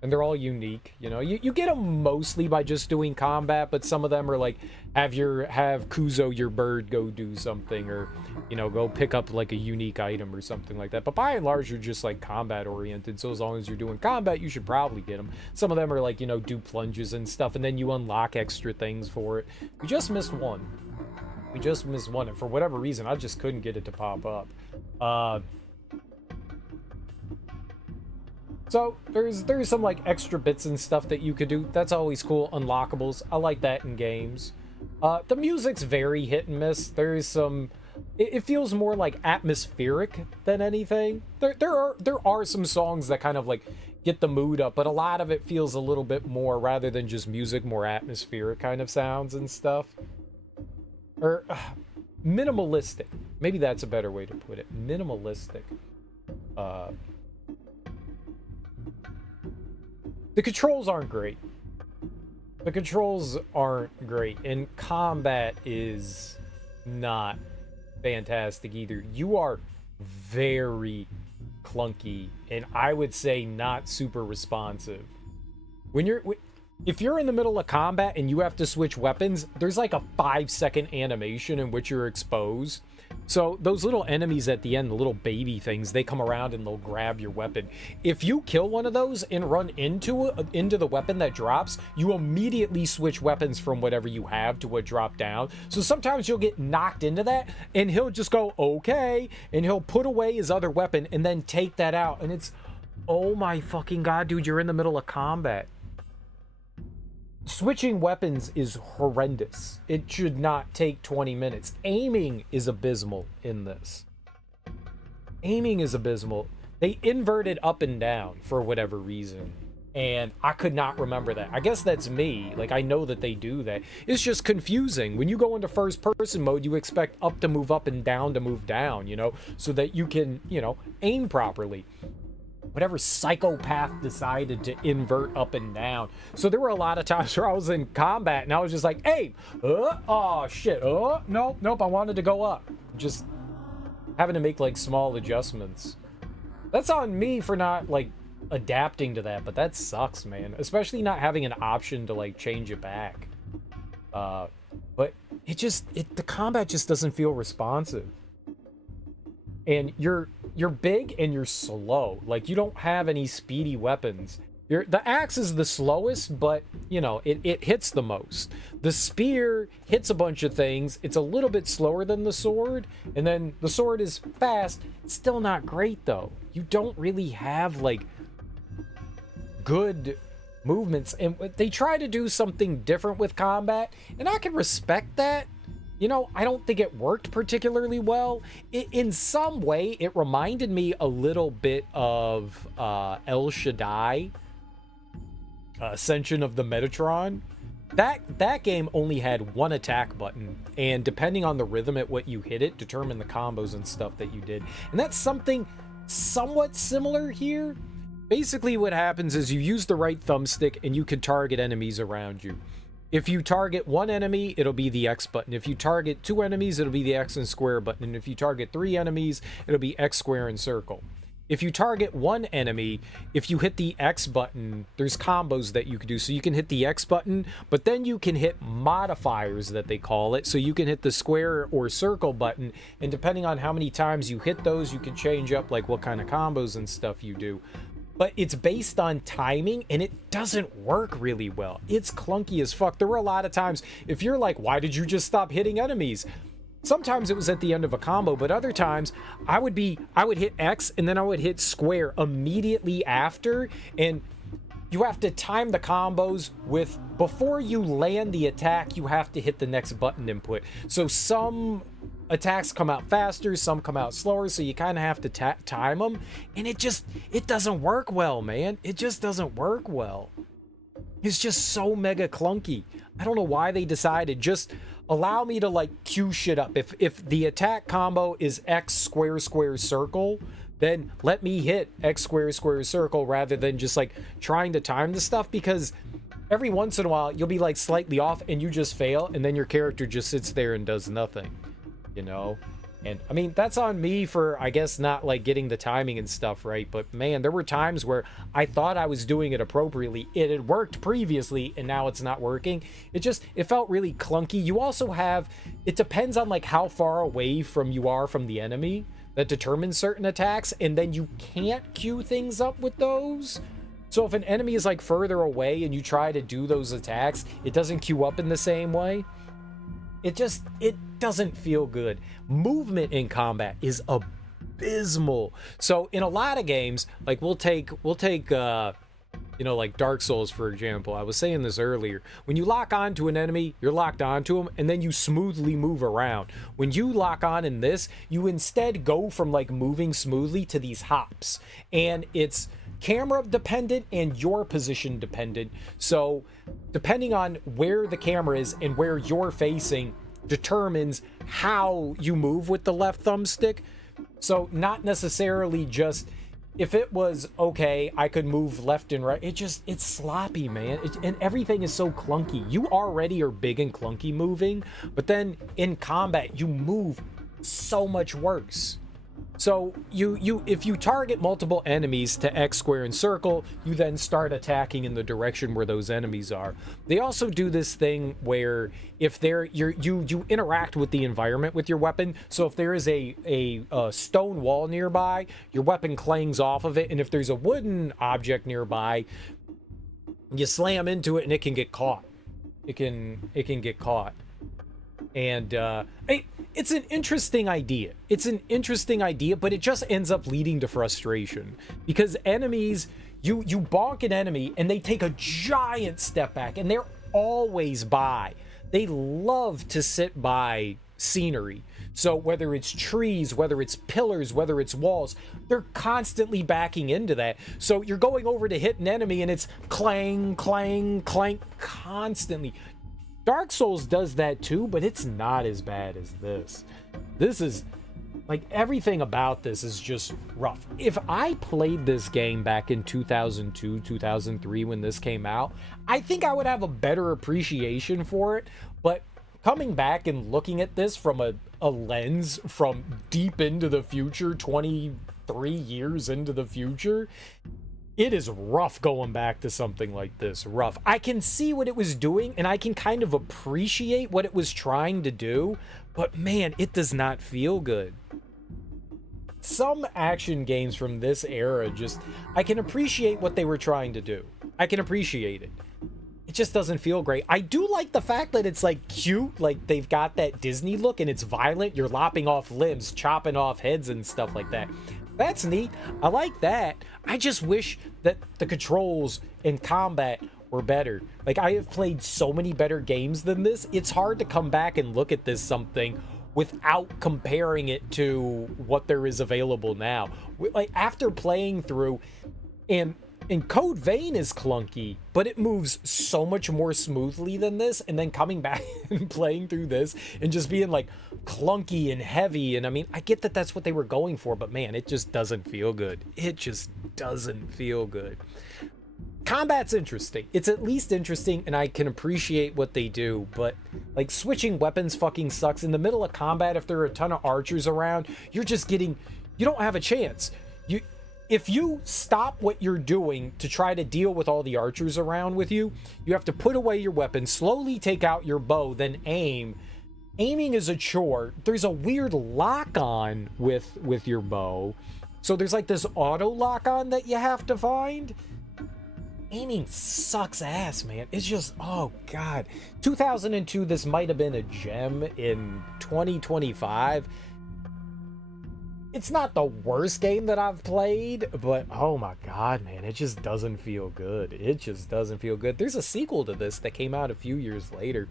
And they're all unique, you know. You get them mostly by just doing combat, but some of them are like have Kuzo, your bird, go do something, or you know, go pick up like a unique item or something like that. But by and large, you're just like combat oriented. So as long as you're doing combat, you should probably get them. Some of them are like, you know, do plunges and stuff, and then you unlock extra things for it. We just missed one. We just missed one, and for whatever reason, I just couldn't get it to pop up. So there's some like extra bits and stuff that you could do. That's always cool. Unlockables. I like that in games. The music's very hit and miss. There is some. It feels more like atmospheric than anything. There are some songs that kind of like get the mood up, but a lot of it feels a little bit more, rather than just music, more atmospheric kind of sounds and stuff. Or minimalistic. Maybe that's a better way to put it. Minimalistic. The controls aren't great. The controls aren't great, and combat is not fantastic either. You are very clunky, and I would say not super responsive. If you're in the middle of combat and you have to switch weapons, there's like a 5-second animation in which you're exposed. So those little enemies at the end, the little baby things, they come around and they'll grab your weapon. If you kill one of those and run into the weapon that drops, you immediately switch weapons from whatever you have to what dropped down. So sometimes you'll get knocked into that and he'll just go, okay, and he'll put away his other weapon and then take that out. And it's, oh my fucking god, dude, you're in the middle of combat. Switching weapons is horrendous. It should not take 20 minutes. Aiming is abysmal in this. Aiming is abysmal. They inverted up and down for whatever reason, and I could not remember that. I guess that's me. Like, I know that they do that. It's just confusing. When you go into first person mode, you expect up to move up and down to move down, you know, so that you can, you know, aim properly. Whatever psychopath decided to invert up and down. So there were a lot of times where I was in combat and I was just like, hey, oh shit, nope, I wanted to go up. Just having to make like small adjustments. That's on me for not like adapting to that, but that sucks, man. Especially not having an option to like change it back. But the combat just doesn't feel responsive. And you're big and you're slow. Like, you don't have any speedy weapons. The axe is the slowest, but, you know, it hits the most. The spear hits a bunch of things. It's a little bit slower than the sword. And then the sword is fast. It's still not great, though. You don't really have, like, good movements. And they try to do something different with combat. And I can respect that. You know, I don't think it worked particularly well. In some way, it reminded me a little bit of El Shaddai, Ascension of the Metatron. That game only had one attack button, and depending on the rhythm at what you hit it, determined the combos and stuff that you did. And that's something somewhat similar here. Basically, what happens is you use the right thumbstick and you can target enemies around you. If you target one enemy, it'll be the X button. If you target two enemies, it'll be the X and square button. And if you target three enemies, it'll be X, square, and circle. If you target one enemy, if you hit the X button, there's combos that you can do. So you can hit the X button, but then you can hit modifiers that they call it. So you can hit the square or circle button, and depending on how many times you hit those, you can change up like what kind of combos and stuff you do. But it's based on timing, and it doesn't work really well. It's clunky as fuck. There were a lot of times, if you're like, why did you just stop hitting enemies? Sometimes it was at the end of a combo, but other times I would hit X and then I would hit square immediately after, and you have to time the combos with, before you land the attack, you have to hit the next button input. So some attacks come out faster, some come out slower, so you kind of have to time them, and it doesn't work well, man. It just doesn't work well. It's just so mega clunky. I don't know why they decided, just allow me to like queue shit up. If the attack combo is X square square circle, then let me hit X square square circle rather than just like trying to time the stuff, because every once in a while you'll be like slightly off and you just fail, and then your character just sits there and does nothing. You know, and I mean, that's on me for, I guess, not like getting the timing and stuff right. But man, there were times where I thought I was doing it appropriately. It had worked previously and now it's not working. It felt really clunky. You also have, it depends on like how far away from you are from the enemy that determines certain attacks, and then you can't queue things up with those. So if an enemy is like further away and you try to do those attacks, it doesn't queue up in the same way. it doesn't feel good. Movement in combat is abysmal. So in a lot of games, like we'll take like Dark Souls, for example. I was saying this earlier. When you lock onto an enemy, you're locked onto them, and then you smoothly move around. When you lock on in this, you instead go from like moving smoothly to these hops. And it's camera dependent and your position dependent. So depending on where the camera is and where you're facing determines how you move with the left thumbstick. So not necessarily just, if it was okay, I could move left and right. It's sloppy, man. And everything is so clunky. You already are big and clunky moving, but then in combat, you move so much worse. So if you target multiple enemies to X, square, and circle, you then start attacking in the direction where those enemies are. They also do this thing where if you interact with the environment with your weapon. So if there is a stone wall nearby, your weapon clangs off of it, and if there's a wooden object nearby, you slam into it and it can get caught. It can get caught. And it's an interesting idea. It's an interesting idea, but it just ends up leading to frustration because enemies, you bonk an enemy and they take a giant step back, and they're always by. They love to sit by scenery. So whether it's trees, whether it's pillars, whether it's walls, they're constantly backing into that. So you're going over to hit an enemy and it's clang, clang, clank constantly. Dark Souls does that too, but it's not as bad as this. This is, like, everything about this is just rough. If I played this game back in 2002, 2003 when this came out, I think I would have a better appreciation for it. But coming back and looking at this from a lens from deep into the future, 23 years into the future, it is rough going back to something like this. Rough. I can see what it was doing, and I can kind of appreciate what it was trying to do, but man, it does not feel good. Some action games from this era I can appreciate what they were trying to do. I can appreciate it. It just doesn't feel great. I do like the fact that it's like cute, like they've got that Disney look and it's violent. You're lopping off limbs, chopping off heads and stuff like that. That's neat. I like that. I just wish that the controls in combat were better. Like, I have played so many better games than this. It's hard to come back and look at this something without comparing it to what there is available now. Like, after playing through, and Code Vein is clunky, but it moves so much more smoothly than this, and then coming back and playing through this and just being like clunky and heavy. And I mean, I get that that's what they were going for, but man, it just doesn't feel good. It just doesn't feel good. Combat's interesting. It's at least interesting, and I can appreciate what they do, but like switching weapons fucking sucks. In the middle of combat, if there are a ton of archers around, you don't have a chance. If you stop what you're doing to try to deal with all the archers around with you, you have to put away your weapon, slowly take out your bow, then aim. Aiming is a chore. There's a weird lock-on with your bow. So there's like this auto lock-on that you have to find. Aiming sucks ass, man. It's just, oh god. 2002, this might have been a gem. In 2025, it's not the worst game that I've played, but oh my god, man, it just doesn't feel good. It just doesn't feel good. There's a sequel to this that came out a few years later.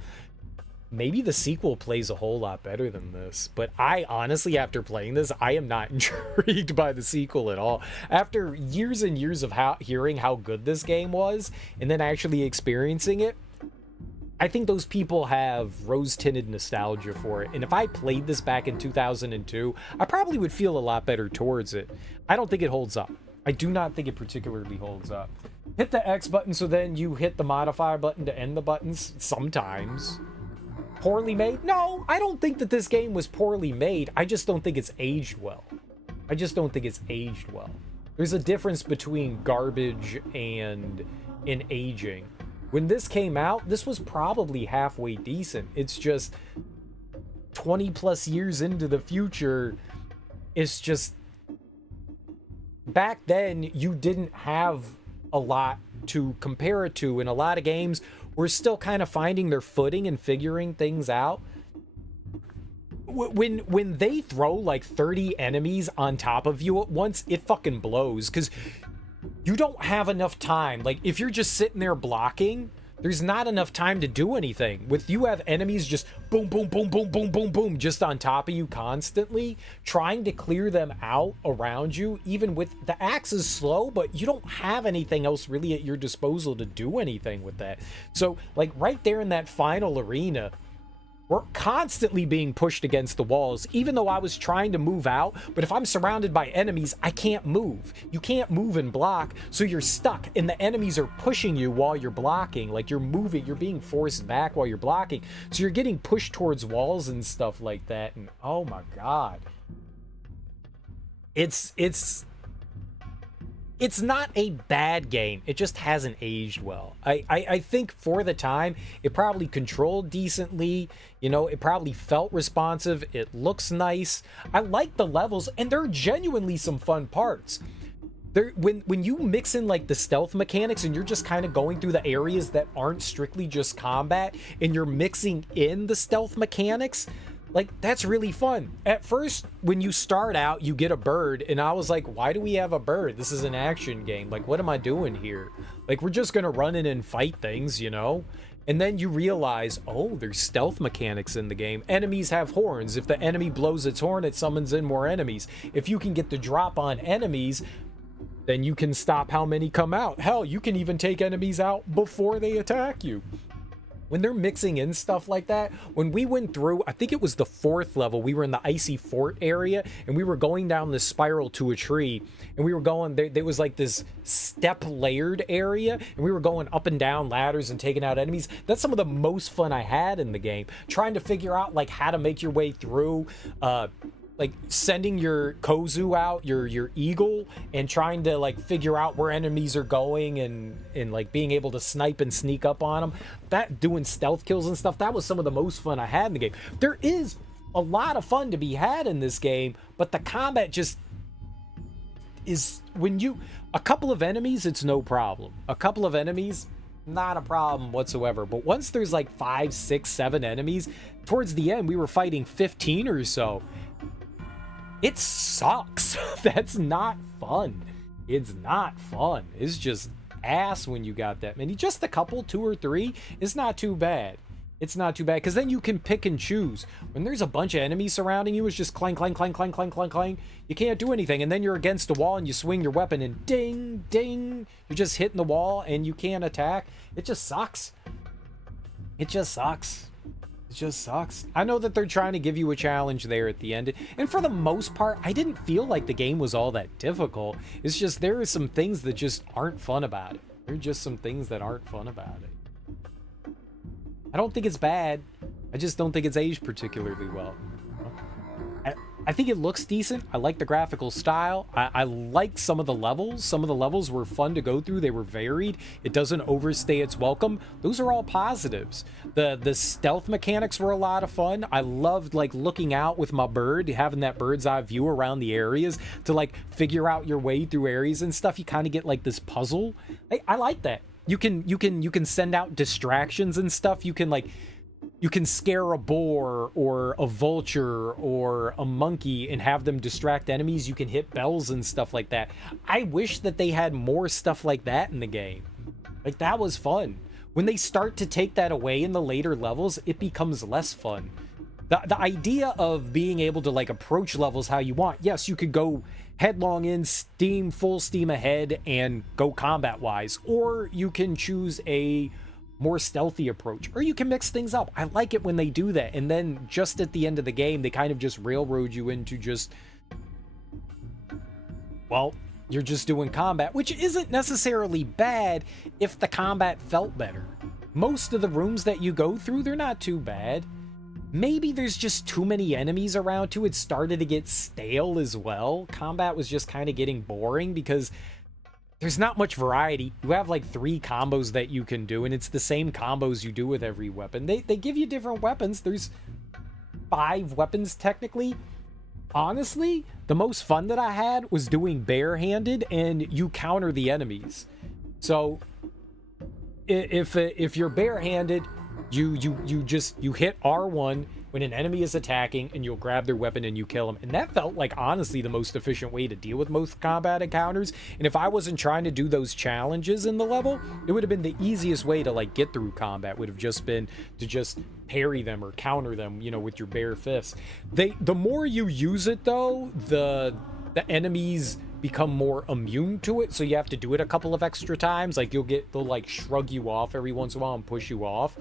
Maybe the sequel plays a whole lot better than this, but I honestly, after playing this, I am not intrigued by the sequel at all. After years and years of hearing how good this game was, and then actually experiencing it, I think those people have rose-tinted nostalgia for it, and if I played this back in 2002, I probably would feel a lot better towards it. I don't think it holds up. I do not think it particularly holds up. Hit the X button, so then you hit the modifier button to end the buttons sometimes. Poorly made? No, I don't think that this game was poorly made. I just don't think it's aged well. I just don't think it's aged well. There's a difference between garbage and aging. When this came out, this was probably halfway decent. It's just 20 plus years into the future. It's just, back then you didn't have a lot to compare it to, and a lot of games were still kind of finding their footing and figuring things out. when they throw like 30 enemies on top of you at once, it fucking blows, because you don't have enough time. Like, if you're just sitting there blocking, there's not enough time to do anything. With you have enemies just boom, boom, boom, boom, boom, boom, boom, just on top of you constantly, trying to clear them out around you. Even with the axe is slow, but you don't have anything else really at your disposal to do anything with that. So, like, right there in that final arena, we're constantly being pushed against the walls, even though I was trying to move out. But if I'm surrounded by enemies, I can't move. You can't move and block, so you're stuck, and the enemies are pushing you while you're blocking. Like, you're moving, you're being forced back while you're blocking. So you're getting pushed towards walls and stuff like that, and oh my god. It's not a bad game. It just hasn't aged well. I think for the time, it probably controlled decently. You know, it probably felt responsive. It looks nice. I like the levels, and there are genuinely some fun parts. When you mix in like the stealth mechanics and you're just kind of going through the areas that aren't strictly just combat, and you're mixing in the stealth mechanics, like, that's really fun. At first, when you start out, you get a bird, and I was like, why do we have a bird? This is an action game. Like, what am I doing here? Like, we're just gonna run in and fight things, you know? And then you realize, oh, there's stealth mechanics in the game. Enemies have horns. If the enemy blows its horn, it summons in more enemies. If you can get the drop on enemies, then you can stop how many come out. Hell, you can even take enemies out before they attack you. When they're mixing in stuff like that, when we went through, I think it was the 4th level, we were in the icy fort area, and we were going down this spiral to a tree, and we were going, there was like this step layered area, and we were going up and down ladders and taking out enemies. That's some of the most fun I had in the game, trying to figure out like how to make your way through, like sending your Kozu out, your eagle, and trying to like figure out where enemies are going, and like being able to snipe and sneak up on them. That, doing stealth kills and stuff, that was some of the most fun I had in the game. There is a lot of fun to be had in this game, but the combat just is, when you, a couple of enemies, it's no problem. A couple of enemies, not a problem whatsoever. But once there's like 5, 6, 7 enemies, towards the end we were fighting 15 or so. It sucks. That's not fun. It's not fun. It's just ass when you got that many. Just a couple, 2 or 3, is not too bad. It's not too bad, because then you can pick and choose. When there's a bunch of enemies surrounding you, it's just clang, clang, clang, clang, clang, clang, clang. You can't do anything, and then you're against the wall and you swing your weapon and ding, ding. You're just hitting the wall and you can't attack. It just sucks. It just sucks. It just sucks. I know that they're trying to give you a challenge there at the end, and for the most part, I didn't feel like the game was all that difficult. It's just there are some things that just aren't fun about it. There are just some things that aren't fun about it. I don't think it's bad. I just don't think it's aged particularly well. I think it looks decent. I like the graphical style. I like some of the levels. Some of the levels were fun to go through. They were varied. It doesn't overstay its welcome. Those are all positives. The stealth mechanics were a lot of fun. I loved like looking out with my bird, having that bird's eye view around the areas to like figure out your way through areas and stuff. You kind of get like this puzzle. I like that. You can send out distractions and stuff. You can scare a boar or a vulture or a monkey and have them distract enemies. You can hit bells and stuff like that. I wish that they had more stuff like that in the game. Like, that was fun. When they start to take that away in the later levels, it becomes less fun. The idea of being able to like approach levels how you want. Yes, you could go headlong in, full steam ahead and go combat wise, or you can choose a more stealthy approach, or you can mix things up. I like it when they do that, and then just at the end of the game they kind of just railroad you into just, well, you're just doing combat, which isn't necessarily bad if the combat felt better. Most of the rooms that you go through, they're not too bad. Maybe there's just too many enemies around too. It started to get stale as well. Combat was just kind of getting boring because there's not much variety. You have like 3 combos that you can do, and it's the same combos you do with every weapon. They give you different weapons. There's 5 weapons technically. Honestly, the most fun that I had was doing barehanded, and you counter the enemies. So if you're barehanded, you hit R1 when an enemy is attacking and you'll grab their weapon and you kill them. And that felt like honestly the most efficient way to deal with most combat encounters. And if I wasn't trying to do those challenges in the level, it would have been the easiest way to like get through combat, would have just been to just parry them or counter them, you know, with your bare fists. The more you use it though, the enemies become more immune to it, so you have to do it a couple of extra times. Like they'll like shrug you off every once in a while and push you off.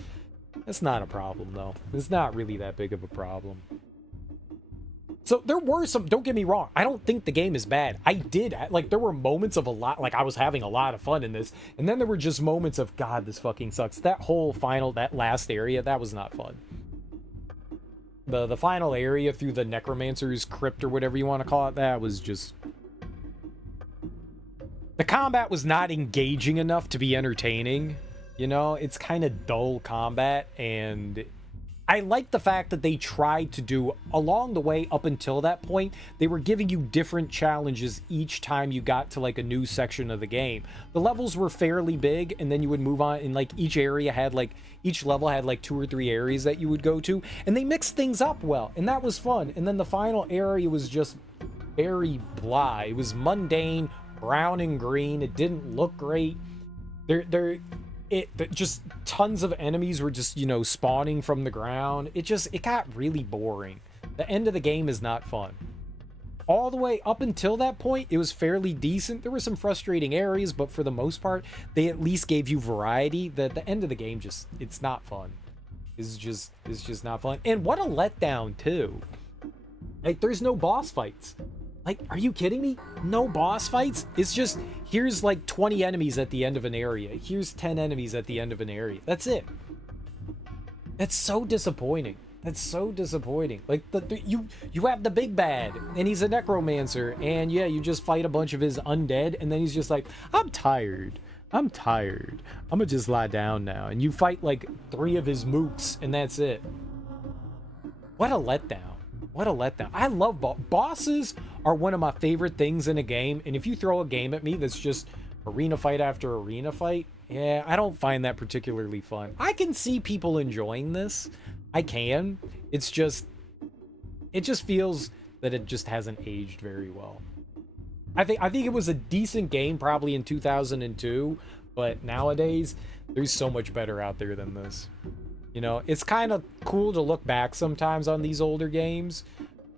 That's not a problem though. It's not really that big of a problem. So there were some, don't get me wrong, I don't think the game is bad. I did, like, there were moments of a lot, like I was having a lot of fun in this, and then there were just moments of, God, this fucking sucks. That whole final, that last area, that was not fun. The final area through the Necromancer's Crypt or whatever you want to call it, that was just... The combat was not engaging enough to be entertaining. You know, it's kind of dull combat, and I like the fact that they tried to do, along the way up until that point, they were giving you different challenges each time you got to like a new section of the game. The levels were fairly big, and then you would move on, and like each area had like, each level had like 2 or 3 areas that you would go to, and they mixed things up well, and that was fun. And then the final area was just very blah. It was mundane, brown and green. It didn't look great. Just tons of enemies were just, you know, spawning from the ground. It got really boring. The end of the game is not fun. All the way up until that point, it was fairly decent. There were some frustrating areas, but for the most part, they at least gave you variety. The end of the game just, it's not fun. It's just not fun. And what a letdown too. Like, there's no boss fights. Like, are you kidding me? No boss fights? It's just, here's like 20 enemies at the end of an area. Here's 10 enemies at the end of an area. That's it. That's so disappointing. That's so disappointing. Like, you have the big bad, and he's a necromancer, and yeah, you just fight a bunch of his undead, and then he's just like, I'm tired. I'm gonna just lie down now. And you fight like 3 of his mooks, and that's it. What a letdown. What a letdown. I love bosses are one of my favorite things in a game, and if you throw a game at me that's just arena fight after arena fight, yeah, I don't find that particularly fun. I can see people enjoying this. I can. It just feels that it just hasn't aged very well. I think it was a decent game probably in 2002, but nowadays there's so much better out there than this. You know, it's kind of cool to look back sometimes on these older games,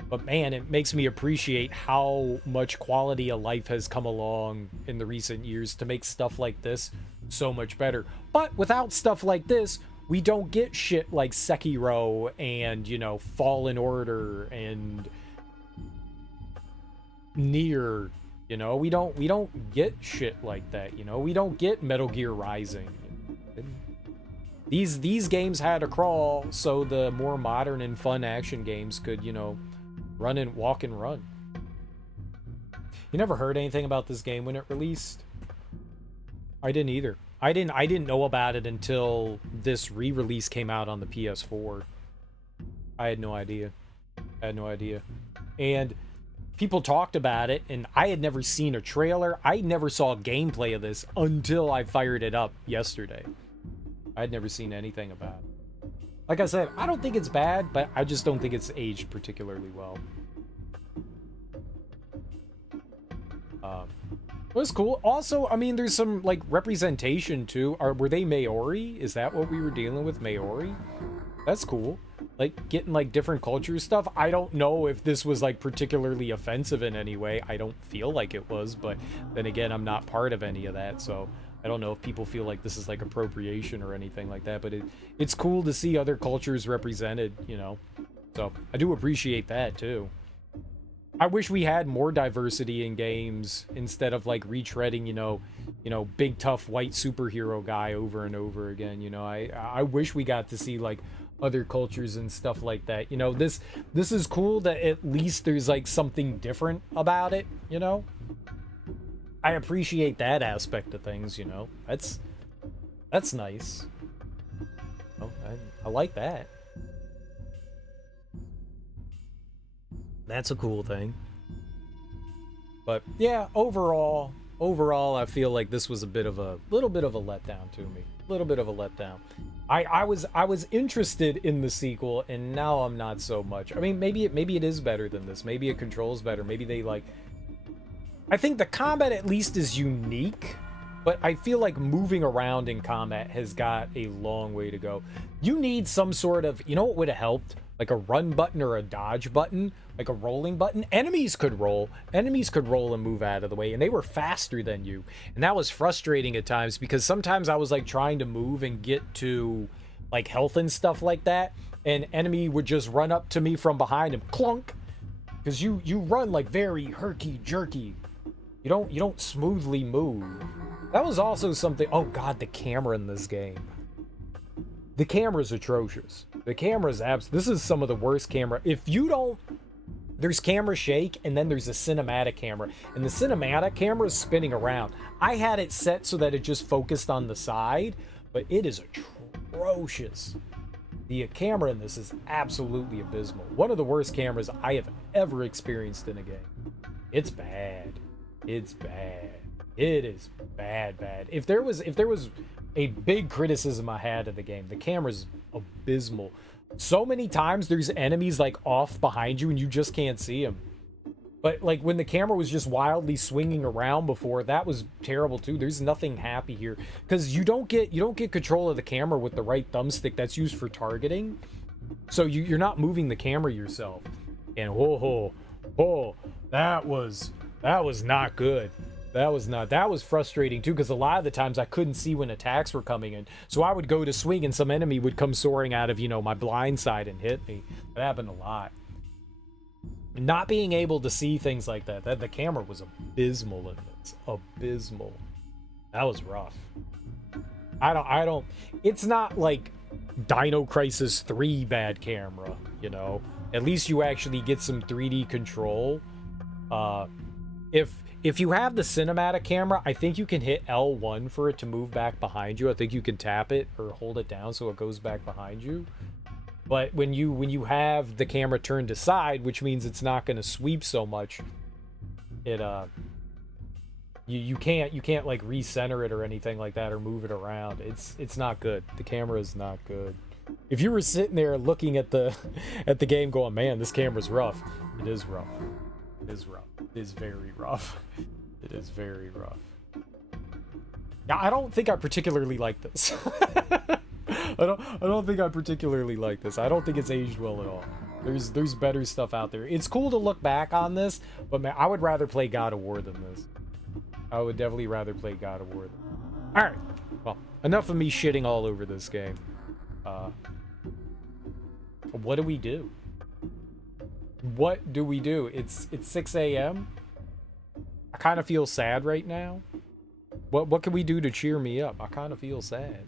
but man, it makes me appreciate how much quality of life has come along in the recent years to make stuff like this so much better. But without stuff like this, we don't get shit like Sekiro and, you know, Fallen Order and Nier. You know, we don't get shit like that. You know, we don't get Metal Gear Rising. These games had to crawl so the more modern and fun action games could, you know, run and walk and run. You never heard anything about this game when it released? I didn't either. I didn't know about it until this re-release came out on the PS4. I had no idea. And people talked about it, and I had never seen a trailer. I never saw gameplay of this until I fired it up yesterday. I'd never seen anything about it. Like I said, I don't think it's bad, but I just don't think it's aged particularly well. It was cool. Also, I mean, there's some, like, representation, too. Were they Maori? Is that what we were dealing with, Maori? That's cool. Like, getting, like, different culture stuff. I don't know if this was, like, particularly offensive in any way. I don't feel like it was, but then again, I'm not part of any of that, so I don't know if people feel like this is, like, appropriation or anything like that, but it's cool to see other cultures represented, you know? So, I do appreciate that, too. I wish we had more diversity in games instead of like retreading, you know, big tough white superhero guy over and over again. You know, I wish we got to see like other cultures and stuff like that. You know, this is cool that at least there's like something different about it. You know, I appreciate that aspect of things. You know, that's nice. Oh, I like that. That's a cool thing. But yeah, overall, overall, I feel like this was a little bit of a letdown to me. A little bit of a letdown. I was interested in the sequel, and now I'm not so much. I mean, maybe it is better than this. Maybe it controls better. Maybe they like. I think the combat at least is unique, but I feel like moving around in combat has got a long way to go. You need some sort of, you know what would have helped? Like a run button or a dodge button, like a rolling button. Enemies could roll and move out of the way, and they were faster than you. And that was frustrating at times, because sometimes I was like trying to move and get to like health and stuff like that, and enemy would just run up to me from behind and clunk, because you run like very herky jerky. You don't smoothly move. That was also something. Oh god, the camera in this game. The camera's atrocious. The camera's this is some of the worst camera. If you don't, there's camera shake, and then there's a cinematic camera, and the cinematic camera is spinning around. I had it set so that it just focused on the side, but it is atrocious. The camera in this is absolutely abysmal. One of the worst cameras I have ever experienced in a game. It's bad. It's bad. It is bad. If there was a big criticism I had of the game, the camera's abysmal. So many times there's enemies like off behind you and you just can't see them. But like when the camera was just wildly swinging around before, that was terrible too. There's nothing happy here, because you don't get control of the camera with the right thumbstick that's used for targeting. So you're not moving the camera yourself. And that was not good. That was frustrating too, because a lot of the times I couldn't see when attacks were coming in. So I would go to swing and some enemy would come soaring out of, my blind side and hit me. That happened a lot. Not being able to see things like that the camera was abysmal in this. Abysmal. That was rough. I don't it's not like Dino Crisis 3 bad camera, At least you actually get some 3D control. If you have the cinematic camera, I think you can hit L1 for it to move back behind you. I think you can tap it or hold it down so it goes back behind you. But when you have the camera turned aside, which means it's not going to sweep so much, it you can't like recenter it or anything like that or move it around. It's not good. The camera is not good. If you were sitting there looking at the game going, man, this camera's rough. It is rough. It is rough. It is very rough. It is very rough. Now, I don't think I particularly like this. I don't think I particularly like this. I don't think it's aged well at all. There's better stuff out there. It's cool to look back on this, but man, I would rather play God of War than this. I would definitely rather play God of War than this. All right. Well, enough of me shitting all over this game. What do we do? What do we do? It's 6 a.m. I kind of feel sad right now. What can we do to cheer me up? I kind of feel sad.